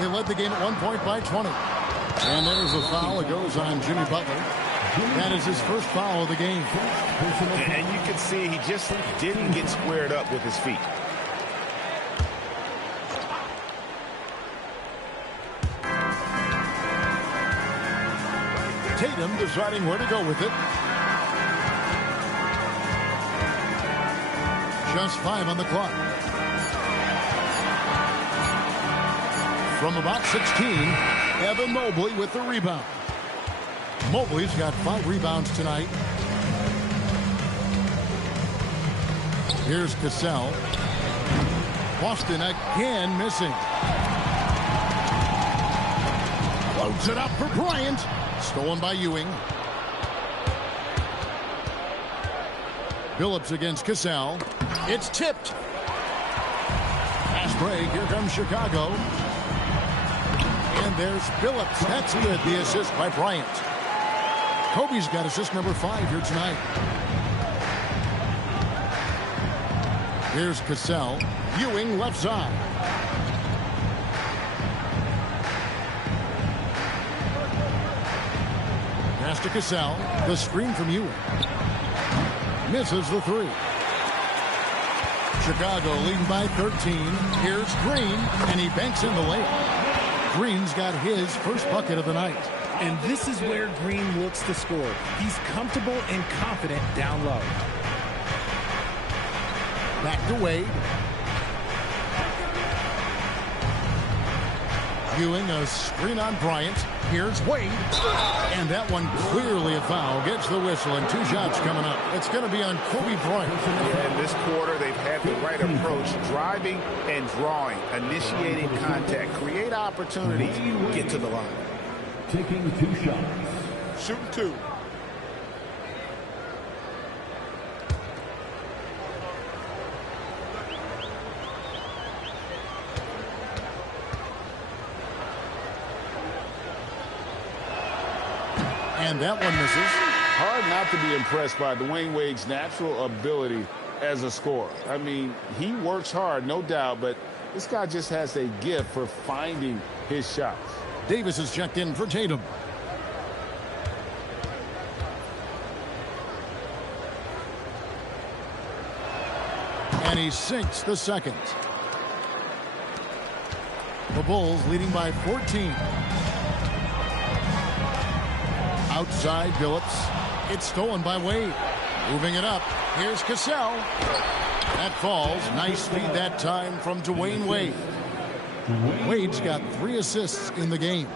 They led the game at 1 point by 20. And there's a foul. It goes on Jimmy Butler. That is his first foul of the game. And you can see he just didn't get squared up with his feet. Tatum deciding where to go with it. Just 5 on the clock. From about 16, Evan Mobley with the rebound. Mobley's got 5 rebounds tonight. Here's Cassell. Boston again missing. Loads it up for Bryant. Stolen by Ewing. Phillips against Cassell. It's tipped. Fast break. Here comes Chicago. And there's Phillips. That's good. The assist by Bryant. Kobe's got assist number 5 here tonight. Here's Cassell. Ewing left side. Pass to Cassell. The screen from Ewing. Misses the 3. Chicago leading by 13. Here's Green, and he banks in the layup. Green's got his first bucket of the night. And this is where Green looks to score. He's comfortable and confident down low. Back to Wade. Ewing, a screen on Bryant. Here's Wade. And that one clearly a foul. Gets the whistle, and 2 shots coming up. It's going to be on Kobe Bryant. Yeah, in this quarter, they've had the right approach. Driving and drawing. Initiating contact. Create opportunities. Get to the line. Taking 2 shots. Shooting 2. And that one misses. Hard not to be impressed by Dwayne Wade's natural ability as a scorer. I mean, he works hard, no doubt, but this guy just has a gift for finding his shots. Davis is checked in for Tatum. And he sinks the second. The Bulls leading by 14. Outside Billups. It's stolen by Wade. Moving it up. Here's Cassell. That falls. Nice feed that time from Dwayne Wade. Wade's got 3 assists in the game.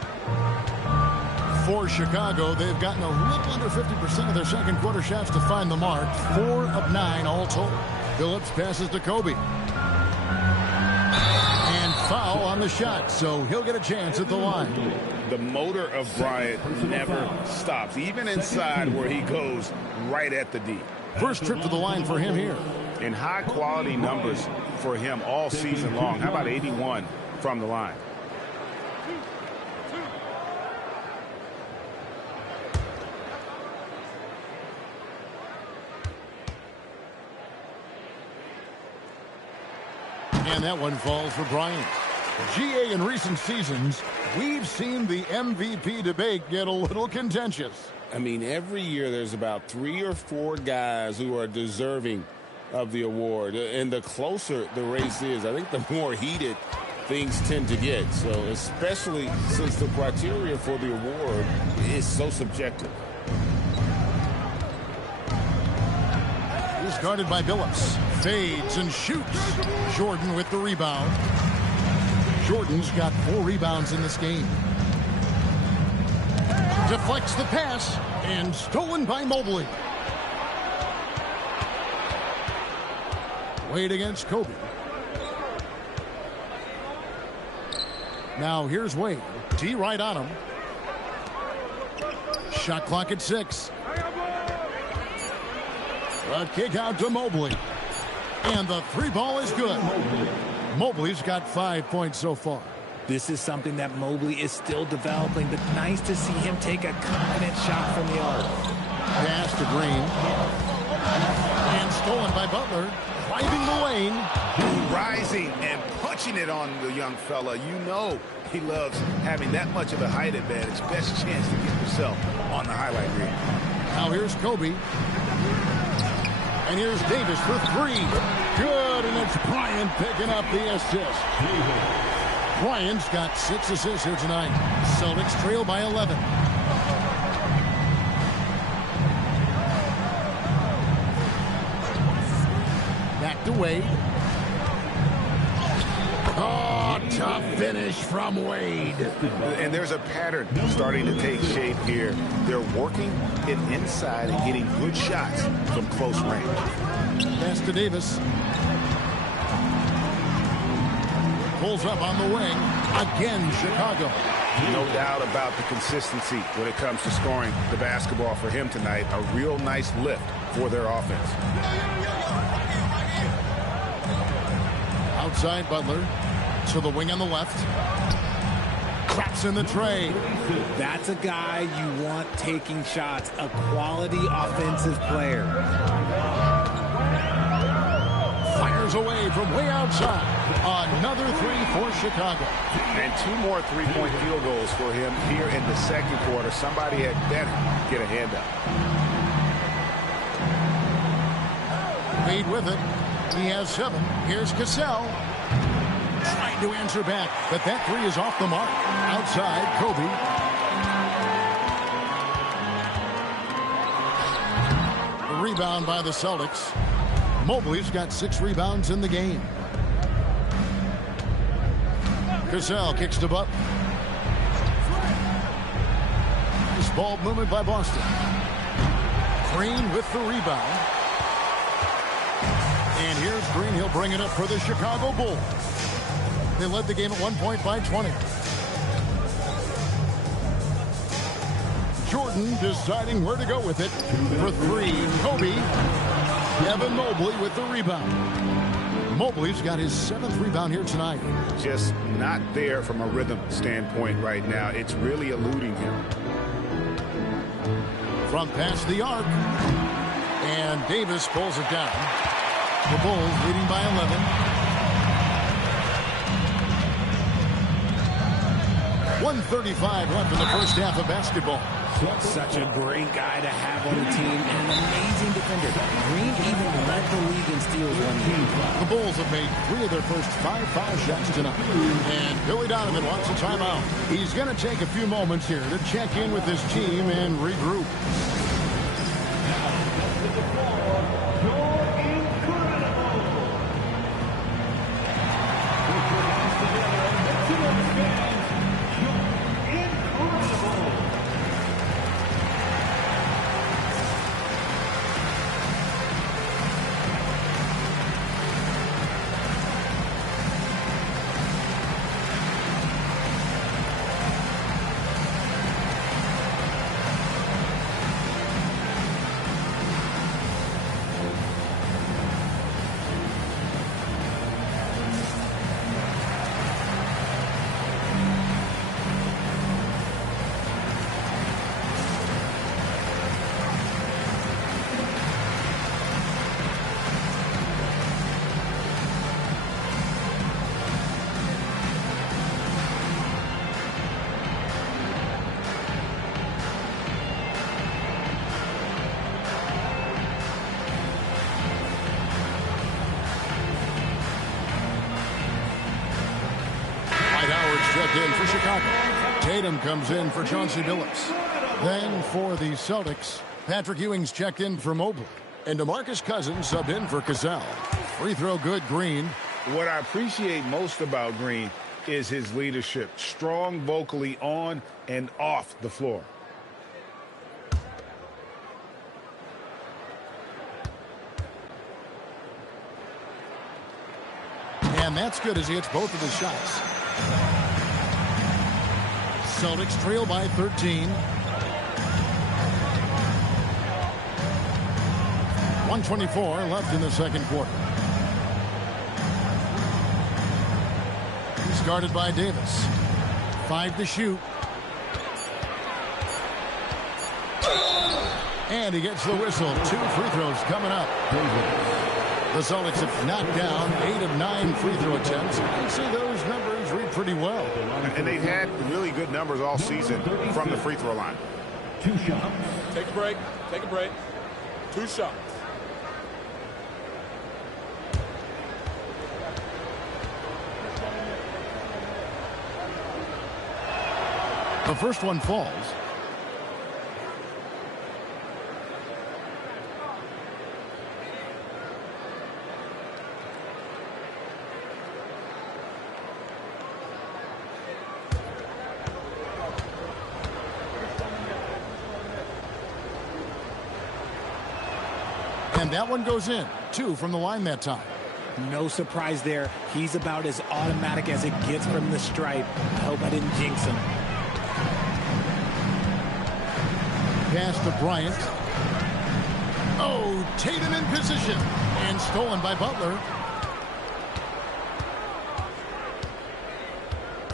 For Chicago, they've gotten a little under 50% of their second quarter shots to find the mark. 4 of 9 all told. Billups passes to Kobe. And foul on the shot, so he'll get a chance at the line. The motor of Bryant never stops, even inside where he goes right at the D. First trip to the line for him here. And high-quality numbers for him all season long. How about 81 from the line? And that one falls for Bryant. GA, in recent seasons, we've seen the MVP debate get a little contentious. I mean, every year there's about 3 or 4 guys who are deserving of the award. And the closer the race is, I think the more heated things tend to get. So especially since the criteria for the award is so subjective. He's guarded by Billups. Fades and shoots. Jordan with the rebound. Jordan's got 4 rebounds in this game. Deflects the pass and stolen by Mobley. Wade against Kobe. Now here's Wade. D right on him. Shot clock at 6. A kick out to Mobley. And the 3 ball is good. Mobley's got 5 points so far. This is something that Mobley is still developing, but nice to see him take a confident shot from the arc. Pass to Green. And stolen by Butler. Driving the lane. Rising and punching it on the young fella. You know he loves having that much of a height advantage. Best chance to get yourself on the highlight reel. Now here's Kobe. And here's Davis for 3. Good, and it's Bryant picking up the assist. Bryant's got 6 assists here tonight. Celtics trail by 11. Back to Wade. Oh, tough finish from Wade. And there's a pattern starting to take shape here. They're working it inside and getting good shots from close range. Pass to Davis. Pulls up on the wing. Again, Chicago. No doubt about the consistency when it comes to scoring the basketball for him tonight. A real nice lift for their offense. Outside Butler. To the wing on the left. Craps in the tray. That's a guy you want taking shots. A quality offensive player. Fires away from way outside. Another 3 for Chicago. And 2 more 3-point field goals for him here in the second quarter. Somebody had better get a hand up. Wade with it. He has 7. Here's Cassell. Trying to answer back, but that 3 is off the mark. Outside, Kobe. The rebound by the Celtics. Mobley's got 6 rebounds in the game. Cassell kicks to Butler. This ball movement by Boston. Green with the rebound. And here's Green. He'll bring it up for the Chicago Bulls. They led the game at 1 point by 20. Jordan deciding where to go with it. For 3, Kobe. Evan Mobley with the rebound. Mobley's got his 7th rebound here tonight. Just not there from a rhythm standpoint right now. It's really eluding him. From past the arc. And Davis pulls it down. The Bulls leading by 11. 1:35 left in the first half of basketball. Such a great guy to have on the team and an amazing defender. Green even led the league in steals one year. The Bulls have made 3 of their first 5 foul shots tonight. And Billy Donovan wants a timeout. He's going to take a few moments here to check in with his team and regroup. Checked in for Chicago. Tatum comes in for Chauncey Billups. Then for the Celtics, Patrick Ewing's checked in for Mobley. And DeMarcus Cousins subbed in for Cassell. Free throw good, Green. What I appreciate most about Green is his leadership. Strong vocally on and off the floor. And that's good as he hits both of his shots. Celtics trail by 13. 1:24 left in the second quarter. He's guarded by Davis. 5 to shoot. And he gets the whistle. 2 free throws coming up. The Celtics have knocked down 8 of 9 free throw attempts. You can see those numbers read pretty well. And they've had really good numbers all season from the free throw line. 2 shots. Take a break. Take a break. 2 shots. The first one falls. And that one goes in. 2 from the line that time. No surprise there. He's about as automatic as it gets from the stripe. I hope I didn't jinx him. Pass to Bryant. Oh, Tatum in position. And stolen by Butler.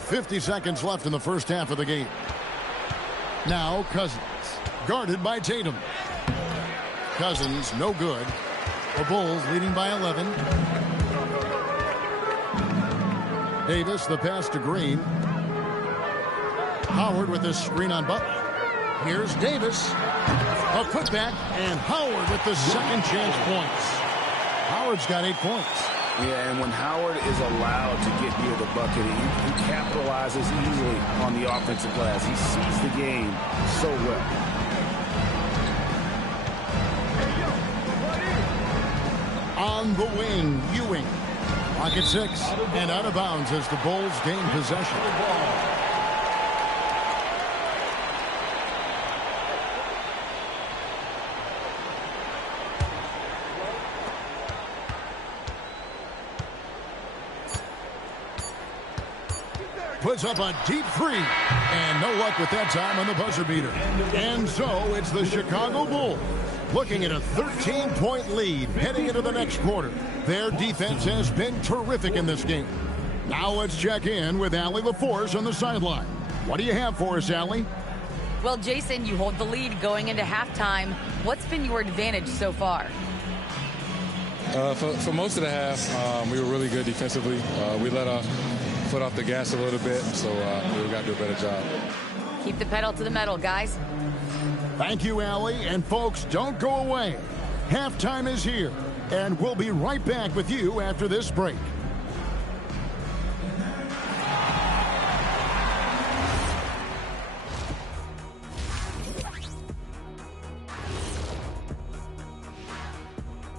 50 seconds left in the first half of the game. Now Cousins. Guarded by Tatum. Cousins, no good. The Bulls leading by 11. Davis, the pass to Green. Howard with this screen on Butler. Here's Davis. A putback, and Howard with the second chance points. Howard's got 8 points. Yeah, and when Howard is allowed to get near the bucket, he capitalizes easily on the offensive glass. He sees the game so well. On the wing, Ewing. Pocket 6 and out of bounds as the Bulls gain possession. Puts up a deep 3, and no luck with that time on the buzzer beater. And so it's the Chicago Bulls looking at a 13-point lead heading into the next quarter. Their defense has been terrific in this game. Now let's check in with Allie LaForce on the sideline. What do you have for us, Allie? Well, Jason, you hold the lead going into halftime. What's been your advantage so far? For most of the half, we were really good defensively. We let our foot off the gas a little bit, so we got to do a better job. Keep the pedal to the metal, guys. Thank you, Allie. And folks, don't go away. Halftime is here, and we'll be right back with you after this break.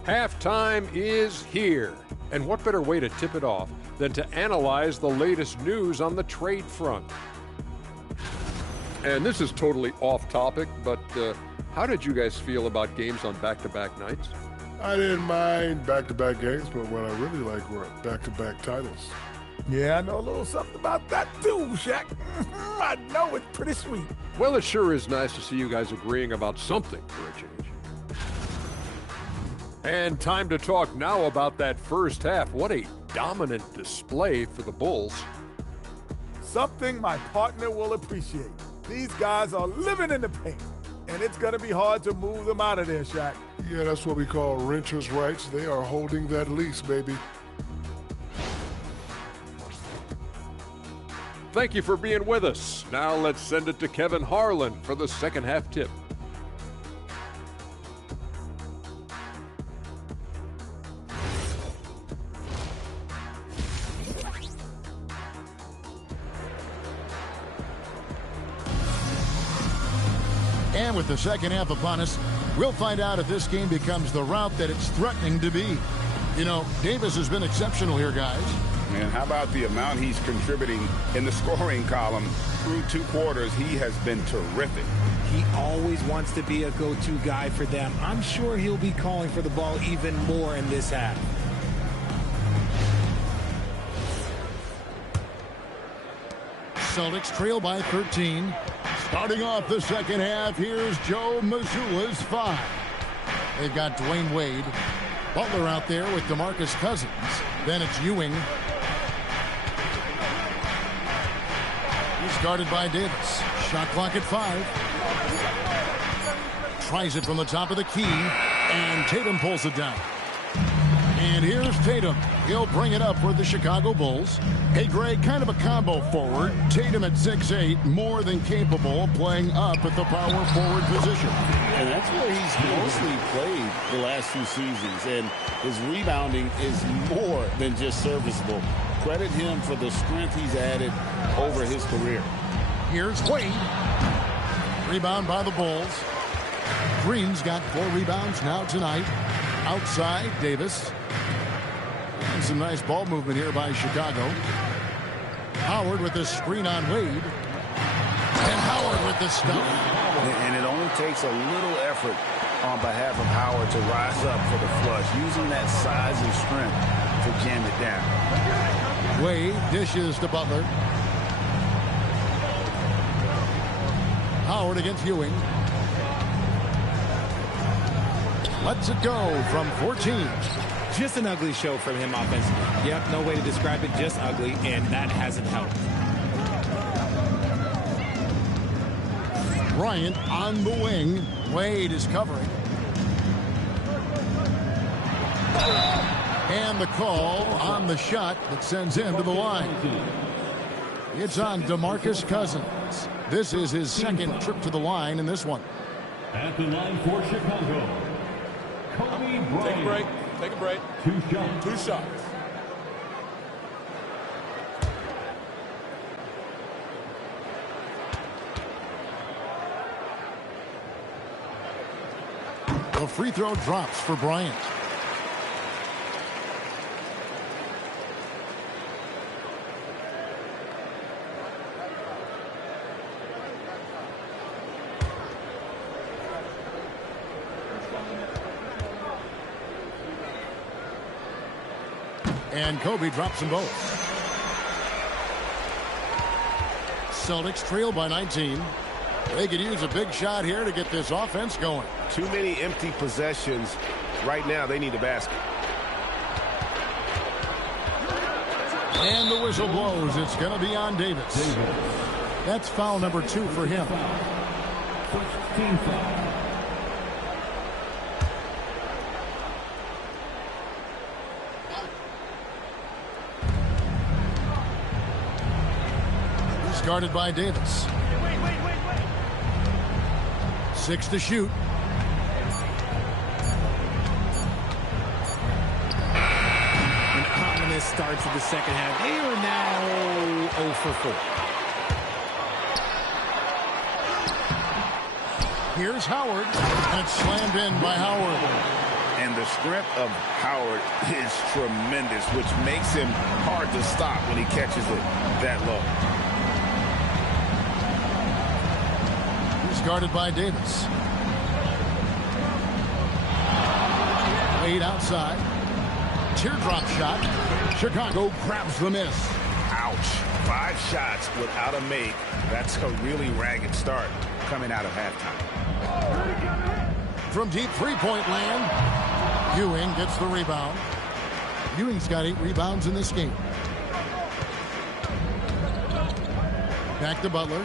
Halftime is here. And what better way to tip it off than to analyze the latest news on the trade front? And this is totally off topic, but how did you guys feel about games on back-to-back nights? I didn't mind back-to-back games, but what I really like were back-to-back titles. Yeah, I know a little something about that too, Shaq. I know it's pretty sweet. Well, it sure is nice to see you guys agreeing about something for a change. And time to talk now about that first half. What a dominant display for the Bulls. Something my partner will appreciate. These guys are living in the paint, and it's going to be hard to move them out of there, Shaq. Yeah, that's what we call renters' rights. They are holding that lease, baby. Thank you for being with us. Now let's send it to Kevin Harlan for the second half tip. And with the second half upon us, we'll find out if this game becomes the route that it's threatening to be. You know, Davis has been exceptional here, guys. Man, how about the amount he's contributing in the scoring column through 2 quarters? He has been terrific. He always wants to be a go-to guy for them. I'm sure he'll be calling for the ball even more in this half. Celtics trail by 13. Starting off the second half, here's Joe Mazzulla's 5. They've got Dwayne Wade. Butler out there with DeMarcus Cousins. Then it's Ewing. He's guarded by Davis. Shot clock at 5. Tries it from the top of the key, and Tatum pulls it down. And here's Tatum. He'll bring it up for the Chicago Bulls. Hey, Greg, kind of a combo forward. Tatum at 6'8", more than capable of playing up at the power forward position. And that's where he's mostly played the last 2 seasons. And his rebounding is more than just serviceable. Credit him for the strength he's added over his career. Here's Wade. Rebound by the Bulls. Green's got 4 rebounds now tonight. Outside, Davis. And some nice ball movement here by Chicago. Howard with the screen on Wade. And Howard with the stuff. And it only takes a little effort on behalf of Howard to rise up for the flush, using that size and strength to jam it down. Wade dishes to Butler. Howard against Ewing. Lets it go from 14. Just an ugly show from him offensively. Yep, no way to describe it, just ugly, and that hasn't helped. Bryant on the wing. Wade is covering. And the call on the shot that sends him to the line. It's on DeMarcus Cousins. This is his second trip to the line in this one. At the line for Chicago, Kobe Bryant. Take a break. Take a break. 2 shots. 2 shots. The free throw drops for Bryant. And Kobe drops them both. Celtics trail by 19. They could use a big shot here to get this offense going. Too many empty possessions. Right now, they need a basket. And the whistle blows. It's going to be on Davis. That's foul number 2 for him. Team foul. guarded by Davis. 6 to shoot. An ominous start to the second half. They are now 0 for 4. Here's Howard, and it's slammed in by Howard. And the strength of Howard is tremendous, which makes him hard to stop when he catches it that low. He's guarded by Davis. Wade outside. Teardrop shot. Chicago grabs the miss. Ouch. 5 shots without a make. That's a really ragged start coming out of halftime. From deep three-point land, Ewing gets the rebound. Ewing's got 8 rebounds in this game. Back to Butler.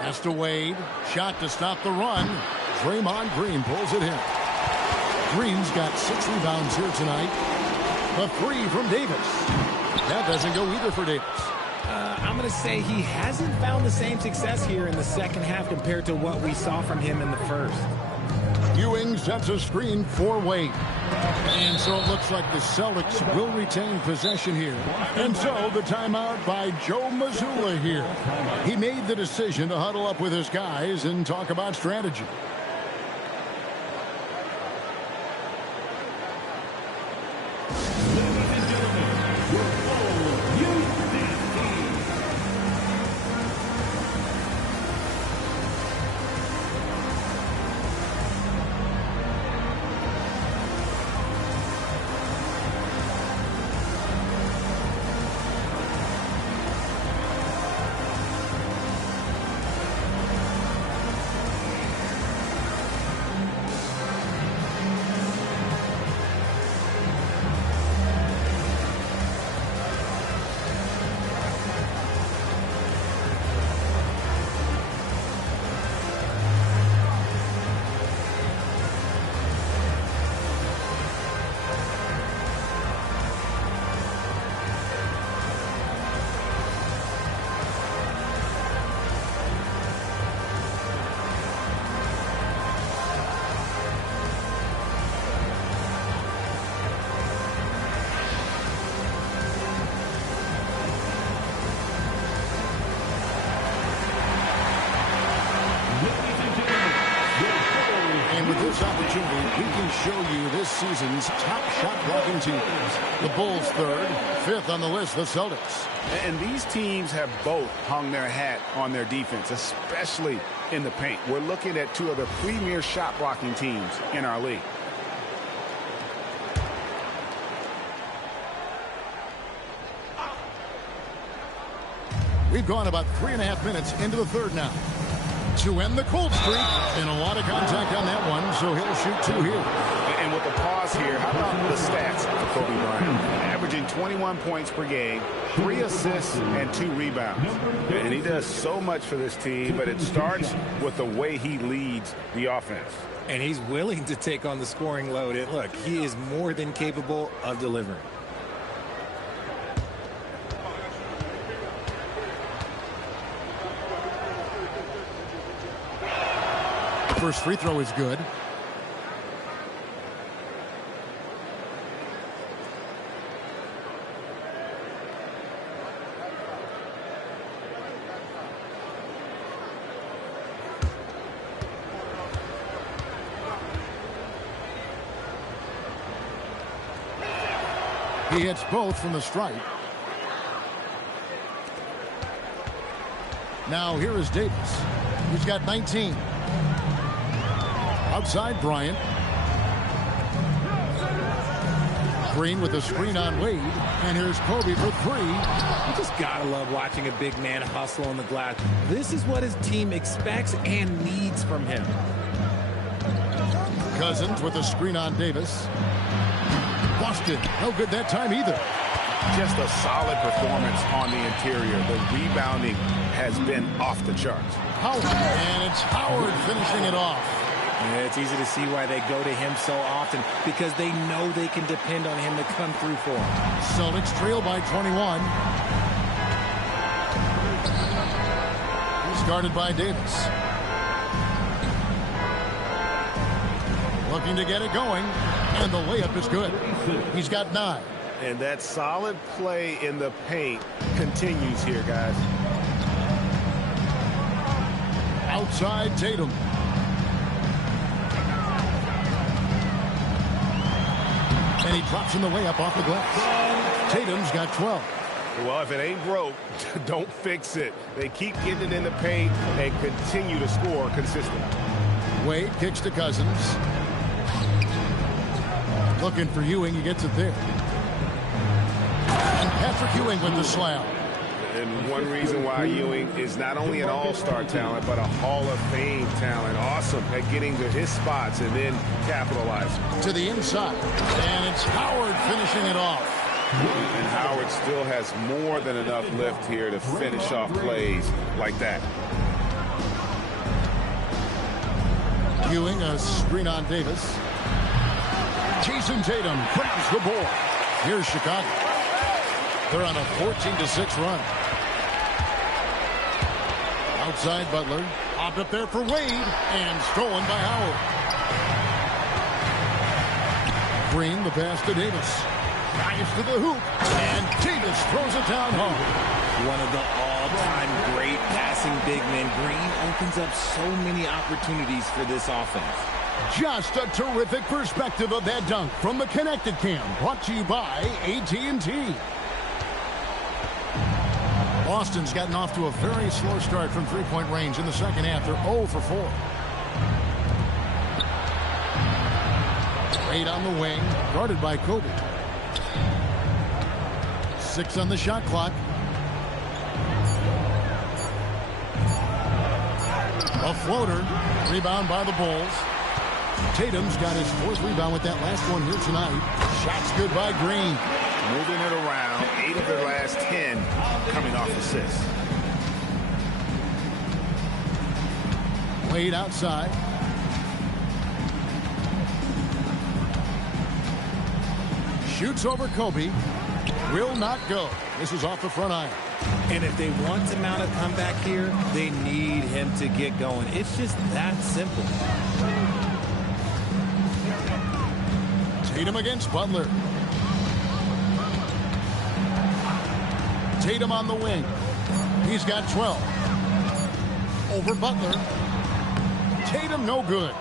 Pass to Wade. Shot to stop the run. Draymond Green pulls it in. Green's got 6 rebounds here tonight. A 3 from Davis. That doesn't go either for Davis. I'm going to say he hasn't found the same success here in the second half compared to what we saw from him in the first. Ewing sets a screen for Wade. And so it looks like the Celtics will retain possession here. And so the timeout by Joe Mazzulla here. He made the decision to huddle up with his guys and talk about strategy. We can show you this season's top shot blocking teams. The Bulls 3rd, 5th on the list, the Celtics. And these teams have both hung their hat on their defense, especially in the paint. We're looking at 2 of the premier shot blocking teams in our league. We've gone about 3.5 minutes into the 3rd now. To end the cold streak, and a lot of contact on that one, so he'll shoot 2 here. And with the pause here, how about the stats for Kobe Bryant? Averaging 21 points per game, 3 assists, and 2 rebounds. And he does so much for this team, but it starts with the way he leads the offense. And he's willing to take on the scoring load. And look, he is more than capable of delivering. First free throw is good. He hits both from the stripe. Now here is Davis. He's got 19. Outside Bryant. Green with the screen on Wade. And here's Kobe for 3. You just gotta love watching a big man hustle on the glass. This is what his team expects and needs from him. Cousins with the screen on Davis. Busted. No good that time either. Just a solid performance on the interior. The rebounding has been off the charts. Howard. And it's Howard finishing it off. Yeah, it's easy to see why they go to him so often, because they know they can depend on him to come through for them. Celtics trail by 21. guarded by Davis. Looking to get it going, and the layup is good. He's got 9. And that solid play in the paint continues here, guys. Outside Tatum. And he drops in the layup off the glass. Tatum's got 12. Well, if it ain't broke, don't fix it. They keep getting it in the paint and continue to score consistently. Wade kicks to Cousins. Looking for Ewing. He gets it there. And Patrick Ewing with the slam. And one reason why Ewing is not only an all-star talent, but a Hall of Fame talent. Awesome at getting to his spots and then capitalizing. To the inside. And it's Howard finishing it off. And Howard still has more than enough lift here to finish off plays like that. Ewing, a screen on Davis. Jason Tatum grabs the ball. Here's Chicago. They're on a 14-6 run. Outside Butler. Popped up there for Wade. And stolen by Howard. Green, the pass to Davis. Drives to the hoop. And Davis throws it down home. One of the all-time great passing big men. Green opens up so many opportunities for this offense. Just a terrific perspective of that dunk from the Connected Cam. Brought to you by AT&T. Boston's gotten off to a very slow start from three-point range in the second half. They're 0 for 4. Wade on the wing, guarded by Kobe. 6 on the shot clock. A floater. Rebound by the Bulls. Tatum's got his 4th rebound with that last one here tonight. Shots good by Green. Moving it around. 8 of their last 10 coming off assists. Wade outside. Shoots over Kobe. Will not go. This is off the front iron. And if they want to mount a comeback here, they need him to get going. It's just that simple. Tatum against Butler. Tatum on the wing. He's got 12. Over Butler. Tatum no good.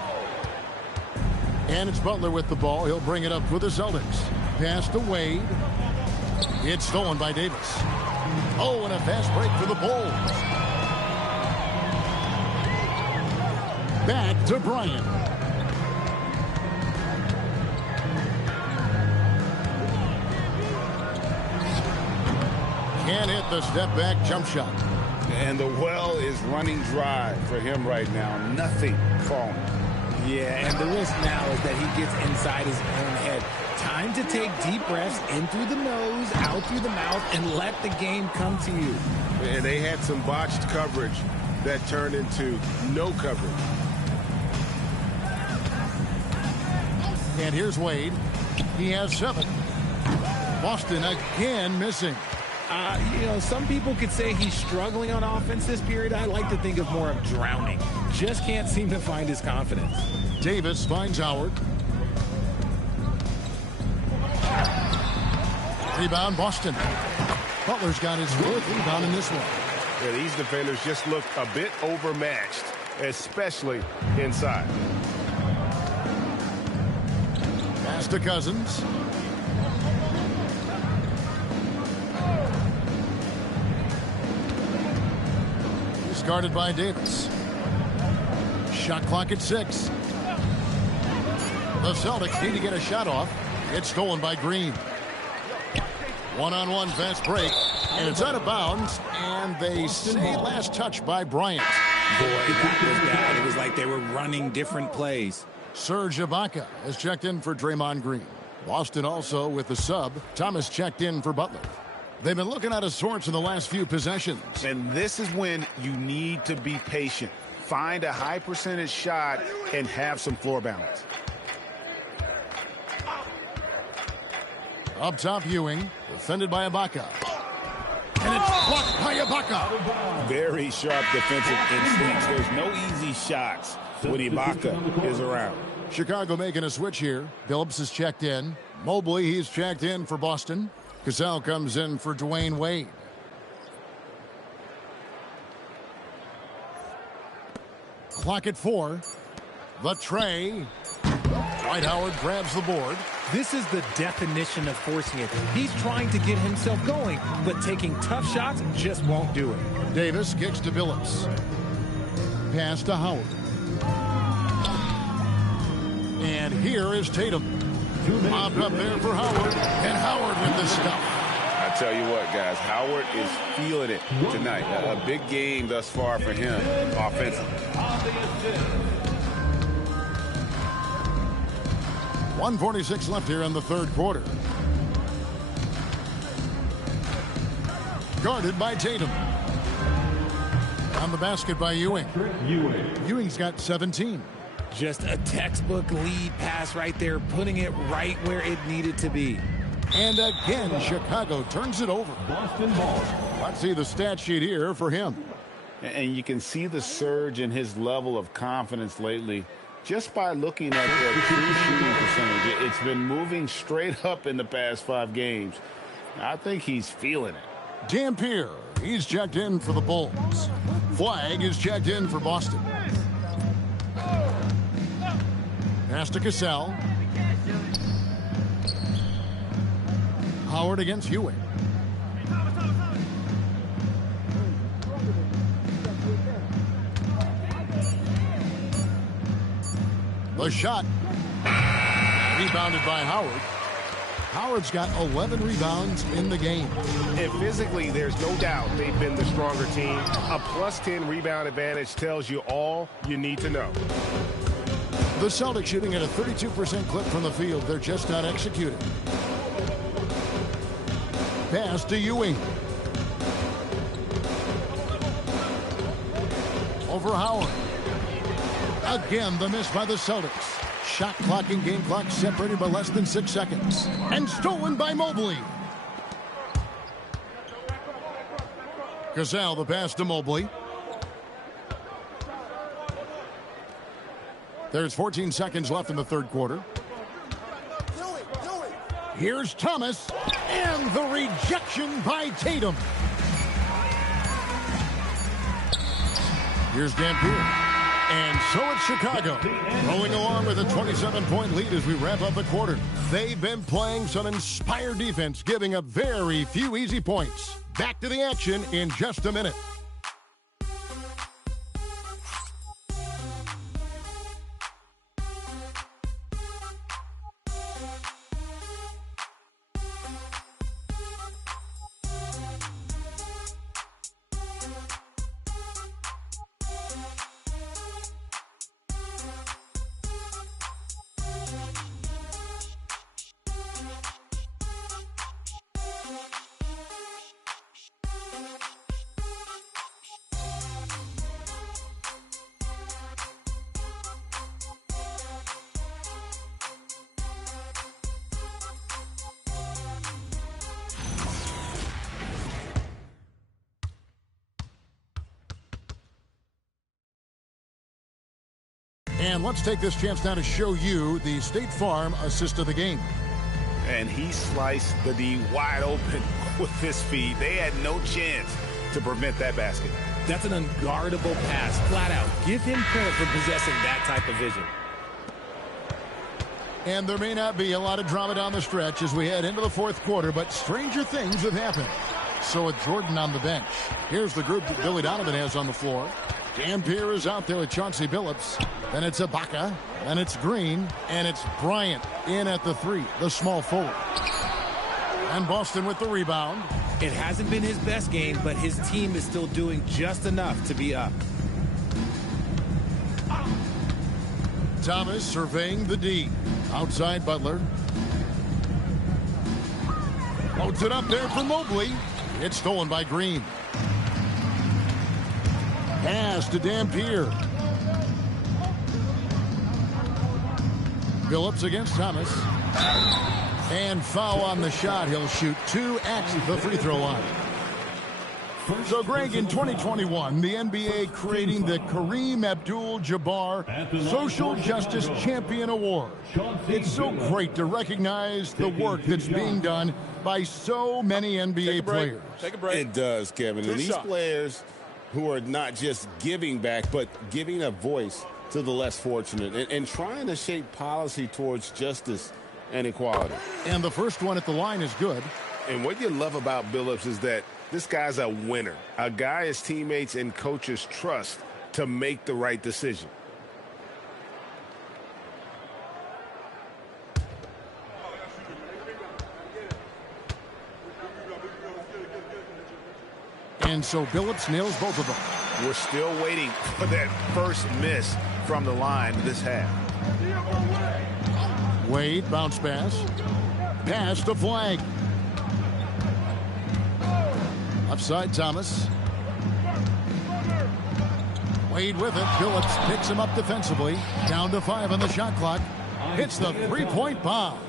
And it's Butler with the ball. He'll bring it up for the Celtics. Pass to Wade. It's stolen by Davis. Oh, and a fast break for the Bulls. Back to Bryant. Can't hit the step-back jump shot. And the well is running dry for him right now. Nothing falling. Yeah, and the risk now is that he gets inside his own head. Time to take deep breaths in through the nose, out through the mouth, and let the game come to you. And they had some botched coverage that turned into no coverage. And here's Wade. He has 7. Boston again missing. You know, some people could say he's struggling on offense this period. I like to think of more of drowning. Just can't seem to find his confidence. Davis finds Howard. Rebound Boston. Butler's got his 4th rebound in this one. Yeah, these defenders just look a bit overmatched, especially inside. Pass to Cousins. He's guarded by Davis. Shot clock at 6. The Celtics need to get a shot off. It's stolen by Green. One-on-one fast break, and it's out of bounds, and they say last touch by Bryant. Boy, that was bad. It was like they were running different plays. Serge Ibaka has checked in for Draymond Green. Boston also with the sub. Thomas checked in for Butler. They've been looking out of sorts in the last few possessions. And this is when you need to be patient. Find a high percentage shot and have some floor balance. Up top, Ewing, defended by Ibaka. And a Blocked by Ibaka. Very sharp defensive instincts. There's no easy shots when Ibaka is around. Chicago making a switch here. Phillips is checked in. Mobley, he's checked in for Boston. Cassell comes in for Dwayne Wade. Clock at 4. The tray. Dwight Howard grabs the board. This is the definition of forcing it. He's trying to get himself going, but taking tough shots just won't do it. Davis kicks to Phillips. Pass to Howard. And here is Tatum. Mobbed up there for Howard. And Howard with the stuff. I tell you what, guys, Howard is feeling it tonight. A big game thus far for him offensively. 1:46 left here in the third quarter. Guarded by Tatum. On the basket by Ewing. Ewing's got 17. Just a textbook lead pass right there, putting it right where it needed to be. And again, Chicago turns it over. Boston ball. Let's see the stat sheet here for him. And you can see the surge in his level of confidence lately just by looking at the true shooting percentage. It's been moving straight up in the past 5 games. I think he's feeling it. Dampier, he's checked in for the Bulls. Flag is checked in for Boston. Pass to Cassell. Howard against Ewing. The shot. Rebounded by Howard. Howard's got 11 rebounds in the game. And physically, there's no doubt they've been the stronger team. A +10 rebound advantage tells you all you need to know. The Celtics shooting at a 32% clip from the field. They're just not executing. Pass to Ewing. Over Howard. Again, the miss by the Celtics. Shot clock and game clock separated by less than 6 seconds. And stolen by Mobley. Cassell, the pass to Mobley. There's 14 seconds left in the third quarter. Here's Thomas. And the rejection by Tatum. Here's Dampier. And so it's Chicago, rolling along with a 27-point lead as we wrap up the quarter. They've been playing some inspired defense, giving up very few easy points. Back to the action in just a minute. And let's take this chance now to show you the State Farm assist of the game. And he sliced the D wide open with his feet. They had no chance to prevent that basket. That's an unguardable pass, flat out. Give him credit for possessing that type of vision. And there may not be a lot of drama down the stretch as we head into the fourth quarter, but stranger things have happened. So with Jordan on the bench, here's the group that Billy Donovan has on the floor. Dampier is out there with Chauncey Billups. Then it's Ibaka. Then it's Green. And it's Bryant in at the 3, the small forward. And Boston with the rebound. It hasn't been his best game, but his team is still doing just enough to be up. Thomas surveying the D. Outside Butler. Loads it up there for Mobley. It's stolen by Green. Pass to Dampier. Billups against Thomas. And foul on the shot. He'll shoot 2 at the free throw line. So, Greg, in 2021, the NBA creating the Kareem Abdul-Jabbar Social Justice Champion Award. It's so great to recognize the work that's being done by so many NBA players. Take a break. It does, Kevin. And these players who are not just giving back, but giving a voice to the less fortunate and trying to shape policy towards justice and equality. And the first one at the line is good. And what you love about Billups is that this guy's a winner, a guy his teammates and coaches trust to make the right decision. And so Billups nails both of them. We're still waiting for that first miss from the line this half. Wade, bounce pass. Pass to Flag. Offside Thomas. Wade with it. Billups picks him up defensively. Down to 5 on the shot clock. Hits the three-point bomb.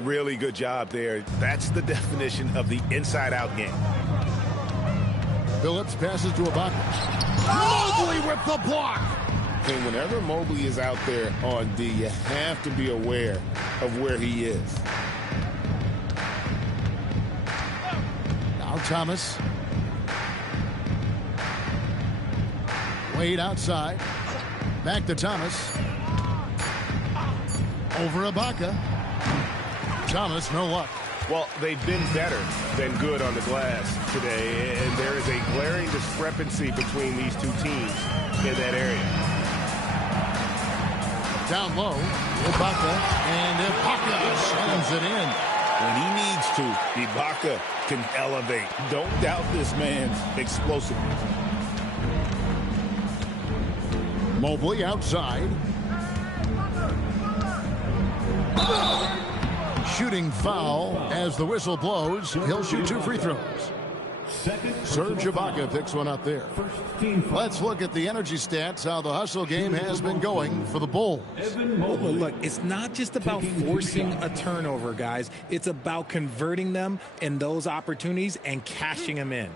Really good job there. That's the definition of the inside-out game. Billups passes to Ibaka. Mobley with the block. And whenever Mobley is out there on D, you have to be aware of where he is. Now Thomas. Wade outside. Back to Thomas. Over Ibaka. Thomas, no luck. Well, they've been better than good on the glass today, and there is a glaring discrepancy between these two teams in that area. Down low, Ibaka, and Ibaka slams it in. When he needs to, Ibaka can elevate. Don't doubt this man's explosiveness. Mobley outside. Shooting foul as the whistle blows. He'll shoot 2 free throws. Serge Ibaka picks one up there. Let's look at the energy stats, how the hustle game has been going for the Bulls. Well, look, it's not just about forcing a turnover, guys. It's about converting them in those opportunities and cashing them in.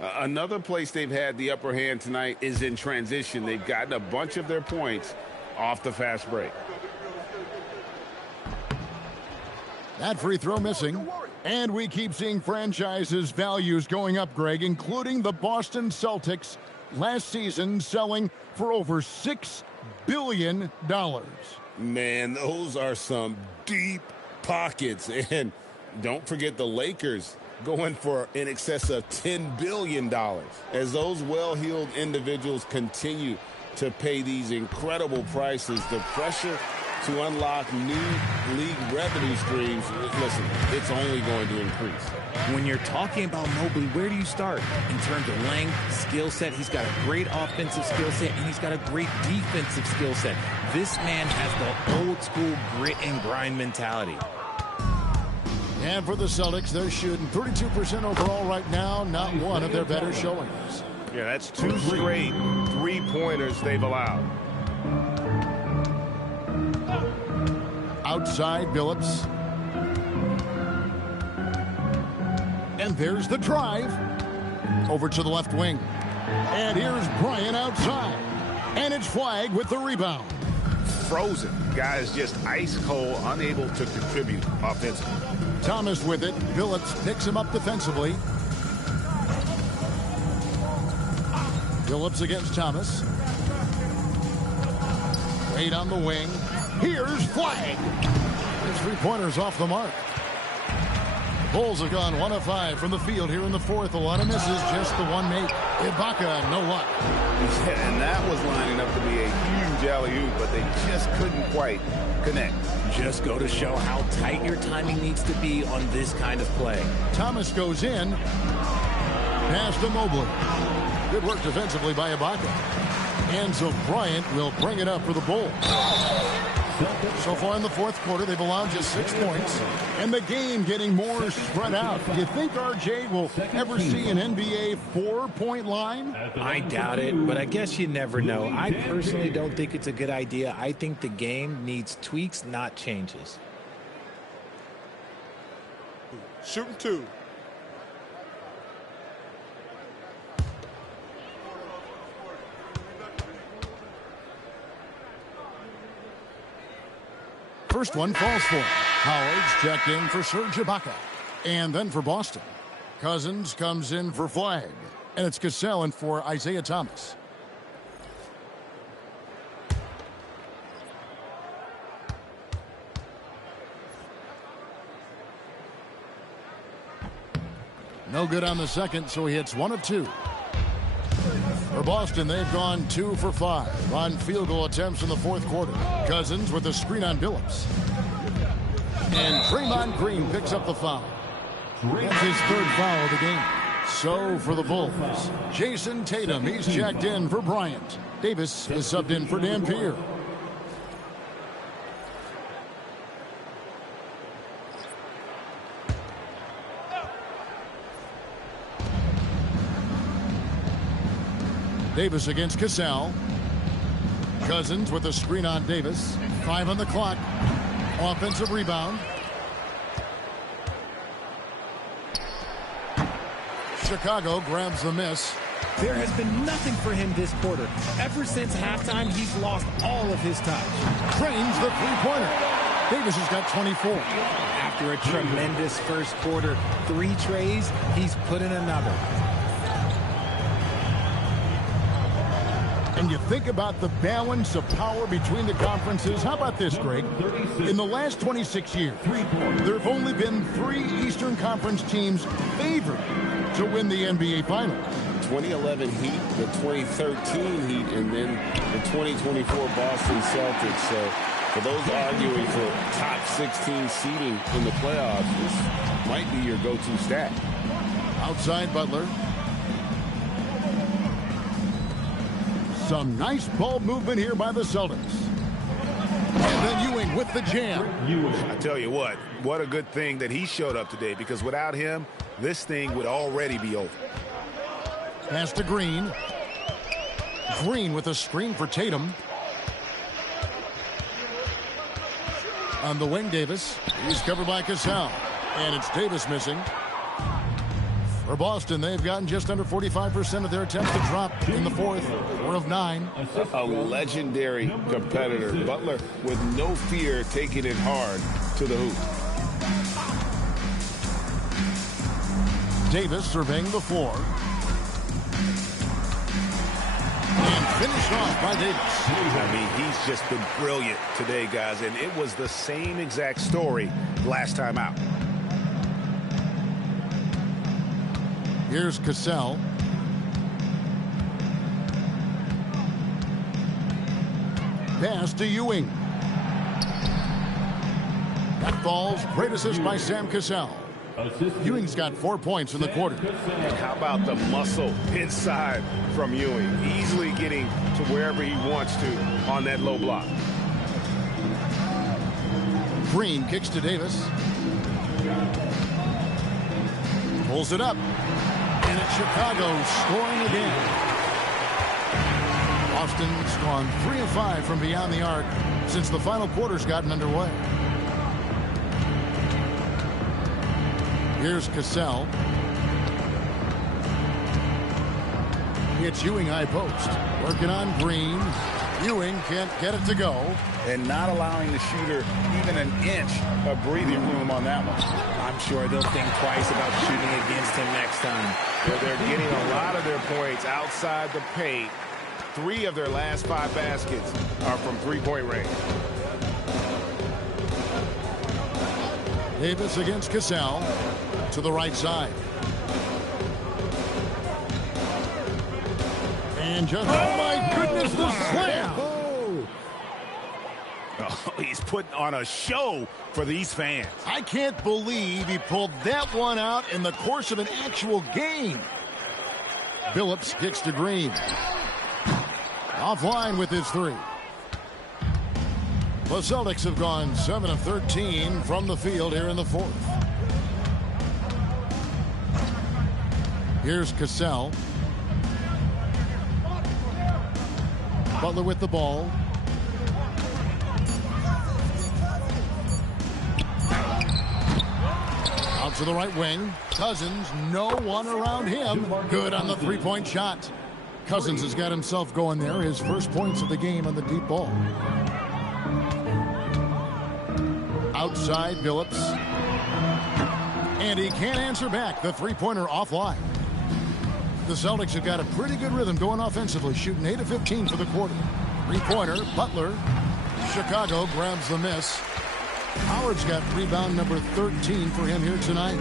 Another place they've had the upper hand tonight is in transition. They've gotten a bunch of their points off the fast break. That free throw missing. And we keep seeing franchises' values going up, Greg, including the Boston Celtics last season selling for over $6 billion. Man, those are some deep pockets. And don't forget the Lakers going for in excess of $10 billion. As those well-heeled individuals continue to pay these incredible prices, the pressure to unlock new league revenue streams, listen, it's only going to increase. When you're talking about Mobley, where do you start? In terms of length, skill set, he's got a great offensive skill set, and he's got a great defensive skill set. This man has the old school grit and grind mentality. And for the Celtics, they're shooting 32% overall right now, not one of their better showings. Yeah, that's 2 straight three-pointers they've allowed. Outside Billups. And there's the drive. Over to the left wing. And here's Bryant outside. And it's Flag with the rebound. Frozen. Guys just ice cold, unable to contribute offensively. Thomas with it. Billups picks him up defensively. Billups against Thomas. Wade on the wing. Here's Flag. His three-pointers off the mark. Bulls have gone 1 of 5 from the field here in the fourth. A lot of misses, just the one make. Ibaka, no luck. Yeah, and that was lining up to be a huge alley-oop, but they just couldn't quite connect. Just go to show how tight your timing needs to be on this kind of play. Thomas goes in. Pass to Mobley. Good work defensively by Ibaka. And so Bryant will bring it up for the Bulls. So far in the fourth quarter, they've allowed just 6 points, and the game getting more spread out. Do you think RJ will ever see an NBA 4-point line? I doubt it, but I guess you never know. I personally don't think it's a good idea. I think the game needs tweaks, not changes. Shooting 2. first one falls for him. Howard's checked in for Serge Ibaka. And then for Boston, Cousins comes in for Flag. And it's Cassell in for Isaiah Thomas. No good on the second, so he hits 1 of 2. For Boston, they've gone 2 for 5 on field goal attempts in the fourth quarter. Cousins with a screen on Billups. And Draymond Green picks up the foul. That's his third foul of the game. So for the Bulls, Jason Tatum, he's checked in for Bryant. Davis is subbed in for Dampier. Davis against Cassell. Cousins with a screen on Davis. 5 on the clock. Offensive rebound. Chicago grabs the miss. There has been nothing for him this quarter. Ever since halftime, he's lost all of his touch. Trains the three-pointer. Davis has got 24. After a tremendous first quarter, 3 trays, he's put in another. And you think about the balance of power between the conferences. How about this, Greg? In the last 26 years, there have only been 3 Eastern Conference teams favored to win the NBA Finals. 2011 Heat, the 2013 Heat, and then the 2024 Boston Celtics. So for those arguing for top 16 seeding in the playoffs, this might be your go-to stat. Outside Butler. Some nice ball movement here by the Celtics. And then Ewing with the jam. I tell you what a good thing that he showed up today, because without him, this thing would already be over. Pass to Green. Green with a screen for Tatum. On the wing, Davis. He's covered by Cassell. And it's Davis missing. For Boston, they've gotten just under 45% of their attempts to drop in the fourth. 4 of 9. A legendary competitor. Butler with no fear taking it hard to the hoop. Davis surveying the floor. And finished off by Davis. I mean, he's just been brilliant today, guys. And it was the same exact story last time out. Here's Cassell. Pass to Ewing. That falls. Great assist by Sam Cassell. Ewing's got 4 points in the quarter. And how about the muscle inside from Ewing? Easily getting to wherever he wants to on that low block. Green kicks to Davis. Pulls it up. And it's Chicago scoring again. Boston's gone 3 of 5 from beyond the arc since the final quarter's gotten underway. Here's Cassell. It's Ewing high post. Working on Green. Ewing can't get it to go. And not allowing the shooter even an inch of breathing room on that one. I'm sure they'll think twice about shooting against him next time. Where they're getting a lot of their points outside the paint. 3 of their last 5 baskets are from three-point range. Davis against Cassell to the right side. And just, oh my goodness, the slam! Oh, he's putting on a show for these fans. I can't believe he pulled that one out in the course of an actual game. Billups kicks to Green. Offline with his 3. The Celtics have gone 7 of 13 from the field here in the fourth. Here's Cassell. Butler with the ball. Out to the right wing. Cousins, no one around him. Good on the three-point shot. Cousins has got himself going there. His first points of the game on the deep ball. Outside Billups. And he can't answer back. The three-pointer offline. The Celtics have got a pretty good rhythm going offensively, shooting 8 of 15 for the quarter. Three-pointer, Butler. Chicago grabs the miss. Howard's got rebound number 13 for him here tonight.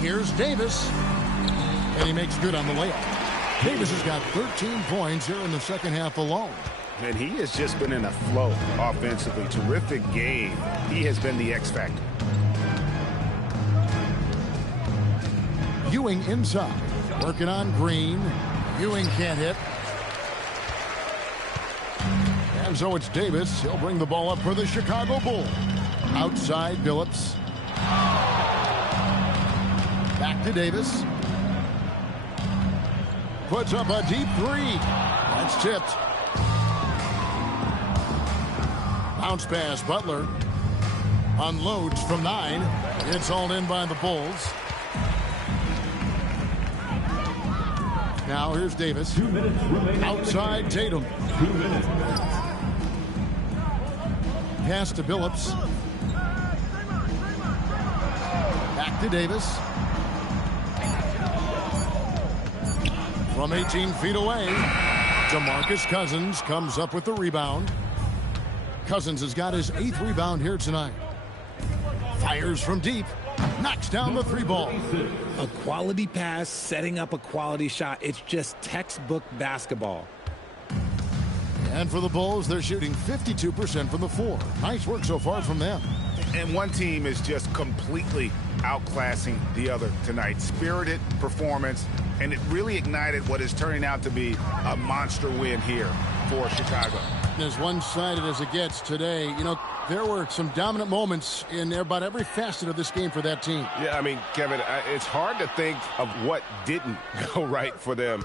Here's Davis. And he makes good on the layup. Davis has got 13 points here in the second half alone. And he has just been in a flow offensively. Terrific game. He has been the X factor. Ewing inside. Working on Green. Ewing can't hit. And so it's Davis. He'll bring the ball up for the Chicago Bulls. Outside Billups. Back to Davis. Puts up a deep three. That's tipped. Bounce pass, Butler. Unloads from 9. It's all in by the Bulls. Now here's Davis. 2 minutes remaining. Outside Tatum. 2 minutes. Pass to Billups. Back to Davis. From 18 feet away, DeMarcus Cousins comes up with the rebound. Cousins has got his 8th rebound here tonight. Fires from deep. Knocks down the three ball. A quality pass, setting up a quality shot. It's just textbook basketball. And for the Bulls, they're shooting 52% from the floor. Nice work so far from them. And one team is just completely outclassing the other tonight. Spirited performance, and it really ignited what is turning out to be a monster win here for Chicago. As one-sided as it gets today, you know, there were some dominant moments in about every facet of this game for that team. Yeah, I mean, Kevin, it's hard to think of what didn't go right for them.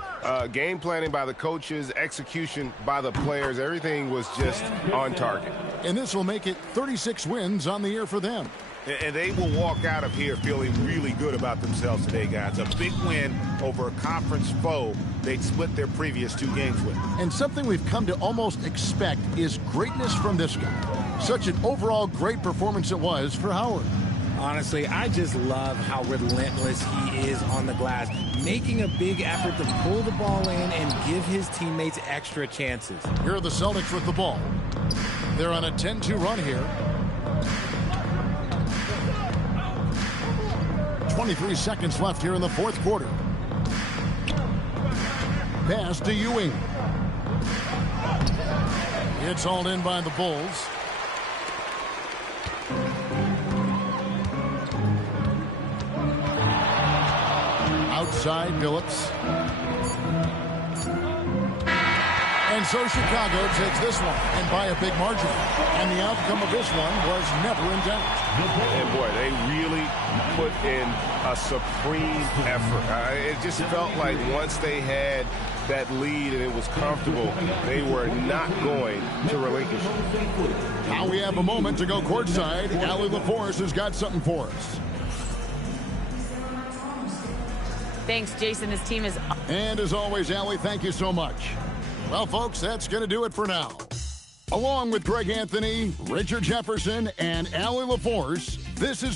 Game planning by the coaches, execution by the players, everything was just on target. And this will make it 36 wins on the year for them. And they will walk out of here feeling really good about themselves today, guys. A big win over a conference foe they'd split their previous 2 games with. And something we've come to almost expect is greatness from this guy. Such an overall great performance it was for Howard. Honestly, I just love how relentless he is on the glass, making a big effort to pull the ball in and give his teammates extra chances. Here are the Celtics with the ball. They're on a 10-2 run here. 23 seconds left here in the fourth quarter. Pass to Ewing. It's hauled in by the Bulls. Outside Billups. And so Chicago takes this one, and by a big margin. And the outcome of this one was never in doubt. And boy, they really put in a supreme effort. It just felt like once they had that lead and it was comfortable, they were not going to relinquish it. Now we have a moment to go courtside. Allie LaForce has got something for us. Thanks, Jason. This team is... And as always, Allie, thank you so much. Well, folks, that's going to do it for now. Along with Greg Anthony, Richard Jefferson, and Allie LaForce, this is